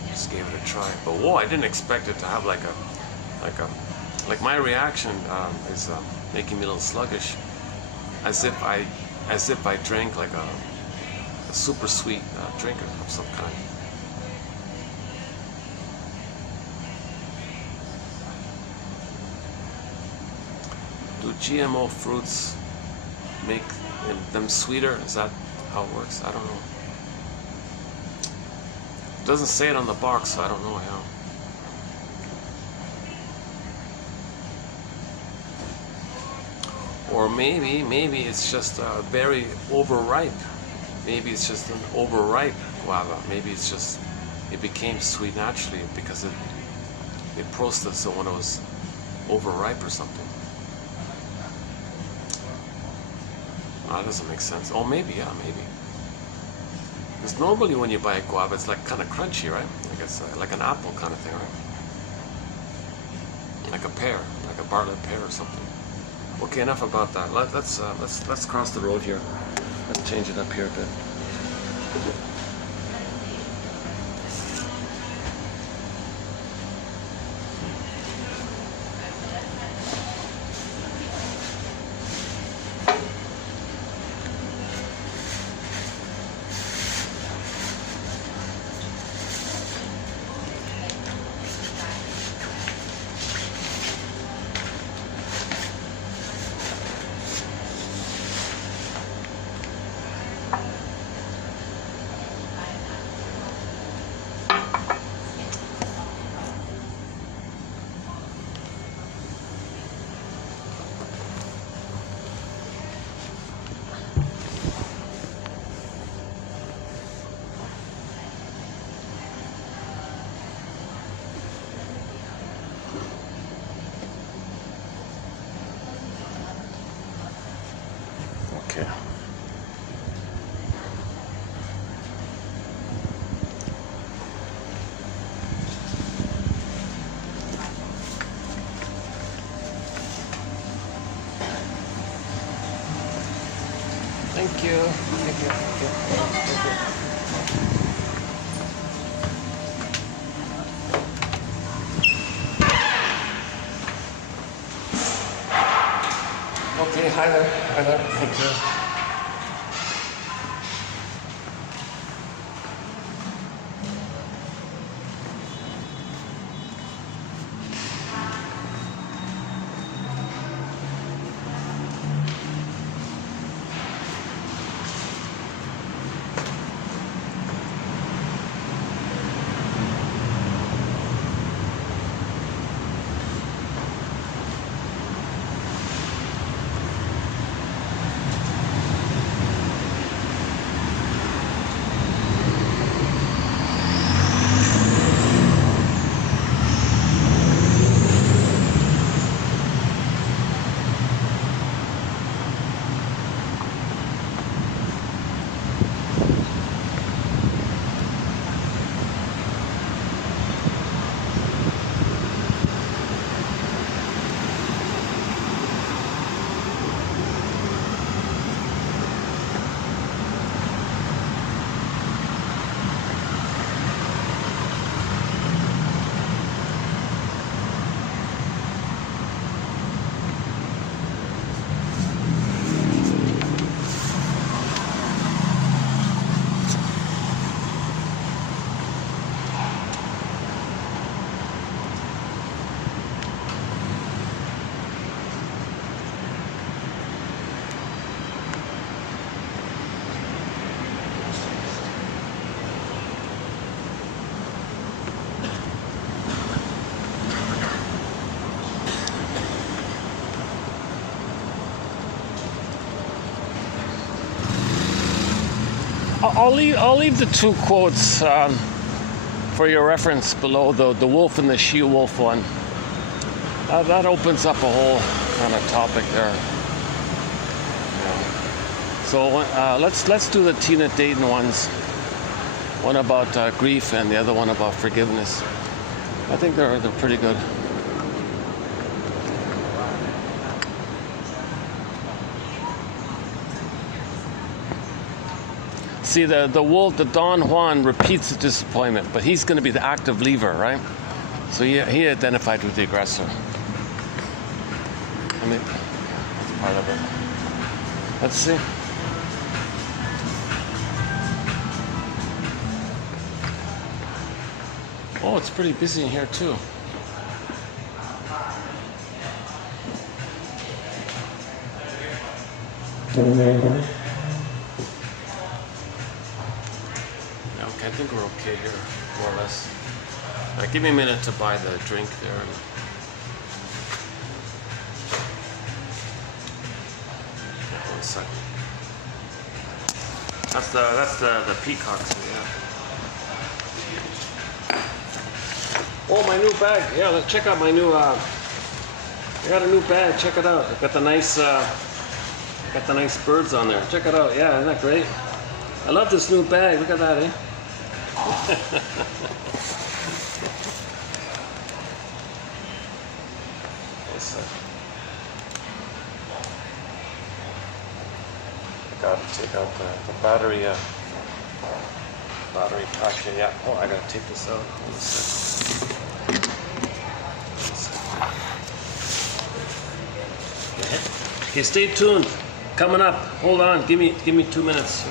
just gave it a try. But whoa, I didn't expect it to have like my reaction is making me a little sluggish, as if I drank like a super sweet drink of some kind. Do GMO fruits make them sweeter? Is that how it works? I don't know. It doesn't say it on the box, so I don't know how. Or maybe it's just very overripe. Maybe it's just an overripe guava. Maybe it's just, it became sweet naturally because it processed it when it was overripe or something. That doesn't make sense. Oh, maybe, yeah, maybe. Because normally when you buy a guava, it's like kind of crunchy, right? Like it's like an apple kind of thing, right? Like a pear, like a bartlett pear or something. Okay, enough about that. Let's cross the road here. Let's change it up here a bit. Okay. Thank you. Thank you. Thank you. Thank you. Okay, hi there. Hi there. Thank you. I'll leave the two quotes for your reference below, the wolf and the she-wolf one. That opens up a whole kind of topic there. Yeah. So let's do the Tina Dayton ones. One about grief and the other one about forgiveness. I think they're pretty good. See, the wolf, the Don Juan repeats the disappointment, but he's going to be the active lever, right? So he identified with the aggressor. I mean, that's part of it. Let's see. Oh, it's pretty busy in here too. Okay, I think we're okay here, more or less. Give me a minute to buy the drink there. One second. That's the peacocks. Yeah. Oh, my new bag. Yeah, let's check out my new. I got a new bag. Check it out. I got the nice birds on there. Check it out. Yeah, isn't that great? I love this new bag. Look at that, eh? I gotta take out the battery pack here. Yeah. Oh, I gotta take this out. Hold a second. Okay, stay tuned. Coming up. Hold on. Give me 2 minutes.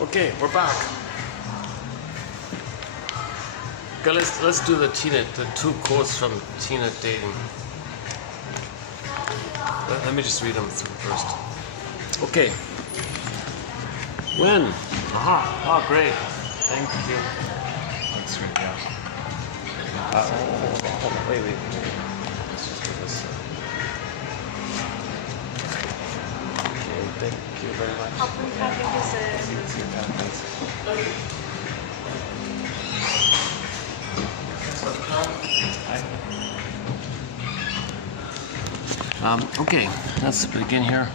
Okay, we're back. Okay, let's do the two quotes from Tina dating. Let me just read them through first. Okay. When? Aha. Oh, great. Thank you. Looks great, yeah. Hold on. Wait. Let's just do this. Okay, thank you very much. Okay, let's begin here.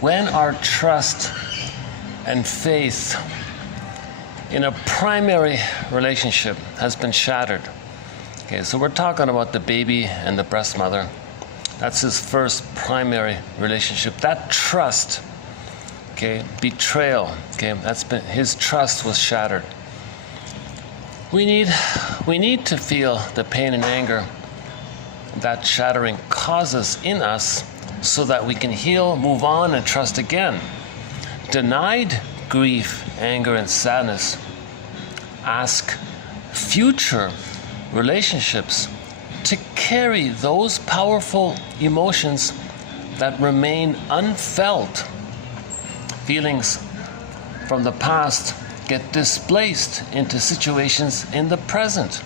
When our trust and faith in a primary relationship has been shattered. Okay, so we're talking about the baby and the breast mother. That's his first primary relationship. That trust, okay, betrayal, okay, his trust was shattered. We need to feel the pain and anger that shattering causes in us so that we can heal, move on, and trust again. Denied grief, anger, and sadness ask future relationships to carry those powerful emotions that remain unfelt. Feelings from the past get displaced into situations in the present.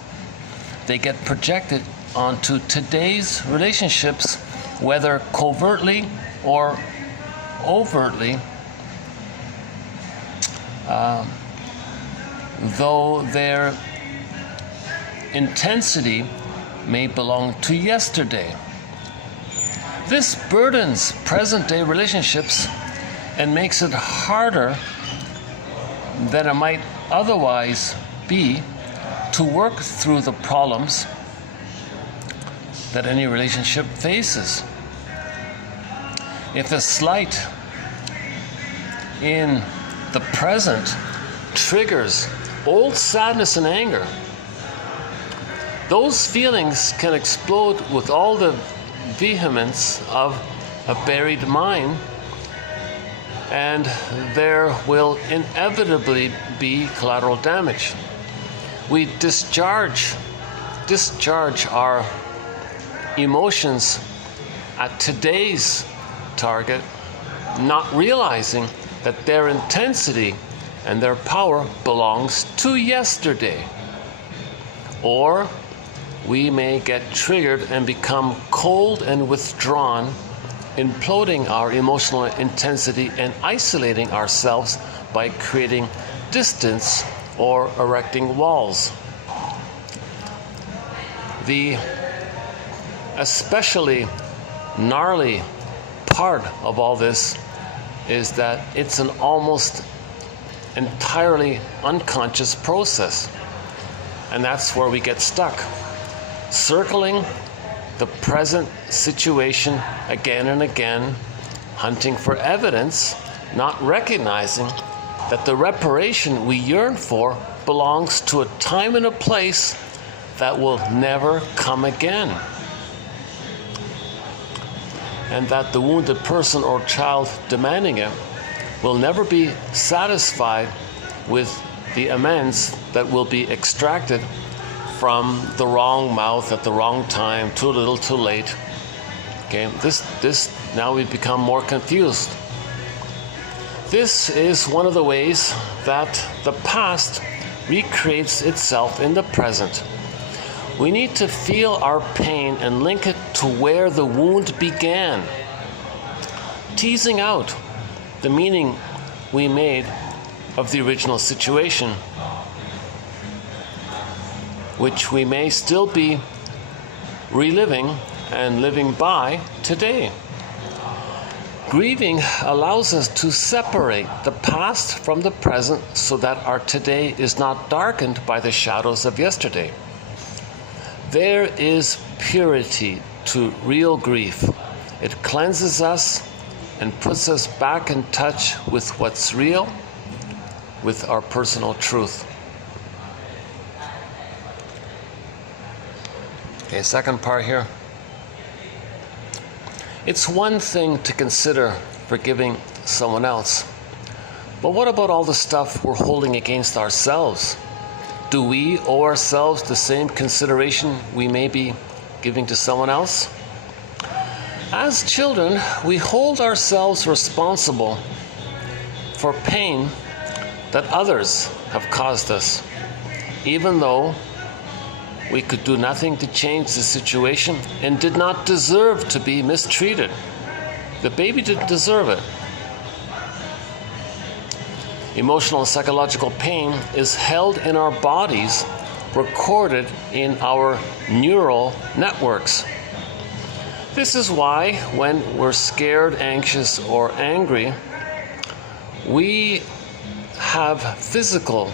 They get projected onto today's relationships, whether covertly or overtly, though their intensity may belong to yesterday. This burdens present-day relationships and makes it harder than it might otherwise be to work through the problems that any relationship faces. If a slight in the present triggers old sadness and anger, those feelings can explode with all the vehemence of a buried mine, and there will inevitably be collateral damage. We discharge our emotions at today's target, not realizing that their intensity and their power belongs to yesterday. Or we may get triggered and become cold and withdrawn, imploding our emotional intensity and isolating ourselves by creating distance or erecting walls. The especially gnarly part of all this is that it's an almost entirely unconscious process. And that's where we get stuck, circling the present situation again and again, hunting for evidence, not recognizing that the reparation we yearn for belongs to a time and a place that will never come again. And that the wounded person or child demanding it will never be satisfied with the amends that will be extracted from the wrong mouth at the wrong time, too little, too late. Okay, this now we've become more confused. This is one of the ways that the past recreates itself in the present. We need to feel our pain and link it to where the wound began, teasing out the meaning we made of the original situation, which we may still be reliving and living by today. Grieving allows us to separate the past from the present so that our today is not darkened by the shadows of yesterday. There is purity to real grief. It cleanses us and puts us back in touch with what's real, with our personal truth. Okay, second part here. It's one thing to consider forgiving someone else, But what about all the stuff we're holding against ourselves? Do we owe ourselves the same consideration we may be giving to someone else? As children, we hold ourselves responsible for pain that others have caused us, even though we could do nothing to change the situation and did not deserve to be mistreated. The baby didn't deserve it. Emotional and psychological pain is held in our bodies, recorded in our neural networks. This is why when we're scared, anxious, or angry, we have physical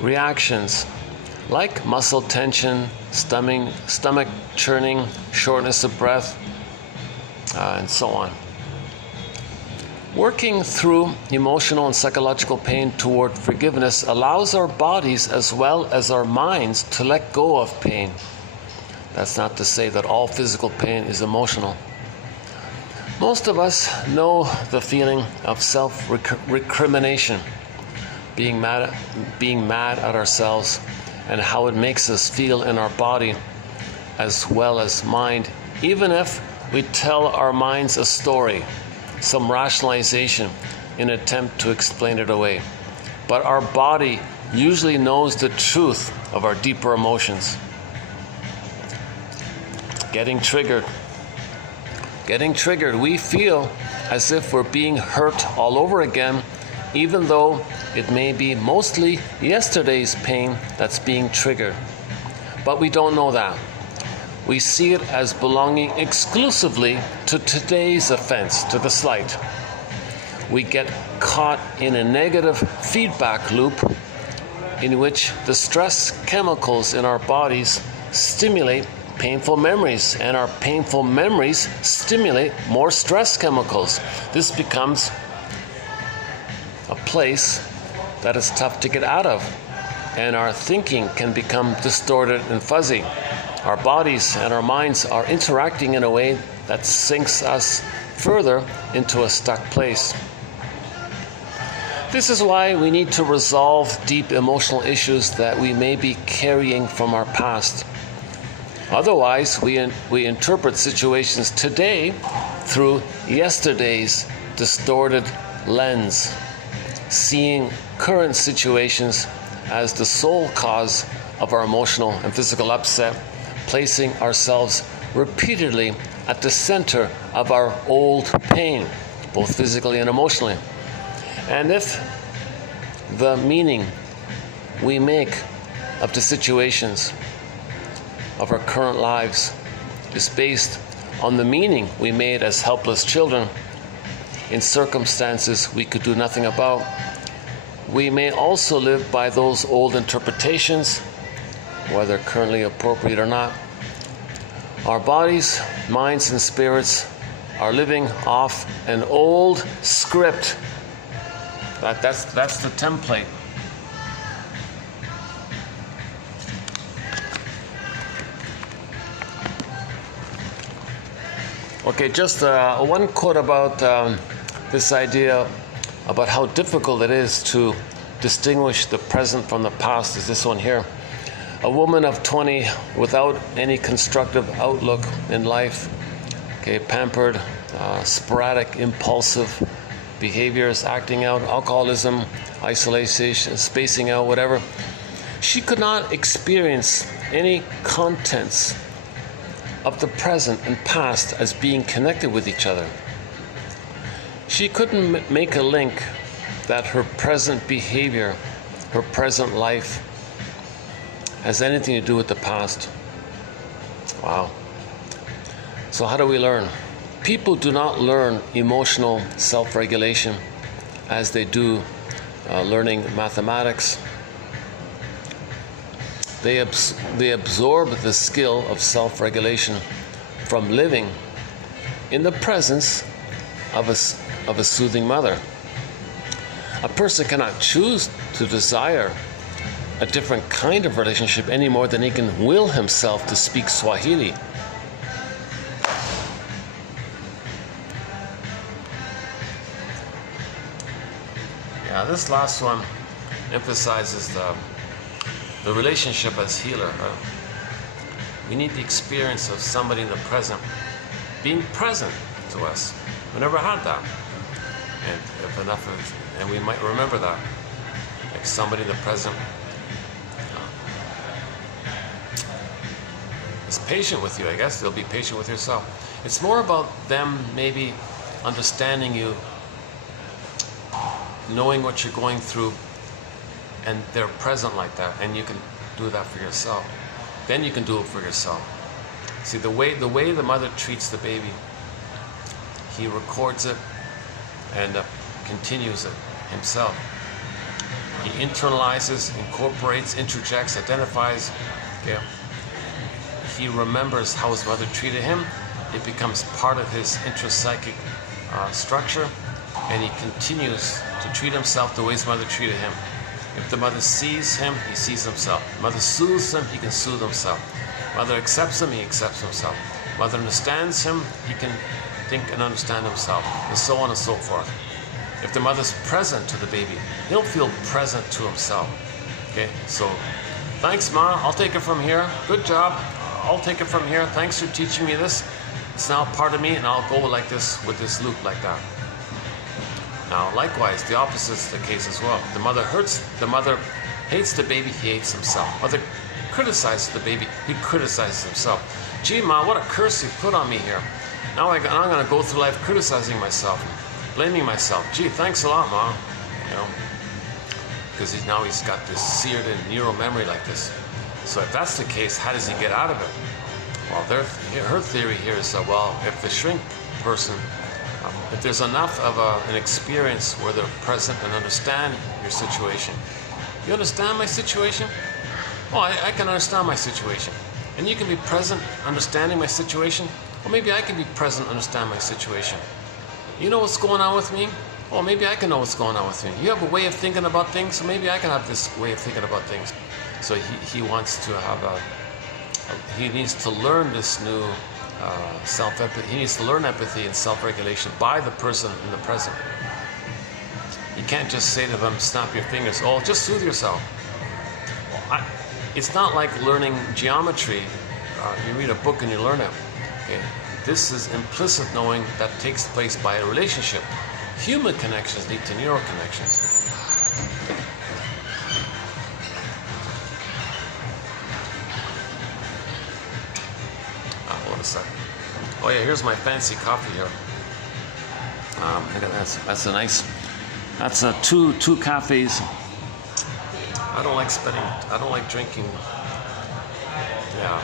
reactions like muscle tension, stomach churning, shortness of breath, and so on. Working through emotional and psychological pain toward forgiveness allows our bodies as well as our minds to let go of pain. That's not to say that all physical pain is emotional. Most of us know the feeling of self-recrimination, being mad at ourselves, and how it makes us feel in our body as well as mind, even if we tell our minds a story, some rationalization, in an attempt to explain it away. But our body usually knows the truth of our deeper emotions. Getting triggered, we feel as if we're being hurt all over again, even though it may be mostly yesterday's pain that's being triggered. But we don't know that. We see it as belonging exclusively to today's offense, to the slight. We get caught in a negative feedback loop in which the stress chemicals in our bodies stimulate painful memories, and our painful memories stimulate more stress chemicals. This becomes a place that is tough to get out of, and our thinking can become distorted and fuzzy. Our bodies and our minds are interacting in a way that sinks us further into a stuck place. This is why we need to resolve deep emotional issues that we may be carrying from our past. Otherwise, we interpret situations today through yesterday's distorted lens, seeing current situations as the sole cause of our emotional and physical upset, placing ourselves repeatedly at the center of our old pain, both physically and emotionally. And if the meaning we make of the situations of our current lives is based on the meaning we made as helpless children in circumstances we could do nothing about, we may also live by those old interpretations, whether currently appropriate or not. Our bodies, minds, and spirits are living off an old script. That's the template. Okay, just one quote about this idea about how difficult it is to distinguish the present from the past is this one here. A woman of 20 without any constructive outlook in life, okay, pampered, sporadic, impulsive behaviors, acting out, alcoholism, isolation, spacing out, whatever. She could not experience any contents of the present and past as being connected with each other. She couldn't make a link that her present behavior, her present life, has anything to do with the past. Wow. So how do we learn? People do not learn emotional self-regulation as they do learning mathematics. They absorb the skill of self-regulation from living in the presence of a soothing mother. A person cannot choose to desire a different kind of relationship any more than he can will himself to speak Swahili. Now this last one emphasizes the relationship as healer. We need the experience of somebody in the present being present to us. We never had that. And if enough of, and we might remember that. Like somebody in the present is patient with you, I guess. They'll be patient with yourself. It's more about them maybe understanding you, knowing what you're going through, and they're present like that, and you can do that for yourself. Then you can do it for yourself. See, the way the mother treats the baby, he records it and continues it himself. He internalizes, incorporates, interjects, identifies. Okay? He remembers how his mother treated him. It becomes part of his intrapsychic structure, and he continues to treat himself the way his mother treated him. If the mother sees him, he sees himself. Mother soothes him, he can soothe himself. Mother accepts him, he accepts himself. Mother understands him, he can think and understand himself, and so on and so forth. If the mother's present to the baby, he'll feel present to himself. Okay, so thanks, Ma, I'll take it from here. Good job, I'll take it from here. Thanks for teaching me this. It's now part of me, and I'll go like this with this loop like that. Now, likewise, the opposite is the case as well. The mother hates the baby, he hates himself. Mother criticizes the baby, he criticizes himself. Gee, Ma, what a curse you put on me here. Now I'm going to go through life criticizing myself, blaming myself. Gee, thanks a lot, Ma. You know, because he's got this seared in neural memory like this. So if that's the case, how does he get out of it? Well, her theory here is that, well, if the shrink person, if there's enough of an experience where they're present and understand your situation. You understand my situation? Oh, I can understand my situation. And you can be present, understanding my situation? Well, maybe I can be present, understand my situation. You know what's going on with me? Oh, maybe I can know what's going on with me. You have a way of thinking about things, so maybe I can have this way of thinking about things. So he wants to have he needs to learn this new self-empathy. He needs to learn empathy and self-regulation by the person in the present. You can't just say to them, snap your fingers, oh, just soothe yourself. It's not like learning geometry. You read a book and you learn it. Okay? This is implicit knowing that takes place by a relationship. Human connections lead to neural connections. Hold on a second. Oh yeah, here's my fancy coffee here. That's a nice. That's two cafes. I don't like drinking. Yeah,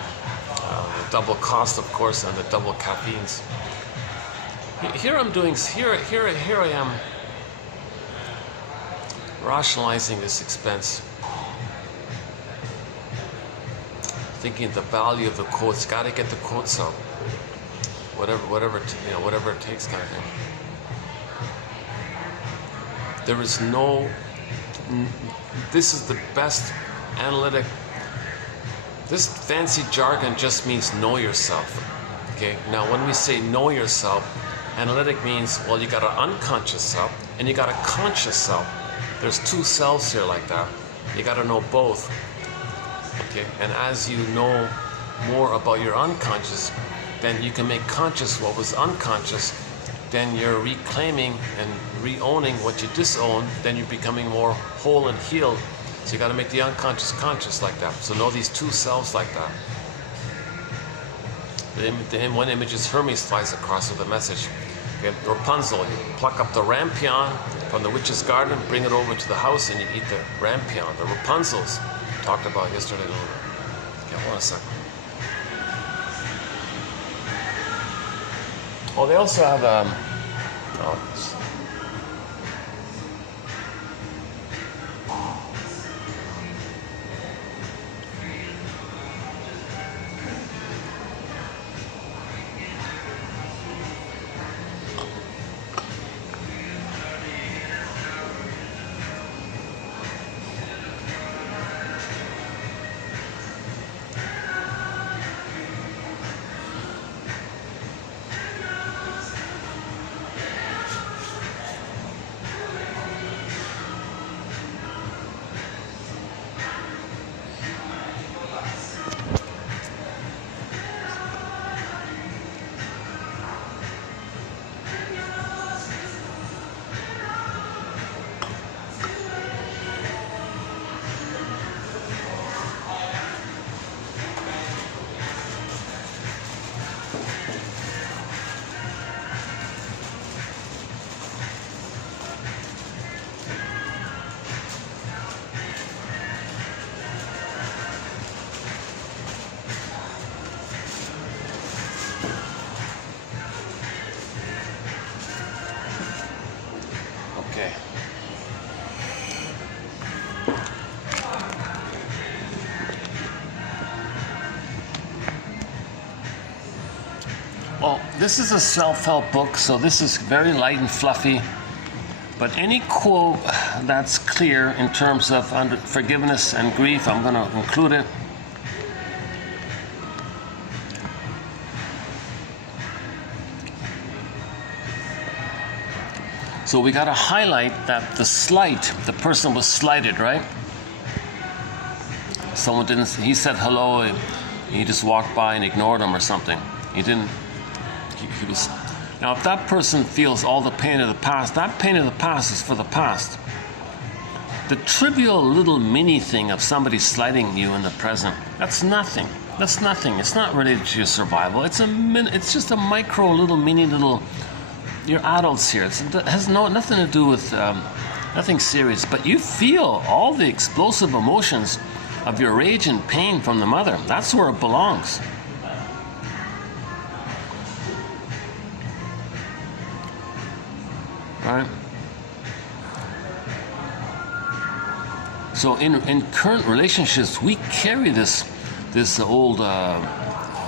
the double cost, of course, and the double caffeines. Here I am rationalizing this expense, thinking the value of the quotes. Got to get the quotes out, whatever it takes, kind of thing. There is no. This is the best analytic. This fancy jargon just means know yourself. Okay. Now, when we say know yourself, analytic means, well, you got an unconscious self and you got a conscious self. There's two selves here like that. You got to know both. Okay. And as you know more about your unconscious, then you can make conscious what was unconscious. Then you're reclaiming and re-owning what you disown. Then you're becoming more whole and healed. So you got to make the unconscious conscious like that. So know these two selves like that. In one image is Hermes flies across with a message. Okay, Rapunzel, you pluck up the rampion from the witch's garden, bring it over to the house, and you eat the rampion. The Rapunzels talked about yesterday. Okay, hold on a second. Oh, they also have this is a self-help book, so this is very light and fluffy. But any quote that's clear in terms of forgiveness and grief, I'm going to include it. So we got to highlight that the slight, the person was slighted, right? Someone didn't, he said hello, he just walked by and ignored him or something. He didn't, he was, now if that person feels all the pain of the past, that pain of the past is for the past. The trivial little mini thing of somebody slighting you in the present, that's nothing. That's nothing. It's not related to your survival. It's just a micro little mini little, you're adults here. It has nothing to do with, nothing serious. But you feel all the explosive emotions of your rage and pain from the mother. That's where it belongs. Right? So in current relationships, we carry this old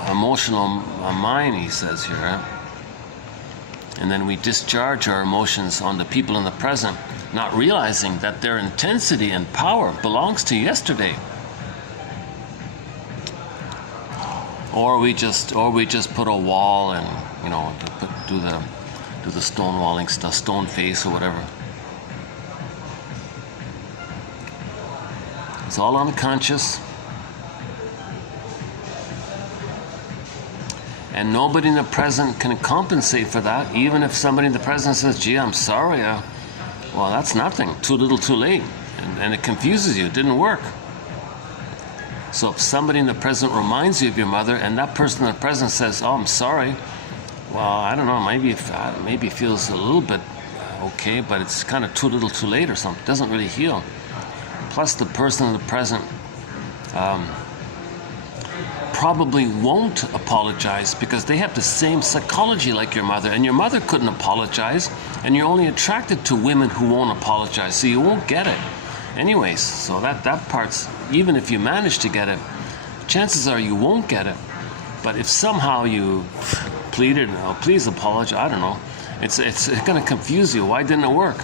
emotional mind, he says here, right? And then we discharge our emotions on the people in the present, not realizing that their intensity and power belongs to yesterday. Or we just put a wall and, you know, do the stonewalling stuff, stone face or whatever. It's all unconscious. And nobody in the present can compensate for that, even if somebody in the present says, gee, I'm sorry. Well, that's nothing. Too little, too late. And it confuses you. It didn't work. So if somebody in the present reminds you of your mother, and that person in the present says, oh, I'm sorry, well, I don't know, maybe it feels a little bit okay, but it's kind of too little, too late or something. It doesn't really heal. Plus, the person in the present probably won't apologize because they have the same psychology like your mother, and your mother couldn't apologize, and you're only attracted to women who won't apologize, so you won't get it. Anyways, so that part's, even if you manage to get it, chances are you won't get it. But if somehow you pleaded, oh, please apologize, I don't know, it's going to confuse you. Why didn't it work?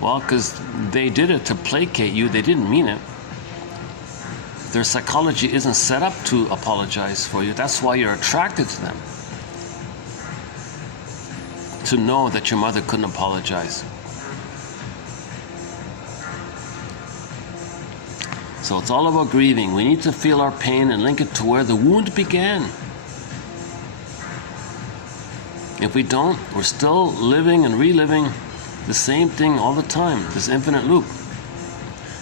Well, because they did it to placate you. They didn't mean it. Their psychology isn't set up to apologize for you. That's why you're attracted to them. To know that your mother couldn't apologize. So it's all about grieving. We need to feel our pain and link it to where the wound began. If we don't, we're still living and reliving the same thing all the time, this infinite loop.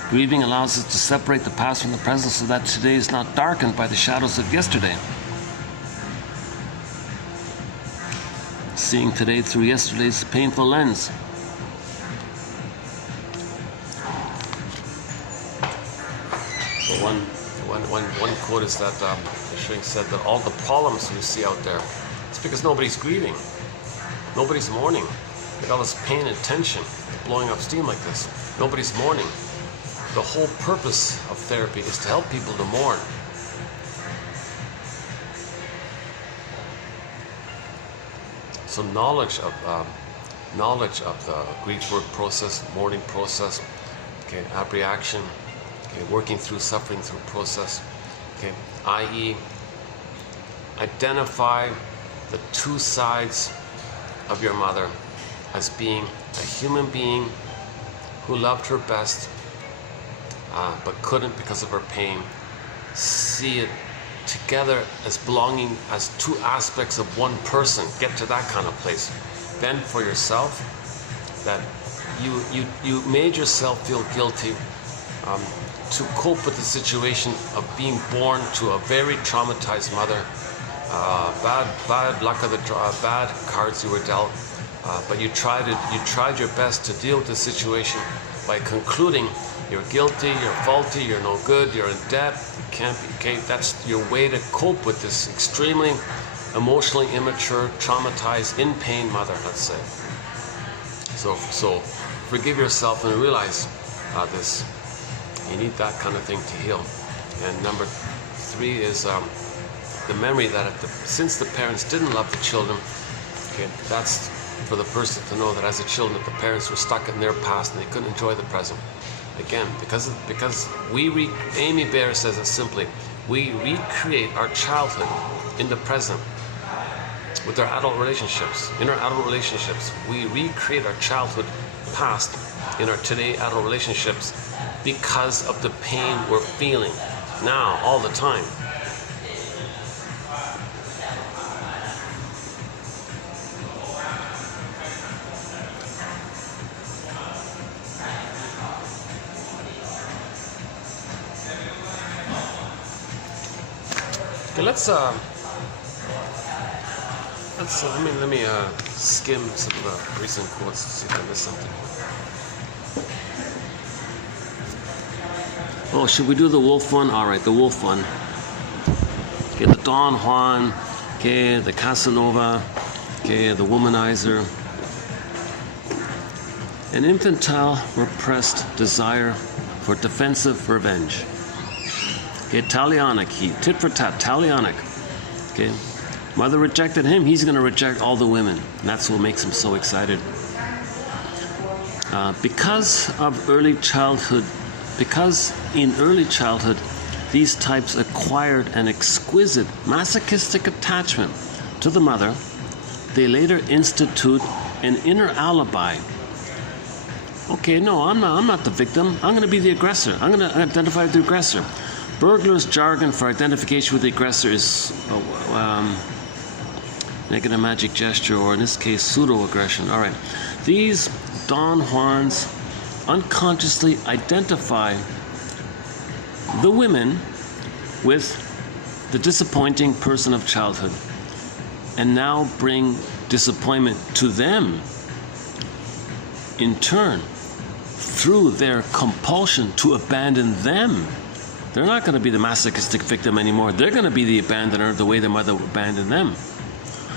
Grieving allows us to separate the past from the present so that today is not darkened by the shadows of yesterday. Seeing today through yesterday's painful lens. So one quote is that the shrink said that all the problems we see out there, it's because nobody's grieving. Nobody's mourning. With all this pain and tension, blowing off steam like this. Nobody's mourning. The whole purpose of therapy is to help people to mourn. So knowledge of the grief work process, mourning process, okay, abreaction, okay, working through, suffering through process, okay, i.e., identify the two sides of your mother as being a human being who loved her best, but couldn't because of her pain. See it together as belonging as two aspects of one person. Get to that kind of place. Then for yourself, that you made yourself feel guilty to cope with the situation of being born to a very traumatized mother. Bad luck of the draw, bad cards you were dealt. But you tried your best to deal with the situation by concluding you're guilty, you're faulty, you're no good, you're in debt, you can't be, okay, that's your way to cope with this extremely emotionally immature, traumatized, in pain mother, let's say. So forgive yourself and realize this. You need that kind of thing to heal. And number 3 is the memory that since the parents didn't love the children, okay, that's for the person to know that as a children that the parents were stuck in their past and they couldn't enjoy the present. Again, because Amy Bear says it simply, we recreate our childhood in the present with our adult relationships. In our adult relationships, we recreate our childhood past in our today adult relationships because of the pain we're feeling now all the time. Okay, let me skim some of the recent quotes to see if I missed something. Oh, should we do the wolf one? All right, the wolf one. Okay, the Don Juan. Okay, the Casanova. Okay, the womanizer. An infantile, repressed desire for defensive revenge. Okay, Talionic, tit for tat, Talionic. Okay, mother rejected him, he's going to reject all the women. And that's what makes him so excited. Because in early childhood, these types acquired an exquisite masochistic attachment to the mother, they later institute an inner alibi. Okay, no, I'm not the victim. I'm going to be the aggressor. I'm going to identify with the aggressor. Burglar's jargon for identification with the aggressor is making a magic gesture, or in this case, pseudo-aggression. All right. These Don Juans unconsciously identify the women with the disappointing person of childhood and now bring disappointment to them in turn through their compulsion to abandon them. They're not going to be the masochistic victim anymore. They're going to be the abandoner the way their mother abandoned them.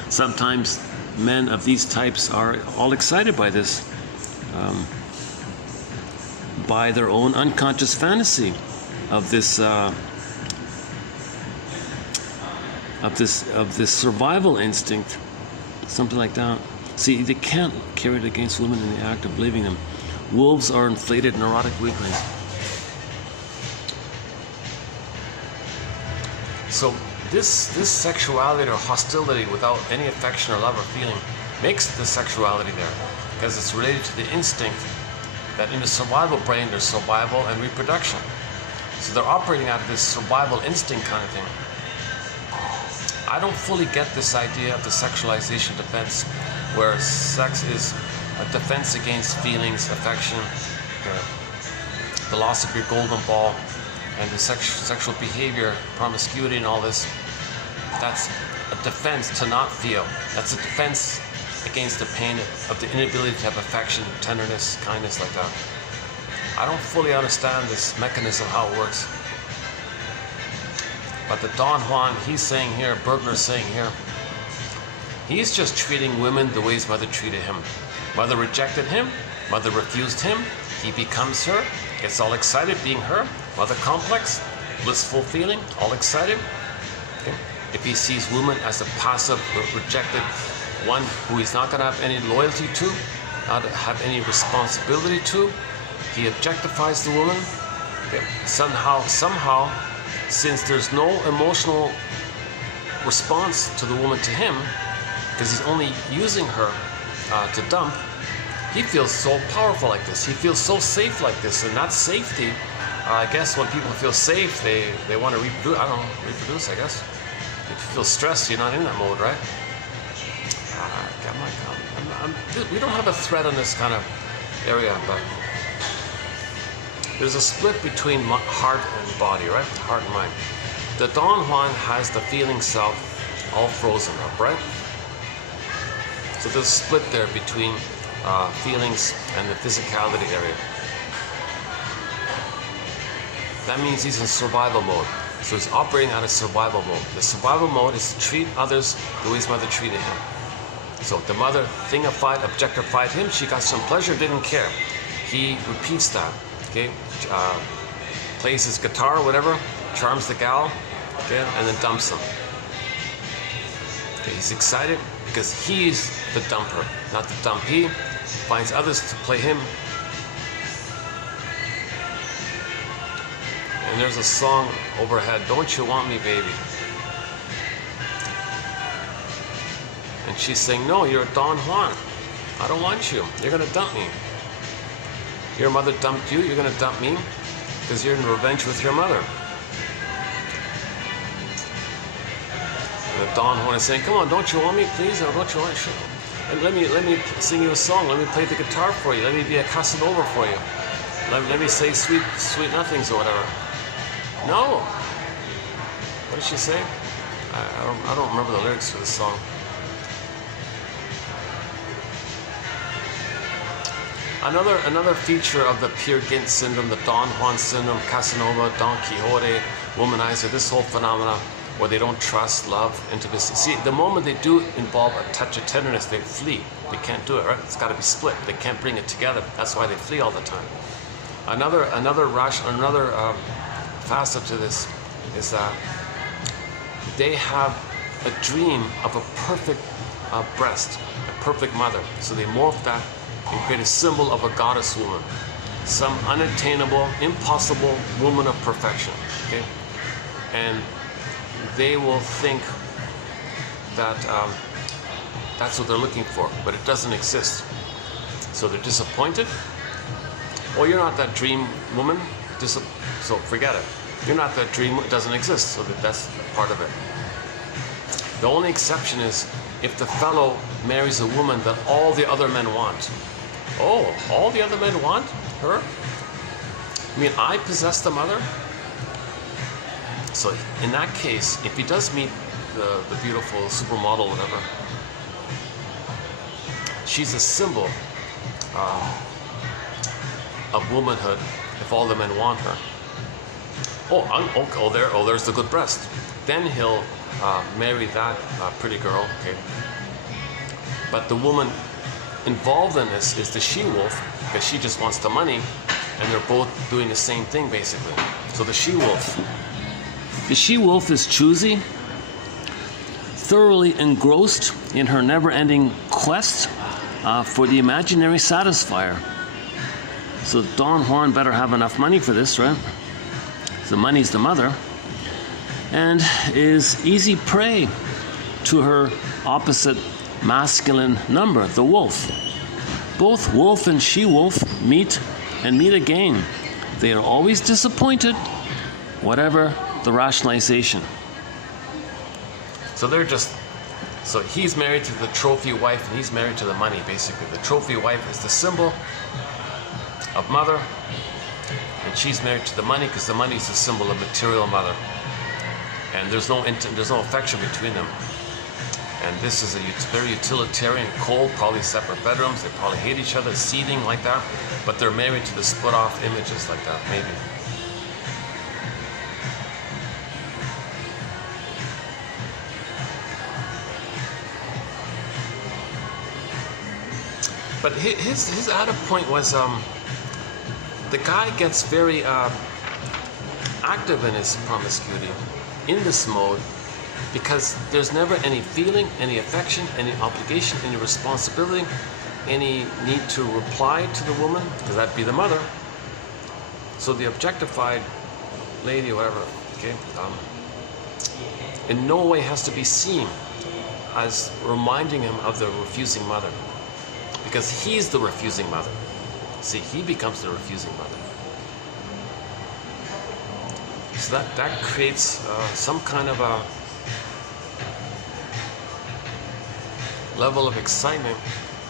Sometimes men of these types are all excited by this, by their own unconscious fantasy of this survival instinct, something like that. See, they can't carry it against women in the act of leaving them. Wolves are inflated neurotic weaklings. So this sexuality or hostility without any affection or love or feeling makes the sexuality there, because it's related to the instinct that in the survival brain there's survival and reproduction. So they're operating out of this survival instinct kind of thing. I don't fully get this idea of the sexualization defense, where sex is a defense against feelings, affection, the loss of your golden ball, and the sexual behavior, promiscuity and all this. That's a defense to not feel. That's a defense against the pain of the inability to have affection, tenderness, kindness like that. I don't fully understand this mechanism, how it works. But the Don Juan, he's saying here, Burglar's saying here, he's just treating women the way his mother treated him. Mother rejected him, mother refused him, he becomes her, gets all excited being her, mother complex, blissful feeling, all excited. Okay. If he sees woman as a passive, rejected one who he's not going to have any loyalty to, not have any responsibility to, he objectifies the woman. Okay. Somehow, since there's no emotional response to the woman to him, because he's only using her to dump, he feels so powerful like this. He feels so safe like this, and that safety, I guess when people feel safe, they want to reproduce. I don't know, reproduce, I guess. If you feel stressed, you're not in that mode, right? We don't have a thread on this kind of area, but there's a split between heart and body, right? Heart and mind. The Don Juan has the feeling self all frozen up, right? So there's a split there between feelings and the physicality area. That means he's in survival mode. So he's operating out of survival mode. The survival mode is to treat others the way his mother treated him. So the mother thingified, objectified him. She got some pleasure, didn't care. He repeats that. Okay, plays his guitar or whatever, charms the gal, okay, and then dumps him. Okay, he's excited because he's the dumper, not the dumpee. Finds others to play him. And there's a song overhead, "Don't You Want Me, Baby?" And she's saying, "No, you're Don Juan. I don't want you. You're going to dump me. Your mother dumped you. You're going to dump me because you're in revenge with your mother." And the Don Juan is saying, "Come on, don't you want me, please? Or don't you want me? And let me sing you a song. Let me play the guitar for you. Let me be a Casanova for you. Let me say sweet nothings or whatever." No. What did she say? I don't remember the lyrics to the song. Another feature of the Peer Gynt syndrome, the Don Juan syndrome, Casanova, Don Quixote, womanizer, this whole phenomena where they don't trust, love, intimacy. See, the moment they do involve a touch of tenderness, they flee. They can't do it, right? It's got to be split. They can't bring it together. That's why they flee all the time. Another facet to this is that they have a dream of a perfect breast, a perfect mother. So they morph that and create a symbol of a goddess woman, some unattainable, impossible woman of perfection. Okay, and they will think that that's what they're looking for, but it doesn't exist. So they're disappointed. Well, you're not that dream woman, so forget it. You're not that dream, it doesn't exist, so that's part of it. The only exception is if the fellow marries a woman that all the other men want. Oh, all the other men want her? I mean, I possess the mother? So in that case, if he does meet the beautiful supermodel, whatever, she's a symbol of womanhood if all the men want her. There's the good breast. Then he'll marry that pretty girl, okay? But the woman involved in this is the she-wolf, because she just wants the money, and they're both doing the same thing, basically. So the she-wolf is choosy, thoroughly engrossed in her never-ending quest for the imaginary satisfier. So Don Juan better have enough money for this, right? The money's the mother, and is easy prey to her opposite masculine number, the wolf. Both wolf and she-wolf meet and meet again. They are always disappointed, whatever the rationalization. So he's married to the trophy wife and he's married to the money, basically. The trophy wife is the symbol of mother, and she's married to the money because the money is the symbol of material mother. And there's no affection between them. And this is very utilitarian, cold, probably separate bedrooms. They probably hate each other, seething like that. But they're married to the split off images like that, maybe. But his added point was the guy gets very active in his promiscuity in this mode because there's never any feeling, any affection, any obligation, any responsibility, any need to reply to the woman, because that'd be the mother. So the objectified lady or whatever, okay, in no way has to be seen as reminding him of the refusing mother, because he's the refusing mother. See, he becomes the refusing mother. So that creates some kind of a level of excitement,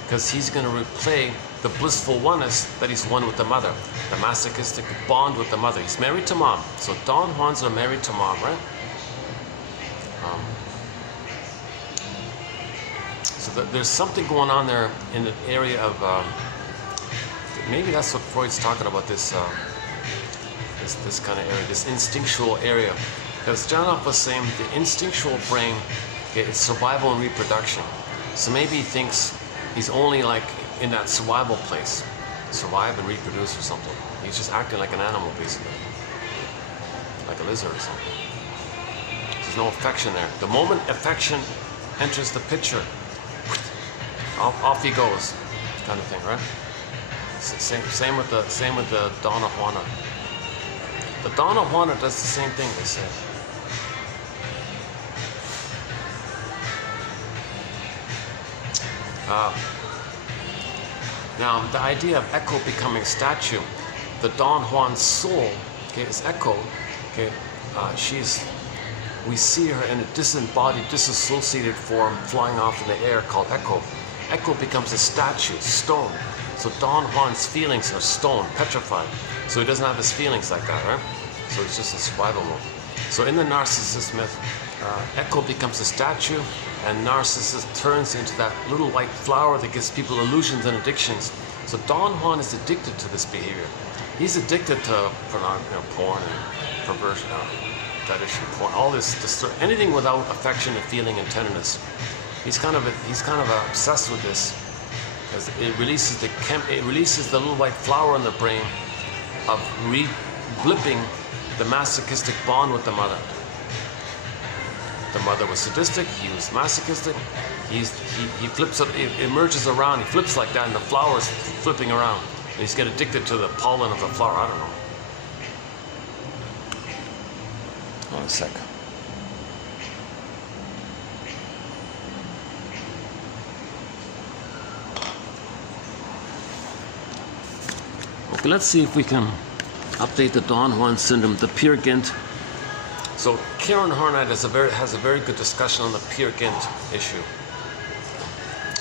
because he's going to replay the blissful oneness that he's one with the mother, the masochistic bond with the mother. He's married to mom. So Don Juans are married to mom, right? So there's something going on there in the area of maybe that's what Freud's talking about, this kind of area, this instinctual area. Because Janoff was saying the instinctual brain, okay, it's survival and reproduction. So maybe he thinks he's only like in that survival place, survive and reproduce or something. He's just acting like an animal, basically, like a lizard or something. There's no affection there. The moment affection enters the picture, off he goes, kind of thing, right? Same with the Donna Juana. The Donna Juana does the same thing, they say. Now, the idea of echo becoming statue, the Don Juan soul, okay, is echo. Okay, we see her in a disembodied, disassociated form flying off in the air called echo. Echo becomes a statue, stone. So Don Juan's feelings are stone, petrified. So he doesn't have his feelings like that, right? So it's just a survival mode. So in the Narcissus myth, echo becomes a statue, and Narcissus turns into that little white flower that gives people illusions and addictions. So Don Juan is addicted to this behavior. He's addicted to porn and perversion, fetish and porn, all this, anything without affection and feeling and tenderness. He's kind of obsessed with this, because it releases the little white flower in the brain of blipping the masochistic bond with the mother. The mother was sadistic, he was masochistic. He flips it, it emerges around, he flips like that, and the flower's flipping around. And he's getting addicted to the pollen of the flower, I don't know. Hold on a sec. Okay, let's see if we can update the Don Juan syndrome, the Peer Gynt. So Karen Hornett has a very good discussion on the Peer Gynt issue.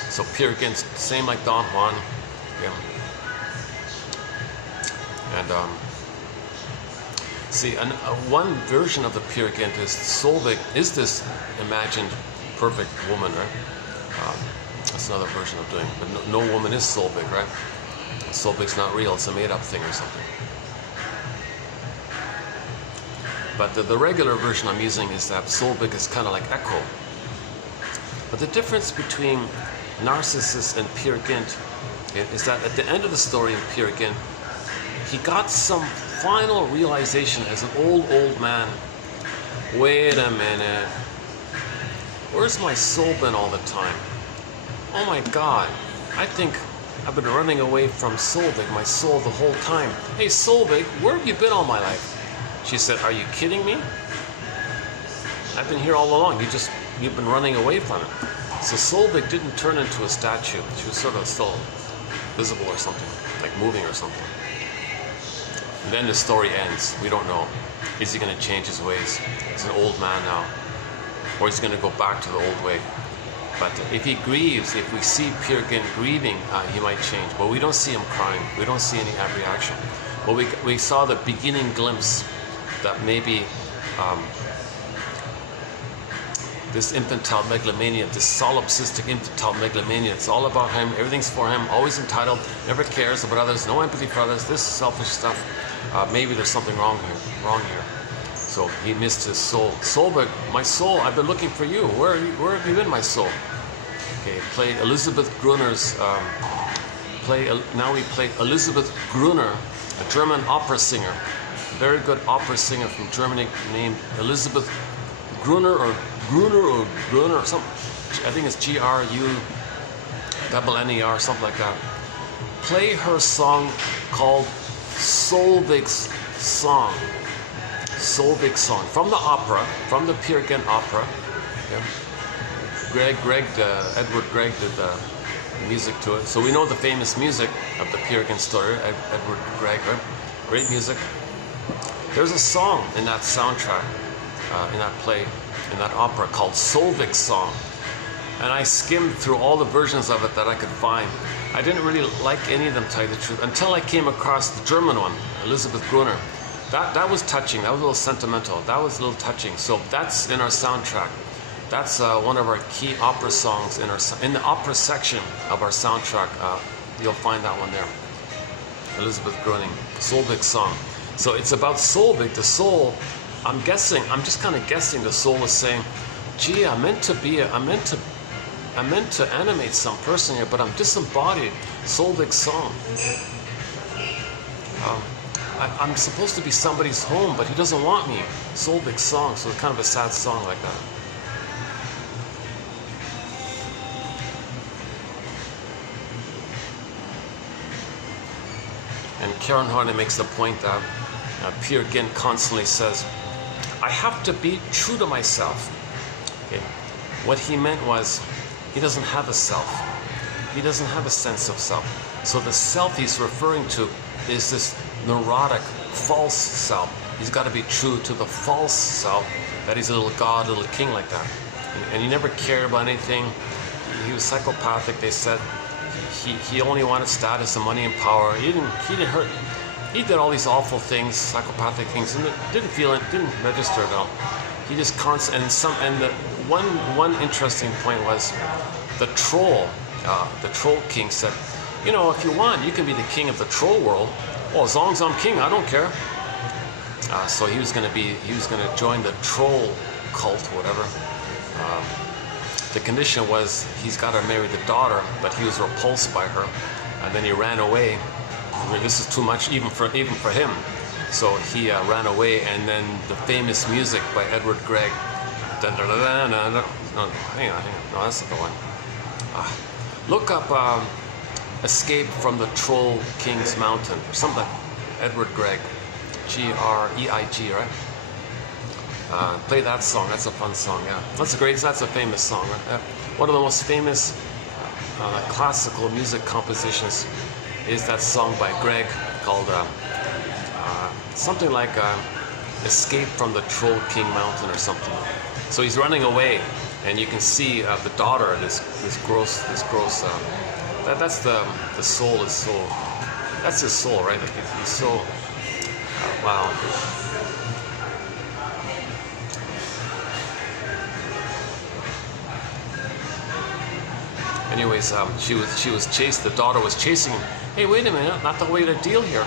So Peer Gynt, same like Don Juan. Yeah. And see, one version of the Peer Gynt is Solvik is this imagined perfect woman, right? That's another version of doing it. But no woman is Solvik, right? Solvik's not real, it's a made-up thing or something. But the regular version I'm using is that Solvik is kind of like echo. But the difference between Narcissus and Peer Gynt is that at the end of the story in Peer Gynt, he got some final realization as an old man. Wait a minute. Where's my soul been all the time? Oh my God. I think I've been running away from Solvik, my soul, the whole time. Hey Solvik, where have you been all my life? She said, are you kidding me? I've been here all along. You've been running away from it. So Solvik didn't turn into a statue. She was sort of still visible or something, like moving or something. And then the story ends. We don't know. Is he going to change his ways? He's an old man now. Or is he going to go back to the old way? But if he grieves, if we see Peer Gynt grieving, he might change. But we don't see him crying. We don't see any reaction. But we saw the beginning glimpse that maybe this infantile megalomania, this solipsistic infantile megalomania, it's all about him, everything's for him, always entitled, never cares about others, no empathy for others, this selfish stuff. Maybe there's something wrong here. So he missed his soul. Solvik, my soul, I've been looking for you. Where have you been, my soul? Okay, play Elizabeth Gruner's, now we play Elizabeth Gruner, a German opera singer. Very good opera singer from Germany named Elizabeth Gruner or something. I think it's Gruner, something like that. Play her song called Solvik's Song. Solvik's Song from the opera, from the Peer Gynt opera. Okay. Edward Gregg did the music to it. So we know the famous music of the Peer Gynt story, Edward Gregg, right? Great music. There's a song in that soundtrack, in that play, in that opera called Solvik's Song. And I skimmed through all the versions of it that I could find. I didn't really like any of them, to tell you the truth, until I came across the German one, Elizabeth Gruner. That was touching, that was a little sentimental, that was a little touching. So that's in our soundtrack. That's one of our key opera songs in the opera section of our soundtrack. You'll find that one there. Elizabeth Gruner, Solvik's Song. So it's about Solvik, the soul. I'm just kind of guessing the soul is saying, gee, I meant to animate some person here, but I'm disembodied. Solvik's Song. I'm supposed to be somebody's home, but he doesn't want me. Solvik's Song. So it's kind of a sad song like that. Karen Horney makes the point that Peer Gynt constantly says, I have to be true to myself. Okay. What he meant was, he doesn't have a self. He doesn't have a sense of self. So the self he's referring to is this neurotic, false self. He's got to be true to the false self, that he's a little god, a little king like that. And he never cared about anything. He was psychopathic, they said. He only wanted status and money and power. He didn't hurt. He did all these awful things, psychopathic things, and it didn't feel it, didn't register at all. He just one interesting point was the troll king said, you know, if you want, you can be the king of the troll world. Well, as long as I'm king, I don't care. So he was going to join the troll cult, or whatever. The condition was he's got to marry the daughter, but he was repulsed by her, and then he ran away. This is too much even for him. So he ran away, and then the famous music by Edward Gregg. No, hang on. No, that's not the one. Look up Escape from the Troll King's Mountain, or something. Edward Gregg. G-R-E-I-G, right? Play that song. That's a fun song, yeah. That's a famous song. Right? One of the most famous classical music compositions is that song by Gregg called something like Escape from the Troll King Mountain or something. So he's running away, and you can see the daughter, this gross. That's the soul is so. That's his soul, right? Like he's so. Wow. Anyways, she was chased. The daughter was chasing him. Hey, wait a minute! Not the way to deal here.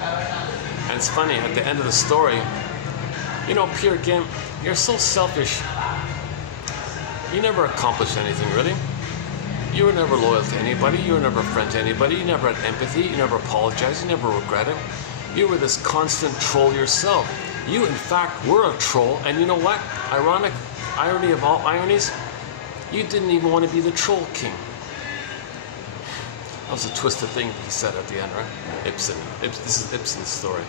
And it's funny at the end of the story. You know, Peer Gynt, you're so selfish. You never accomplished anything, really. You were never loyal to anybody. You were never a friend to anybody. You never had empathy. You never apologized. You never regretted. You were this constant troll yourself. You, in fact, were a troll. And you know what? Ironic irony of all ironies, you didn't even want to be the troll king. That was a twisted thing he said at the end, right? Ibsen. This is Ibsen's story.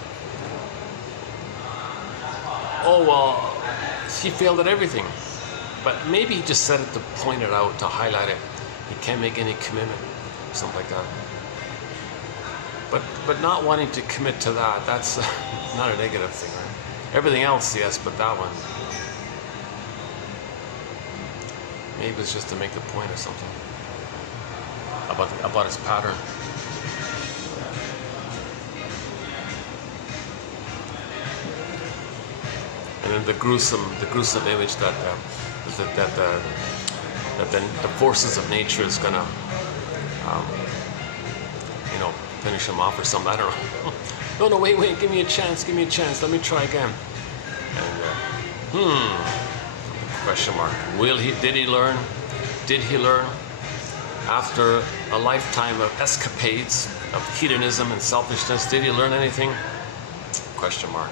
Oh, well, he failed at everything. But maybe he just said it to point it out, to highlight it. He can't make any commitment, something like that. But not wanting to commit to that, that's not a negative thing, right? Everything else, yes, but that one. Maybe it's just to make the point or something about his pattern. And then the gruesome image that the forces of nature is gonna, finish him off or something. I don't know. No, wait, give me a chance. Let me try again. And question mark. Did he learn? Did he learn? After a lifetime of escapades, of hedonism and selfishness, did he learn anything? Question mark.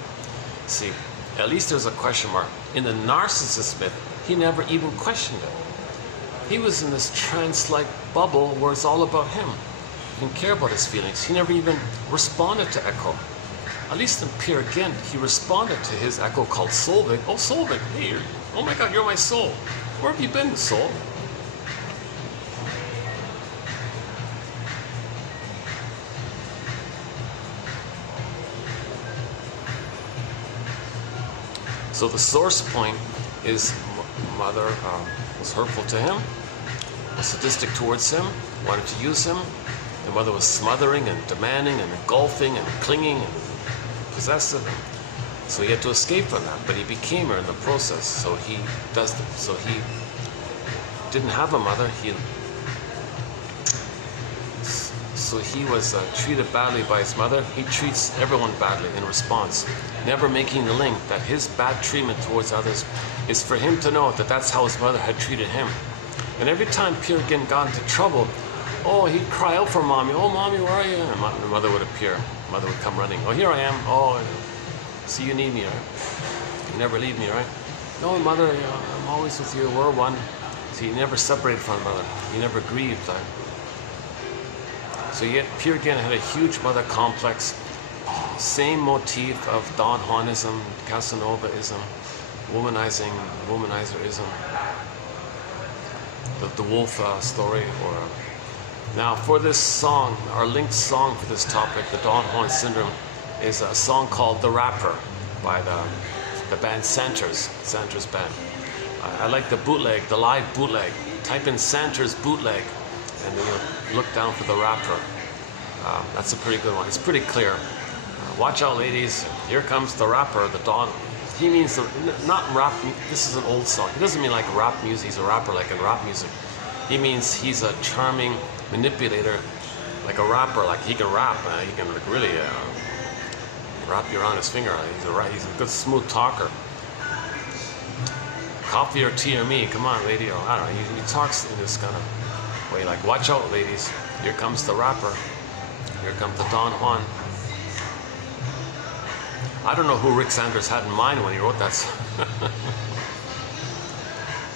See, at least there's a question mark. In the narcissist myth, he never even questioned it. He was in this trance-like bubble where it's all about him. He didn't care about his feelings. He never even responded to Echo. At least in Peer Gynt, he responded to his Echo called Solvig. Oh, Solvig, hey, oh my God, you're my soul. Where have you been, soul? So the source point is mother was hurtful to him, was sadistic towards him, wanted to use him. The mother was smothering and demanding and engulfing and clinging and possessive. So he had to escape from that, but he became her in the process. So he didn't have a mother. So he was treated badly by his mother. He treats everyone badly in response, never making the link that his bad treatment towards others is for him to know that that's how his mother had treated him. And every time Peer Gynt got into trouble, oh, he'd cry out for mommy. Oh, mommy, where are you? And the mother would appear. Mother would come running. Oh, here I am. Oh, see, you need me, right? You never leave me, right? No, mother, I'm always with you. We're one. See, he never separated from mother. He never grieved. So yet Peer Gynt had a huge mother complex, same motif of Don Juanism, Casanovaism, womanizing, womanizerism, the wolf story. Now for this song, our linked song for this topic, the Don Juan syndrome, is a song called The Rapper by the band Santer's band. I like the bootleg, the live bootleg. Type in Santer's bootleg and then you'll look down for The Rapper. That's a pretty good one. It's pretty clear. Watch out, ladies. Here comes the rapper, the Don. He means not rap. This is an old song. He doesn't mean like rap music. He's a rapper like in rap music. He means he's a charming manipulator, like a rapper. Like he can rap. He can like really wrap you around his finger. He's a good smooth talker. Coffee or tea or me? Come on, lady. Or I don't know. He talks in this kind of way. Like, watch out, ladies. Here comes the rapper. Here comes the Don Juan. I don't know who Rick Sanders had in mind when he wrote that song.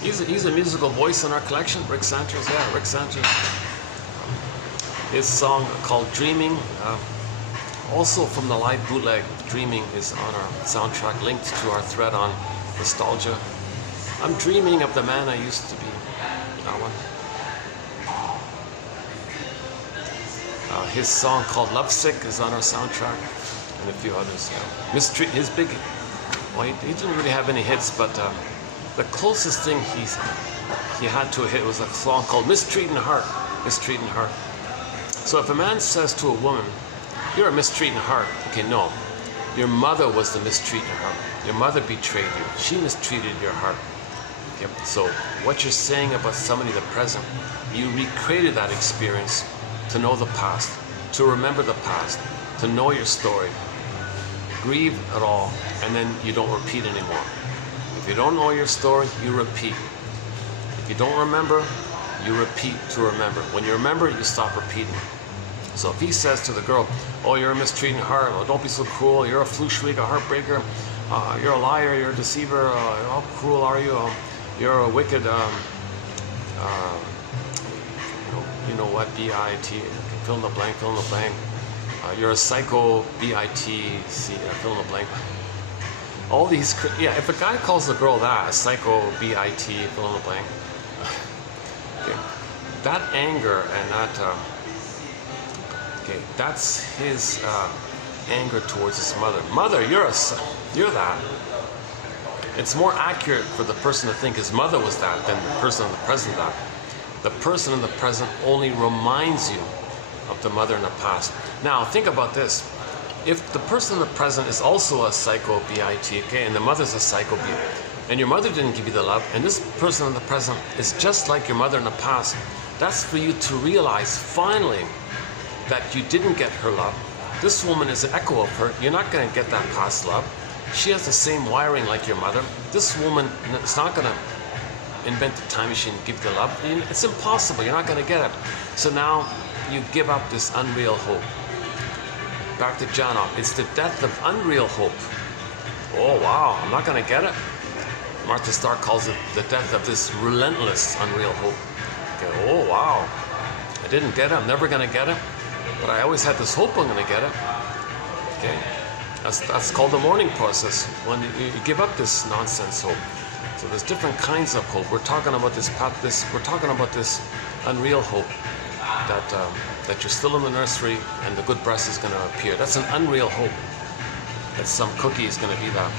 he's a musical voice in our collection, Rick Sanders. Yeah, Rick Sanders. His song called Dreaming, also from the live bootleg. Dreaming is on our soundtrack, linked to our thread on nostalgia. I'm dreaming of the man I used to be. That one. His song called Lovesick is on our soundtrack. And a few others. Mistreat, his big, well, he didn't really have any hits, but the closest thing he had to a hit was a song called Mistreating Heart. Mistreating Heart. So if a man says to a woman, you're a mistreating heart, okay, no. Your mother was the mistreating heart. Your mother betrayed you. She mistreated your heart. Okay? So what you're saying about somebody in the present, you recreated that experience to know the past, to remember the past, to know your story. Grieve at all, and then you don't repeat anymore. If you don't know your story, you repeat. If you don't remember, you repeat to remember. When you remember, you stop repeating. So if he says to the girl, oh, you're a mistreating heart, oh, don't be so cruel, you're a flushwig, a heartbreaker, you're a liar, you're a deceiver, how cruel are you, you're a wicked, you know what, B-I-T, fill in the blank, fill in the blank. You're a psycho, B-I-T-C, fill in the blank. All these, yeah, if a guy calls a girl that, a psycho, B-I-T, fill in the blank, okay, that anger and that, okay, that's his anger towards his mother. Mother, you're that. It's more accurate for the person to think his mother was that than the person in the present that. The person in the present only reminds you of the mother in the past. Now, think about this. If the person in the present is also a psycho B-I-T, okay, and the mother's a psycho B, and your mother didn't give you the love, and this person in the present is just like your mother in the past, that's for you to realize, finally, that you didn't get her love. This woman is an echo of her. You're not going to get that past love. She has the same wiring like your mother. This woman is not going to invent a time machine and give you the love. It's impossible. You're not going to get it. So now you give up this unreal hope. Back to Janoff. It's the death of unreal hope. Oh, wow. I'm not going to get it. Martha Stark calls it the death of this relentless unreal hope. Okay. Oh, wow. I didn't get it. I'm never going to get it. But I always had this hope I'm going to get it. Okay. That's called the mourning process, when you give up this nonsense hope. So there's different kinds of hope. We're talking about we're talking about this unreal hope that you're still in the nursery and the good breast is going to appear. That's an unreal hope. That some cookie is going to be that.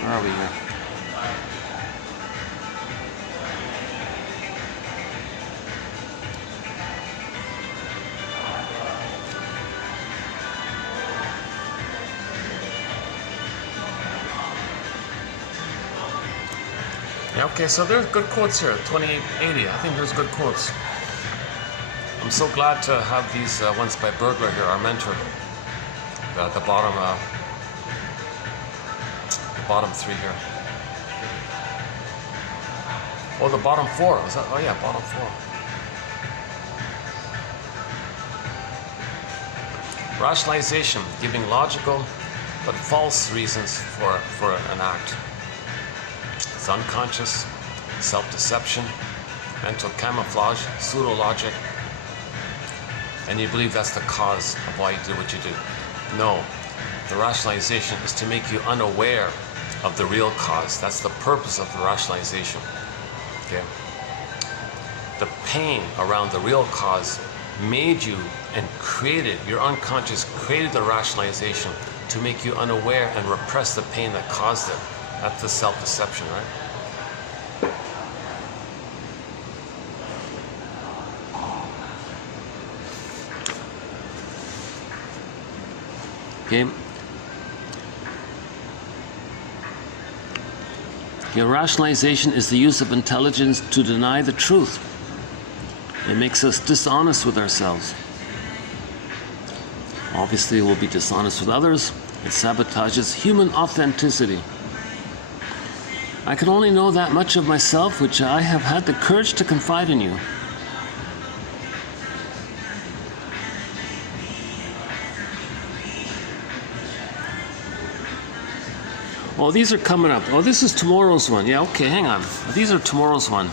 Where are we here? Yeah, okay, so there's good quotes here, 2880. I think there's good quotes. I'm so glad to have these ones by Bergler here, our mentor. At the bottom three here. Oh, the bottom four. Was that? Oh yeah, bottom four. Rationalization, giving logical but false reasons for an act. It's unconscious, self-deception, mental camouflage, pseudo-logic, and you believe that's the cause of why you do what you do. No, the rationalization is to make you unaware of the real cause. That's the purpose of the rationalization. Okay? The pain around the real cause made you and created, your unconscious created the rationalization to make you unaware and repress the pain that caused it. That's the self-deception, right? Okay. Your rationalization is the use of intelligence to deny the truth. It makes us dishonest with ourselves. Obviously, we'll be dishonest with others. It sabotages human authenticity. I can only know that much of myself which I have had the courage to confide in you. Oh, these are coming up. Oh, this is tomorrow's one. Yeah, okay, hang on. These are tomorrow's one.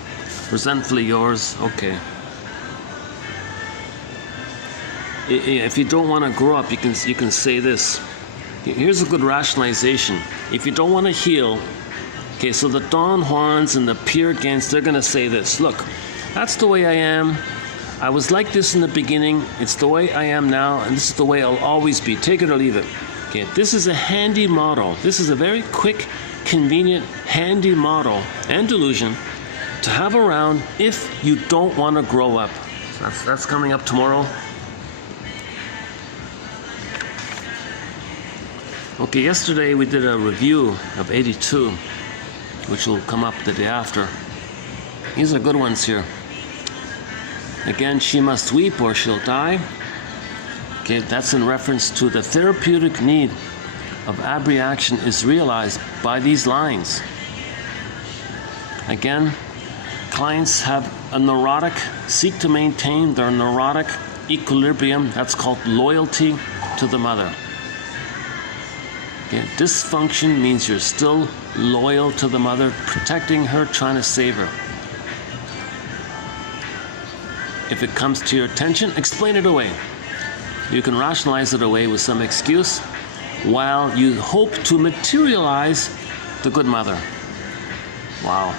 Resentfully yours. Okay. If you don't want to grow up, you can say this. Here's a good rationalization. If you don't want to heal, okay, so the Don Juans and the Peer Against, they're going to say this. Look, that's the way I am. I was like this in the beginning. It's the way I am now, and this is the way I'll always be. Take it or leave it. Okay, this is a handy model. This is a very quick, convenient, handy model and delusion to have around if you don't want to grow up. So that's coming up tomorrow. Okay, yesterday we did a review of 82, which will come up the day after. These are good ones here. Again, she must weep or she'll die. Okay, that's in reference to the therapeutic need of abreaction is realized by these lines. Again, clients have a neurotic, seek to maintain their neurotic equilibrium. That's called loyalty to the mother. Okay, dysfunction means you're still loyal to the mother, protecting her, trying to save her. If it comes to your attention, explain it away. You can rationalize it away with some excuse while you hope to materialize the good mother. Wow.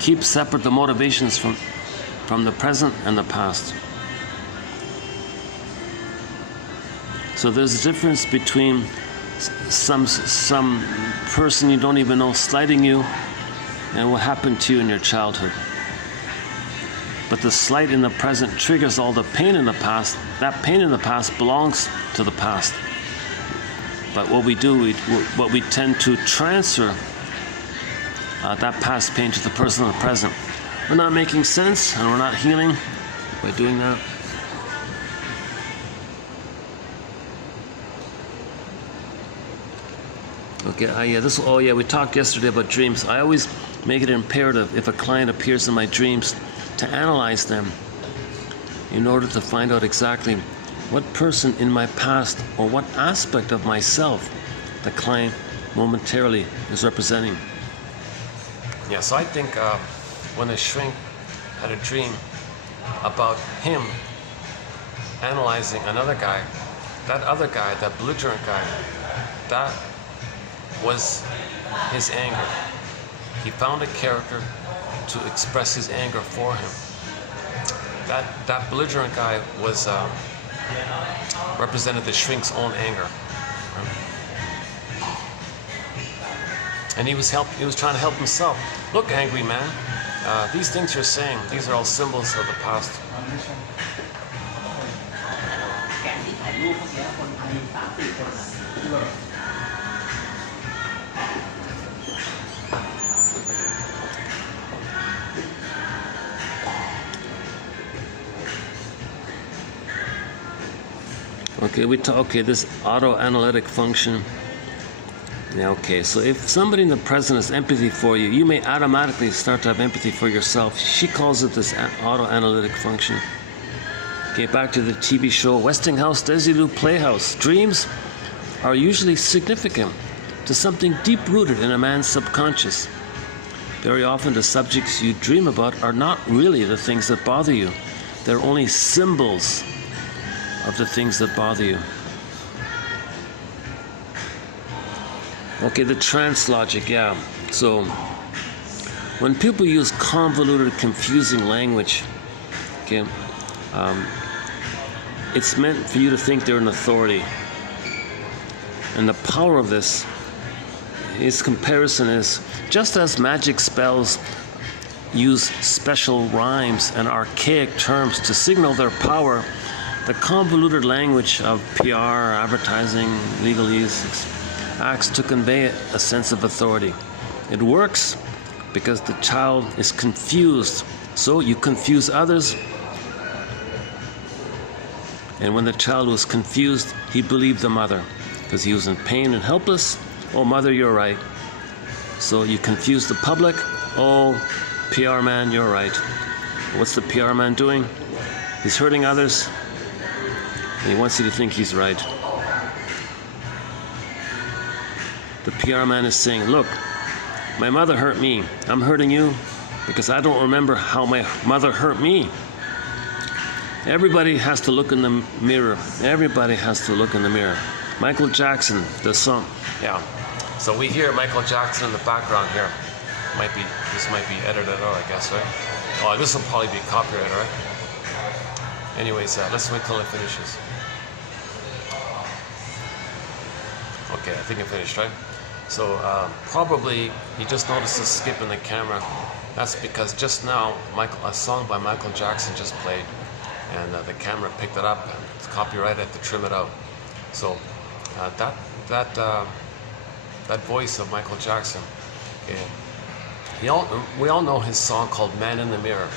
Keep separate the motivations from the present and the past. So there's a difference between some person you don't even know slighting you and what happened to you in your childhood. But the slight in the present triggers all the pain in the past. That pain in the past belongs to the past. But what we do, we tend to transfer that past pain to the person in the present. We're not making sense and we're not healing by doing that. Okay, we talked yesterday about dreams. I always make it imperative if a client appears in my dreams to analyze them in order to find out exactly what person in my past or what aspect of myself the client momentarily is representing. Yeah, so I think when a shrink had a dream about him analyzing another guy, that other guy, that belligerent guy, that was his anger. He found a character to express his anger for him. That belligerent guy was represented the shrink's own anger, and he was trying to help himself. Look, angry man, these things you're saying, these are all symbols of the past. Okay, this auto-analytic function. Yeah, okay, so if somebody in the present has empathy for you, you may automatically start to have empathy for yourself. She calls it this auto-analytic function. Okay, back to the TV show Westinghouse Desilu Playhouse. Dreams are usually significant to something deep-rooted in a man's subconscious. Very often the subjects you dream about are not really the things that bother you. They're only symbols of the things that bother you. Okay, the trance logic, yeah. So, when people use convoluted, confusing language, okay, it's meant for you to think they're an authority. And the power of this, its comparison is, just as magic spells use special rhymes and archaic terms to signal their power, the convoluted language of PR, advertising, legalese, acts to convey a sense of authority. It works because the child is confused, so you confuse others. And when the child was confused, he believed the mother because he was in pain and helpless. Oh, mother, you're right. So you confuse the public. Oh, PR man, you're right. What's the PR man doing? He's hurting others, and he wants you to think he's right. The PR man is saying, look, my mother hurt me. I'm hurting you because I don't remember how my mother hurt me. Everybody has to look in the mirror. Everybody has to look in the mirror. Michael Jackson, the song. Yeah. So we hear Michael Jackson in the background here. This might be edited out, I guess, right? Oh, this will probably be copyrighted, right? Anyways, let's wait till it finishes. Okay, I think it finished, right? So probably you just noticed a skip in the camera. That's because just now a song by Michael Jackson just played, and the camera picked it up, and it's copyrighted. I had to trim it out. So that voice of Michael Jackson, we all know his song called "Man in the Mirror."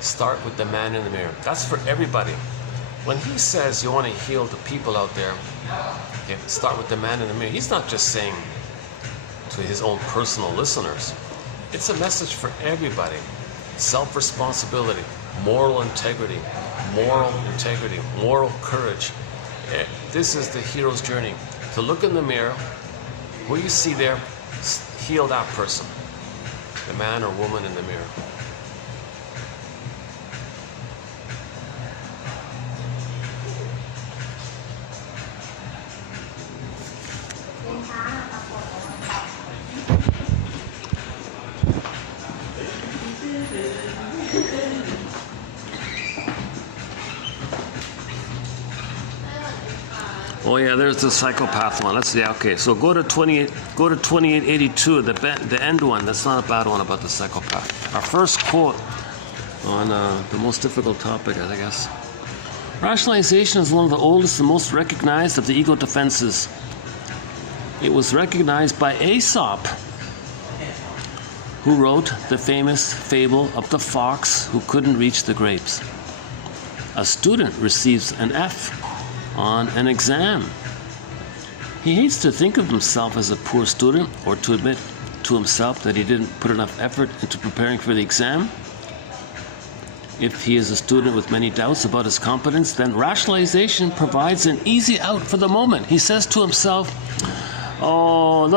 Start with the man in the mirror. That's for everybody. When he says you want to heal the people out there, okay, start with the man in the mirror. He's not just saying to his own personal listeners. It's a message for everybody. Self-responsibility, moral integrity, moral courage. This is the hero's journey. To look in the mirror, who you see there, heal that person. The man or woman in the mirror. Oh yeah, there's the psychopath one. Let's see. Okay, so go to 2882, the end one. That's not a bad one about the psychopath. Our first quote on the most difficult topic, I guess. Rationalization is one of the oldest and most recognized of the ego defenses. It was recognized by Aesop, who wrote the famous fable of the fox who couldn't reach the grapes. A student receives an F on an exam. He hates to think of himself as a poor student or to admit to himself that he didn't put enough effort into preparing for the exam. If he is a student with many doubts about his competence, then rationalization provides an easy out for the moment. He says to himself, oh,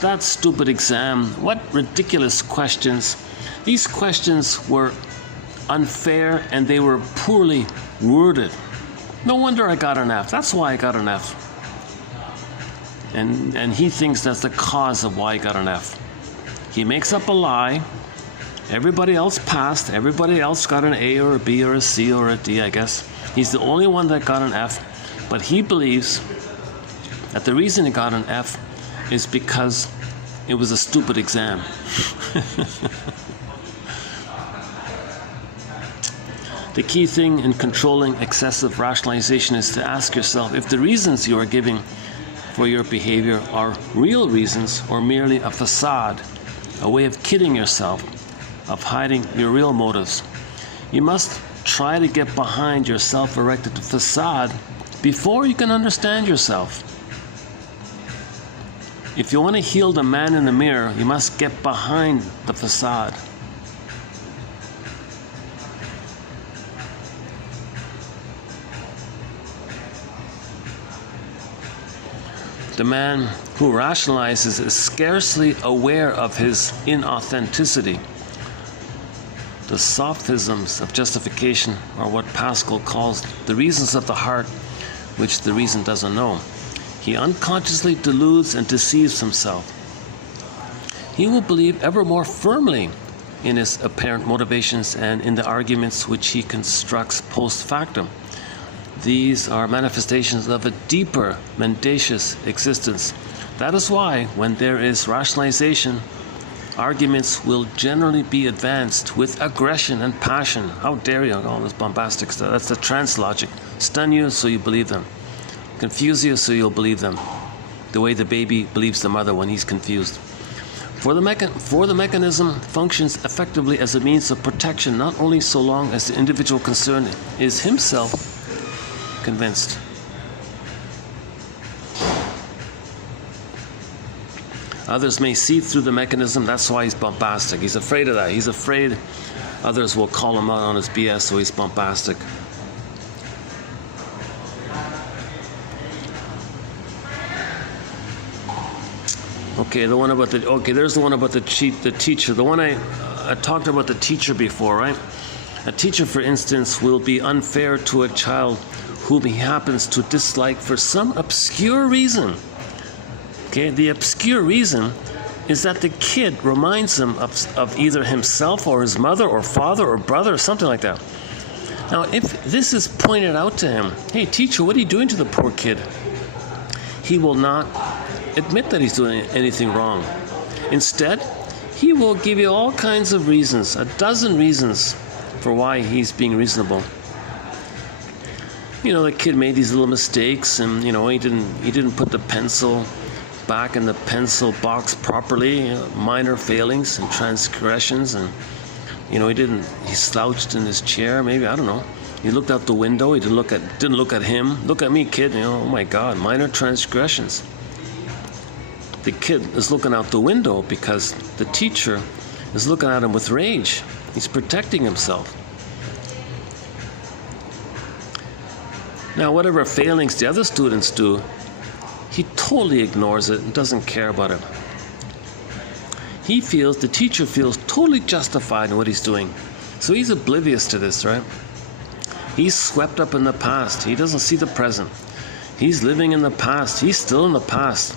that stupid exam, what ridiculous questions. These questions were unfair and they were poorly worded. No wonder I got an F. That's why I got an F. And he thinks that's the cause of why he got an F. He makes up a lie. Everybody else passed. Everybody else got an A or a B or a C or a D, I guess. He's the only one that got an F. But he believes that the reason he got an F is because it was a stupid exam. The key thing in controlling excessive rationalization is to ask yourself if the reasons you are giving for your behavior are real reasons or merely a facade, a way of kidding yourself, of hiding your real motives. You must try to get behind your self-erected facade before you can understand yourself. If you want to heal the man in the mirror, you must get behind the facade. The man who rationalizes is scarcely aware of his inauthenticity. The sophisms of justification are what Pascal calls the reasons of the heart, which the reason doesn't know. He unconsciously deludes and deceives himself. He will believe ever more firmly in his apparent motivations and in the arguments which he constructs post factum. These are manifestations of a deeper, mendacious existence. That is why, when there is rationalization, arguments will generally be advanced with aggression and passion. How dare you, all this bombastic stuff. That's the trance logic. Stun you so you believe them. Confuse you so you'll believe them. The way the baby believes the mother when he's confused. For the mechanism functions effectively as a means of protection, not only so long as the individual concerned is himself convinced. Others may see through the mechanism. That's why he's bombastic. He's afraid of that. He's afraid others will call him out on his BS, so he's bombastic. Okay, the one about there's the one about the teacher. The one I talked about the teacher before, right? A teacher, for instance, will be unfair to a child whom he happens to dislike for some obscure reason. Okay, the obscure reason is that the kid reminds him of either himself or his mother or father or brother or something like that. Now, if this is pointed out to him, hey, teacher, what are you doing to the poor kid? He will not admit that he's doing anything wrong. Instead, he will give you all kinds of reasons, a dozen reasons for why he's being reasonable. You know, the kid made these little mistakes, and you know he didn't put the pencil back in the pencil box properly. You know, minor failings and transgressions, and you know he slouched in his chair. Maybe, I don't know. He looked out the window. He didn't look at him. Look at me, kid. You know, oh my God, minor transgressions. The kid is looking out the window because the teacher is looking at him with rage. He's protecting himself. Now, whatever failings the other students do, he totally ignores it and doesn't care about it. The teacher feels totally justified in what he's doing. So he's oblivious to this, right? He's swept up in the past. He doesn't see the present. He's living in the past. He's still in the past.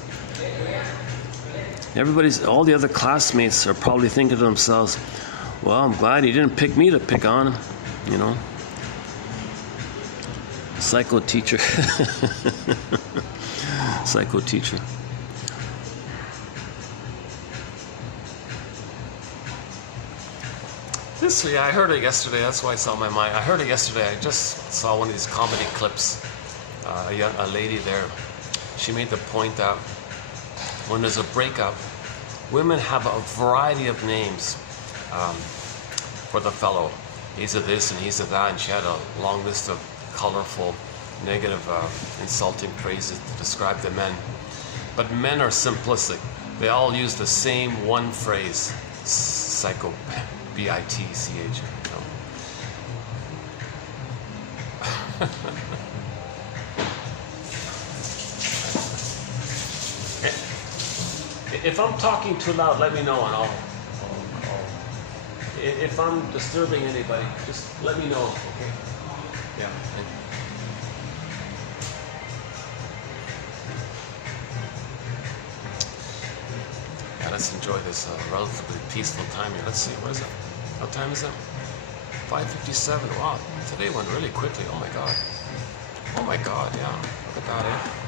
All the other classmates are probably thinking to themselves, well, I'm glad he didn't pick me to pick on him, you know. Psycho teacher. Psycho teacher. I heard it yesterday. That's why it's on my mind. I heard it yesterday. I just saw one of these comedy clips. A lady there, she made the point that when there's a breakup, women have a variety of names for the fellow. He's a this and he's a that, and she had a long list of colorful, negative, insulting phrases to describe the men. But men are simplistic. They all use the same one phrase, psycho, B-I-T-C-H. You know? If I'm talking too loud, let me know, and I'll if I'm disturbing anybody, just let me know, okay? Yeah. Yeah, let's enjoy this relatively peaceful time here. Let's see, what is it? What time is it? 5:57. Wow, today went really quickly. Oh my God. Oh my God, yeah. Look at that, eh?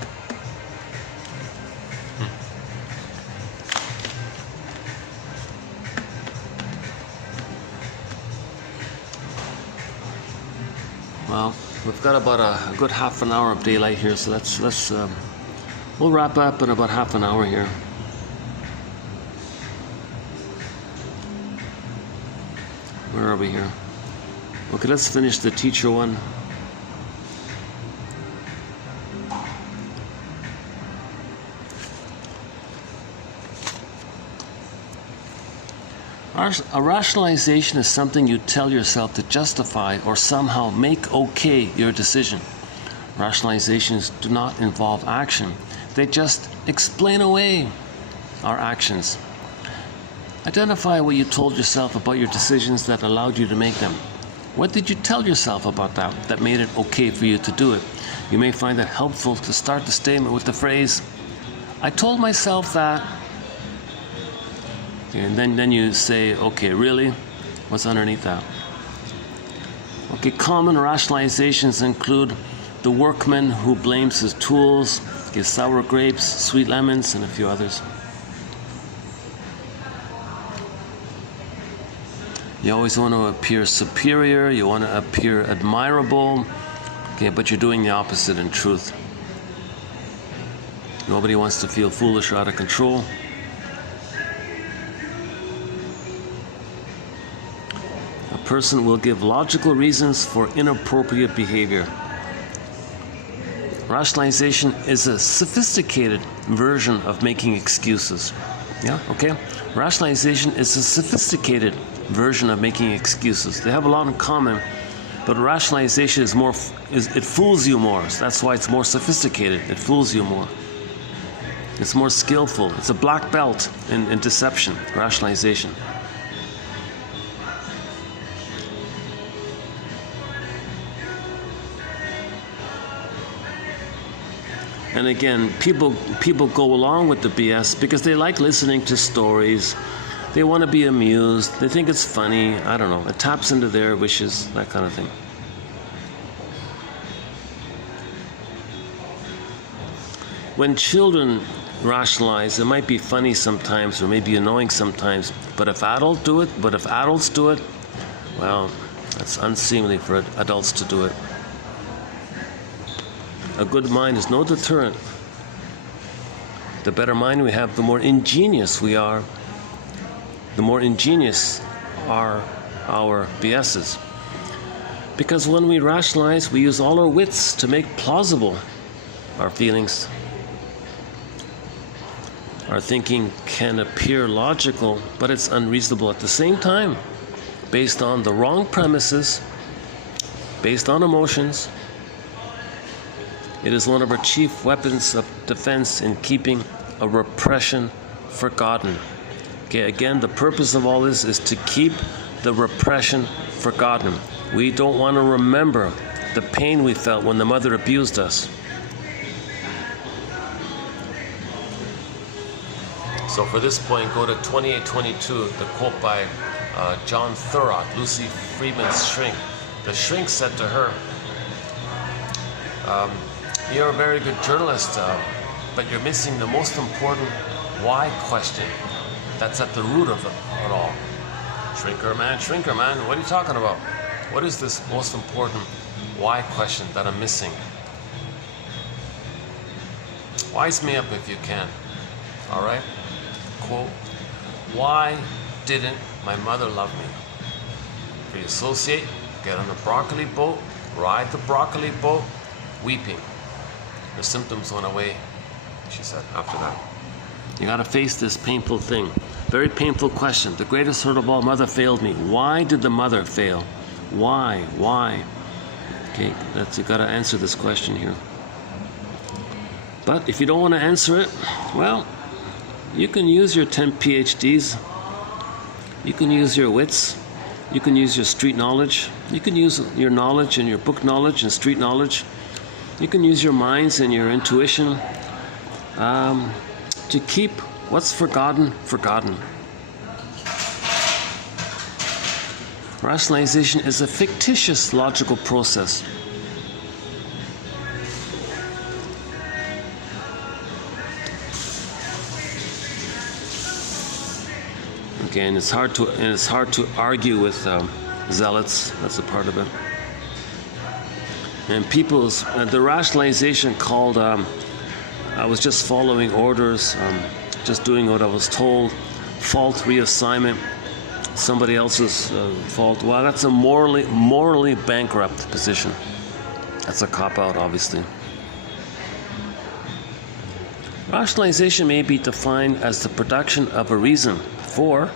Well, we've got about a good half an hour of daylight here, so we'll wrap up in about half an hour here. Where are we here? Okay, let's finish the teacher one. A rationalization is something you tell yourself to justify or somehow make okay your decision. Rationalizations do not involve action. They just explain away our actions. Identify what you told yourself about your decisions that allowed you to make them. What did you tell yourself about that made it okay for you to do it? You may find it helpful to start the statement with the phrase, I told myself that. And then you say, okay, really? What's underneath that? Okay, common rationalizations include the workman who blames his tools, okay, sour grapes, sweet lemons, and a few others. You always want to appear superior, you want to appear admirable, okay, but you're doing the opposite in truth. Nobody wants to feel foolish or out of control. A person will give logical reasons for inappropriate behavior. Rationalization is a sophisticated version of making excuses. Yeah, okay? Rationalization is a sophisticated version of making excuses. They have a lot in common, but rationalization it fools you more. So that's why it's more sophisticated. It fools you more. It's more skillful. It's a black belt in deception, rationalization. And again, people go along with the BS because they like listening to stories. They want to be amused. They think it's funny. I don't know. It taps into their wishes, that kind of thing. When children rationalize, it might be funny sometimes or maybe annoying sometimes. But if adults do it, well, that's unseemly for adults to do it. A good mind is no deterrent. The better mind we have, the more ingenious we are. The more ingenious are our BSs. Because when we rationalize, we use all our wits to make plausible our feelings. Our thinking can appear logical, but it's unreasonable at the same time, based on the wrong premises, based on emotions. It is one of our chief weapons of defense in keeping a repression forgotten. Okay, again, the purpose of all this is to keep the repression forgotten. We don't want to remember the pain we felt when the mother abused us. So for this point, go to 2822, the quote by John Thurrock, Lucy Freeman's shrink. The shrink said to her, you're a very good journalist, but you're missing the most important why question. That's at the root of it all. Shrinker man, what are you talking about? What is this most important why question that I'm missing? Wise me up if you can. All right? Quote, why didn't my mother love me? Free associate, get on the broccoli boat, ride the broccoli boat, weeping. Her symptoms went away, she said, after that. You gotta face this painful thing. Very painful question. The greatest hurt of all, mother failed me. Why did the mother fail? Why? Okay, you gotta answer this question here. But if you don't want to answer it, well, you can use your 10 PhDs. You can use your wits. You can use your street knowledge. You can use your knowledge and your book knowledge and street knowledge. You can use your minds and your intuition to keep what's forgotten, forgotten. Rationalization is a fictitious logical process. Okay, and it's hard to argue with zealots. That's a part of it. And the rationalization called, I was just following orders, just doing what I was told, fault reassignment, somebody else's fault. Well, that's a morally bankrupt position. That's a cop-out, obviously. Rationalization may be defined as the production of a reason for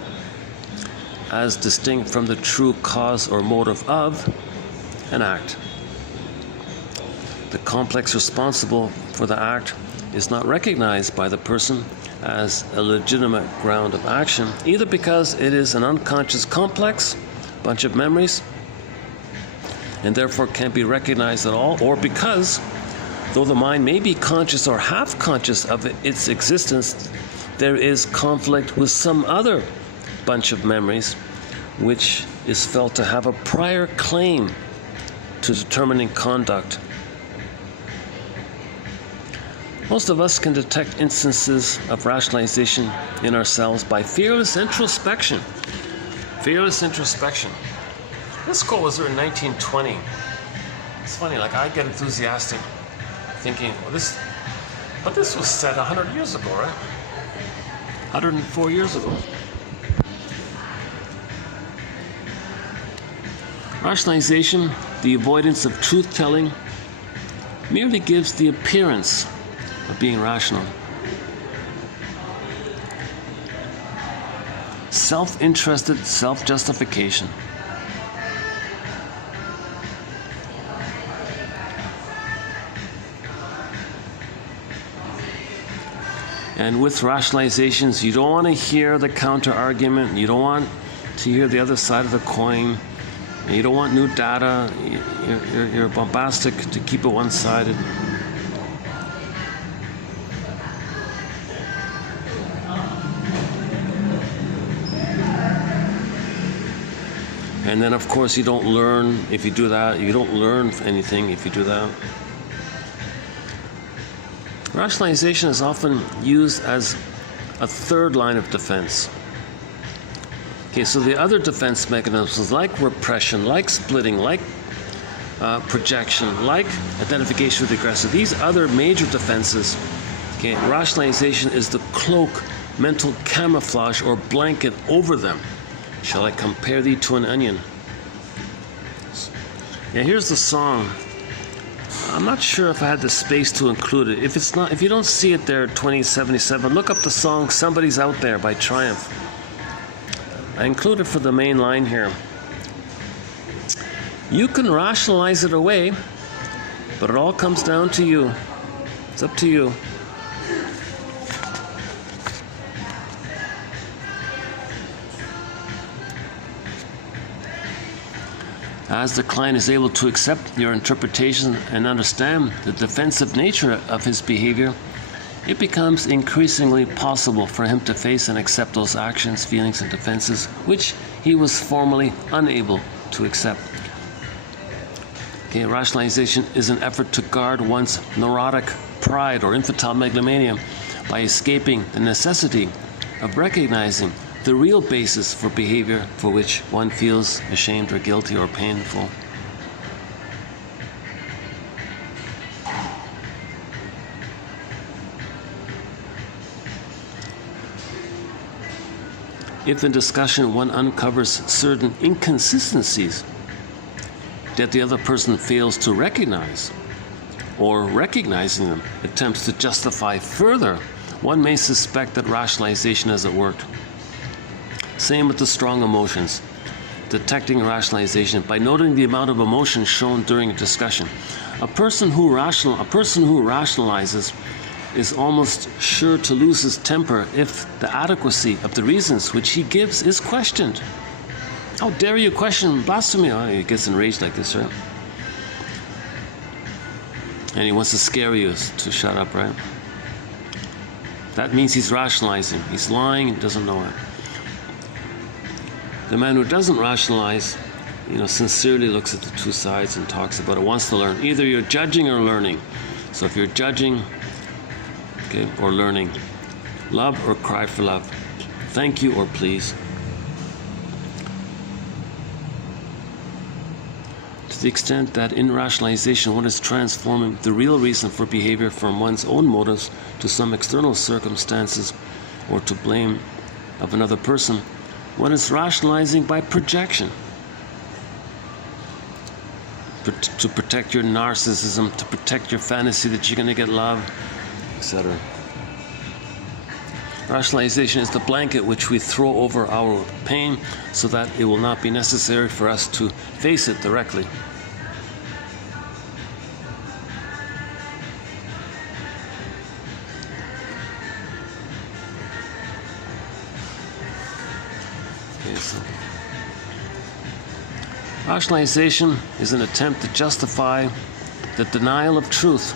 as distinct from the true cause or motive of an act. The complex responsible for the act is not recognized by the person as a legitimate ground of action, either because it is an unconscious complex bunch of memories and therefore can't be recognized at all, or because, though the mind may be conscious or half conscious of its existence, there is conflict with some other bunch of memories which is felt to have a prior claim to determining conduct. Most of us can detect instances of rationalization in ourselves by fearless introspection. Fearless introspection. This quote was written in 1920. It's funny, like I get enthusiastic thinking, well, this was said 100 years ago, right? 104 years ago. Rationalization, the avoidance of truth-telling, merely gives the appearance of being rational. Self-interested self-justification. And with rationalizations, you don't want to hear the counter-argument, you don't want to hear the other side of the coin, you don't want new data, you're bombastic to keep it one-sided. And then, of course, you don't learn if you do that. You don't learn anything if you do that. Rationalization is often used as a third line of defense. Okay, so the other defense mechanisms like repression, like splitting, like projection, like identification with the aggressor, these other major defenses, okay, rationalization is the cloak, mental camouflage or blanket over them. Shall I compare thee to an onion? Yeah, here's the song. I'm not sure if I had the space to include it. If you don't see it there, 2077, look up the song "Somebody's Out There" by Triumph. I included for the main line here. You can rationalize it away, but it all comes down to you. It's up to you. As the client is able to accept your interpretation and understand the defensive nature of his behavior, it becomes increasingly possible for him to face and accept those actions, feelings, and defenses which he was formerly unable to accept. Okay, rationalization is an effort to guard one's neurotic pride or infantile megalomania by escaping the necessity of recognizing the real basis for behavior for which one feels ashamed or guilty or painful. If in discussion one uncovers certain inconsistencies that the other person fails to recognize, or recognizing them attempts to justify further, one may suspect that rationalization is at work. Same with the strong emotions. Detecting rationalization by noting the amount of emotion shown during a discussion. A person who rationalizes is almost sure to lose his temper if the adequacy of the reasons which he gives is questioned. How dare you question blasphemy? Oh, he gets enraged like this, right? And he wants to scare you to shut up, right? That means he's rationalizing. He's lying and doesn't know it. The man who doesn't rationalize, sincerely looks at the two sides and talks about it, wants to learn. Either you're judging or learning. So if you're judging, okay, or learning, love or cry for love, thank you or please. To the extent that in rationalization one is transforming the real reason for behavior from one's own motives to some external circumstances or to blame of another person, one is rationalizing by projection. To protect your narcissism, to protect your fantasy that you're going to get love, etc. Rationalization is the blanket which we throw over our pain so that it will not be necessary for us to face it directly. Okay, so rationalization is an attempt to justify the denial of truth.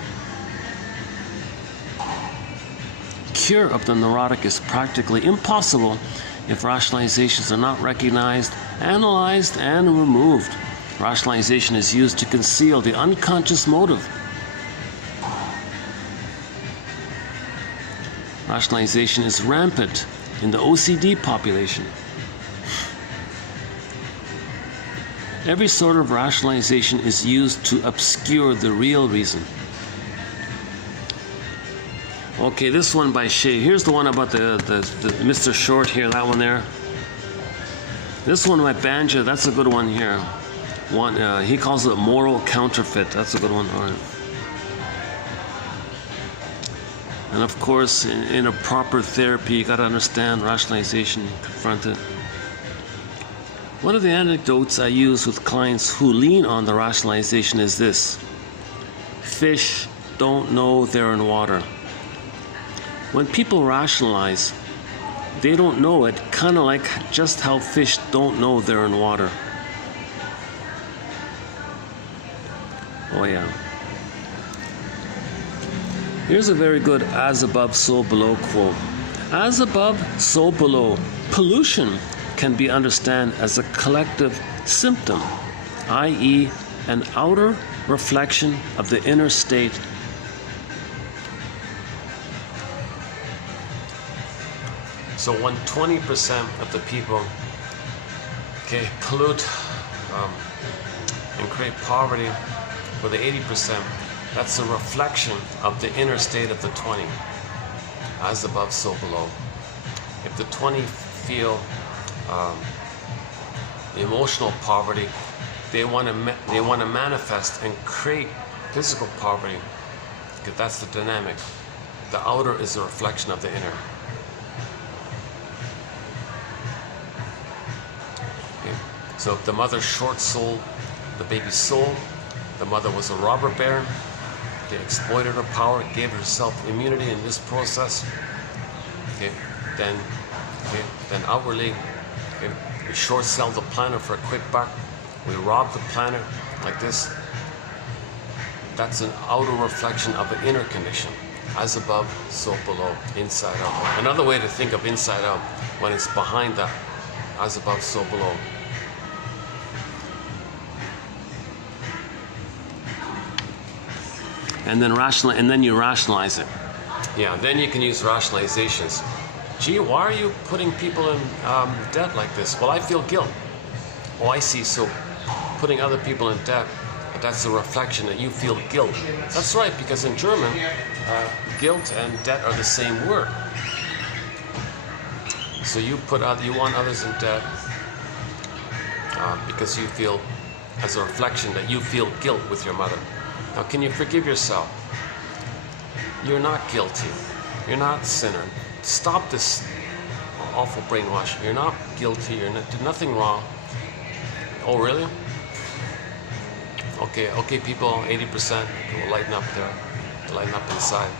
Cure of the neurotic is practically impossible if rationalizations are not recognized, analyzed, and removed. Rationalization is used to conceal the unconscious motive. Rationalization is rampant in the OCD population. Every sort of rationalization is used to obscure the real reason. Okay, this one by Shea. Here's the one about the Mr. Short here, that one there. This one by Banjo, that's a good one here. He calls it moral counterfeit. That's a good one. All right. And of course, in a proper therapy, you got to understand rationalization, confront it. One of the anecdotes I use with clients who lean on the rationalization is this: fish don't know they're in water. When people rationalize, they don't know it, kind of like just how fish don't know they're in water. Oh yeah. Here's a very good as above, so below quote. As above, so below. Pollution can be understood as a collective symptom, i.e., an outer reflection of the inner state. So when 20% of the people pollute and create poverty for the 80%, that's a reflection of the inner state of the 20. As above, so below. If the 20 feel emotional poverty, they want to manifest and create physical poverty, because that's the dynamic. The outer is a reflection of the inner. So if the mother short-sold the baby's soul, the mother was a robber baron, they exploited her power, gave herself immunity in this process, then outwardly, we short-sell the planet for a quick buck, we rob the planet like this. That's an outer reflection of the inner condition. As above, so below, inside out. Another way to think of inside out, when it's behind that, as above, so below. And then you rationalize it. Yeah, then you can use rationalizations. Gee, why are you putting people in debt like this? Well, I feel guilt. Oh, I see. So putting other people in debt, that's a reflection that you feel guilt. That's right, because in German, guilt and debt are the same word. So you want others in debt because you feel, as a reflection, that you feel guilt with your mother. Now, can you forgive yourself? You're not guilty. You're not a sinner. Stop this awful brainwashing. You're not guilty. You did nothing wrong. Oh, really? Okay, people, 80% will lighten up there. Lighten up inside.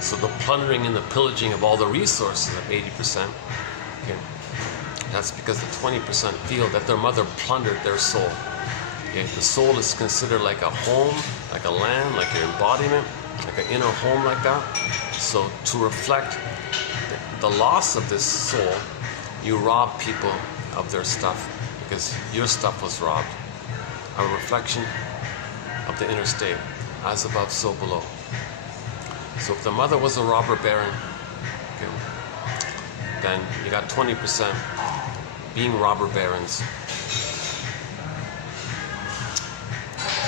So the plundering and the pillaging of all the resources of 80%, that's because the 20% feel that their mother plundered their soul. The soul is considered like a home, like a land, like an embodiment, like an inner home like that. So to reflect the loss of this soul, you rob people of their stuff because your stuff was robbed. A reflection of the inner state, as above, so below. So if the mother was a robber baron, then you got 20% being robber barons.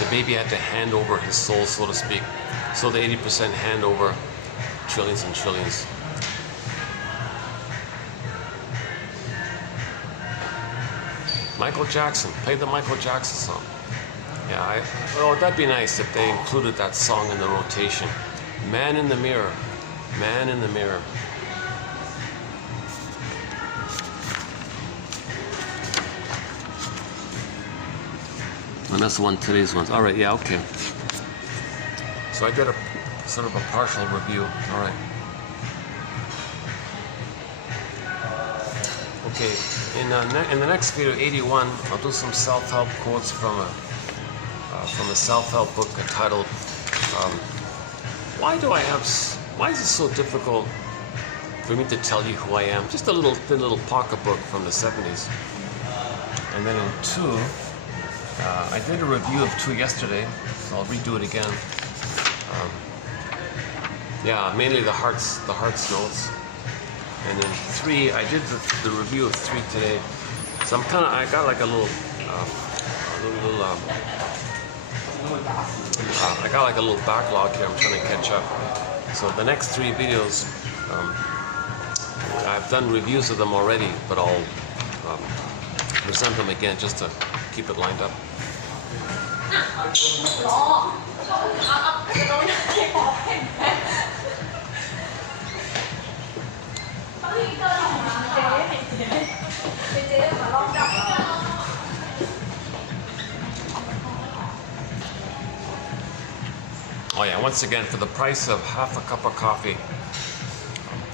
The baby had to hand over his soul, so to speak. So the 80% hand over trillions and trillions. Michael Jackson. Play the Michael Jackson song. Yeah, oh, that'd be nice if they included that song in the rotation. Man in the Mirror. Man in the Mirror. And that's one today's ones. All right, yeah, okay. So I did a sort of a partial review. All right. Okay, in the next video, 81, I'll do some self-help quotes from a self-help book entitled Why is it so difficult for me to tell you who I am? Just a little thin little pocketbook from the 70s. And then in 2, I did a review of 2 yesterday, so I'll redo it again. Yeah, mainly the hearts notes. And then 3, I did the review of 3 today. So I got like a little I got like a little backlog here. I'm trying to catch up. So the next 3 videos, I've done reviews of them already, but I'll present them again just to keep it lined up. Oh yeah, once again, for the price of half a cup of coffee,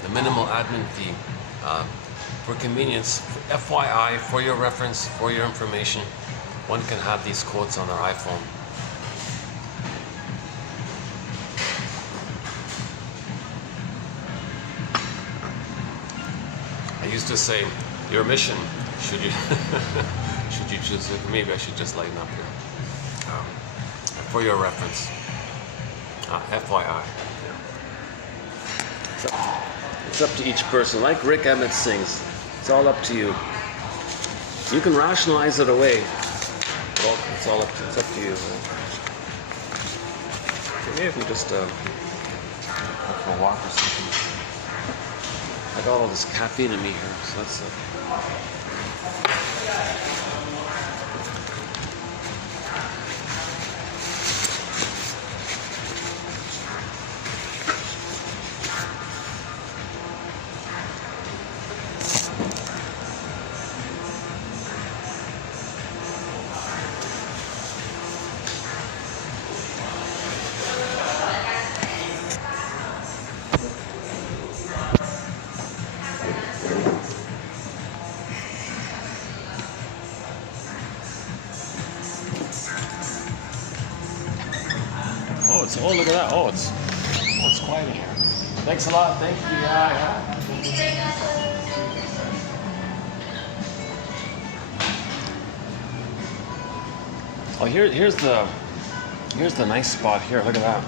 the minimal admin fee, for convenience, FYI, for your reference, for your information, one can have these quotes on their iPhone. I used to say, your mission, should you should you choose it? Maybe I should just lighten up here. For your reference. FYI. Yeah. It's up to each person. Like Rick Emmett sings, it's all up to you. You can rationalize it away. Well, it's up to you. Okay, maybe if we just go for a walk or something. I got all this caffeine in me here, so that's it. Oh, look at that. Oh, it's quiet in here. Thanks a lot. Thank you. Yeah. Oh, here's the nice spot here. Look at that.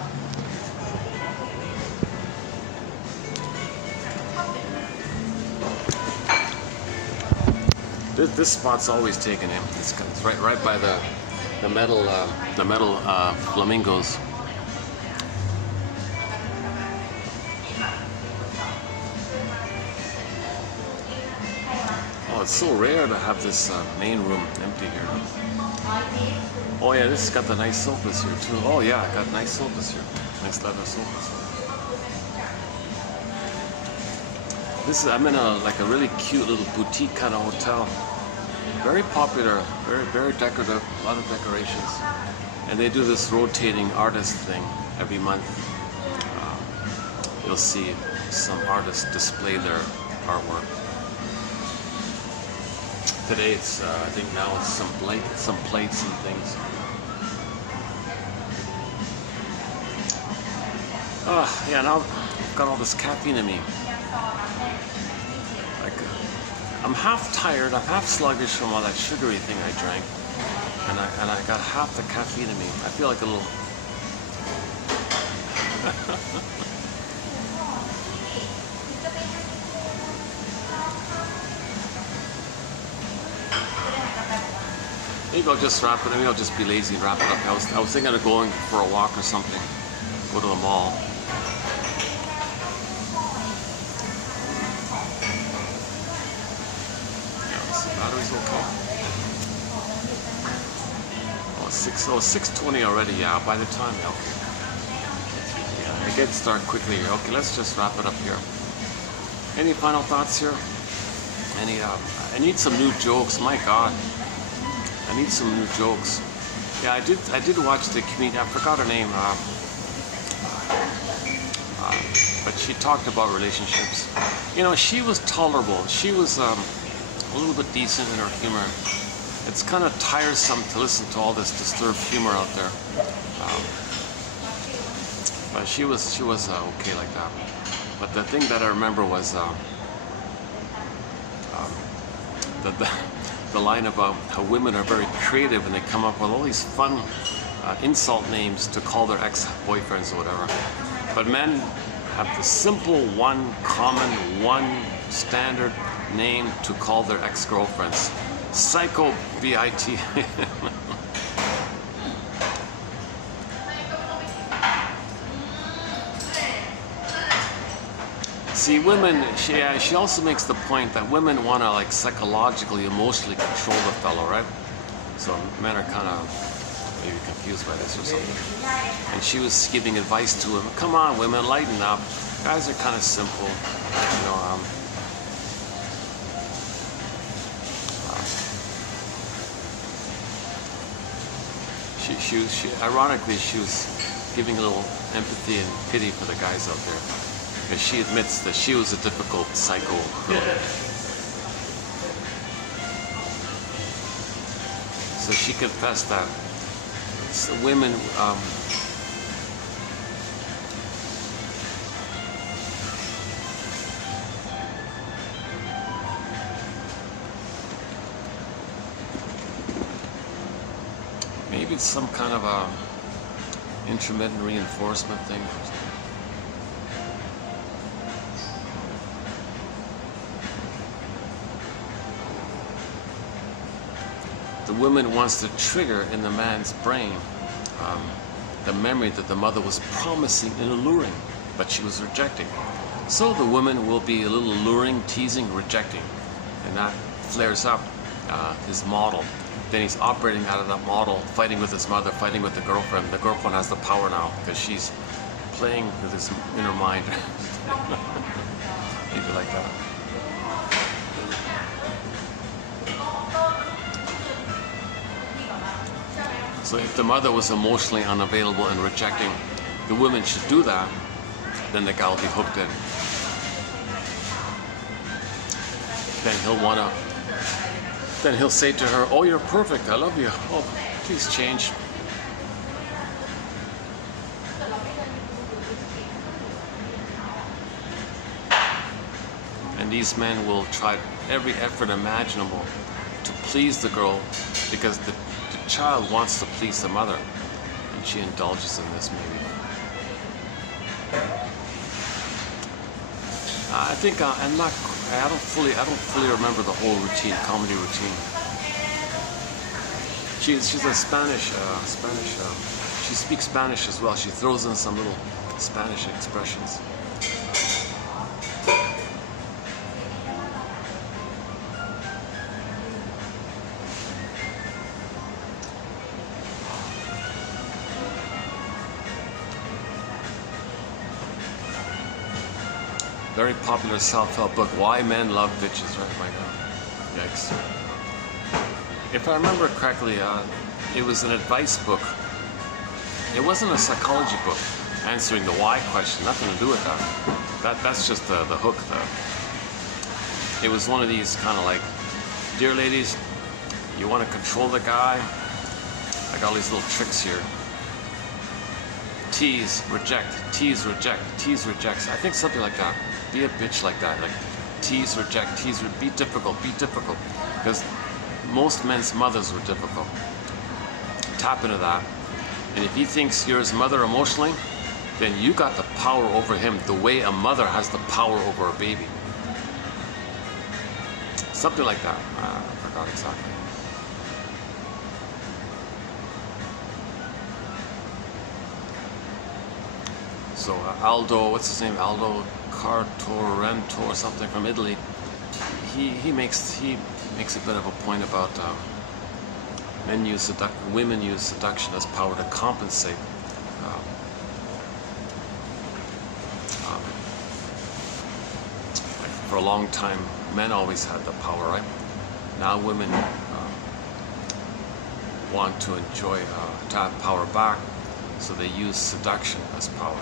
This spot's always taken in. It's right by the metal flamingos. Oh, it's so rare to have this main room empty here. Oh yeah, this has got the nice sofas here too. Oh yeah, I got nice sofas here. Nice leather sofas. I'm in a really cute little boutique kind of hotel. Very popular, very decorative, a lot of decorations. And they do this rotating artist thing every month. You'll see some artists display their artwork. Today it's, I think now it's some plates and things. Yeah, now I've got all this caffeine in me. I'm half tired, I'm half sluggish from all that sugary thing I drank. And I got half the caffeine in me. I feel like a little... Maybe I'll just wrap it. Maybe I'll just be lazy and wrap it up. I was thinking of going for a walk or something. Go to the mall. Yeah, the battery's okay. 6:20 already. Yeah, by the time. Okay. Yeah, I get start quickly here. Okay, let's just wrap it up here. Any final thoughts here? Any? I need some new jokes. My God, I need some new jokes. Yeah, I did watch the comedian. I forgot her name. But she talked about relationships. You know, she was tolerable. She was a little bit decent in her humor. It's kind of tiresome to listen to all this disturbed humor out there. But she was okay like that. But the thing that I remember was the line about how women are very creative and they come up with all these fun insult names to call their ex-boyfriends or whatever. But men have the simple one standard name to call their ex-girlfriends. Psycho B-I-T. See, women, she also makes the point that women want to like psychologically, emotionally control the fellow, right? So men are kind of maybe confused by this or something. And she was giving advice to him. Come on, women, lighten up. Guys are kind of simple, you know. Ironically, she was giving a little empathy and pity for the guys out there. Because she admits that she was a difficult psycho girl. So she confessed that women maybe it's some kind of a intermittent reinforcement thing. The woman wants to trigger in the man's brain the memory that the mother was promising and alluring, but she was rejecting. So the woman will be a little alluring, teasing, rejecting, and that flares up his model. Then he's operating out of that model, fighting with his mother, fighting with the girlfriend. The girlfriend has the power now because she's playing with his inner mind. Maybe like that. So if the mother was emotionally unavailable and rejecting, the woman should do that, then the guy will be hooked in. Then he'll say to her, oh, you're perfect, I love you. Oh, please change. And these men will try every effort imaginable to please the girl because the child wants to please the mother, and she indulges in this maybe. I think I don't fully remember the whole routine, comedy routine. She's a Spanish. She speaks Spanish as well. She throws in some little Spanish expressions. Very popular self-help book, Why Men Love Bitches, right? My God. Yikes. If I remember correctly, it was an advice book. It wasn't a psychology book answering the why question, nothing to do with that. That's just the hook, though. It was one of these kind of like, dear ladies, you want to control the guy? I got all these little tricks here. Tease, reject, tease, reject, tease, rejects. I think something like that. Be a bitch like that, like tease, reject, be difficult, because most men's mothers were difficult. Tap into that, and if he thinks you're his mother emotionally, then you got the power over him the way a mother has the power over a baby. Something like that. I forgot exactly. So Aldo, what's his name? Aldo Cartorento or something from Italy. He makes a bit of a point about Women use seduction as power to compensate. Like for a long time, men always had the power, right? Now women want to enjoy, to have power back, so they use seduction as power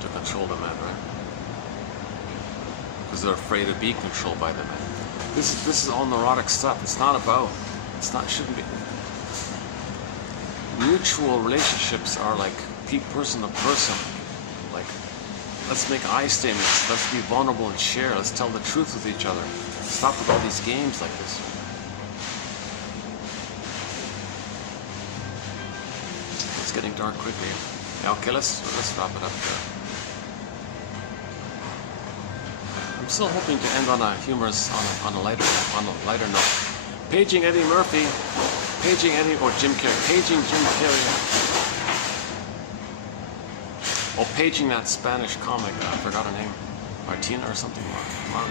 to control the men, right? Because they're afraid to be controlled by the men. This is all neurotic stuff. Shouldn't be. Mutual relationships are like person to person. Like, let's make I statements. Let's be vulnerable and share. Let's tell the truth with each other. Stop with all these games like this. It's getting dark quickly. Yeah, okay, let's wrap it up there. I'm still hoping to end on a humorous, on a lighter note. Paging Eddie Murphy, paging Jim Carrey, paging Jim Carrey. Oh, paging that Spanish comic, I forgot her name, Martina or something,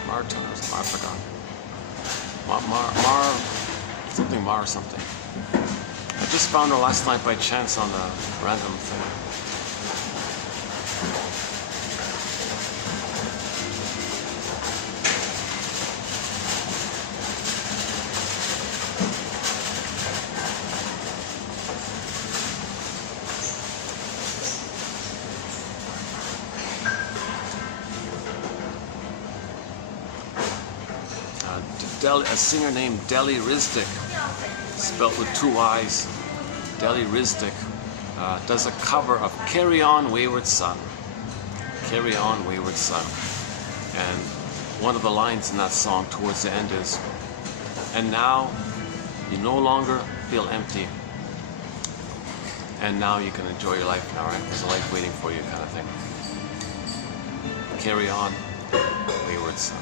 Martin or something, I forgot. Mar something. I just found her last night by chance on a random thing. A singer named Deli Rizdick, spelled with 2 I's, Deli Rizdick, does a cover of Carry On Wayward Son. Carry On Wayward Son. And one of the lines in that song towards the end is, and now you no longer feel empty, and now you can enjoy your life now, right? There's a life waiting for you, kind of thing. Carry on, wayward son.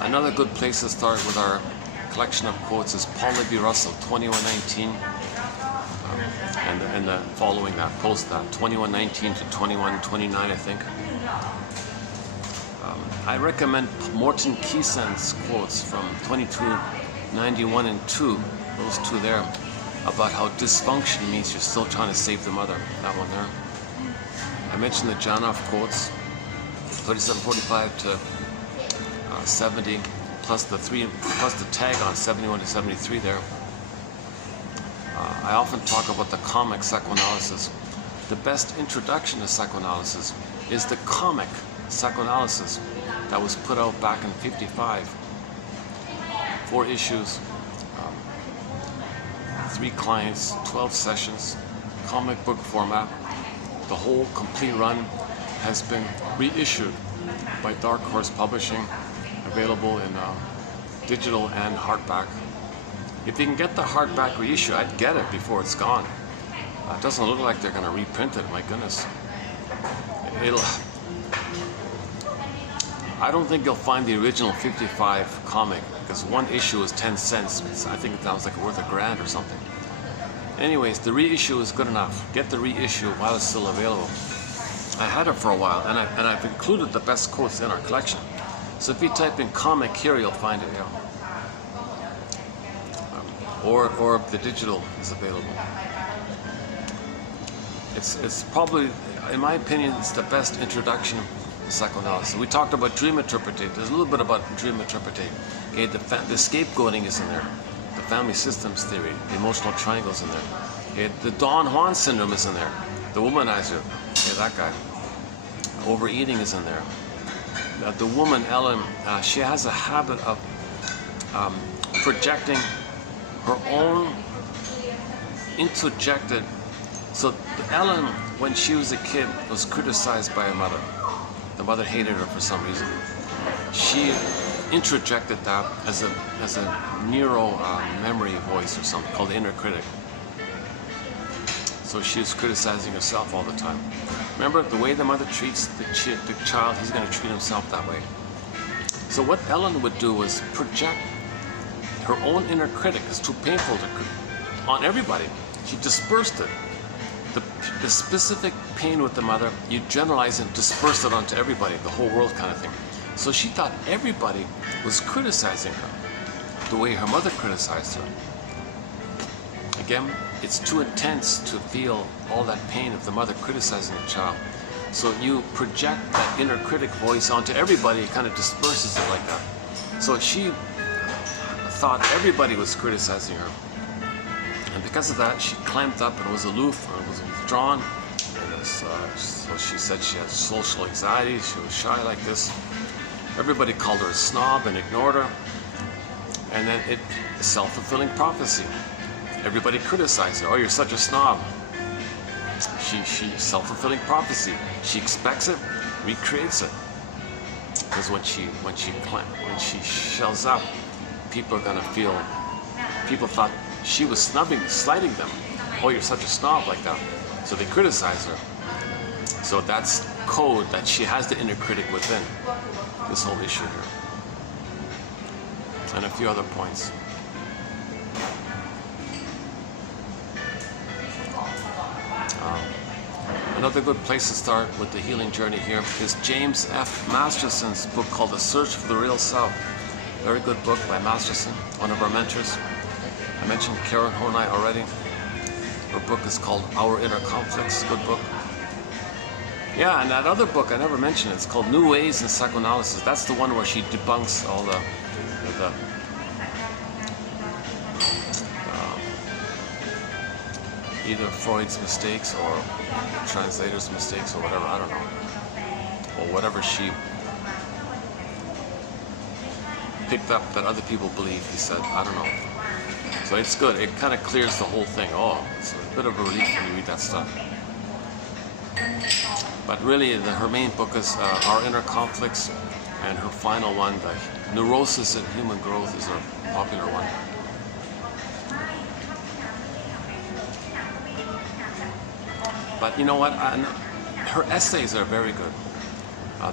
Another good place to start with our collection of quotes is Paul Libby Russell, 2119, and the following that, post that, 2119 to 2129, I think. I recommend Morton Keeson's quotes from 2291 and 2, those two there, about how dysfunction means you're still trying to save the mother, that one there. I mentioned the Janoff quotes, 3745 to 70, plus the tag on 71 to 73 there. I often talk about the comic psychoanalysis. The best introduction to psychoanalysis is the comic psychoanalysis that was put out back in '55. 4 issues, 3 clients, 12 sessions, comic book format. The whole complete run has been reissued by Dark Horse Publishing, available in digital and hardback. If you can get the hardback reissue, I'd get it before it's gone. It doesn't look like they're going to reprint it, my goodness. I don't think you'll find the original 55 comic, because one issue is 10 cents. I think that was like worth $1,000 or something. Anyways, the reissue is good enough. Get the reissue while it's still available. I had it for a while, and I've included the best quotes in our collection. So if you type in comic here, you'll find it, yeah. Or the digital is available. It's probably, in my opinion, it's the best introduction to psychoanalysis. We talked about dream interpretation. There's a little bit about dream interpretation. Okay, the scapegoating is in there. The family systems theory, the emotional triangles in there. Okay, the Don Juan syndrome is in there. The womanizer, okay, that guy. Overeating is in there. The woman, Ellen, she has a habit of projecting her own introjected. So Ellen, when she was a kid, was criticized by her mother. The mother hated her for some reason. She introjected that as a neuro memory voice or something called the inner critic. So she was criticizing herself all the time. Remember, the way the mother treats the child, he's going to treat himself that way. So what Ellen would do was project her own inner critic. It's too painful on everybody. She dispersed it. The specific pain with the mother, you generalize and disperse it onto everybody, the whole world kind of thing. So she thought everybody was criticizing her the way her mother criticized her. Again, it's too intense to feel all that pain of the mother criticizing the child. So you project that inner critic voice onto everybody, it kind of disperses it like that. So she thought everybody was criticizing her. And because of that, she clamped up and was aloof and was withdrawn. And so she said she had social anxiety, she was shy like this. Everybody called her a snob and ignored her. And then it's self-fulfilling prophecy. Everybody criticized her. Oh, you're such a snob. She self-fulfilling prophecy. She expects it, recreates it. Because when she shells up, people are gonna feel. People thought she was slighting them. Oh, you're such a snob like that. So they criticize her. So that's code that she has the inner critic within. This whole issue here, and a few other points. Another good place to start with the healing journey here is James F. Masterson's book called The Search for the Real Self. Very good book by Masterson, one of our mentors. I mentioned Karen Horney already. Her book is called Our Inner Conflicts. Good book. Yeah, and that other book I never mentioned. It's called New Ways in Psychoanalysis. That's the one where she debunks all the either Freud's mistakes or translators' mistakes or whatever, I don't know. Or whatever she picked up that other people believe, he said, I don't know. So it's good, it kind of clears the whole thing. Oh, it's a bit of a relief when you read that stuff. But really, her main book is Our Inner Conflicts, and her final one, The Neurosis and Human Growth, is her popular one. But you know what? Her essays are very good.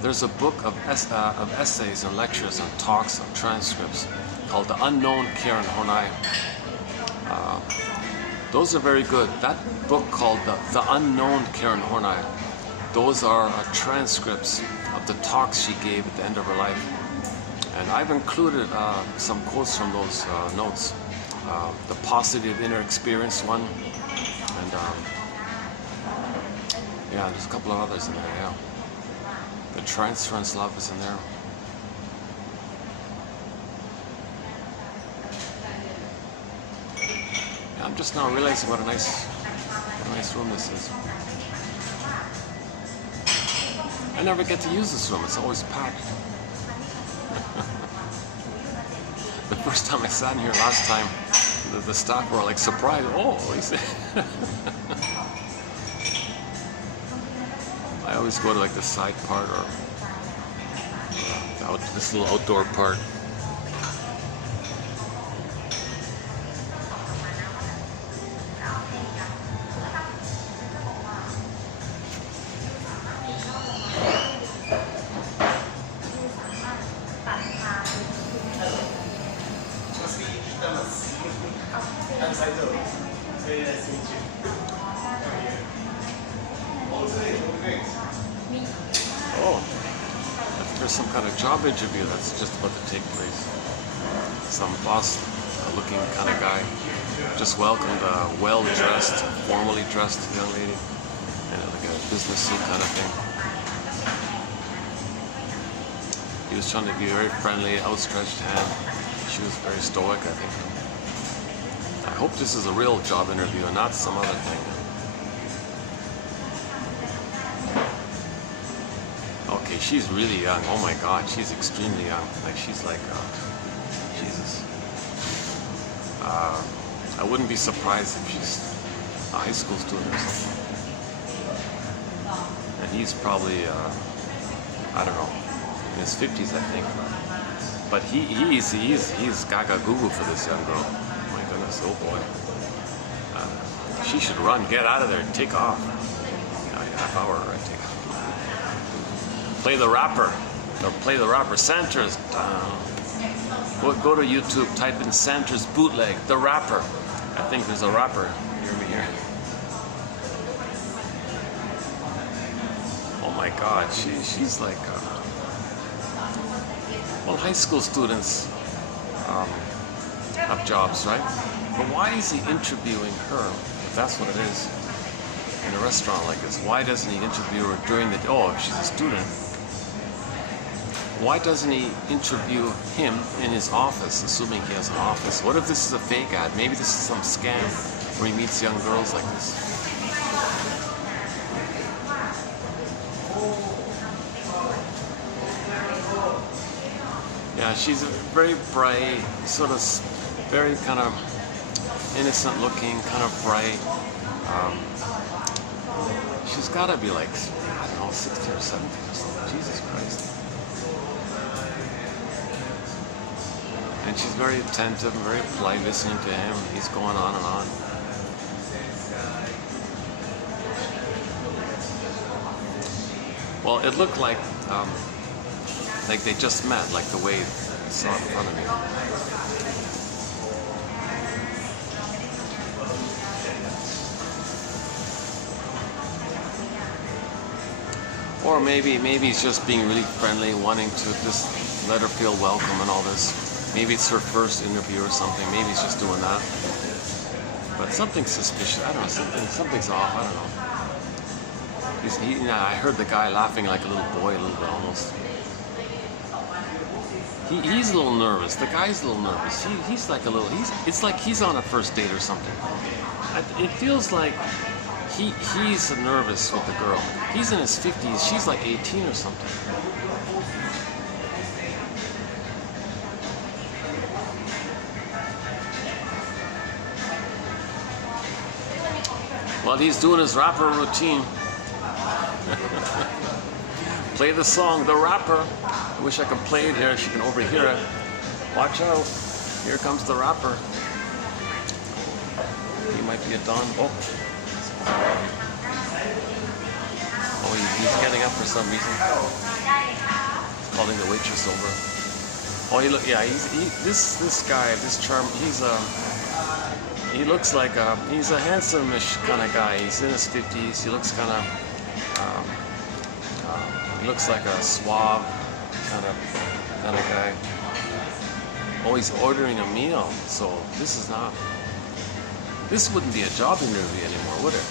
There's a book of essays and lectures and talks and transcripts called The Unknown Karen Horney. Those are very good. That book called The Unknown Karen Horney, those are transcripts of the talks she gave at the end of her life. And I've included some quotes from those notes. The Positive Inner Experience one, and yeah, there's a couple of others in there, yeah. The Transference Love is in there. Yeah, I'm just now realizing what a nice room this is. I never get to use this room, it's always packed. The first time I sat in here last time, the staff were like surprised. Oh, is it? I always go to like the side part or this little outdoor part. Oh, there's some kind of job interview that's just about to take place. Some boss-looking kind of guy just welcomed a well-dressed, formally dressed young lady in like a business suit kind of thing. He was trying to be very friendly, outstretched hand. She was very stoic, I think. I hope this is a real job interview and not some other thing. Okay, she's really young. Oh my God, she's extremely young. Like she's like, Jesus. I wouldn't be surprised if she's a high school student or something. And he's probably, I don't know, in his 50s, I think. But he's gaga goo for this young girl. My goodness, oh boy. She should run, get out of there, take off. Half hour, right? Take off. Play the rapper, or play the rapper. Sandra's. Go to YouTube, type in Sandra's bootleg, the rapper. I think there's a rapper. Hear me here. Oh my God, she's like. Well, high school students have jobs, right? But why is he interviewing her? If that's what it is, in a restaurant like this, why doesn't he interview her during the? Oh, if she's a student. Why doesn't he interview him in his office, assuming he has an office? What if this is a fake ad? Maybe this is some scam where he meets young girls like this. Yeah, she's very bright, sort of very kind of innocent looking, kind of bright. She's got to be like, I don't know, 16 or 17 or something. Jesus Christ. And she's very attentive and very polite, listening to him. He's going on and on. Well, it looked like they just met, like the way I saw it in front of me. Or maybe he's just being really friendly, wanting to just let her feel welcome and all this. Maybe it's her first interview or something. Maybe he's just doing that. But something's suspicious. I don't know. Something's off. I don't know. I heard the guy laughing like a little boy, a little bit almost. He's a little nervous. The guy's a little nervous. He's like a little. It's like he's on a first date or something. It feels like he's nervous with the girl. He's in his 50s. She's like 18 or something. Well, he's doing his rapper routine. Play the song, The Rapper. I wish I could play it here. She can overhear it. Watch out. Here comes the rapper. He might be a don. Oh, he's getting up for some reason. He's calling the waitress over. Oh, this guy, this charm. He looks like he's a handsome-ish kind of guy. He's in his 50s. He looks kind of. He looks like a suave kind of guy. Oh, he's ordering a meal. So this wouldn't be a job interview anymore, would it?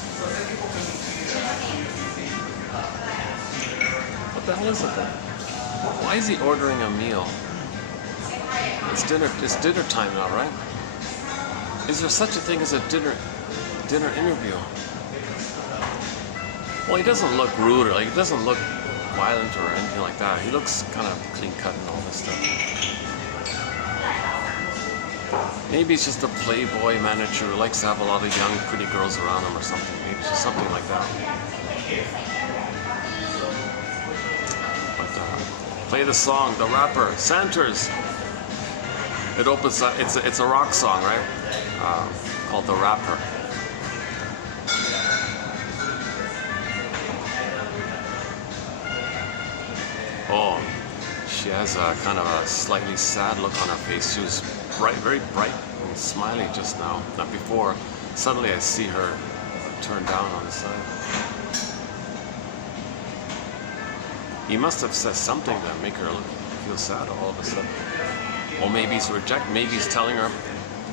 What the hell is it then? Why is he ordering a meal? It's dinner time now, right? Is there such a thing as a dinner interview? Well, he doesn't look rude or he doesn't look violent or anything like that. He looks kind of clean cut and all this stuff. Maybe he's just a playboy manager who likes to have a lot of young, pretty girls around him or something. Maybe it's just something like that. But play the song, The Rapper, Sandra's. It opens up. It's a rock song, right? Called The Rapper. Oh, she has a kind of a slightly sad look on her face. She was bright, very bright and smiley just now. Not before. Suddenly I see her turn down on the side. He must have said something that make her feel sad all of a sudden. Or maybe he's rejecting. Maybe he's telling her,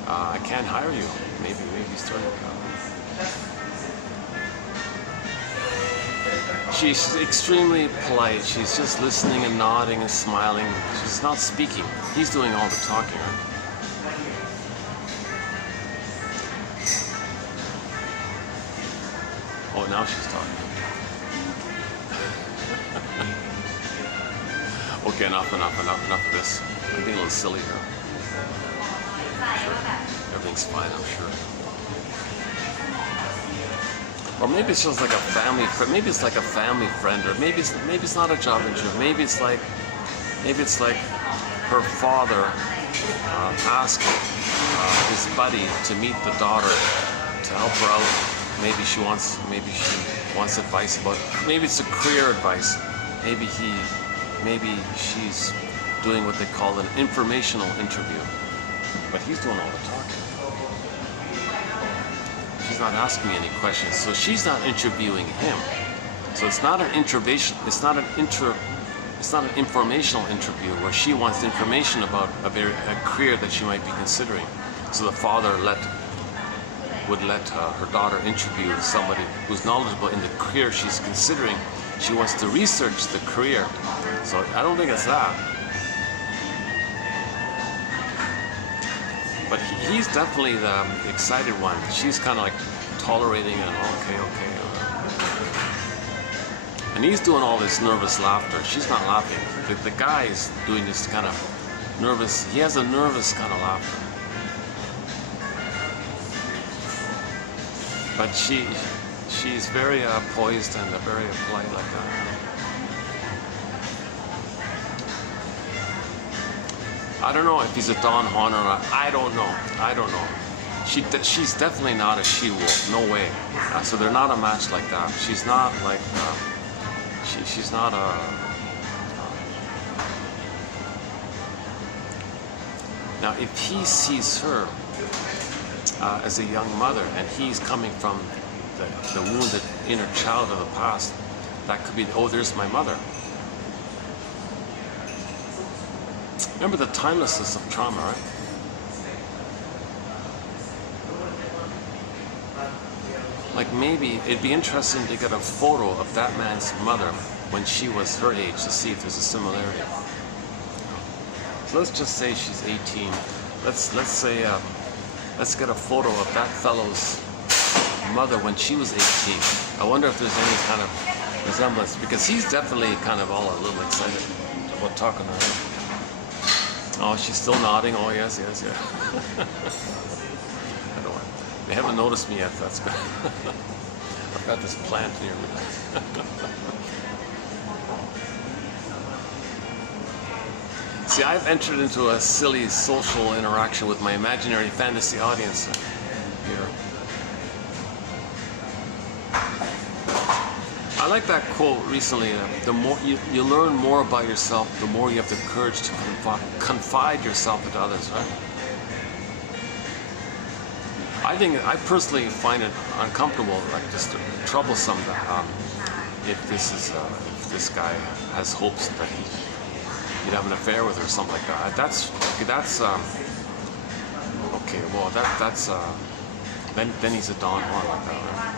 "I can't hire you." Maybe he's telling her. She's extremely polite. She's just listening and nodding and smiling. She's not speaking. He's doing all the talking, right? Oh, now she's talking. Okay, enough of this. I'm being a little silly here. Sure. Everything's fine, I'm sure. Or maybe it's just like a family friend. Maybe it's like a family friend, or maybe it's not a job interview. Maybe it's like her father asked his buddy to meet the daughter to help her out. Maybe she wants advice about, maybe it's a career advice. Maybe she's doing what they call an informational interview. But he's doing all the talking. She's not asking me any questions, so she's not interviewing him. So it's not an informational interview where she wants information about a career that she might be considering. So the father would let her daughter interview somebody who's knowledgeable in the career she's considering. She wants to research the career. So I don't think it's that. But he's definitely the excited one. She's kind of like tolerating and okay. And he's doing all this nervous laughter. She's not laughing. The guy is doing this kind of nervous, he has a nervous kind of laughter. But she's very poised and very polite like that. I don't know if he's a Don Juan or not. I don't know. She's definitely not a she-wolf. No way. So they're not a match like that. She's not like... she's not a... Now, if he sees her as a young mother and he's coming from the wounded inner child of the past, that could be, oh, there's my mother. Remember the timelessness of trauma, right? Like maybe it'd be interesting to get a photo of that man's mother when she was her age to see if there's a similarity. So let's just say she's 18. Let's get a photo of that fellow's mother when she was 18. I wonder if there's any kind of resemblance, because he's definitely kind of all a little excited about talking to her. Oh, she's still nodding. Oh, yes. I don't know. They haven't noticed me yet. That's good. I've got this plant near me. See, I've entered into a silly social interaction with my imaginary fantasy audience here. I like that quote recently, the more you learn more about yourself, the more you have the courage to confide yourself into others, right? I personally find it uncomfortable, like just troublesome, that if this guy has hopes that he'd have an affair with her or something like that. That's okay, well then he's a Don Juan like that, right?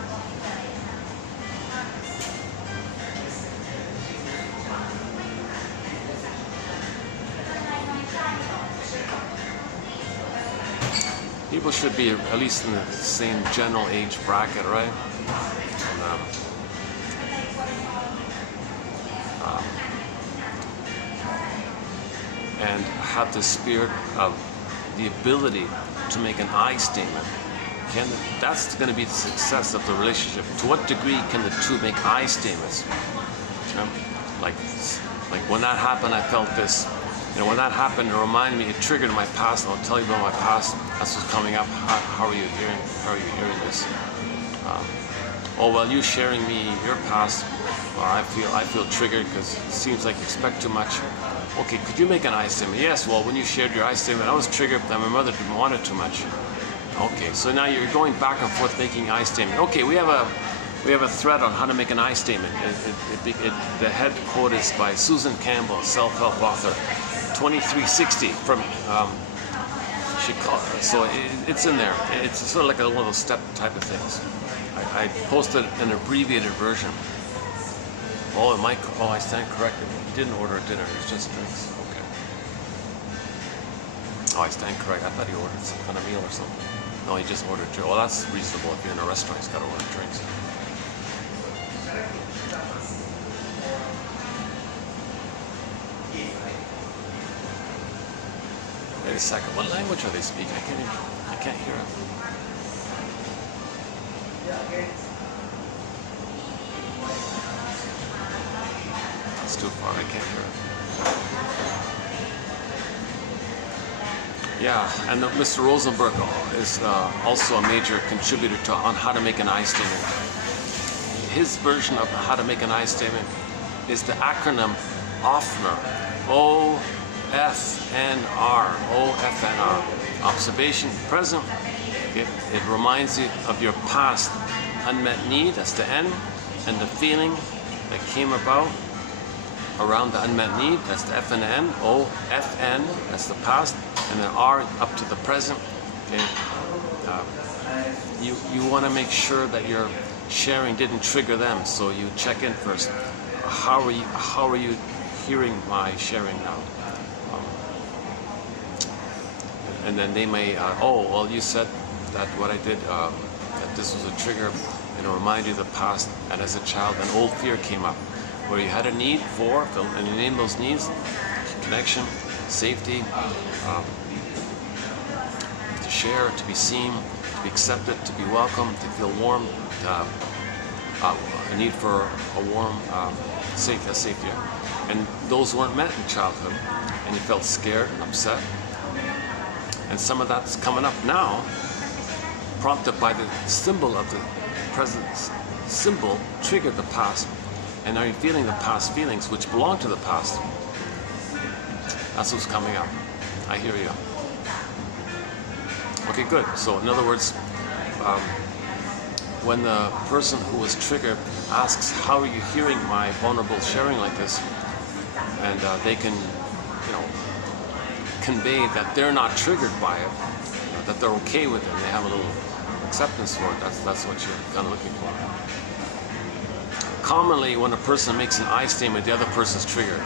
People should be at least in the same general age bracket, right? And have the spirit of the ability to make an I statement. That's going to be the success of the relationship. To what degree can the two make I statements? Like when that happened, I felt this. When that happened, it reminded me, it triggered my past. I'll tell you about my past. That's what's coming up. How are you hearing this? Oh, well, you sharing me your past, I feel triggered because it seems like you expect too much. Okay, could you make an I statement? Yes. Well, when you shared your I statement, I was triggered that my mother didn't want it too much. Okay, so now you're going back and forth making I statement. Okay, we have a thread on how to make an I statement. The head quote is by Susan Campbell, self-help author. 2360 from Chicago. So it's in there. It's sort of like one of those step type of things. I posted an abbreviated version. Oh, I stand corrected. He didn't order a dinner. It was just drinks. Okay. Oh, I stand correct. I thought he ordered some kind of meal or something. No, he just ordered drinks. Well, that's reasonable. If you're in a restaurant, he's got to order drinks. Wait a second. What language are they speaking? I can't hear it. It's too far. I can't hear it. Yeah, and Mr. Rosenberg is also a major contributor on how to make an I statement. His version of how to make an I statement is the acronym OFNR. OFNR. OFNR. Observation, present. It reminds you of your past unmet need, that's the N, and the feeling that came about around the unmet need, that's the F and the N. O, F, N, that's the past, and then R up to the present. Okay. You want to make sure that your sharing didn't trigger them, so you check in first. How are you hearing my sharing now? And then they may, oh, well, you said that what I did, that this was a trigger, and it reminded you of the past, and as a child, an old fear came up, where you had a need for, and you name those needs: connection, safety, to share, to be seen, to be accepted, to be welcome, to feel warm, a need for a warm, safety. And those weren't met in childhood, and you felt scared and upset. And some of that's coming up now, prompted by the symbol of the present symbol triggered the past. And now you're feeling the past feelings, which belong to the past. That's what's coming up. I hear you. Okay, good. So in other words, when the person who was triggered asks, how are you hearing my vulnerable sharing like this? And they can, convey that they're not triggered by it, that they're okay with it, and they have a little acceptance for it. That's what you're kind of looking for. Commonly, when a person makes an I statement, the other person's triggered.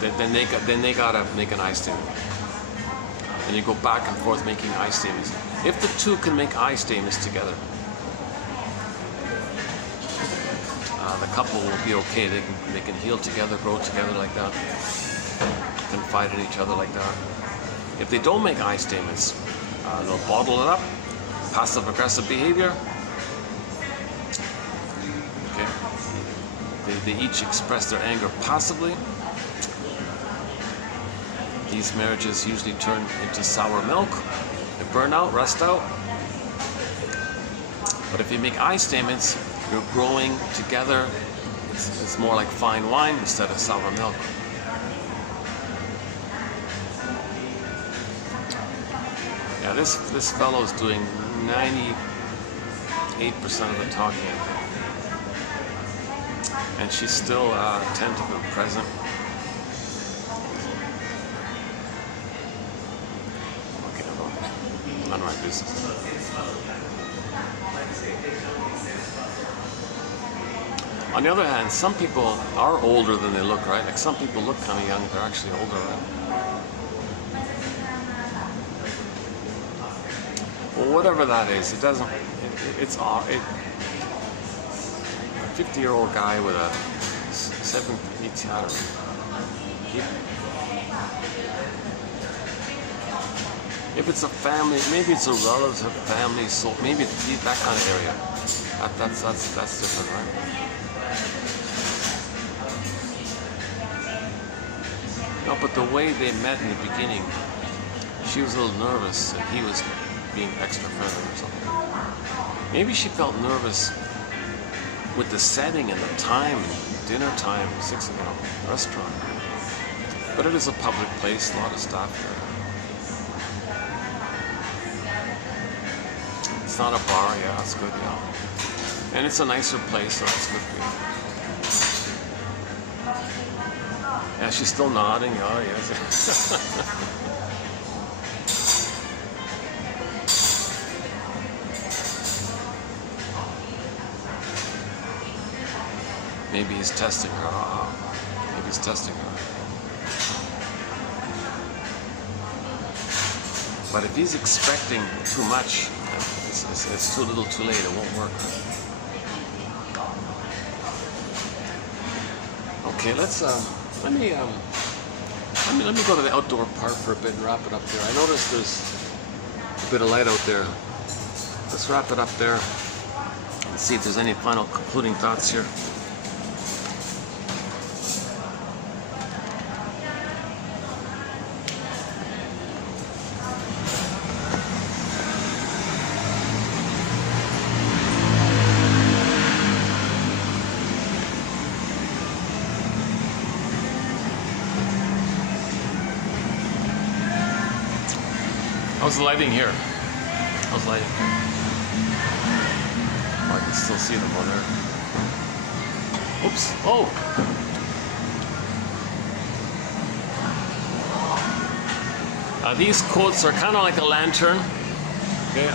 Then they gotta make an I statement, and you go back and forth making I statements. If the two can make I statements together, the couple will be okay. They can heal together, grow together like that, confide in each other like that. If they don't make I statements, they'll bottle it up, passive-aggressive behavior. Okay. They each express their anger passively. These marriages usually turn into sour milk. They burn out, rust out. But if you make I statements, you're growing together. It's more like fine wine instead of sour milk. Yeah, this fellow is doing 98% of the talking, I think. And she's still attentive and present. Okay, none of my business. On the other hand, some people are older than they look, right? Like some people look kind of young, they're actually older, right? Well, whatever that is, it doesn't. It's a 50-year-old guy with a 18, I don't know. If it's a family, maybe it's a relative, family, so maybe that kind of area. That's different, right? No, but the way they met in the beginning, she was a little nervous, and he was being extra friendly or something. Maybe she felt nervous with the setting and the time, dinner time, 6 o'clock, restaurant. But it is a public place, a lot of staff here. It's not a bar, yeah, that's good, yeah. And it's a nicer place, so that's good for you. Yeah, she's still nodding, oh yes. Maybe he's testing her. Maybe he's testing her. But if he's expecting too much, it's too little, too late. It won't work. Okay, let me go to the outdoor part for a bit and wrap it up there. I noticed there's a bit of light out there. Let's wrap it up there and see if there's any final concluding thoughts here. How's the lighting here? How's the lighting? Oh, I can still see them on there. Oops. Oh! These quotes are kind of like a lantern. Okay.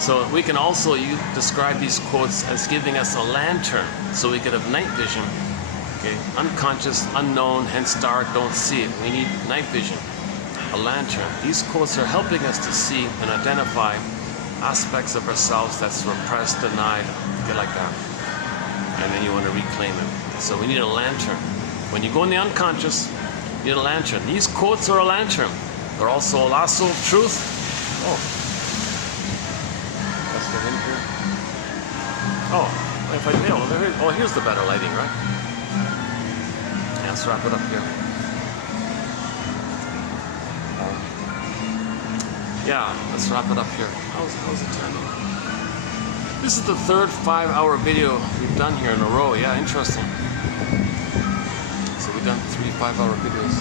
So we can also describe these quotes as giving us a lantern, so we could have night vision. Okay. Unconscious, unknown, hence dark, don't see it. We need night vision. A lantern. These quotes are helping us to see and identify aspects of ourselves that's repressed, denied, get like that. And then you want to reclaim it. So we need a lantern. When you go in the unconscious, you need a lantern. These quotes are a lantern. They're also a lasso of truth. Oh. That's the wind here. Oh, if I here's the better lighting, right? Yeah, let's wrap it up here. Yeah, let's wrap it up here. How's it turning? This is the third 5-hour video we've done here in a row. Yeah, interesting. So we've done 3 5-hour videos.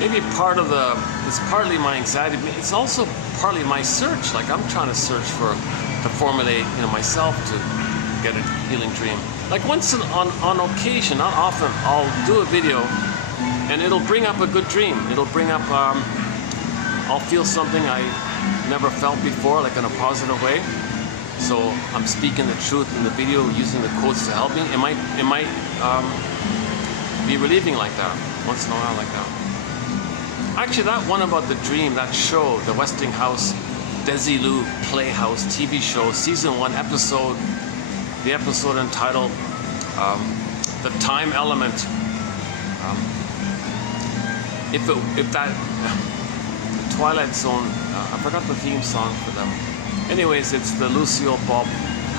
Maybe it's partly my anxiety. It's also partly my search. Like I'm trying to search to formulate, myself to get a healing dream. Like once on occasion, not often, I'll do a video and it'll bring up a good dream. It'll bring up, I'll feel something I never felt before, like in a positive way. So I'm speaking the truth in the video, using the quotes to help me. It might be relieving like that, once in a while like that. Actually, that one about the dream, that show, the Westinghouse Desilu Playhouse TV show, season 1 episode, the episode entitled "The Time Element." If that the Twilight Zone, I forgot the theme song for them. Anyways, it's the Lucille Ball.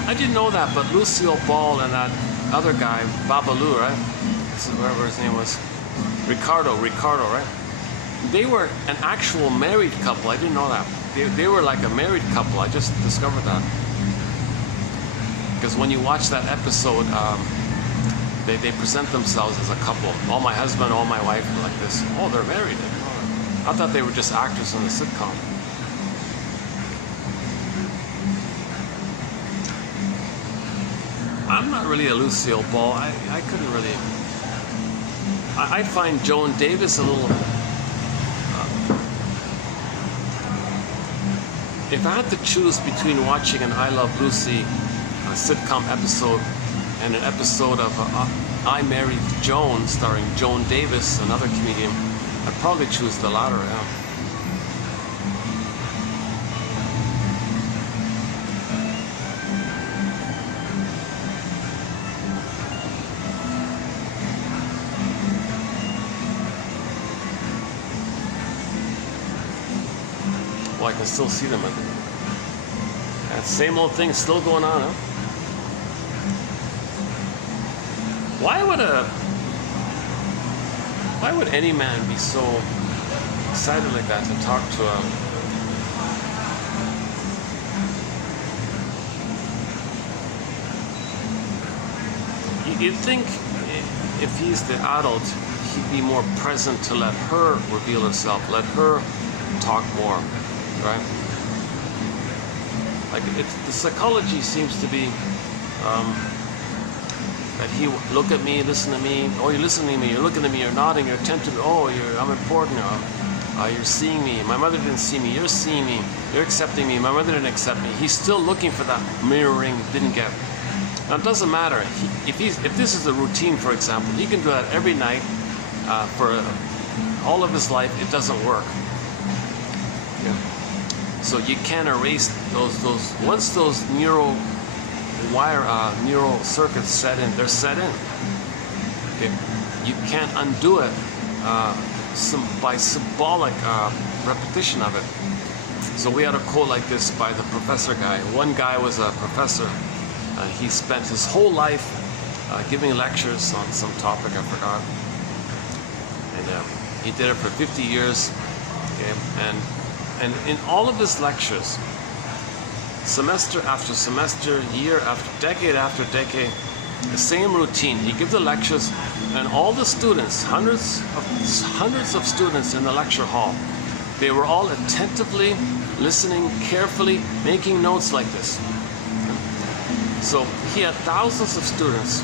I didn't know that, but Lucille Ball and that other guy, Babalu, right? This is whatever his name was, Ricardo, right? They were an actual married couple. I didn't know that. They were like a married couple. I just discovered that. Because when you watch that episode, they present themselves as a couple. Oh, my husband, oh, my wife, like this. Oh, they're married. I thought they were just actors in the sitcom. I'm not really a Lucille Ball. I couldn't really... I find Joan Davis a little... If I had to choose between watching an I Love Lucy sitcom episode and an episode of I Married Joan starring Joan Davis, another comedian, I'd probably choose the latter, yeah. Well, I can still see them. That same old thing still going on, huh? Why would any man be so excited like that to talk to a... You'd think if he's the adult, he'd be more present to let her reveal herself, let her talk more. Right? Like the psychology seems to be that he look at me, listen to me. Oh, you're listening to me. You're looking at me. You're nodding. You're attentive. Oh, I'm important. You're seeing me. My mother didn't see me. You're seeing me. You're accepting me. My mother didn't accept me. He's still looking for that mirroring. Didn't get. Now it doesn't matter if this is a routine, for example. He can do that every night for all of his life. It doesn't work. Yeah. So you can't erase those once those neural circuits set in, they're set in. Okay. You can't undo it by symbolic repetition of it. So we had a quote like this by the professor guy. One guy was a professor. He spent his whole life giving lectures on some topic, I forgot. And he did it for 50 years. Okay. And And in all of his lectures, semester after semester, year after decade, the same routine. He gives the lectures, and all the students, hundreds of students in the lecture hall, they were all attentively listening, carefully, making notes like this. So he had thousands of students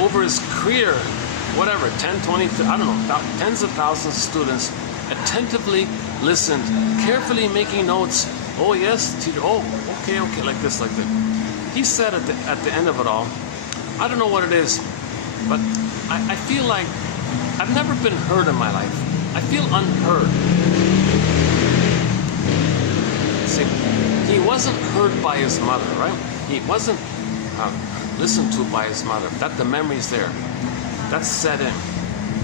over his career, whatever, 10, 20, I don't know, tens of thousands of students attentively listened, carefully making notes. Oh yes, teacher, oh, okay, like this, like that. He said at the end of it all, I don't know what it is, but I feel like I've never been heard in my life. I feel unheard. See, he wasn't heard by his mother, right? He wasn't listened to by his mother. That the memory's there. That's set in.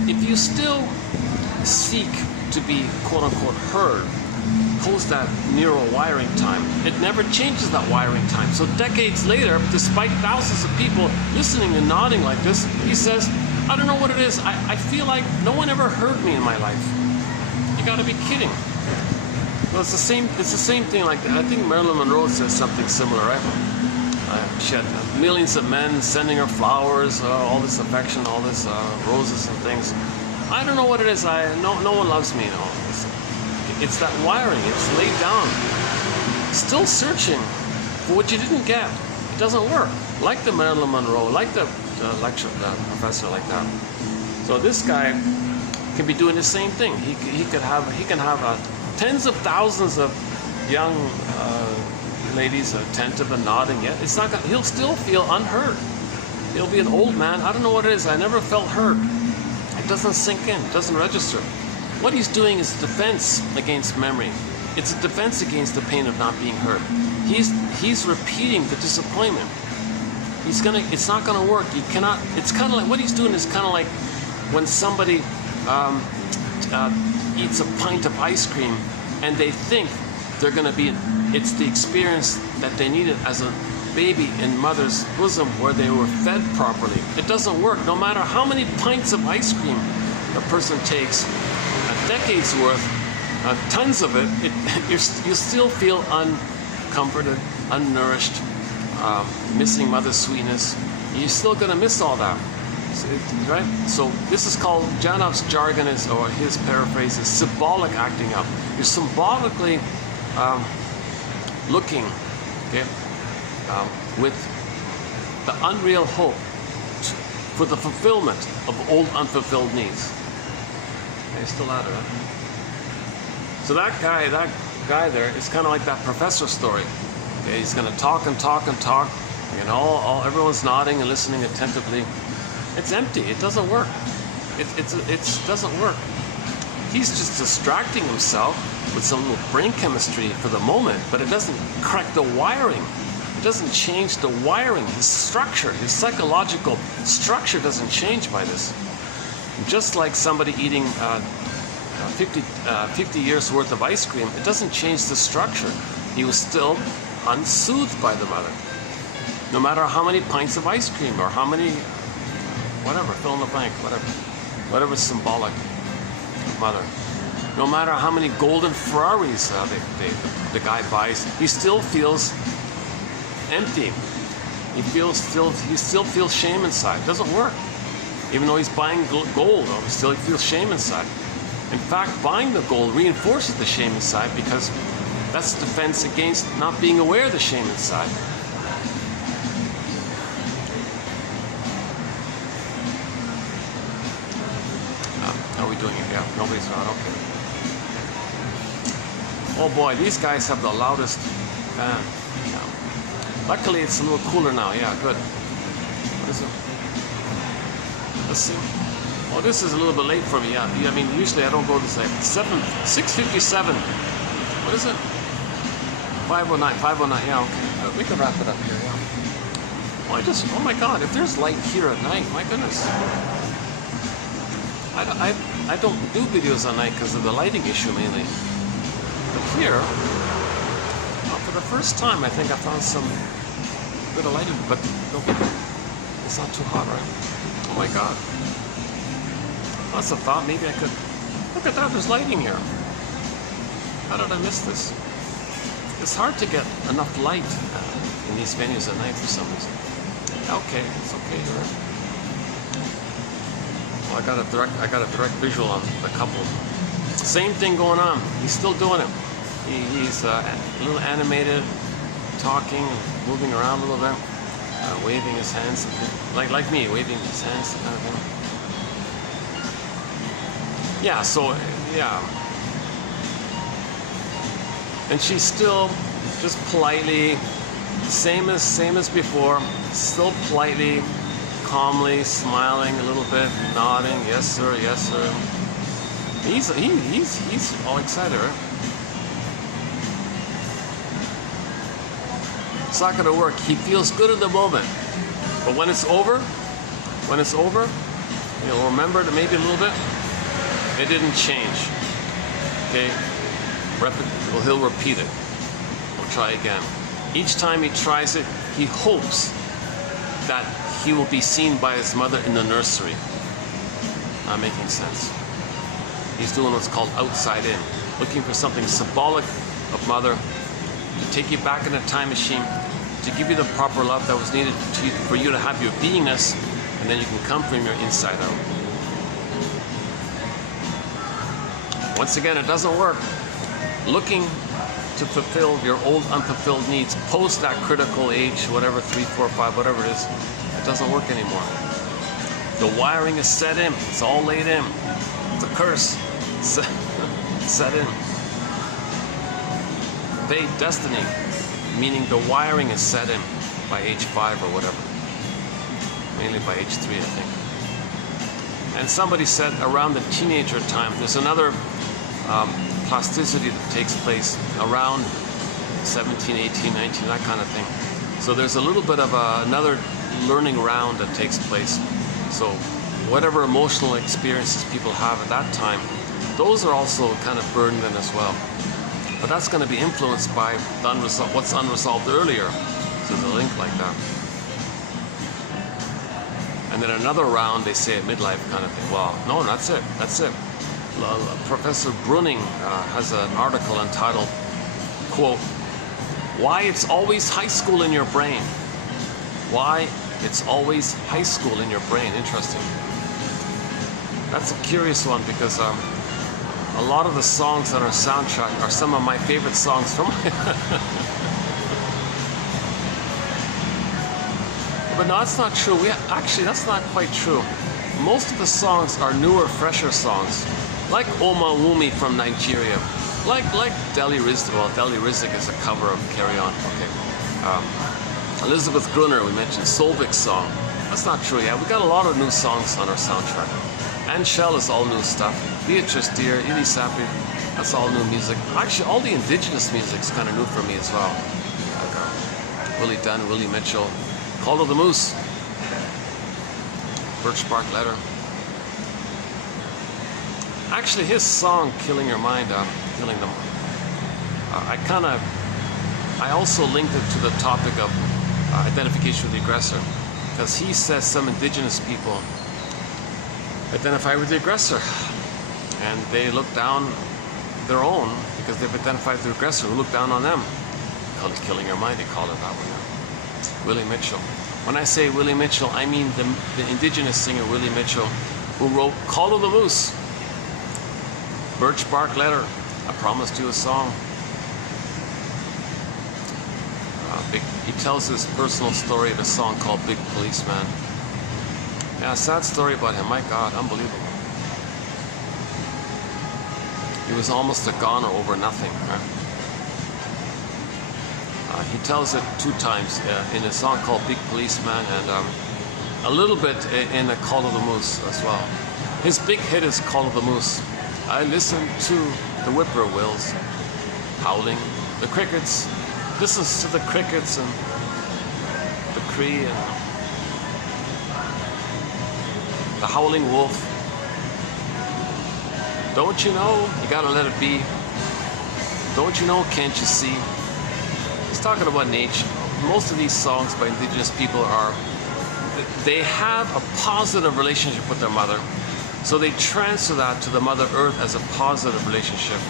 If you still seek to be quote-unquote heard, post that neural wiring time, it never changes that wiring time. So decades later, despite thousands of people listening and nodding like this, he says, I don't know what it is. I feel like no one ever heard me in my life. You gotta be kidding. Well, it's the same thing like that. I think Marilyn Monroe says something similar, right? She had millions of men sending her flowers, all this affection, all this roses and things. I don't know what it is. No one loves me. No. It's that wiring. It's laid down. Still searching for what you didn't get. It doesn't work. Like the Marilyn Monroe, like the professor, like that. So this guy can be doing the same thing. He can have tens of thousands of young ladies attentive and nodding. Yet it's not. He'll still feel unheard. He'll be an old man. I don't know what it is. I never felt heard. It doesn't sink in. It doesn't register. What he's doing is a defense against memory. It's a defense against the pain of not being heard. He's repeating the disappointment. It's not gonna work. You cannot. It's kind of like what he's doing is kind of like when somebody eats a pint of ice cream and they think they're gonna be. It's the experience that they needed as a baby in mother's bosom where they were fed properly. It doesn't work. No matter how many pints of ice cream a person takes, a decade's worth, tons of it, you still feel uncomforted, unnourished, missing mother's sweetness. You're still gonna miss all that, right? So this is called, Janov's jargon is, or his paraphrase is symbolic acting up. You're symbolically looking, okay, with the unreal hope for the fulfillment of old unfulfilled needs. Okay, still at it, right? So that guy there is kind of like that professor story. Okay, he's going to talk and talk and talk, and everyone's nodding and listening attentively. It's empty. It doesn't work. It doesn't work. He's just distracting himself with some little brain chemistry for the moment, but it doesn't crack the wiring. It doesn't change the wiring. His structure, his psychological structure doesn't change by this. Just like somebody eating 50 years worth of ice cream, it doesn't change the structure. He was still unsoothed by the mother. No matter how many pints of ice cream or how many, whatever, fill in the blank, whatever's symbolic of mother. No matter how many golden Ferraris the guy buys, he still feels empty. He still feels shame inside. It doesn't work. Even though he's buying gold, he still feels shame inside. In fact, buying the gold reinforces the shame inside because that's defense against not being aware of the shame inside. How are we doing it? Yeah, nobody's around. Okay. Oh boy, these guys have the loudest fan. Yeah. Luckily, it's a little cooler now. Yeah, good. What is it? Let's see. Oh, this is a little bit late for me. Yeah. I mean, usually I don't go this late. 6:57. What is it? 5:09. 5:09. Yeah. Okay. We can wrap it up here. Yeah. Oh my God! If there's light here at night, my goodness. I don't do videos at night because of the lighting issue mainly. But here, for the first time, I think I found some bit of lighting, but no, it's not too hot, right? Oh my God. That's a thought. Maybe I could, look at that, there's lighting here. How did I miss this? It's hard to get enough light in these venues at night for some reason. Okay, it's okay. Well, I got a direct visual on the couple. Same thing going on. He's still doing it. He's a little animated, talking, moving around a little bit, waving his hands, like me, waving his hands, kind of thing. Yeah. So yeah. And she's still just politely, same as before, still politely, calmly smiling a little bit, nodding, yes sir, yes sir. He's all excited, right? It's not gonna work. He feels good in the moment, but when it's over, you'll remember that maybe a little bit. It didn't change. Okay. Well, he'll repeat it. We'll try again. Each time he tries it, he hopes that he will be seen by his mother in the nursery. Not making sense. He's doing what's called outside in, looking for something symbolic of mother to take you back in a time machine, to give you the proper love that was needed for you to have your beingness, and then you can come from your inside out. Once again, it doesn't work. Looking to fulfill your old unfulfilled needs post that critical age, whatever, 3, 4, 5, whatever it is, it doesn't work anymore. The wiring is set in. It's all laid in. It's a curse. Set in. Fate, destiny, meaning the wiring is set in by age 5 or whatever. Mainly by age 3, I think. And somebody said around the teenager time, there's another plasticity that takes place around 17, 18, 19, that kind of thing. So there's a little bit of another learning round that takes place. So whatever emotional experiences people have at that time, those are also kind of burdened in as well. But that's going to be influenced by what's unresolved earlier. So there's a link like that. And then another round, they say at midlife kind of thing. Well, no, that's it. That's it. Professor Brunning has an article entitled, quote, "Why It's Always High School in Your Brain." Why it's always high school in your brain. Interesting. That's a curious one because a lot of the songs on our soundtrack are some of my favorite songs from But no, that's not true. Actually, that's not quite true. Most of the songs are newer, fresher songs. Like Oma Wumi from Nigeria, like Deli Rizzik. Well, Deli Rizzik is a cover of Carry On. Okay. Elizabeth Gruner, we mentioned Solvik's song. That's not true. Yeah, we got a lot of new songs on our soundtrack. And Shell is all new stuff. Beatrice Deer, Ili Sapi, that's all new music. Actually, all the indigenous music's kind of new for me as well. Like Willie Dunn, Willie Mitchell, Call of the Moose, Birch Bark Letter. Actually, his song, Killing Your Mind, Killing Them, I also linked it to the topic of identification with the aggressor, because he says some indigenous people identify with the aggressor, and they look down their own, because they've identified with the aggressor, who look down on them. They call it Killing Your Mind, they call it that one. Willie Mitchell. When I say Willie Mitchell, I mean the indigenous singer Willie Mitchell, who wrote Call of the Moose, Birch Bark Letter, I Promised You a Song. He tells his personal story of a song called Big Policeman. Yeah, sad story about him. My God, unbelievable. He was almost a goner over nothing. Right? He tells it 2 times in a song called Big Policeman, and a little bit in a Call of the Moose as well. His big hit is Call of the Moose. I listen to the whippoorwills howling, the crickets, listens to the crickets and the Cree and the howling wolf. Don't you know, you gotta let it be. Don't you know, can't you see? He's talking about nature. Most of these songs by indigenous people they have a positive relationship with their mother. So they transfer that to the Mother Earth as a positive relationship.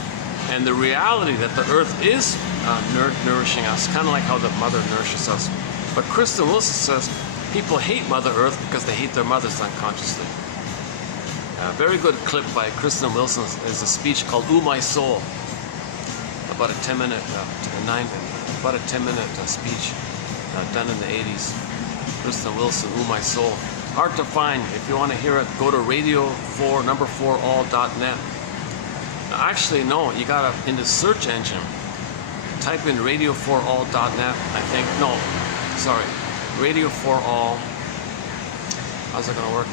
and the reality that the earth is nourishing us, kind of like how the mother nourishes us. But Kristen Wilson says people hate Mother Earth because they hate their mothers unconsciously. A very good clip by Kristen Wilson is a speech called "Ooh My Soul," about a 10-minute, speech done in the 80s. Kristen Wilson, "Ooh My Soul." Hard to find. If you want to hear it, go to radio4all.net. Actually, no, you gotta, in the search engine, type in radio4all.net, I think. No, sorry, radio4all. How's that gonna work?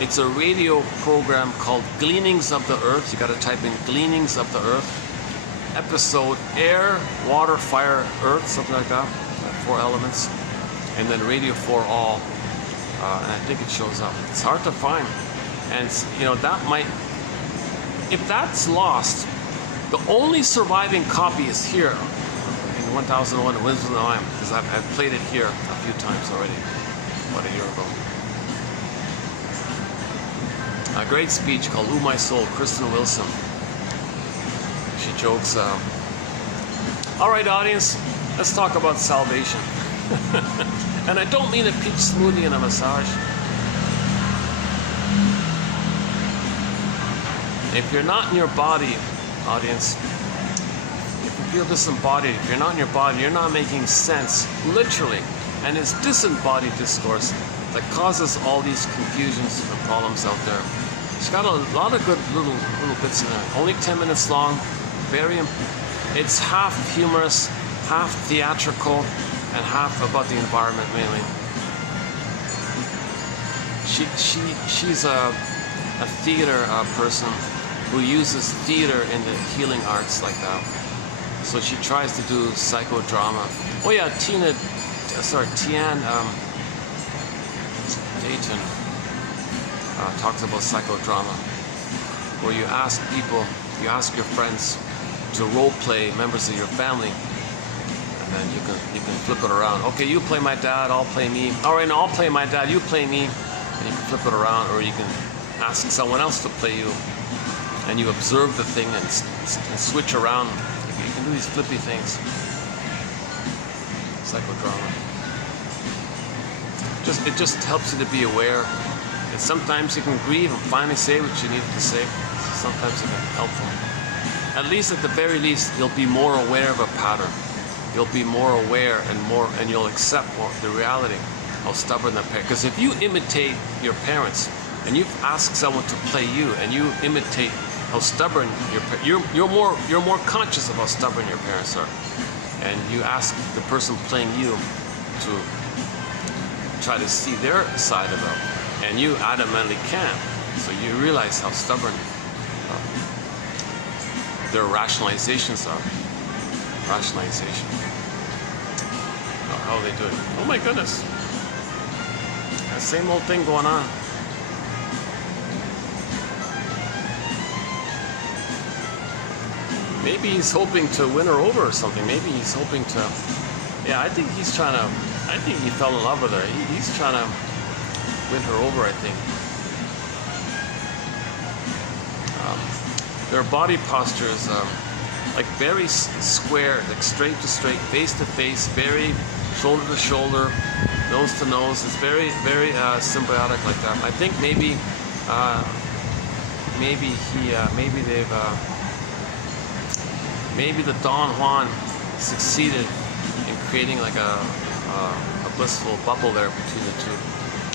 It's a radio program called Gleanings of the Earth. You gotta type in Gleanings of the Earth. Episode Air, Water, Fire, Earth, something like that. 4 elements. And then Radio 4 All. And I think it shows up. It's hard to find. And, you know, that might, if that's lost, the only surviving copy is here in 1001 Windmills, because I've played it here a few times already, about a year ago. A great speech called "Ooh My Soul," Kristen Wilson. She jokes, all right, audience, let's talk about salvation. And I don't mean a peach smoothie and a massage. If you're not in your body, audience, if you feel disembodied, if you're not in your body, you're not making sense, literally. And it's disembodied discourse that causes all these confusions and problems out there. It's got a lot of good little bits in there. Only 10 minutes long. It's half humorous, half theatrical, and half about the environment mainly. She's a theater person who uses theater in the healing arts like that. So she tries to do psychodrama. Oh yeah, Tian Dayton talks about psychodrama, where you ask people, you ask your friends to role play members of your family, and then you can flip it around. Okay, you play my dad, I'll play me. All right, now I'll play my dad, you play me, and you can flip it around, or you can ask someone else to play you, and you observe the thing and switch around. You can do these flippy things. Psychodrama. It just helps you to be aware. And sometimes you can grieve and finally say what you needed to say. Sometimes it can be helpful. At least, at the very least, you'll be more aware of a pattern. You'll be more aware and you'll accept the reality, how stubborn their parents. Because if you imitate your parents and you ask someone to play you and you imitate how stubborn you're more conscious of how stubborn your parents are, and you ask the person playing you to try to see their side of it, and you adamantly can't. So you realize how stubborn their rationalizations are. Rationalization. How they do it. Oh my goodness. That same old thing going on. Maybe he's hoping to win her over or something. Maybe he's hoping to... Yeah, I think he's trying to... I think he fell in love with her. He's trying to win her over, I think. Their body posture is like very square, like straight to straight, face to face, very shoulder to shoulder, nose to nose. It's very, very symbiotic like that. I think maybe the Don Juan succeeded in creating like a blissful bubble there between the two.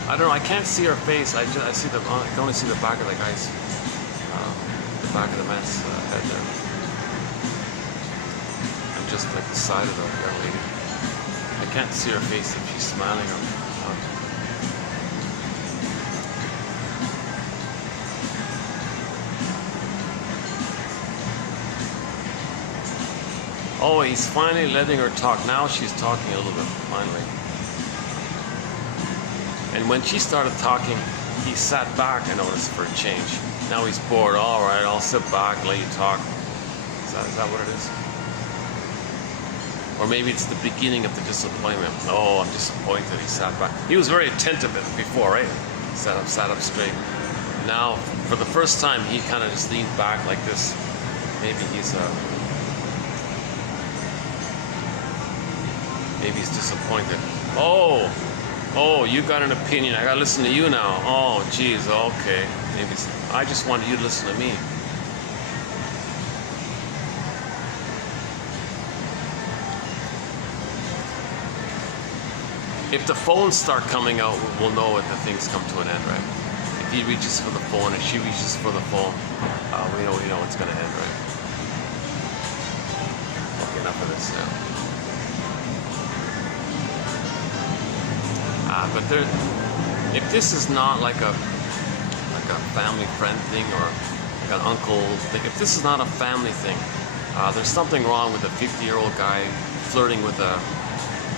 I don't know. I can't see her face. I can only see the back of the guy's, the back of the man's head there, and just like the side of the young lady. I can't see her face if she's smiling or not. Oh, he's finally letting her talk. Now she's talking a little bit, finally. And when she started talking, he sat back, I noticed, for a change. Now he's bored. All right, I'll sit back and let you talk. Is that what it is? Or maybe it's the beginning of the disappointment. Oh, I'm disappointed. He sat back. He was very attentive before, right? Sat up straight. Now, for the first time, he kind of just leaned back like this. maybe he's disappointed. Oh, you got an opinion. I gotta listen to you now. Oh, geez. Okay. Maybe I just wanted you to listen to me. If the phones start coming out, we'll know that the thing's come to an end, right? If he reaches for the phone, if she reaches for the phone, we know it's going to end, right? Okay, enough of this now. But if this is not like a family friend thing or like an uncle thing, if this is not a family thing, there's something wrong with a 50-year-old guy flirting with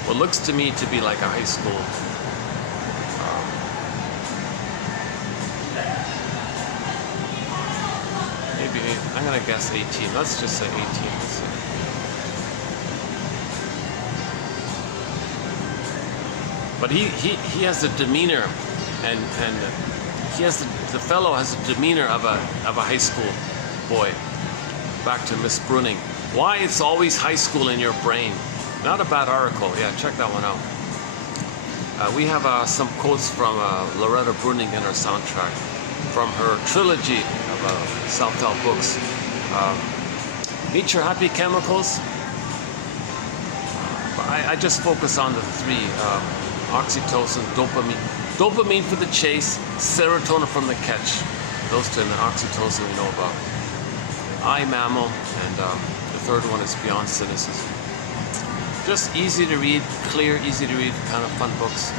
what looks to me to be like a high school. Maybe I'm gonna guess 18. Let's just say 18. Let's see. But he has the demeanor, and he has the fellow has the demeanor of a high school boy. Back to Miss Bruning. Why it's always high school in your brain? Not a bad article. Yeah, check that one out. We have some quotes from Loretta Bruning in our soundtrack from her trilogy of self-help books. Meet Your Happy Chemicals. I just focus on the three. Oxytocin, dopamine. Dopamine for the chase, serotonin from the catch. Those two, and then oxytocin we know about. I Mammal, and the third one is Beyond Cynicism. Just easy to read, clear, easy to read, kind of fun books.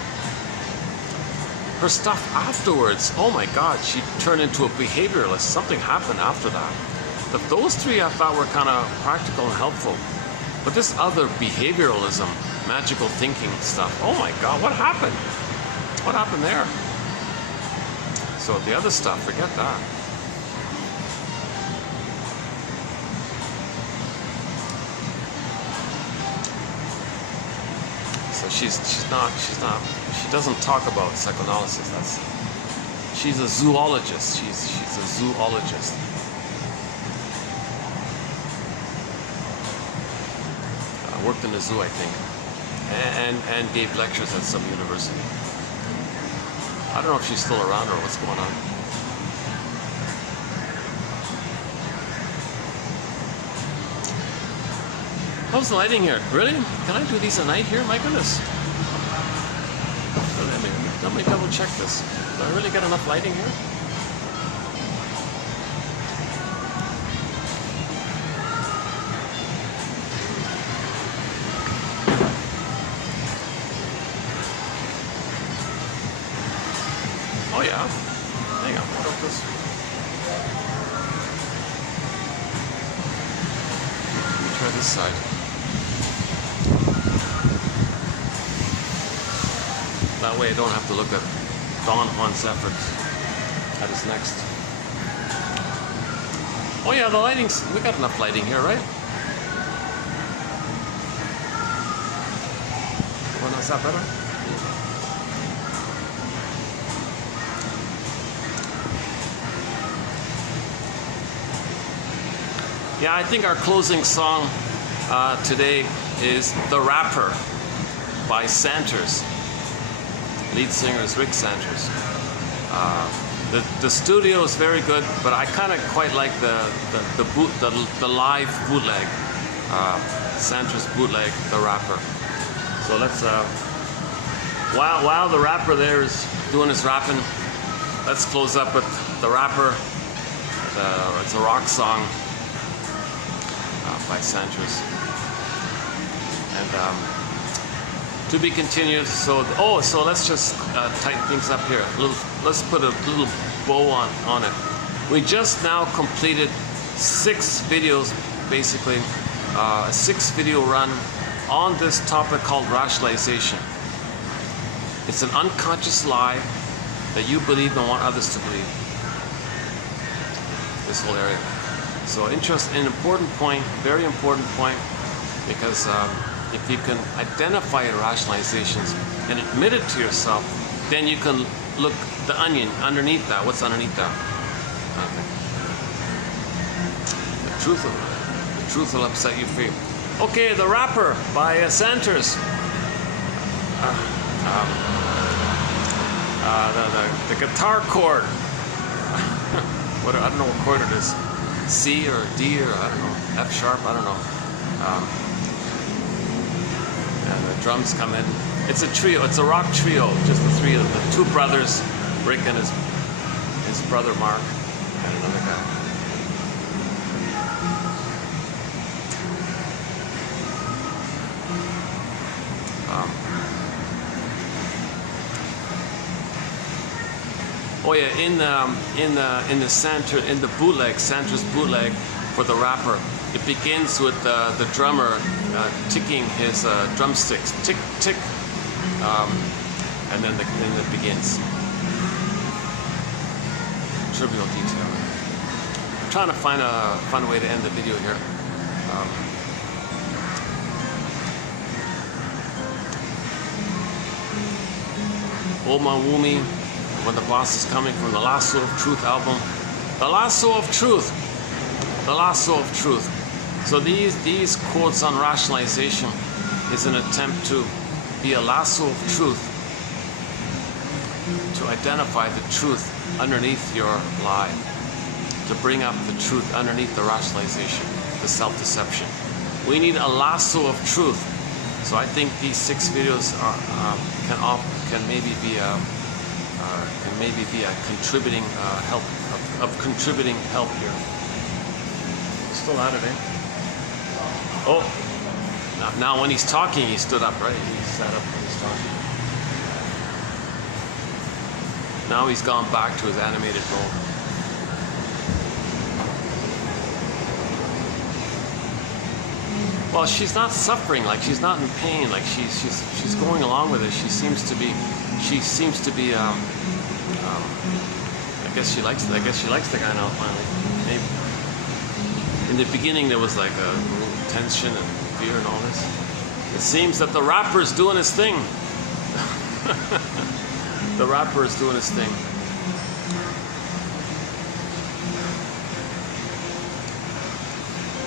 Her stuff afterwards, oh my God, she turned into a behavioralist. Something happened after that. But those three I thought were kind of practical and helpful. But this other behavioralism, magical thinking stuff, oh my God, what happened? What happened there? So the other stuff, forget that. So she doesn't talk about psychoanalysis. She's a zoologist. She's a zoologist. Worked in a zoo, I think, and gave lectures at some university. I don't know if she's still around or what's going on. How's the lighting here? Really? Can I do these at night here? My goodness. Let me double check this. Do I really get enough lighting here? Oh yeah. Hang on, what about this? Let me try this side. That way I don't have to look at Don Juan's efforts at his next. Oh yeah, the lighting's, we got enough lighting here, right? Well, is that better? Yeah, I think our closing song today is The Rapper by Sanders. Lead singer is Rick Sanders. The studio is very good, but I kind of quite like the live bootleg. Sanders bootleg, The Rapper. So let's while the rapper there is doing his rapping, let's close up with The Rapper. It's a rock song by Sanders. And to be continued. So let's just tighten things up here. Let's put a little bow on it. We just now completed 6 videos, basically a 6-video run on this topic called rationalization. It's an unconscious lie that you believe and want others to believe. This whole area. So an important point, very important point, because if you can identify your rationalizations and admit it to yourself, then you can look the onion underneath that. What's underneath that? Okay. The The truth will set you free. Okay, The Rapper by Sanders. The guitar chord. I don't know what chord it is. C or D or I don't know. F sharp. I don't know. And the drums come in. It's a trio. It's a rock trio. Just the three of them. The two brothers, Rick and his brother Mark, and another guy. Oh yeah, in the center, in the bootleg, Sandra's bootleg for The Rapper, it begins with the drummer ticking his drumsticks, tick tick, and then it begins. Trivial detail. I'm trying to find a fun way to end the video here. Old Man Woomy, When the Boss is Coming, from the Lasso of Truth album. The Lasso of Truth. The Lasso of Truth. So these quotes on rationalization is an attempt to be a lasso of truth, to identify the truth underneath your lie, to bring up the truth underneath the rationalization, the self-deception. We need a lasso of truth. So I think these 6 videos can maybe be a contributing help of contributing help here. Still at it, eh? Oh, now when he's talking, he stood up, right? He sat up when he's talking. Now he's gone back to his animated mode. Well, she's not suffering, like she's not in pain, like she's going along with it. She seems to be I guess she likes the guy now finally. Maybe. In the beginning there was like a little tension and fear and all this. It seems that the rapper is doing his thing. The rapper is doing his thing.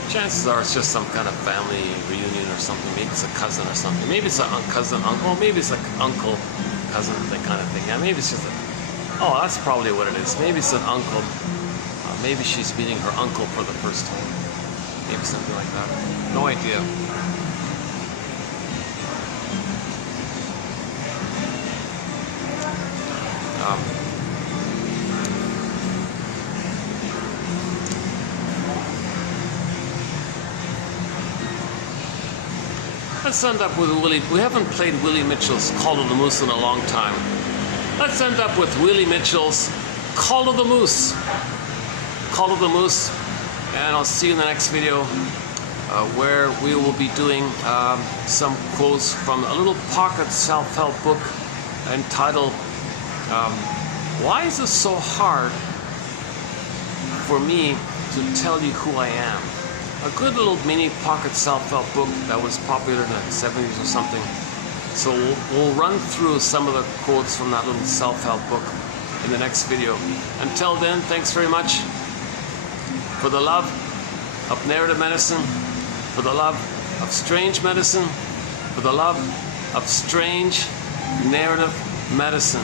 Chances are it's just some kind of family reunion or something. Maybe it's a cousin or something. Maybe it's a cousin, uncle. Maybe it's like uncle, cousin, that kind of thing. Yeah, maybe it's just oh, that's probably what it is. Maybe it's an uncle. Maybe she's meeting her uncle for the first time. Maybe something like that. No idea. Let's end up with Willie. We haven't played Willie Mitchell's Call of the Moose in a long time. Let's end up with Willie Mitchell's Call of the Moose. Call of the Moose. And I'll see you in the next video where we will be doing some quotes from a little pocket self-help book entitled Why Is It So Hard for Me to Tell You Who I Am? A good little mini pocket self-help book that was popular in the 70s or something. So we'll run through some of the quotes from that little self-help book in the next video. Until then, thanks very much for the love of narrative medicine, for the love of strange medicine, for the love of strange narrative medicine.